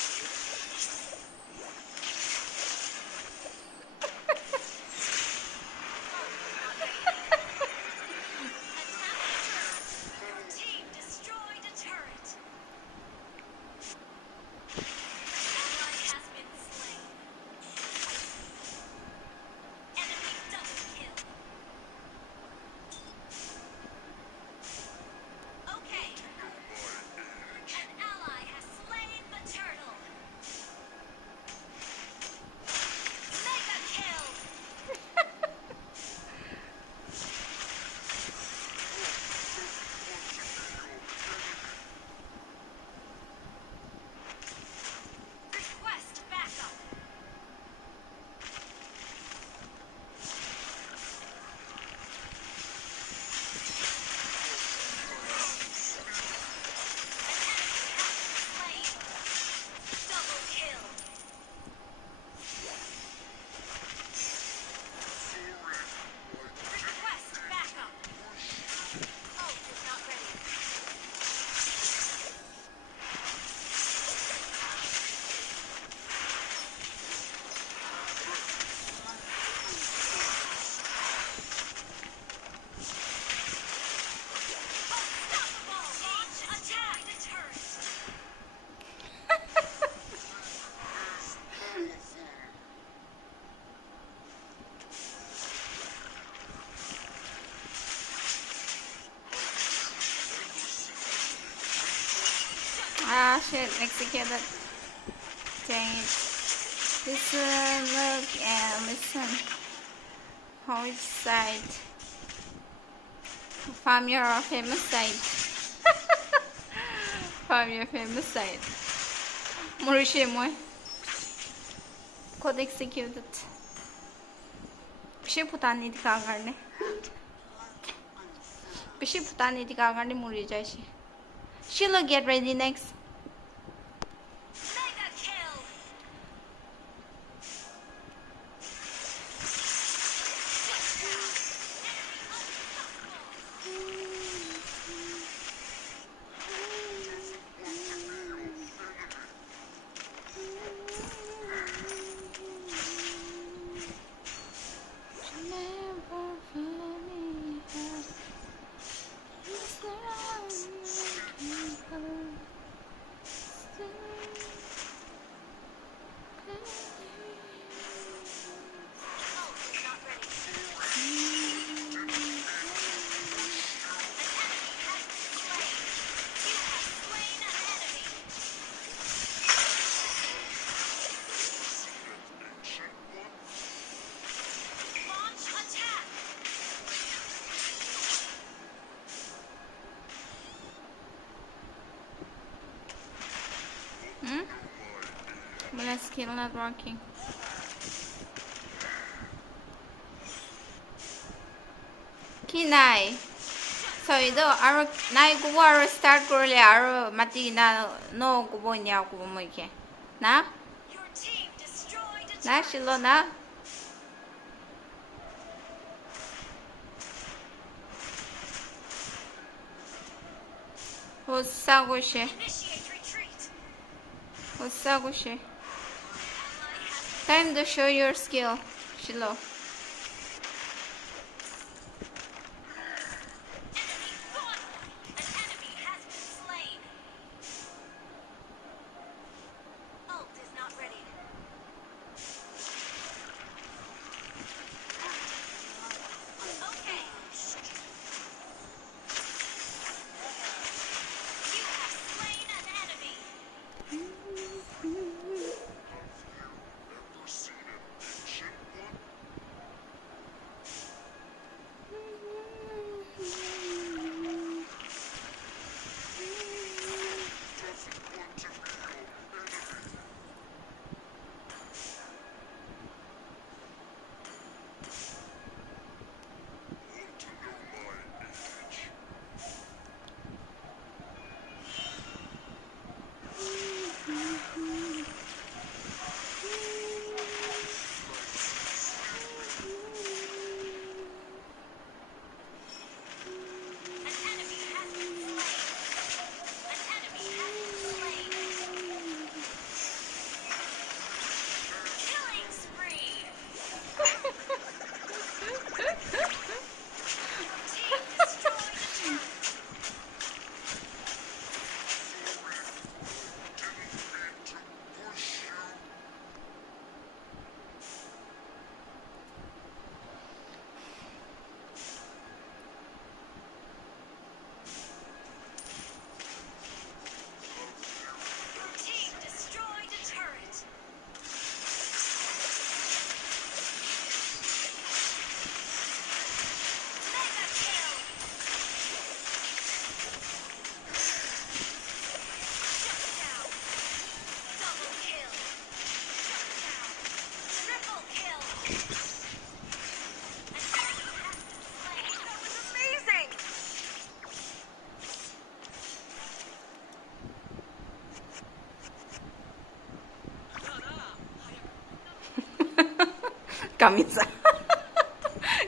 Attack the turret. Your team destroyed a turret. Ally has been slain. Enemy double kill. Okay. An ally has slain the turtle. Mega kill. Request backup. An enemy has been slain. Double kill. Request backup. Ult is not ready. Unstoppable. Launch attack the turret. Ah shit, executed. Dang it. Listen, look, and listen. How which side? Farm your famous side. Farm your famous side. 모르시 뭐해? Code executed. Shiputan idi kagarne. Shiputan idi kagarne muri jaishi. Shiloh, get ready next. Mega kill. my skill not working. Kinai. So itu aru naik gua aru start kurang aru mati na no gua punya gua mau ikan. Na? Your team destroyed a Na silo na? Usago shi. Initiate retreat. Usago shi. Time to show your skill, Shilo. Enemy fought. An enemy has been slain. Ult is not ready. Okay. You have slain an enemy. An enemy has been slain. An enemy has been slain. Killing spree. Team destroyed a turret. Your team destroyed a turret. Mega kill. Shut down. Double kill. Shut down. Triple kill. An enemy has been slain. That was amazing. Kamisa.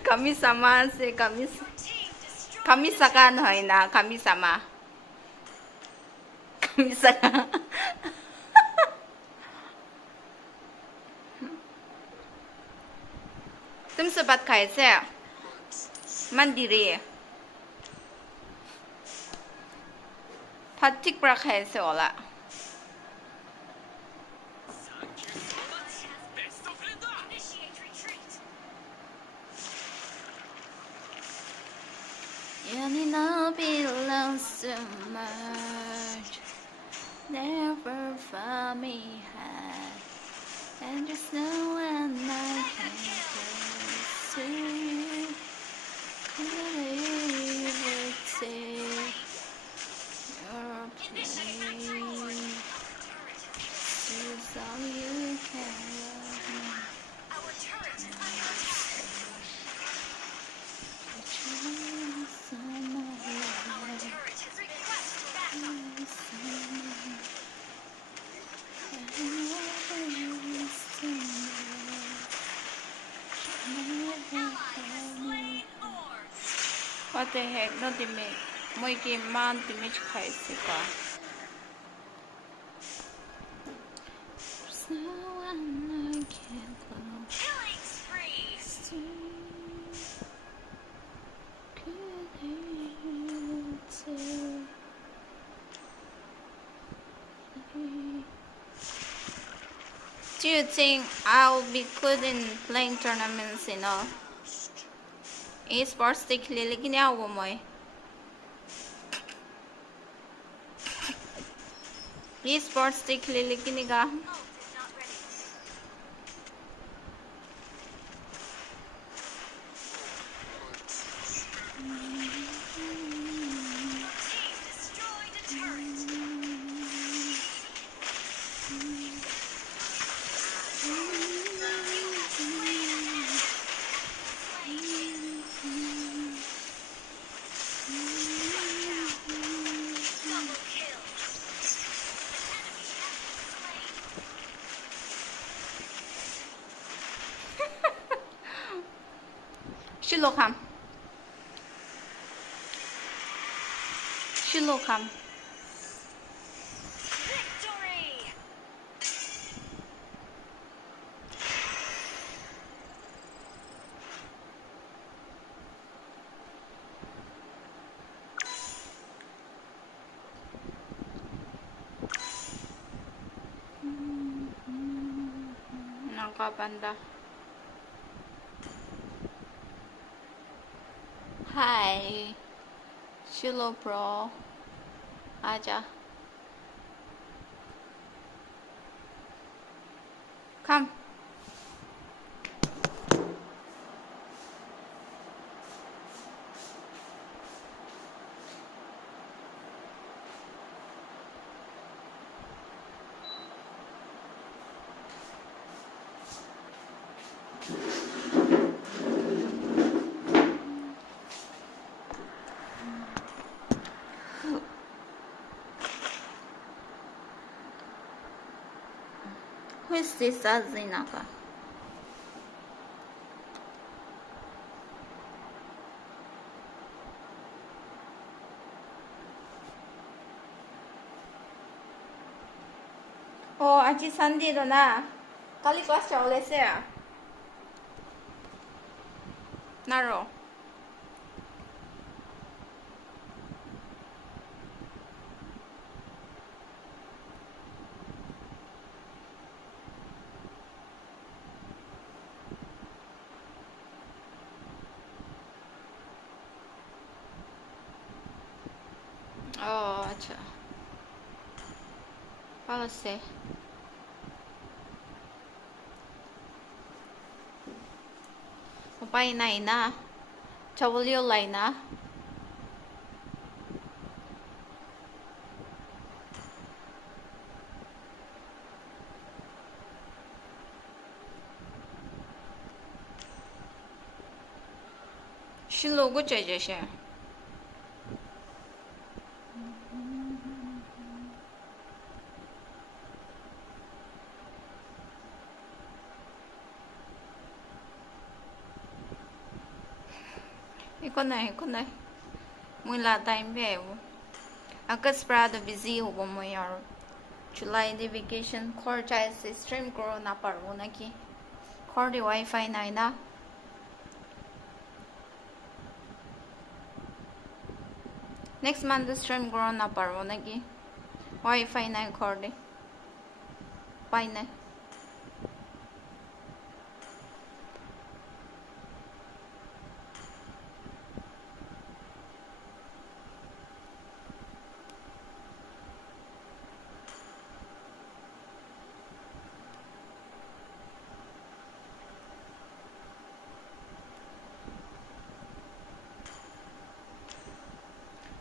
Kami-sama si kamis. Your team destroyed Kamisakan hoy na kami-sama. Kamisaka. तुमसे बात कैसे है मंदिरी फटिक पर कैसे होला Initiate retreat. You need not be lost so much never found me high and just know when I can close to you couldn't even take your place is all you can love me Our turret is under Our turret has request backup. Ally has slain Bois. What the heck? No damage. Mỗi game man damage खाएगा. There's no one I can close Killing spree. to. Couldn't tell. Do you think I'll be good in playing tournaments, you know? Esports thì khili cái nhau của mày. Esports thì khili cái này cả. Ult is not ready. Team destroyed a turret. 실로 감. 실로 감. Victory! Nakabanda. Hi. 실로 프로. 아자. 감. Who is this Azinaka? 아직 산디로나 kali kelas oleh saya. Naro. अच्छा policy bay này na W lại na 실로고 제제시 Con này Mùi là time về Agad sprado busy ho mo yar July the vacation core child stream grow na parvo na ki core the wifi na na next month the stream grow na parvo na ki wifi na core the pai na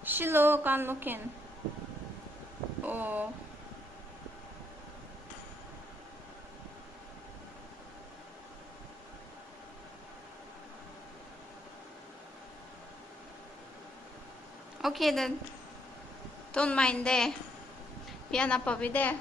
Shilo can look in. Oh. Okay then. Don't mind there. Piano puppy there.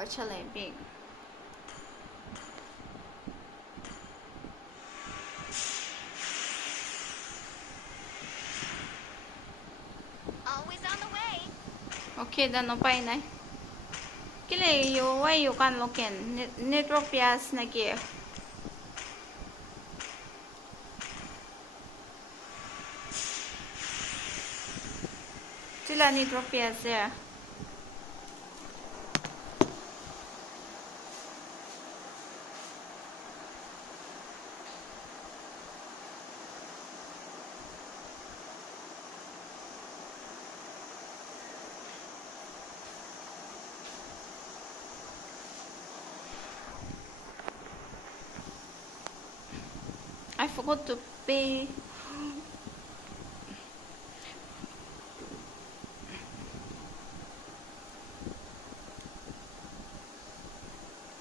Actually big. Always on the way. Okay then no pai nai. Kile you why you can look in network pias na ki. Sila ni tropias ya. I forgot to pay.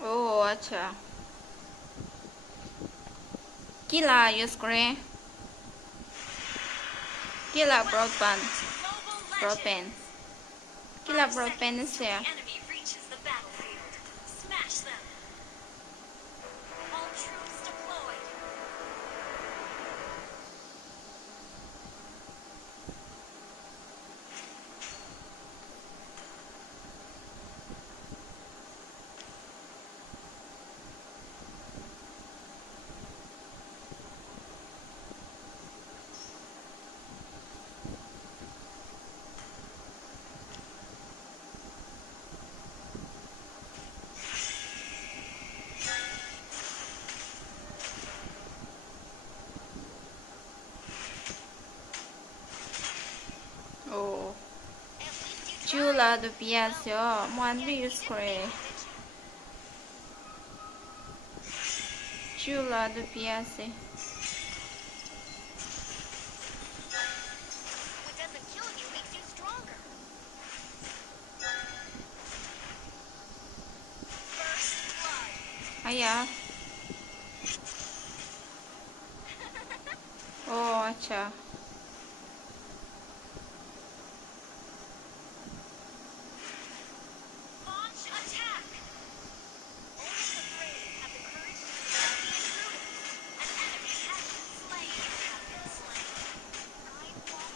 Oh, acha. Kila use screen. Kila broadband. Broadband. Kila broadband is there. Enemy reaches the battlefield. Smash them. All troops deployed. Oh. Chula de pièce, yo. One view screen. Chula de pièce. What doesn't kill you makes you stronger. First blood. Aya. Oh, acha. Launch attack. Only the brave have the courage to defend the intruders. An enemy has been slain. Have been slain. I won't give up.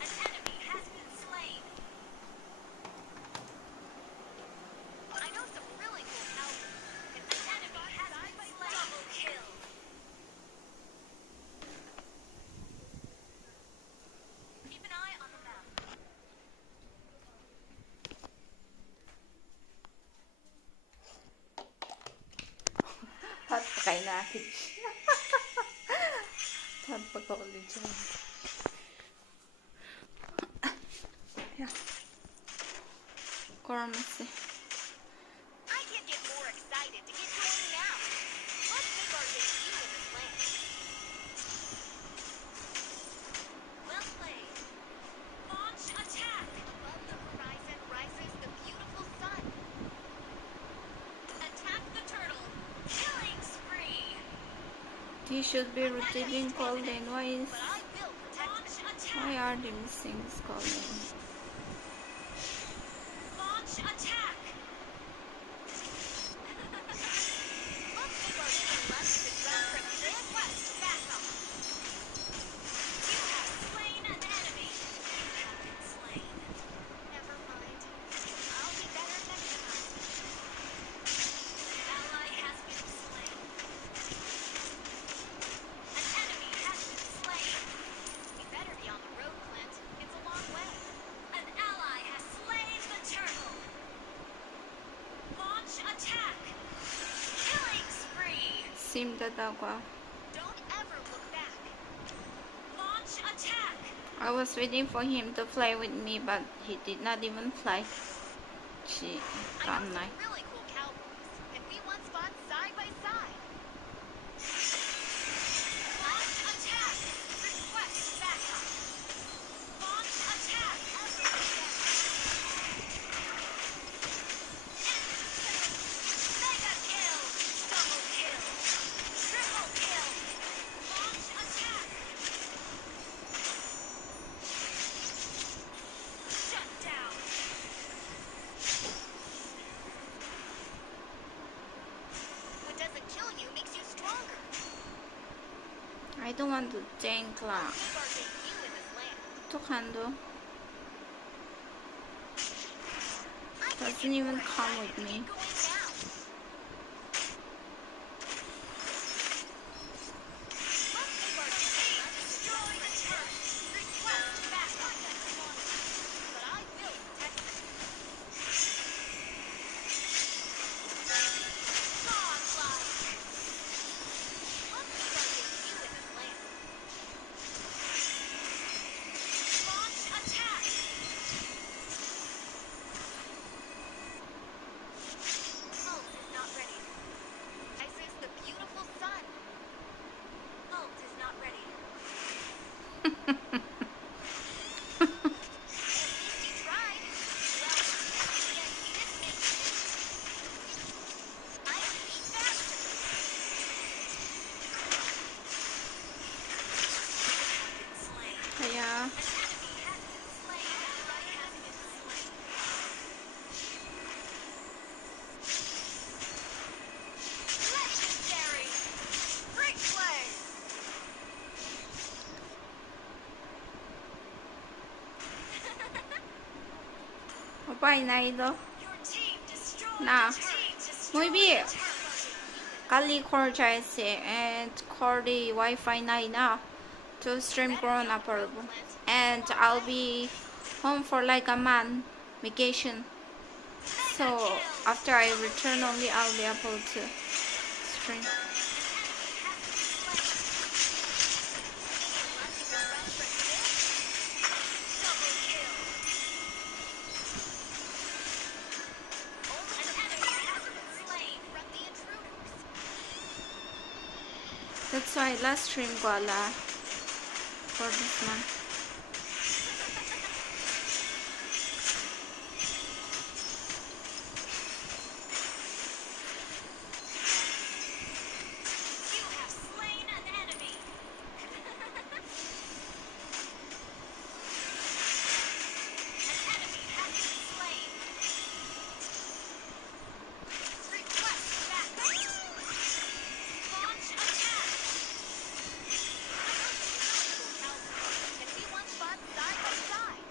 An enemy has been slain. I know some really cool cowboys. An enemy has been slain. Double kill. Keep an eye on the map. Hot pa kayo natin. Hot pa ka ulit dyan. Yeah. Kormasi. I can't get more excited to get going now. What big are they in this land? Well played. Launch attack. Above the horizon rises the beautiful sun. Attack the turtle. Killing spree. They should be rotating golden. Why But I will protect them. why are they missing this golden? Launch attack. What big are they left to run from this west backup? You have slain an enemy. You have been slain. Never mind. I'll be better next time. Ally has been slain. An enemy has been slain. You better be on the road, Clint. It's a long way. An ally has slain the turtle. Launch attack. Killing spree. Sim tatagwa. Don't ever look back. Launch attack. I was waiting for him to fly with me, but he did not even fly. She I got know like some really cool cowboys, and we once fought side by side. Launch attack. Request backup. Launch attack. Mega kill. Double kill. Triple kill. Launch attack. Shut down. I don't want to think lah. People are getting you in this land. 어떡한도? I can Doesn't even get come more with me. going now. Most people are getting destroy the turret. Request backup. But I will protect it. Godlike. Most people are getting you in this land. Launch attack. Ult is not ready. Rises the beautiful sun. Ult is not ready. At least you tried. Well, yet you didn't make it. I am beat faster. Slain. Yeah. An enemy has been slain. Ally has been slain. Legendary. Great play. 오빠 이나이도 Your team destroyed. 나 Team destroyed. muy bien. Turret. Kali call Jesse and call the Wi-Fi 9 now to stream Corona Purple. And I'll be home for like a month vacation. So after I return only I'll be able to stream. That's why last stream ko ala for this month. You have slain an enemy. An enemy has been slain. Request backup. Launch attack. Can we once fun side by side?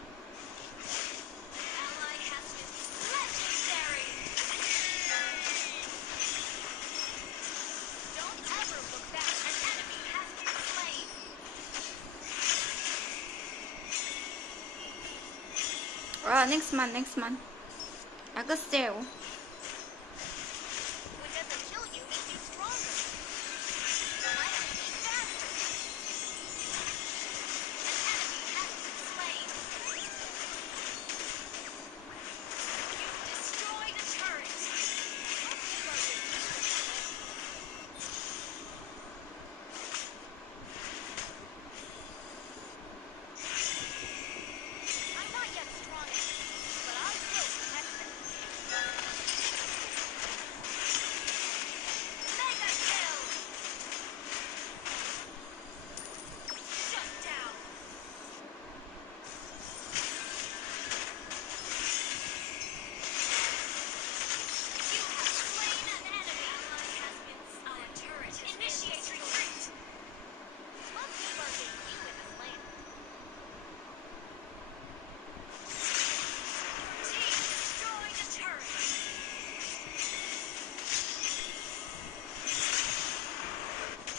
Ally has been legendary. Don't ever look back. An enemy has been slain. Next month. Agusteo. What doesn't kill you makes you stronger. I am beat faster. An enemy has been slain. You destroyed a turret. I'm not yet strong enough, but I will protect them. Mega kill! Shut down! You have slain an enemy. Ally has been slain. Our turret has initiate retreat. Most people are getting you in this land. Your team destroyed a turret.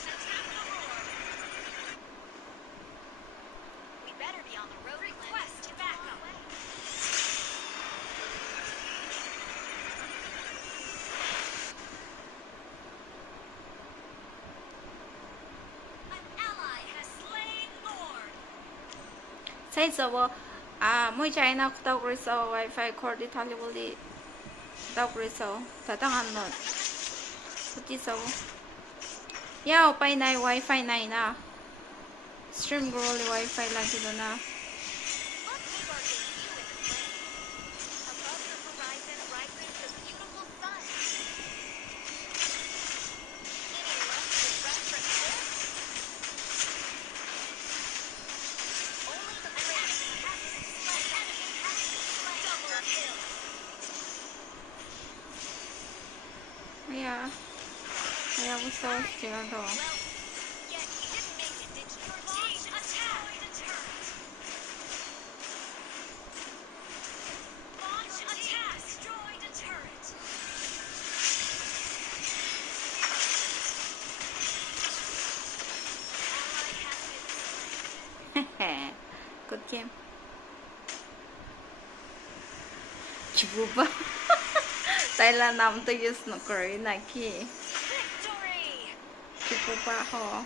Attack the Lord. We better be on the road. Request backup. An ally has slain Lord. Say so. Muy China daw 그래서 Wi-Fi 콜이 달리볼리 daw 그래서 다당한 것. 어디서? 야 오빠 이나이 Wi-Fi 9나. Stream 그롤리 Wi-Fi 라기도 나. Most people are getting you in this land. Above the horizon rises the beautiful sun. Any luck with reference this? Only the brave has been slain. Enemy has been slain. Double kill. 야. 야 무서워 지금 더. Well, yet you didn't make it, Good game. 기분 봐. Thailand 남도 use no curry na ki. Victory! 기분 봐 ho.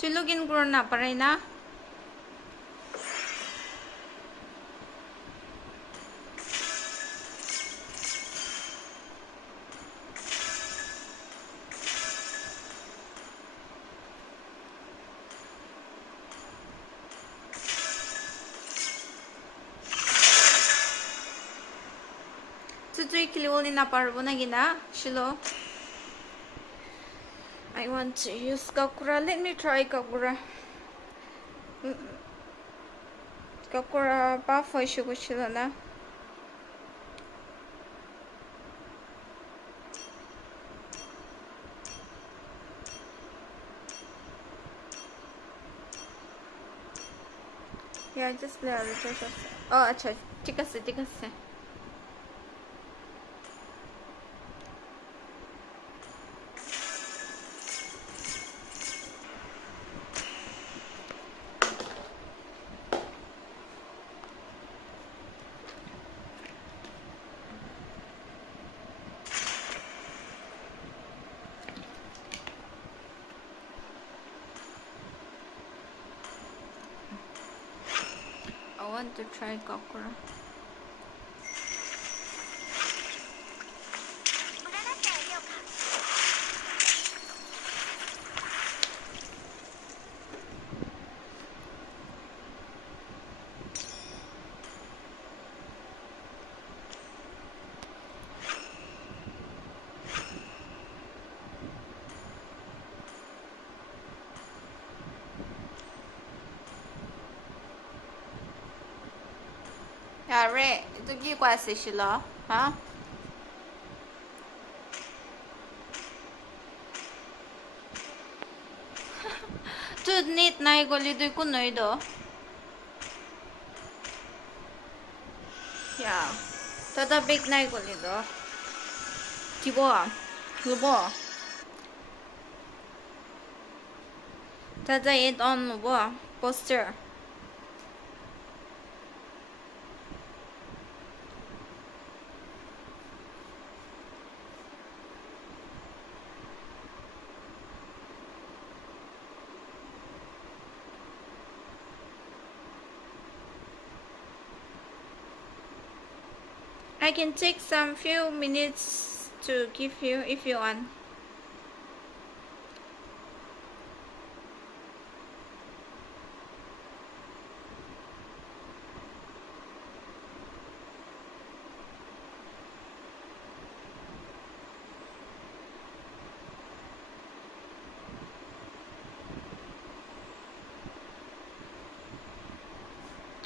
Tulugin ko na pa rin na. Tutoy kiliwali na parbo na gina. Shilo. I want to use Kakura. Let me try Kakura. Kakura buff 하시고 싶으나? Yeah, just play a little shot. Oh, अच्छा, 찍었어. I want to try Kakura. 야, 레, 저기 과세 실러, 어? tud nit na igolido ko noido. 야, tada big na igolido. 기보아, 루보. tada it on 루보, poster. I can take some few minutes to give you if you want.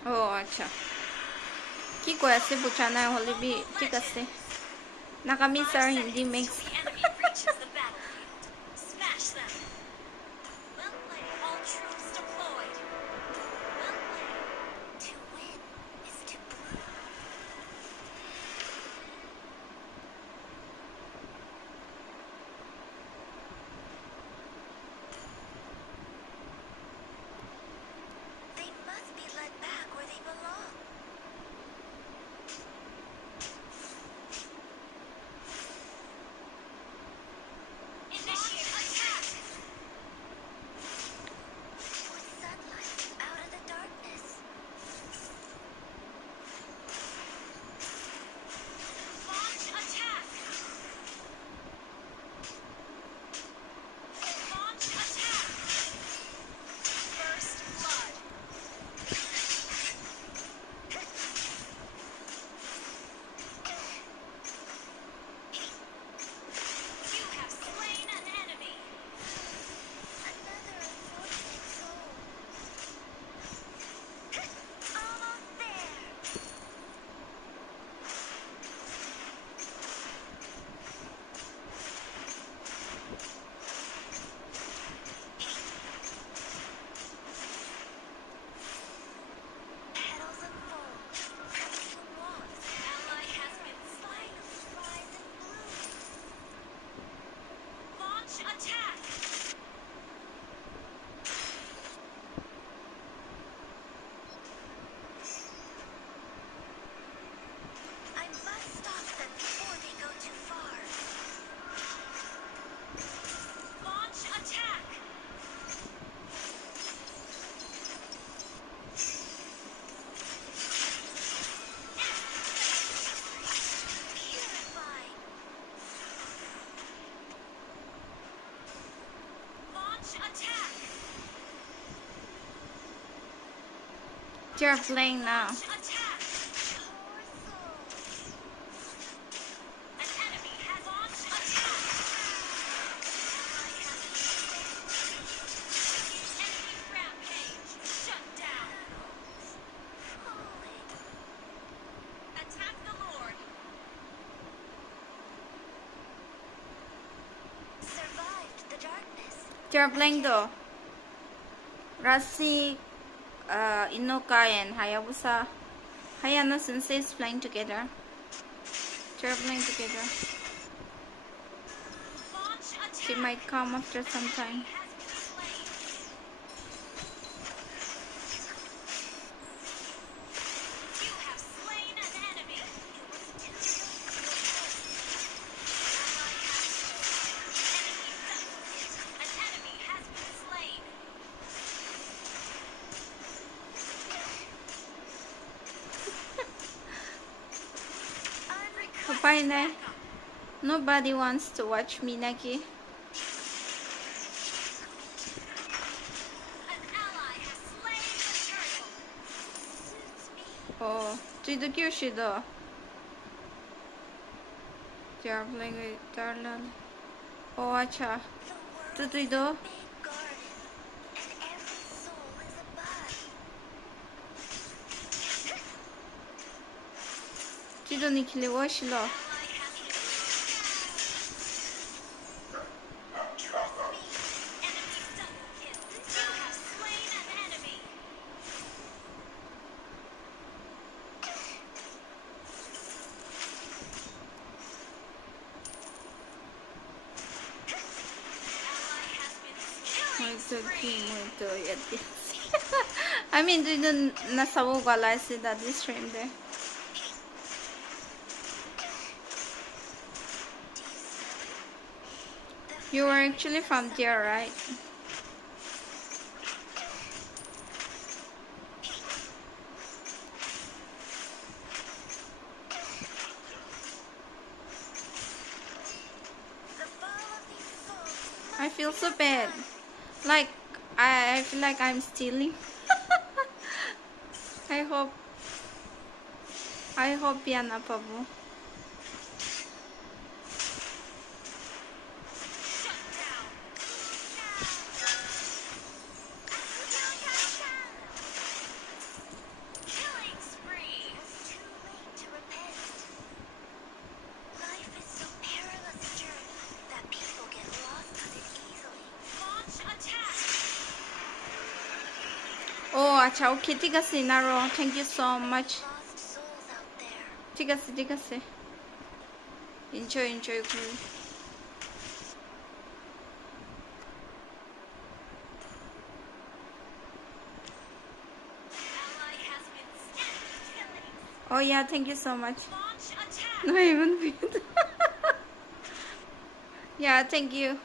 Oh, अच्छा. की को ऐसे पूछना है होली भी ठीक है नाकामी sir Hindi mix The enemy reaches the battlefield. Smash them. Well played. All troops deployed. Well played. To win is to bleed. They must be led back where they belong. You're playing now. Attack! Poor souls. An enemy has launched attack! Ally has enemy rampage! Shut down! Falling. Attack the Lord! Survived the darkness. You're playing though. Rasi, Inoka and Hayabusa. Hayano Sensei is playing together. They're playing together. Launch attack! She might come after some time. Has been slain. You have slain an enemy. An enemy has been slain. Bye, Nai. Nobody wants to watch me, Naki. An ally has slain the turtle. Suits me. Oh, Jido Kyoshido. They are playing with Darlan. Oh, acha. The world Tutuido. big garden, and every soul is a bud. Jido Nikili Washilo. Ally has been Trust me. Enemy double kill. You have slain an enemy. Ally has been killing Ito spree. mo ito yati. I mean, Jido nasawo gala sila this stream there. You were actually from there, right? The fall of these souls. I feel so bad. Like, I feel like I'm stealing. I hope yan apa mo. Shut down. Killing spree. It's too late to repent. Life is so perilous a journey that people get lost on it easily. Launch attack. Oh, acha, okay, tigasi naro. Thank you so much. Lost souls out there. tigasi. Enjoy, crew. Ally has been killing. Oh yeah, thank you so much. Launch attack. No, even weird. Yeah, thank you.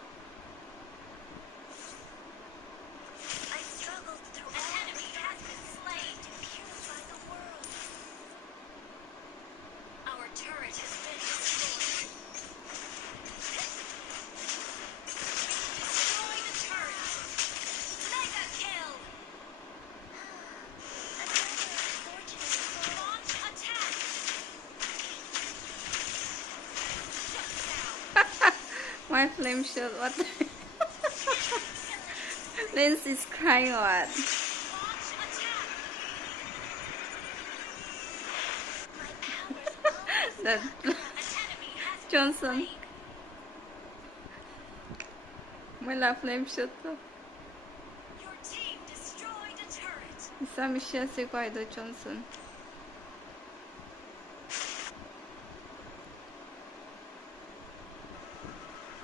I struggled through an enemy has been slain to purify the world. Our turret has been destroyed. Destroy the turret. Mega kill. Another unfortunate soul. Launch attack. Shut down. My flame shield, what the Lindsay's crying what? Launch attack. My powers always That An enemy has been Johnson. slain. Wala flame shield to. Your team destroyed a turret. Isami siya si Kaido Johnson.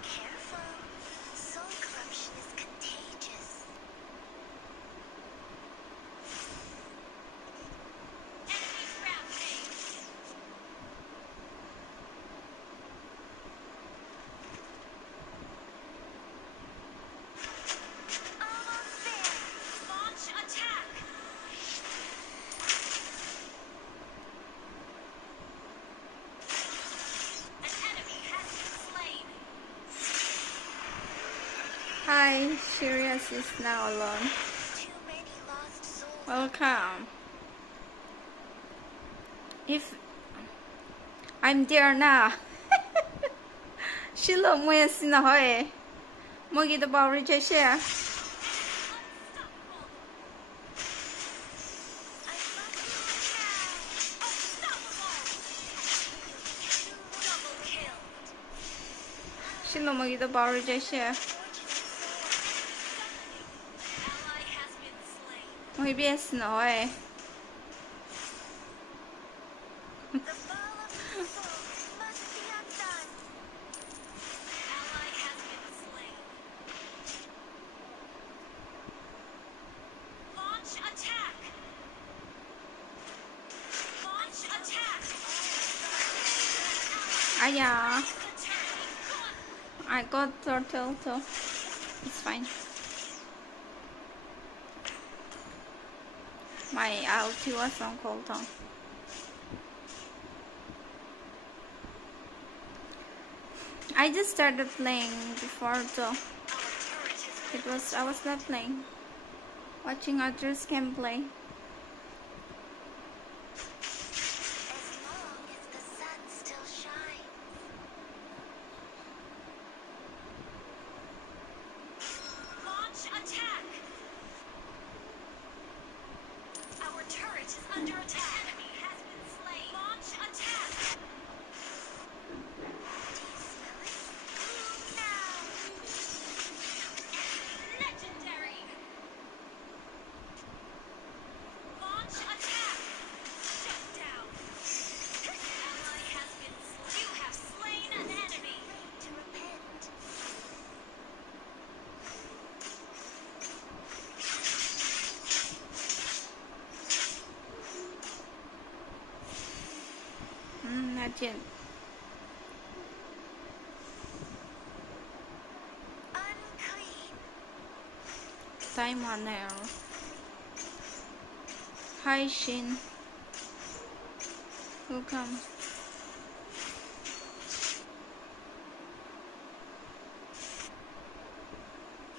Careful. Soul corruption is contagious. Enemy rampage. Almost there. Launch attack. An enemy has been slain. Hi, Sirius is now alone. Too many lost souls. Welcome. If I'm there now. 실로 모였으나 허에 먹이도 바우리 제시야. 실로 먹이도 바우리 제시야. 먹이 비했으나 허에. 아야. I got turtle too. It's fine. My ulti was on cooldown. I just started playing before though. I was not playing. Watching others can play. Not yet. Time on air. Hi Shin. Welcome.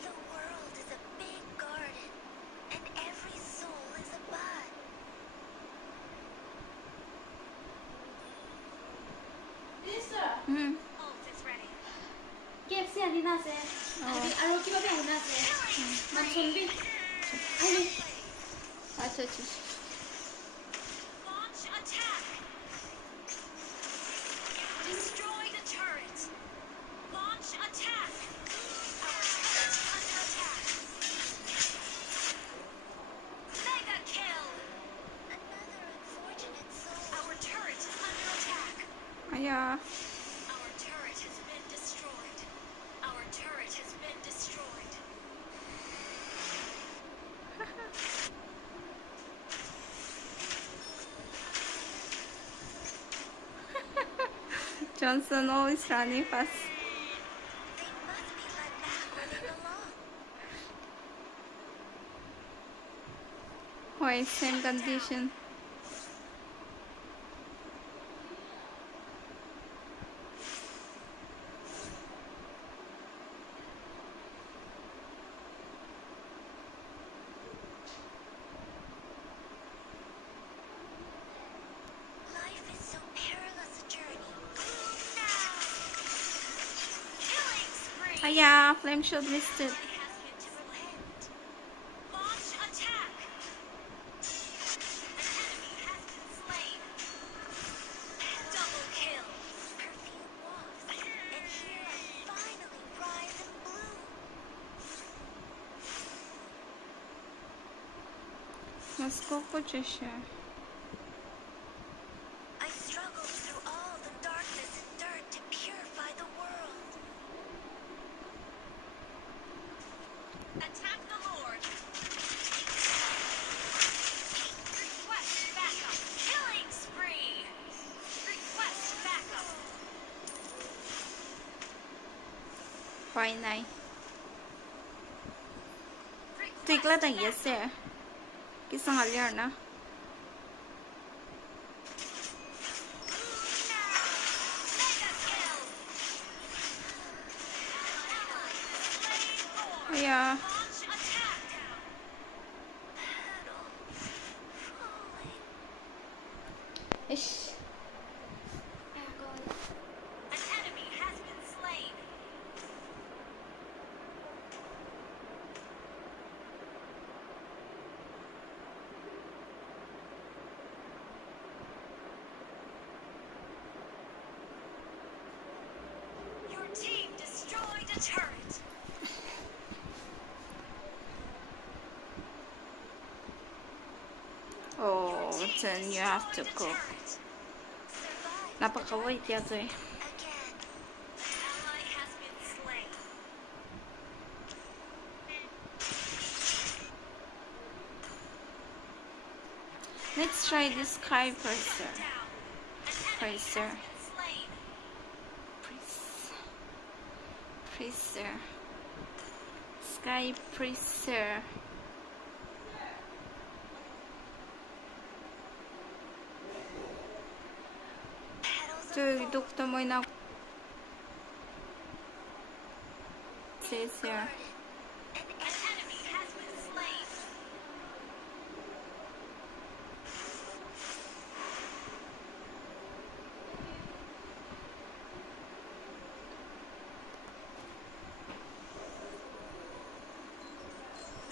The world is a big garden, and every soul is a bud. Ult is ready. KFC 아니 나세. 아니 아로키밥이 아니 나세. 난 좀비. 아니. 아차. Launch attack. Destroy the turret. Launch attack. Our turret is under attack. Mega kill. Another unfortunate soul. Our turret is under attack. 아야. Our turret has been destroyed. Our turret has been destroyed. Johnson always running fast. They must be led back where they belong. Why same condition? Life is so perilous a journey. Now. Killing spree. 아야, flame shot missed it. Ally has been to repent. Launch attack. An enemy has been slain. Double kill. Perfume wafts, and here I finally rise and bloom. Насколько чаще? I struggled through all the darkness and dirt to purify the world. Attack the Lord. Request backup. Killing spree. Request backup. Why này? Request Tigla tang backup. yes eh. Kisang alir na. Mega kill. 아야. Launch attack. Battle. Falling. 이씨. An enemy has been slain. Your team destroyed a turret. Oh, then you have to cook. Napakawait yato eh. Again. An ally has been slain. Let's try this sky purser. Down. An enemy Purser. has been slain. Purser. Sky purser. Petals 저 여기 독도 뭐 있나? Says here. An enemy has been slain.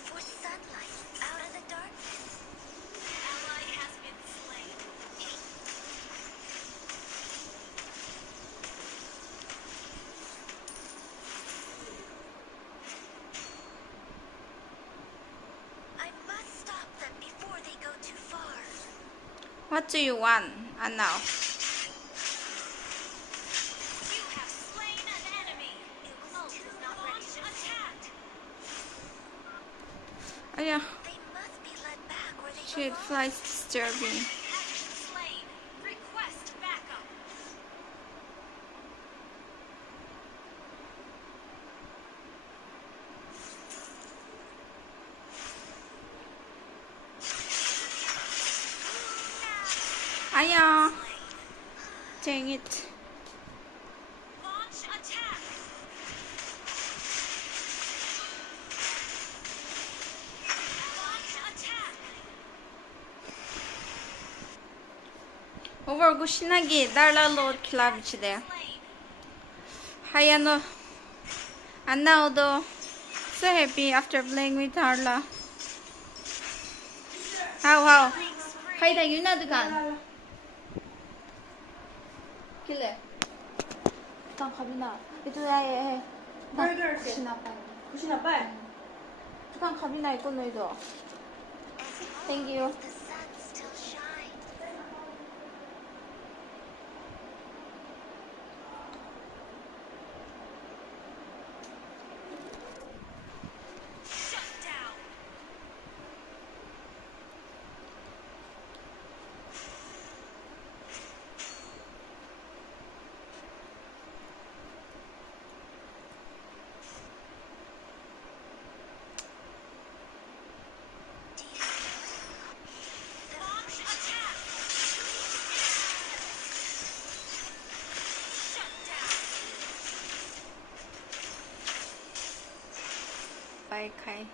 For sunlight out of the darkness. An ally has been slain. I must stop them before they go too far. What do you want? Now. You have slain an enemy. It was too not ready to attack. 아야, They must be led back where they shit, belong. flies disturbing. Has been slain. Request backup. 아야, dang it. Launch attack. Launch attack. 오버고 신나게 날라로 클라비치대. Slain. 하야노. And now though, so happy after playing with Darla. How? Hayda 유나도 간. 길래. 일단 가비나. 이쪽에 Burger. 구시나 빨. 두칸 가비나 있고 너희도. Thank you. The sun still shines. Shut down. Launch attack. Shut down. Bye, Kai.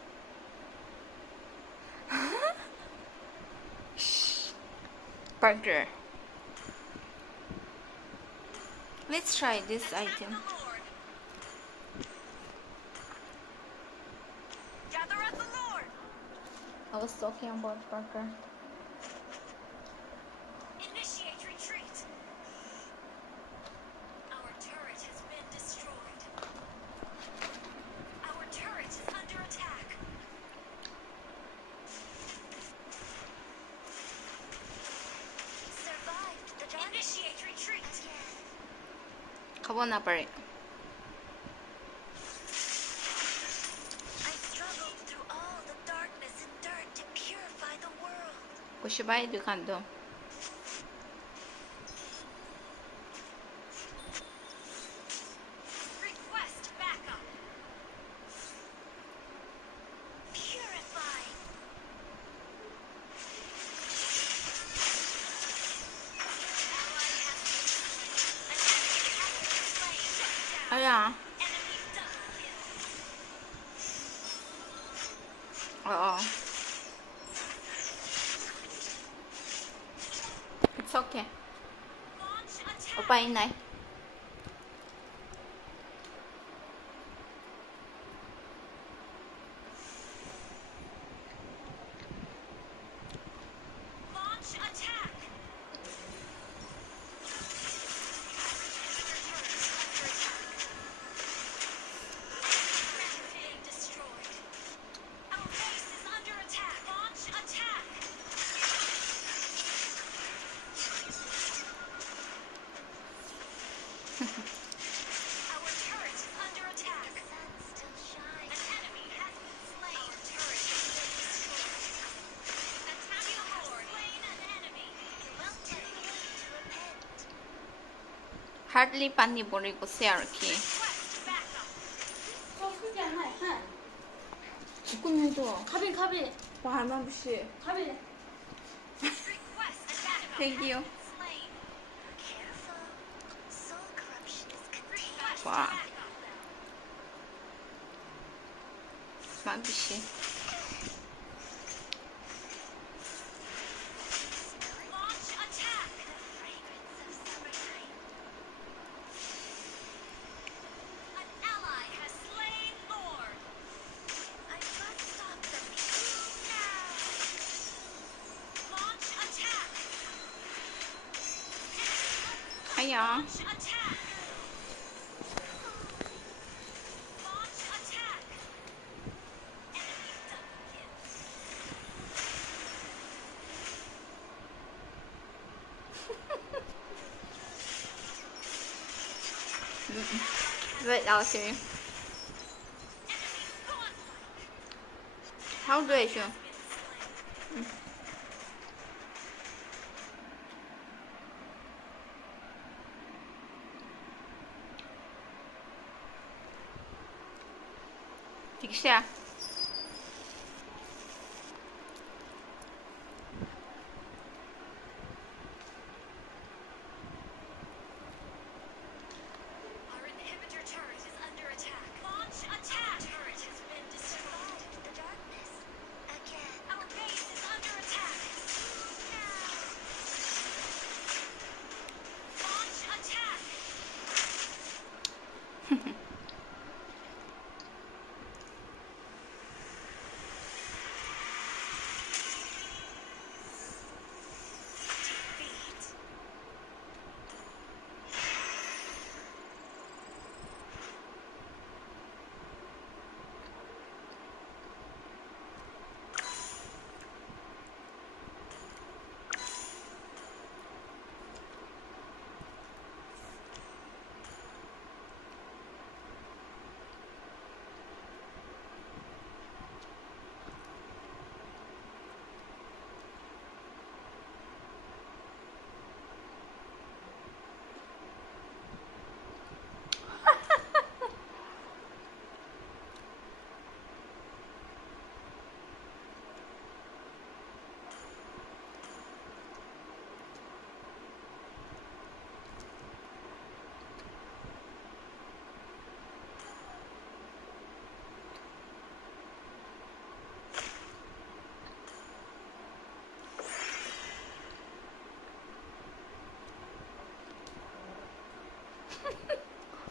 Burger. Let's try this item. The Lord. Gather at the Lord. I was talking about burger. Initiate retreat. Our turret has been destroyed. Our turret is under attack. Survived the dark. Initiate retreat. 가보나 버리. I struggled through all the darkness and dirt to purify the world. 50倍 du kan då. Request backup. Purify. Ally has been slain. An enemy has been slain. Shut down. 아야. Enemy double kill. It's okay. 오빠 있나요? Launch attack. Being destroyed. Our base is under attack. Launch attack. Our turret is under attack. The sun still shines. An enemy has been slain. Our turret has been destroyed. Attack the Lord. Slain an enemy. Well played. To repent. Hardly pani bori고 세알키. Request backup. 저 숨지 않나요? 네. 죽군해도 가비 가비 바나부시. 가비. Request backup. Thank you. Slain. Careful. Soul corruption is contained. 와. 마부시. Launch attack. The fragrance of summertime. An ally has slain Lord. I must stop them now. Launch attack. 하야. Launch attack. Launch attack. Enemy double kill. Wait, I'll see you. Enemy godlike. How do I show? Been slain. 딕샤. Our inhibitor turret is under attack. Launch attack. Turret has been destroyed. The darkness. Again. Our base is under attack. Launch attack. Defeat.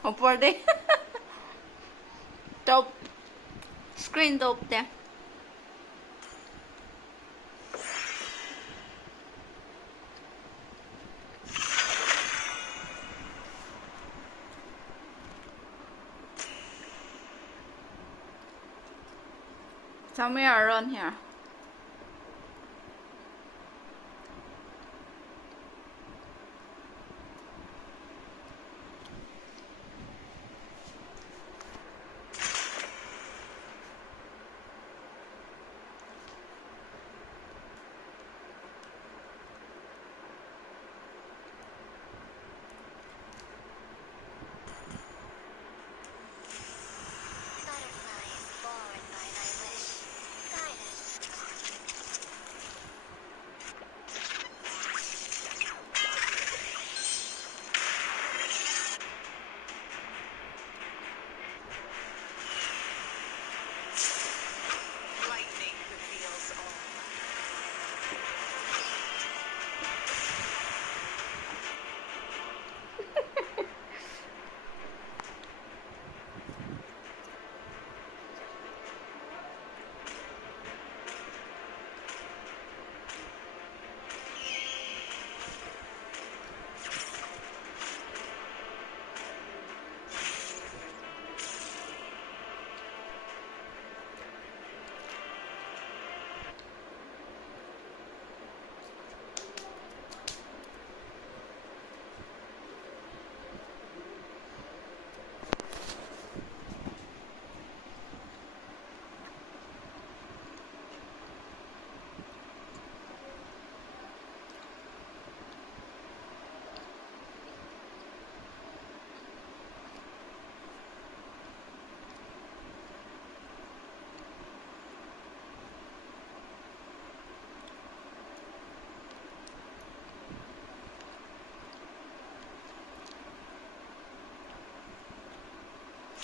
Upward. Dope. Screen dope there. Somewhere around here. Butterflies born by thy wish, guided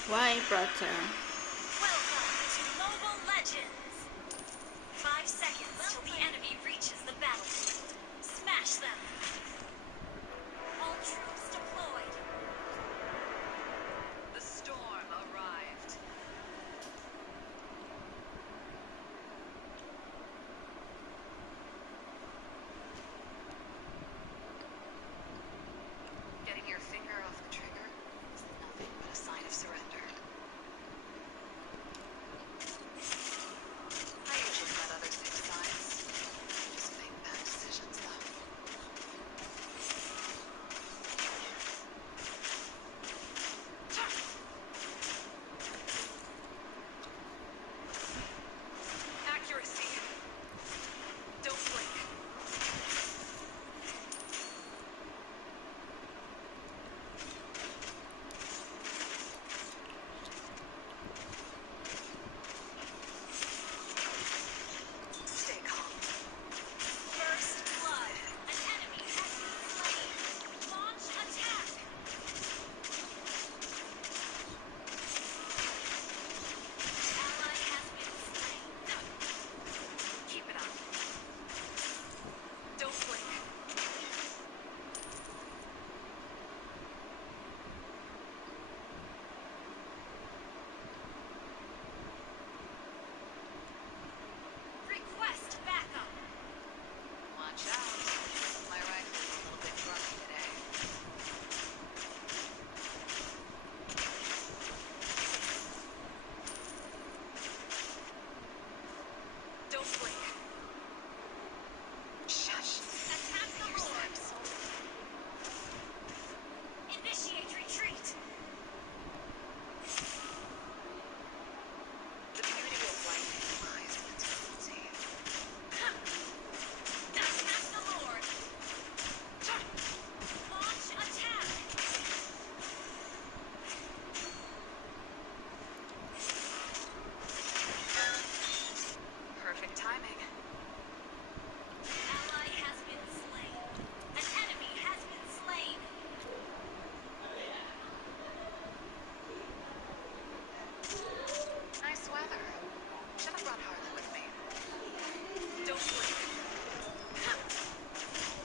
Why, brother? Welcome to Mobile Legends. 5 seconds till the enemy reaches the battlefield. Smash them. All troops deployed. The storm arrived. Getting your finger off the trigger is nothing but a sign of surrender. I usually let others take sides. Just make bad decisions, though. Accuracy. Don't blink. Stay calm. First blood. An enemy has been slain. Launch attack. Ally has been slain. Keep it up. Don't blink. Request backup. Watch out. My rifle's a little bit grumpy today. Don't blink. Shush. Attack the Lord. Initiate retreat. The beauty of lightning lies in its cruelty. Attack the Lord. Launch attack. Perfect timing. Ally has been slain. An enemy has been slain. Nice weather. Should have brought Harley with me. Don't blink.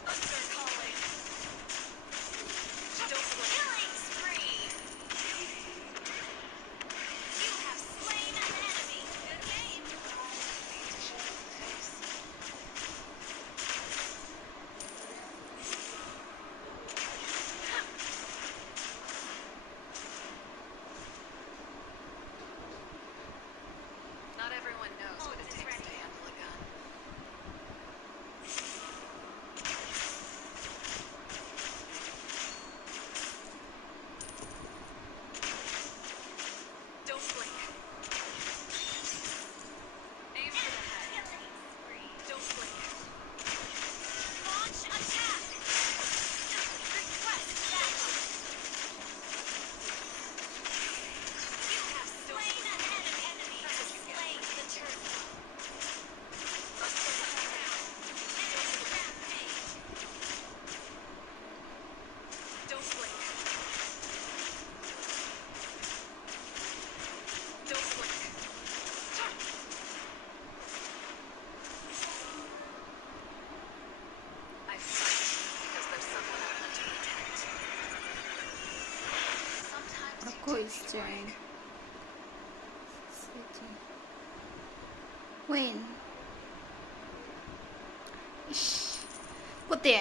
Thunder calling. Don't blink. Killing spree. You have slain an enemy. Good game. Need to show the face. Not everyone knows what it takes to handle a gun. Don't blink. Aim for the head. Don't blink. Launch attack. Request backup. You have slain an enemy. Slain the turtle. Enemy rampage. Don't blink. Don't blink. I fight because there's someone I want to protect. Sometimes you Ako do is need a doing. break. Win. Ish. puti.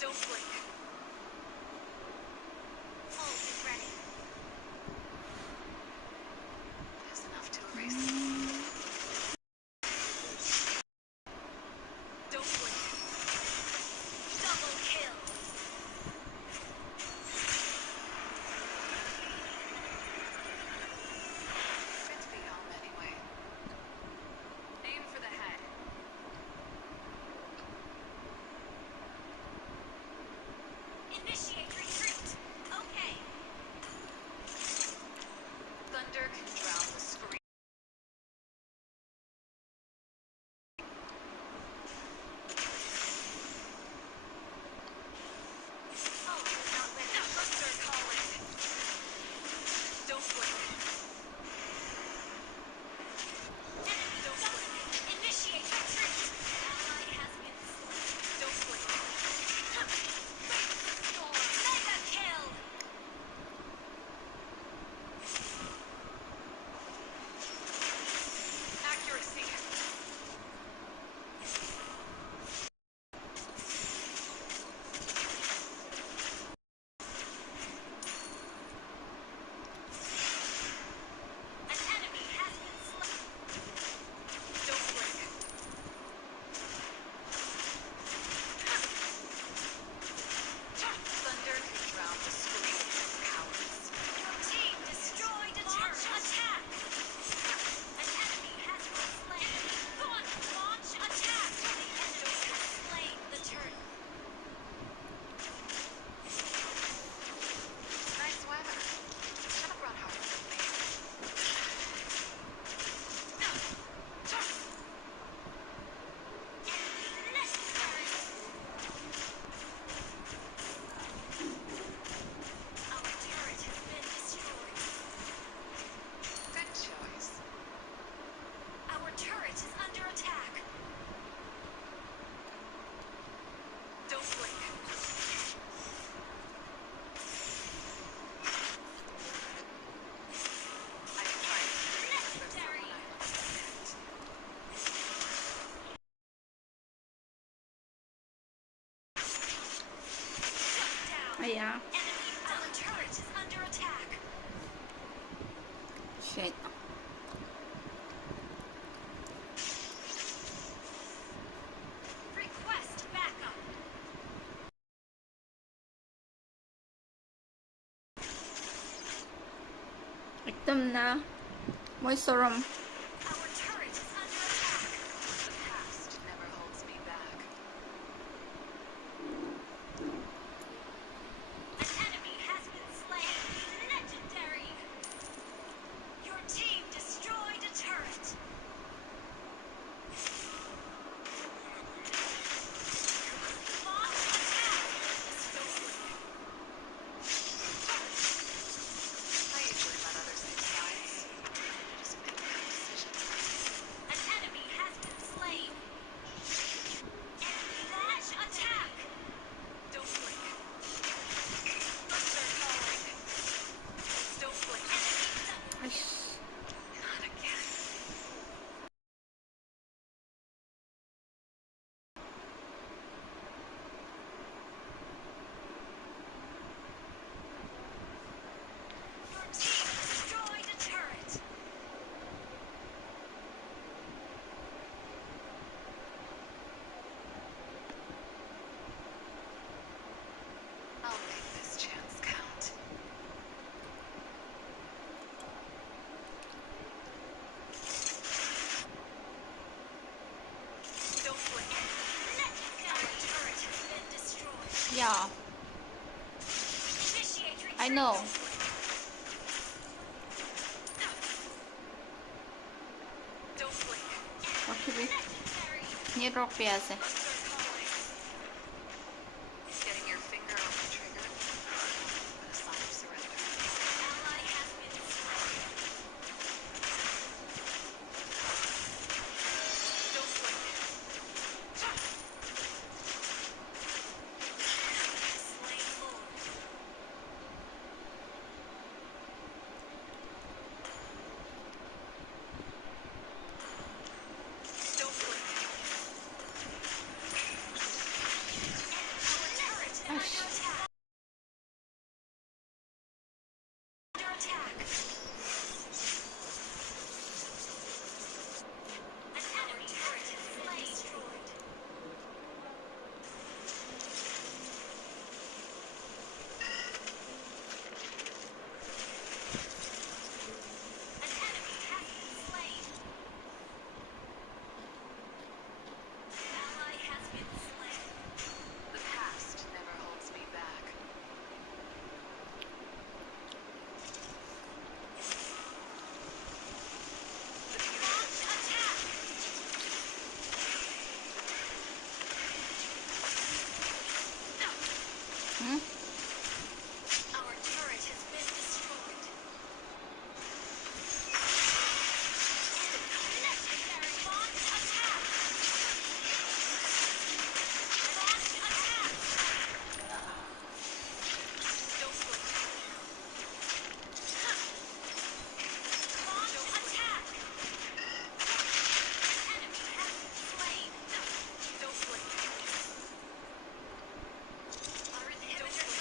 Don't blink. Ult is ready. There's enough to erase them. Don't blink. Double kill. Fit to be home anyway. Aim for the Yeah. Our turret is under attack. Shit. Request backup. Victim na. Muy sorum. Our turret is under attack. The past never holds me back. An enemy has been slain. Legendary. Your team destroyed a turret. Launch attack. I usually let others take sides. Just make good decisions. An enemy has been slain. Launch attack. Don't blink. Thunder calling. Don't blink. Enemy Ay, not again. Your team destroyed a turret. I'll make this chance count. Don't blink. Our turret has been destroyed. yeah, Initiate retreat. I know. Don't blink. Actually, Legendary. nie robię się. Thunder calling. Getting your finger on the trigger. A sign of surrender. Ally has been slain. Don't blink. Slain Lord. Don't blink. Our turret is under attack. Under attack. An enemy turret has been destroyed. An enemy has been slain. Ally has been slain. The past never holds me back. Launch attack! Hmm? Our turret has been destroyed. Legendary launch attack! Launch attack! Don't blink. Launch attack! Enemy has been slain. Don't blink. Our inhibitor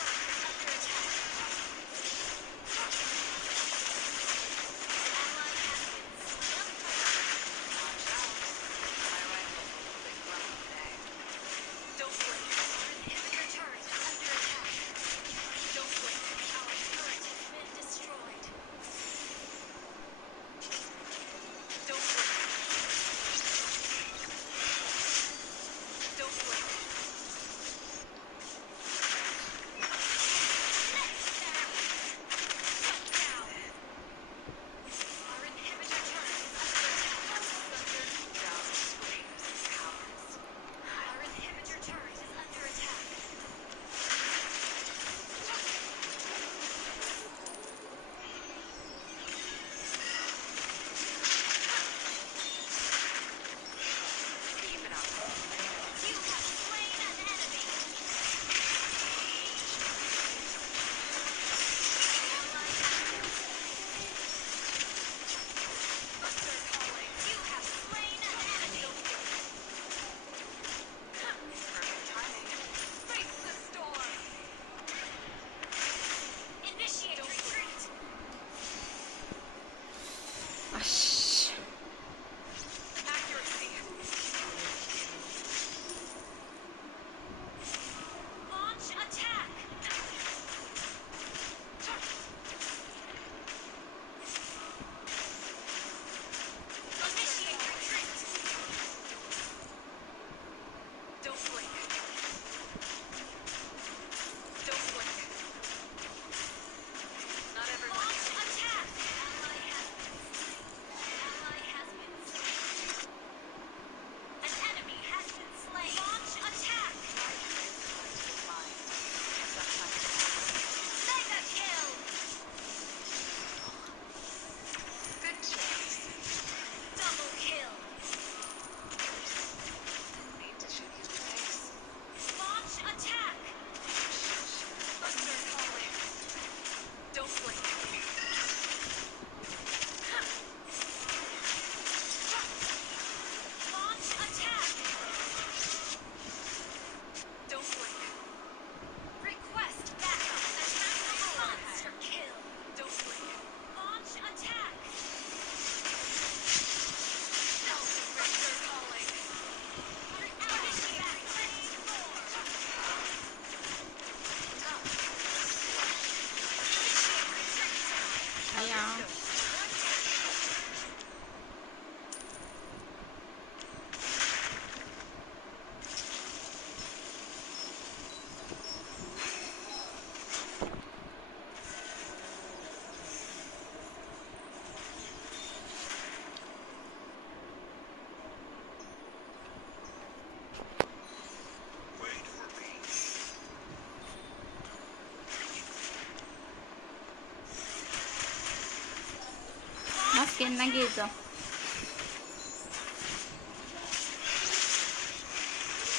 naghito.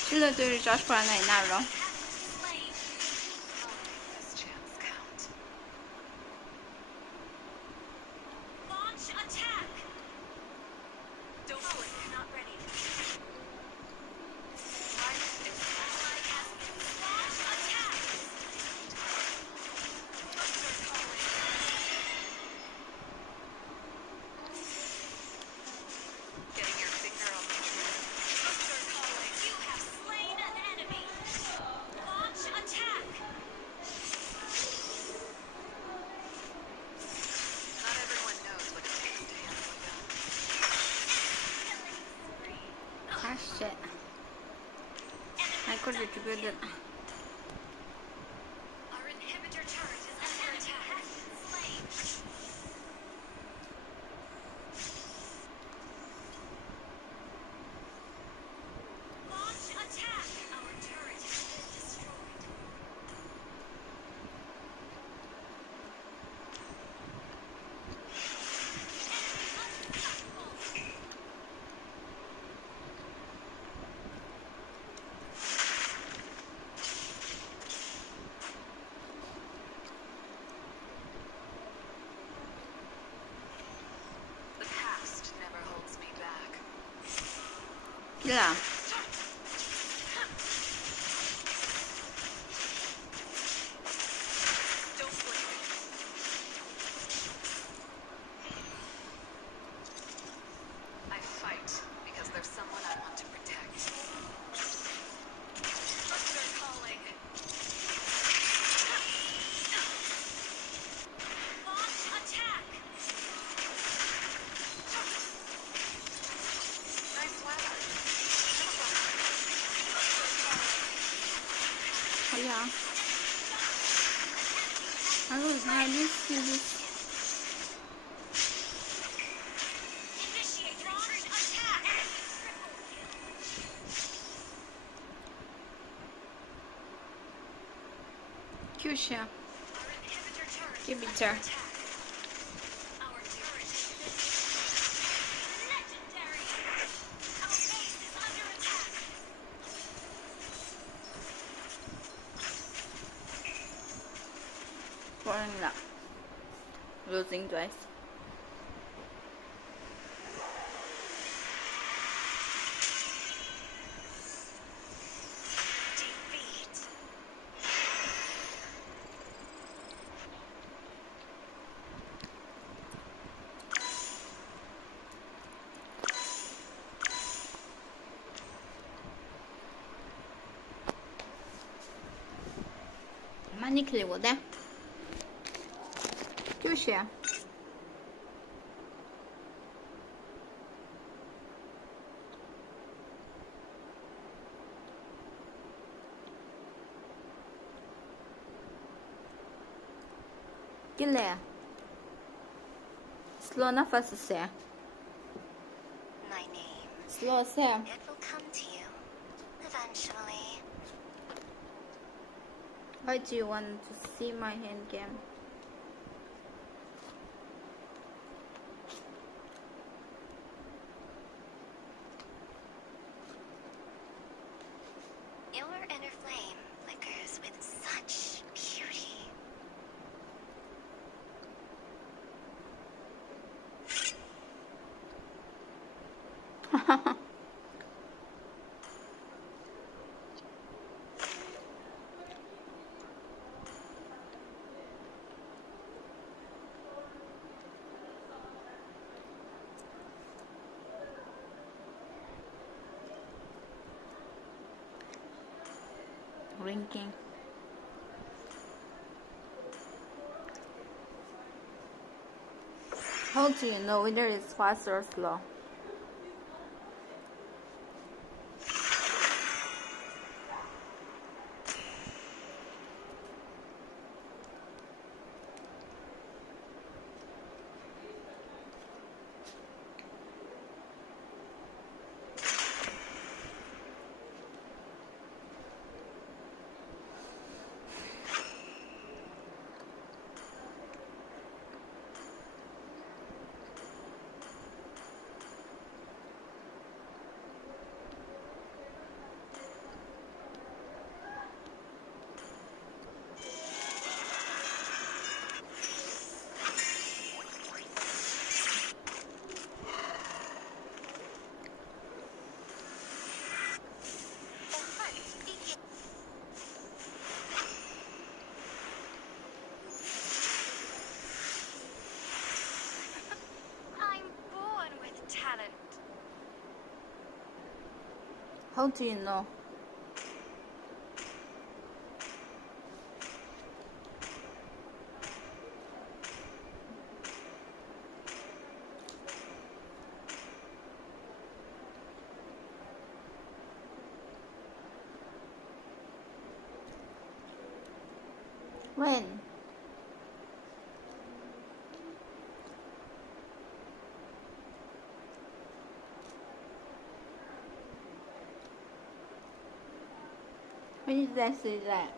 킬러들 자식 하나 있나로? Launch attack. Don't worry, they're not ready. Launch attack. Getting your finger on the trigger. You have slain an enemy. Launch attack. Not everyone knows what it takes to handle a gun. 아, shit. 아이코를 죽여야 되나? Our inhibitor turret is under attack. Slain. Launch attack. Our turret has been destroyed. The past never holds me back. 킬라. Don't blink. I fight because there's someone I want to protect. Thunder calling. Launch attack. Nice weather. 뭐야? 아이고, 나 미치겠어. Initiate launch attack. 큐시야. Our inhibitor turret Give is it under her. attack. Our turret has been legendary. Our base is under attack. Falling up. Losing twice. Defeat. 많이 클리거든? 큐시야. 킬레야. 슬로 나파스 세. My name. 슬로 세. It will come to you eventually. Why do you want to see my hand game? Your inner flame flickers with such beauty. Rinking. How do you know whether it's fast or slow? How do you know? When? When did I say that?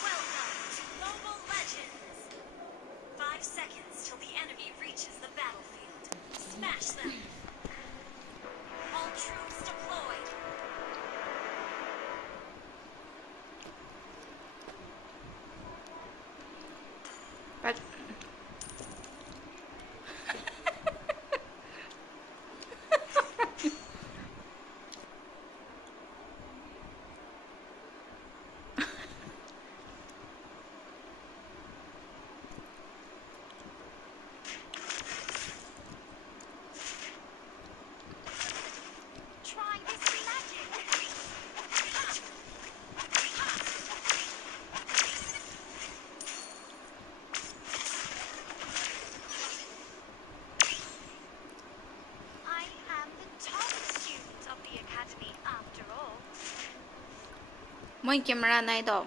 Welcome to Mobile Legends. 5 seconds till the enemy reaches the battlefield. Smash them. All troops deployed. But Try this magic. I am the top student of the academy after all. Moi camera này đâu?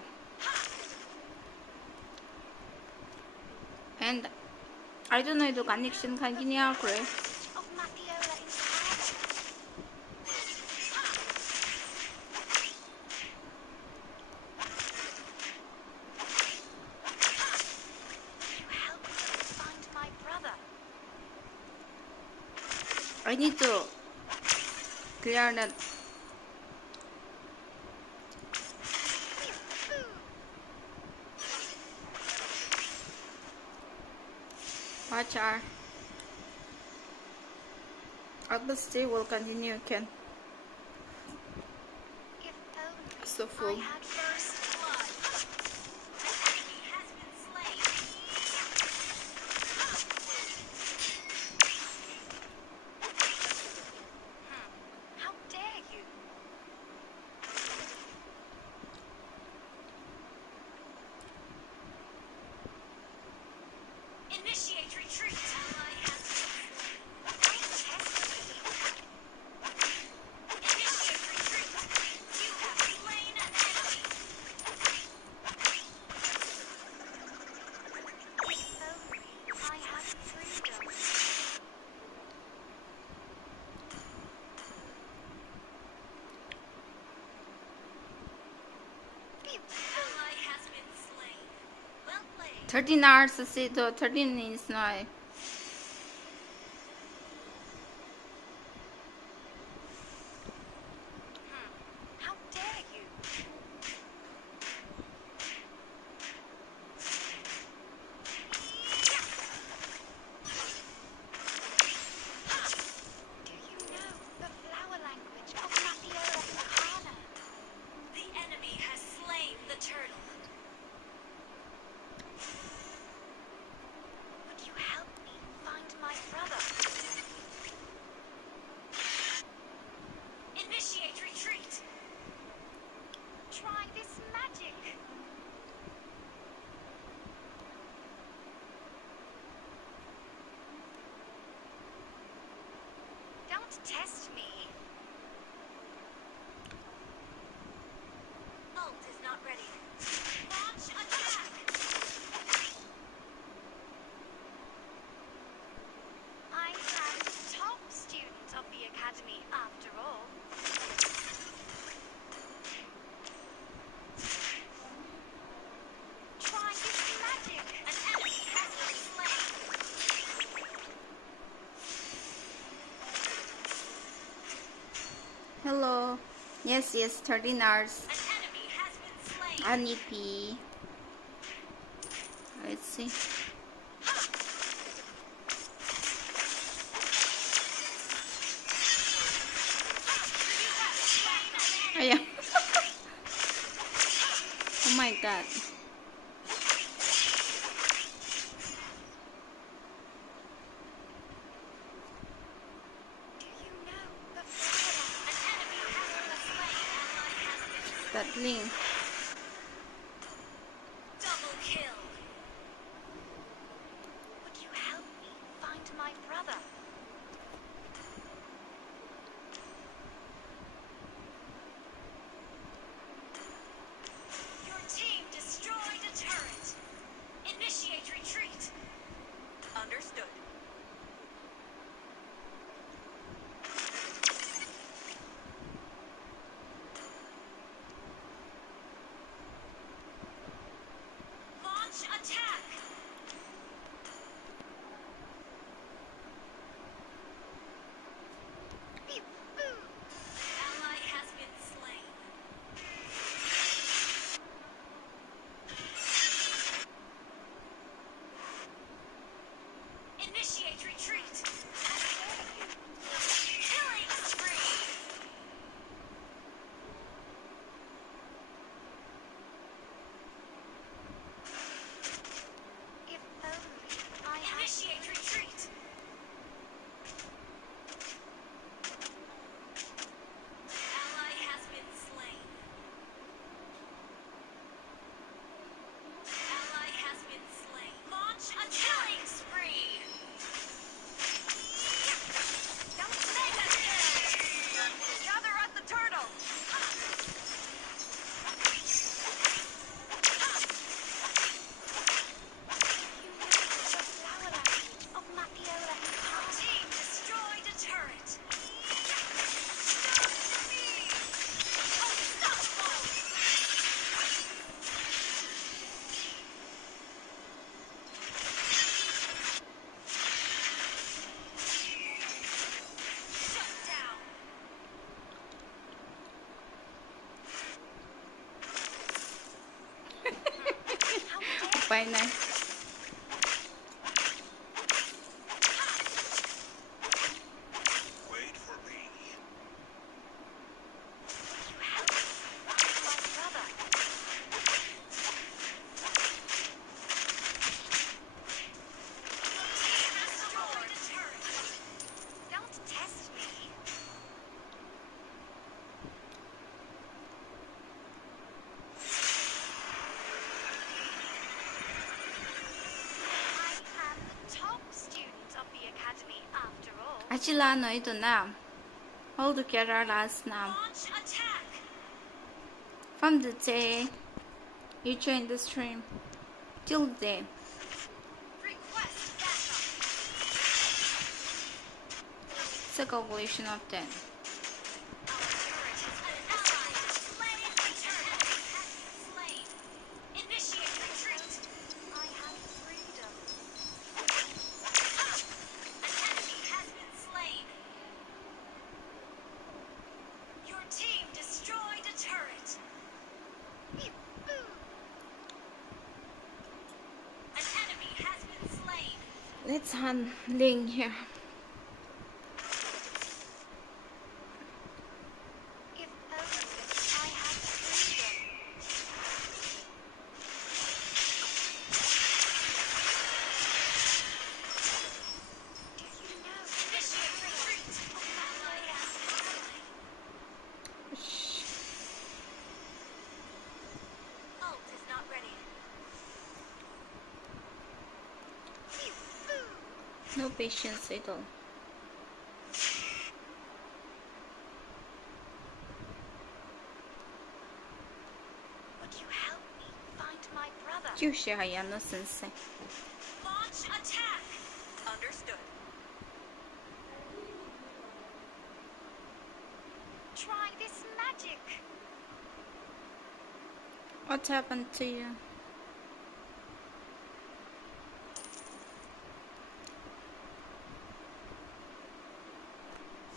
And I don't know if the connection continue 그래. Of Mapiola in Canada. You help me find my brother. I need to clear that. Watch our. Obviously, will continue. Can If only so I full. had first blood. An enemy has been slain. How dare you? Initiate retreat. Ally has been slain. Initiate retreat. You have slain an enemy. If only I had freedom. Ally has been slain. Well played. 13 hours to see the 13 is not. How dare you? Do you know the flower language of Mapiola Incana? The enemy has slain the turtle. Would you help me find my brother? Initiate retreat. Try this magic. Don't test me. Ult is not ready. Launch attack. I am the top student of the academy after all. Try this magic. An enemy has been slain. Hello. Yes, 13 hours. An enemy has been slain. I need P. Let's see. Oh, yeah. Oh my god. Do you know the formula? An enemy has been slain. Ally has been slain. That link. Double kill. Would you help me find my brother? Your team destroyed a turret. Initiate retreat. Understood. Launch attack. Beep, boo. Ally has been slain. Initiate retreat. Killing spree. If only I had... Initiate retreat. Ally has been slain. Ally has been slain. Launch a killing spree. Mega kill. Gather at the turtle. Team destroyed a turret. Unstoppable. Shut down. Bye na. Wait for me. My brother. Team destroyed a turret. Don't test me. I am the top student of the academy after all. Achila no ito na. Hold together last now. Launch attack. From the day you joined the stream till the day. Request backup. It's a calculation of 10. Our turret has been ally has slain the turret. Slain. Initiate retreat. I have freedom. An enemy has been slain. Your team destroyed a turret. Beep, boo. An enemy has been slain. Let's hunt Ling here. If only I had freedom. Do you know? Initiate retreat. Ally has been slain. Shh. Ult is not ready. Pew, boo. No patience at all. Would you help me find my brother? 九州早の先生。 Launch attack. Understood. Try this magic. What happened to you?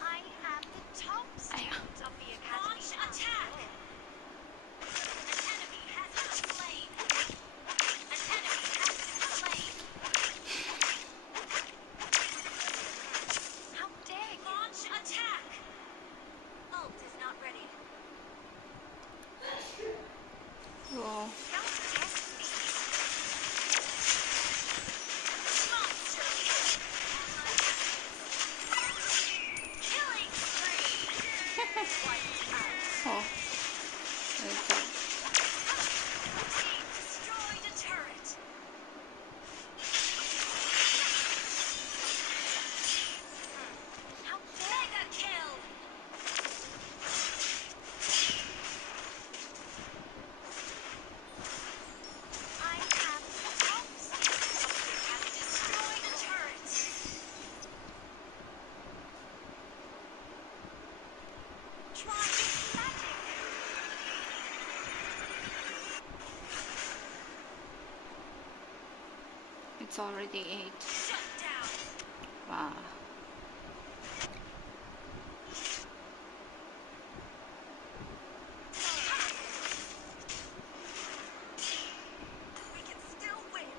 I am the top student of the Try this magic. It's already 8. Shut down. Wow. We can still win.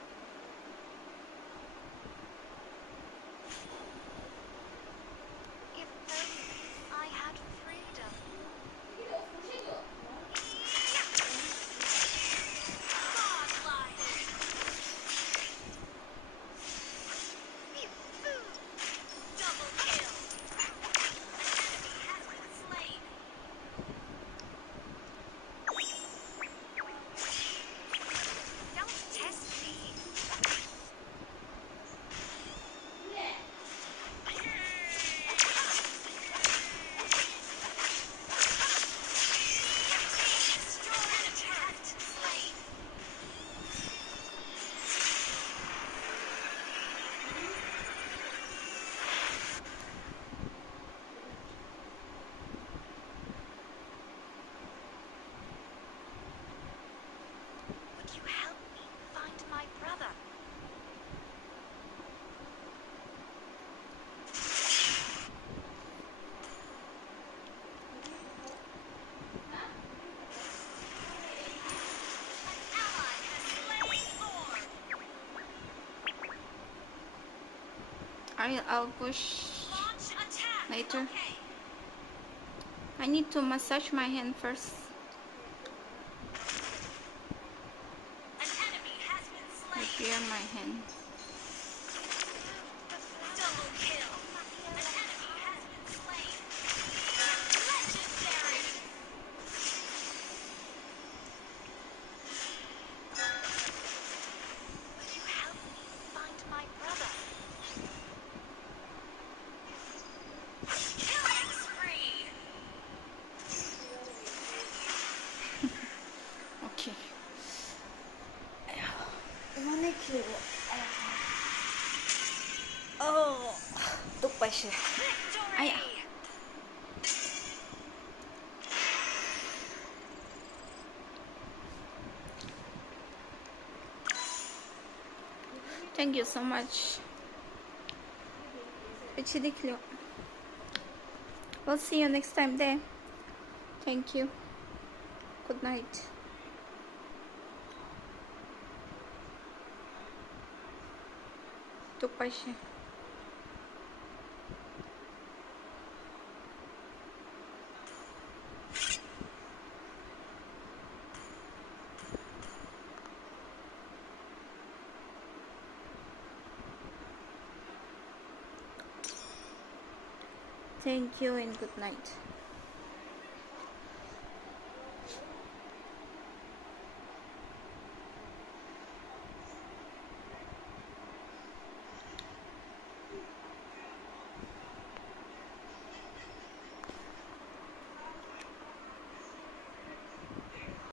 If only I had freedom. Godlike. Double kill. An enemy has been slain. Don't test me. Destroy the turret. Slain. Would you help me find my brother? An ally has slain Thor. I'll push Launch attack. later. Okay. I need to massage my hand first. An enemy has been slain. Repair my hand. Double kill. An enemy has been slain. Legendary. Will you help me find my brother? Killing spree. Okay. Manicure. Oh, tuk pa siya. Victory. Ay. Thank you so much. We'll see you next time there. Thank you. Good night. Tuk pa siya. Thank you and good night.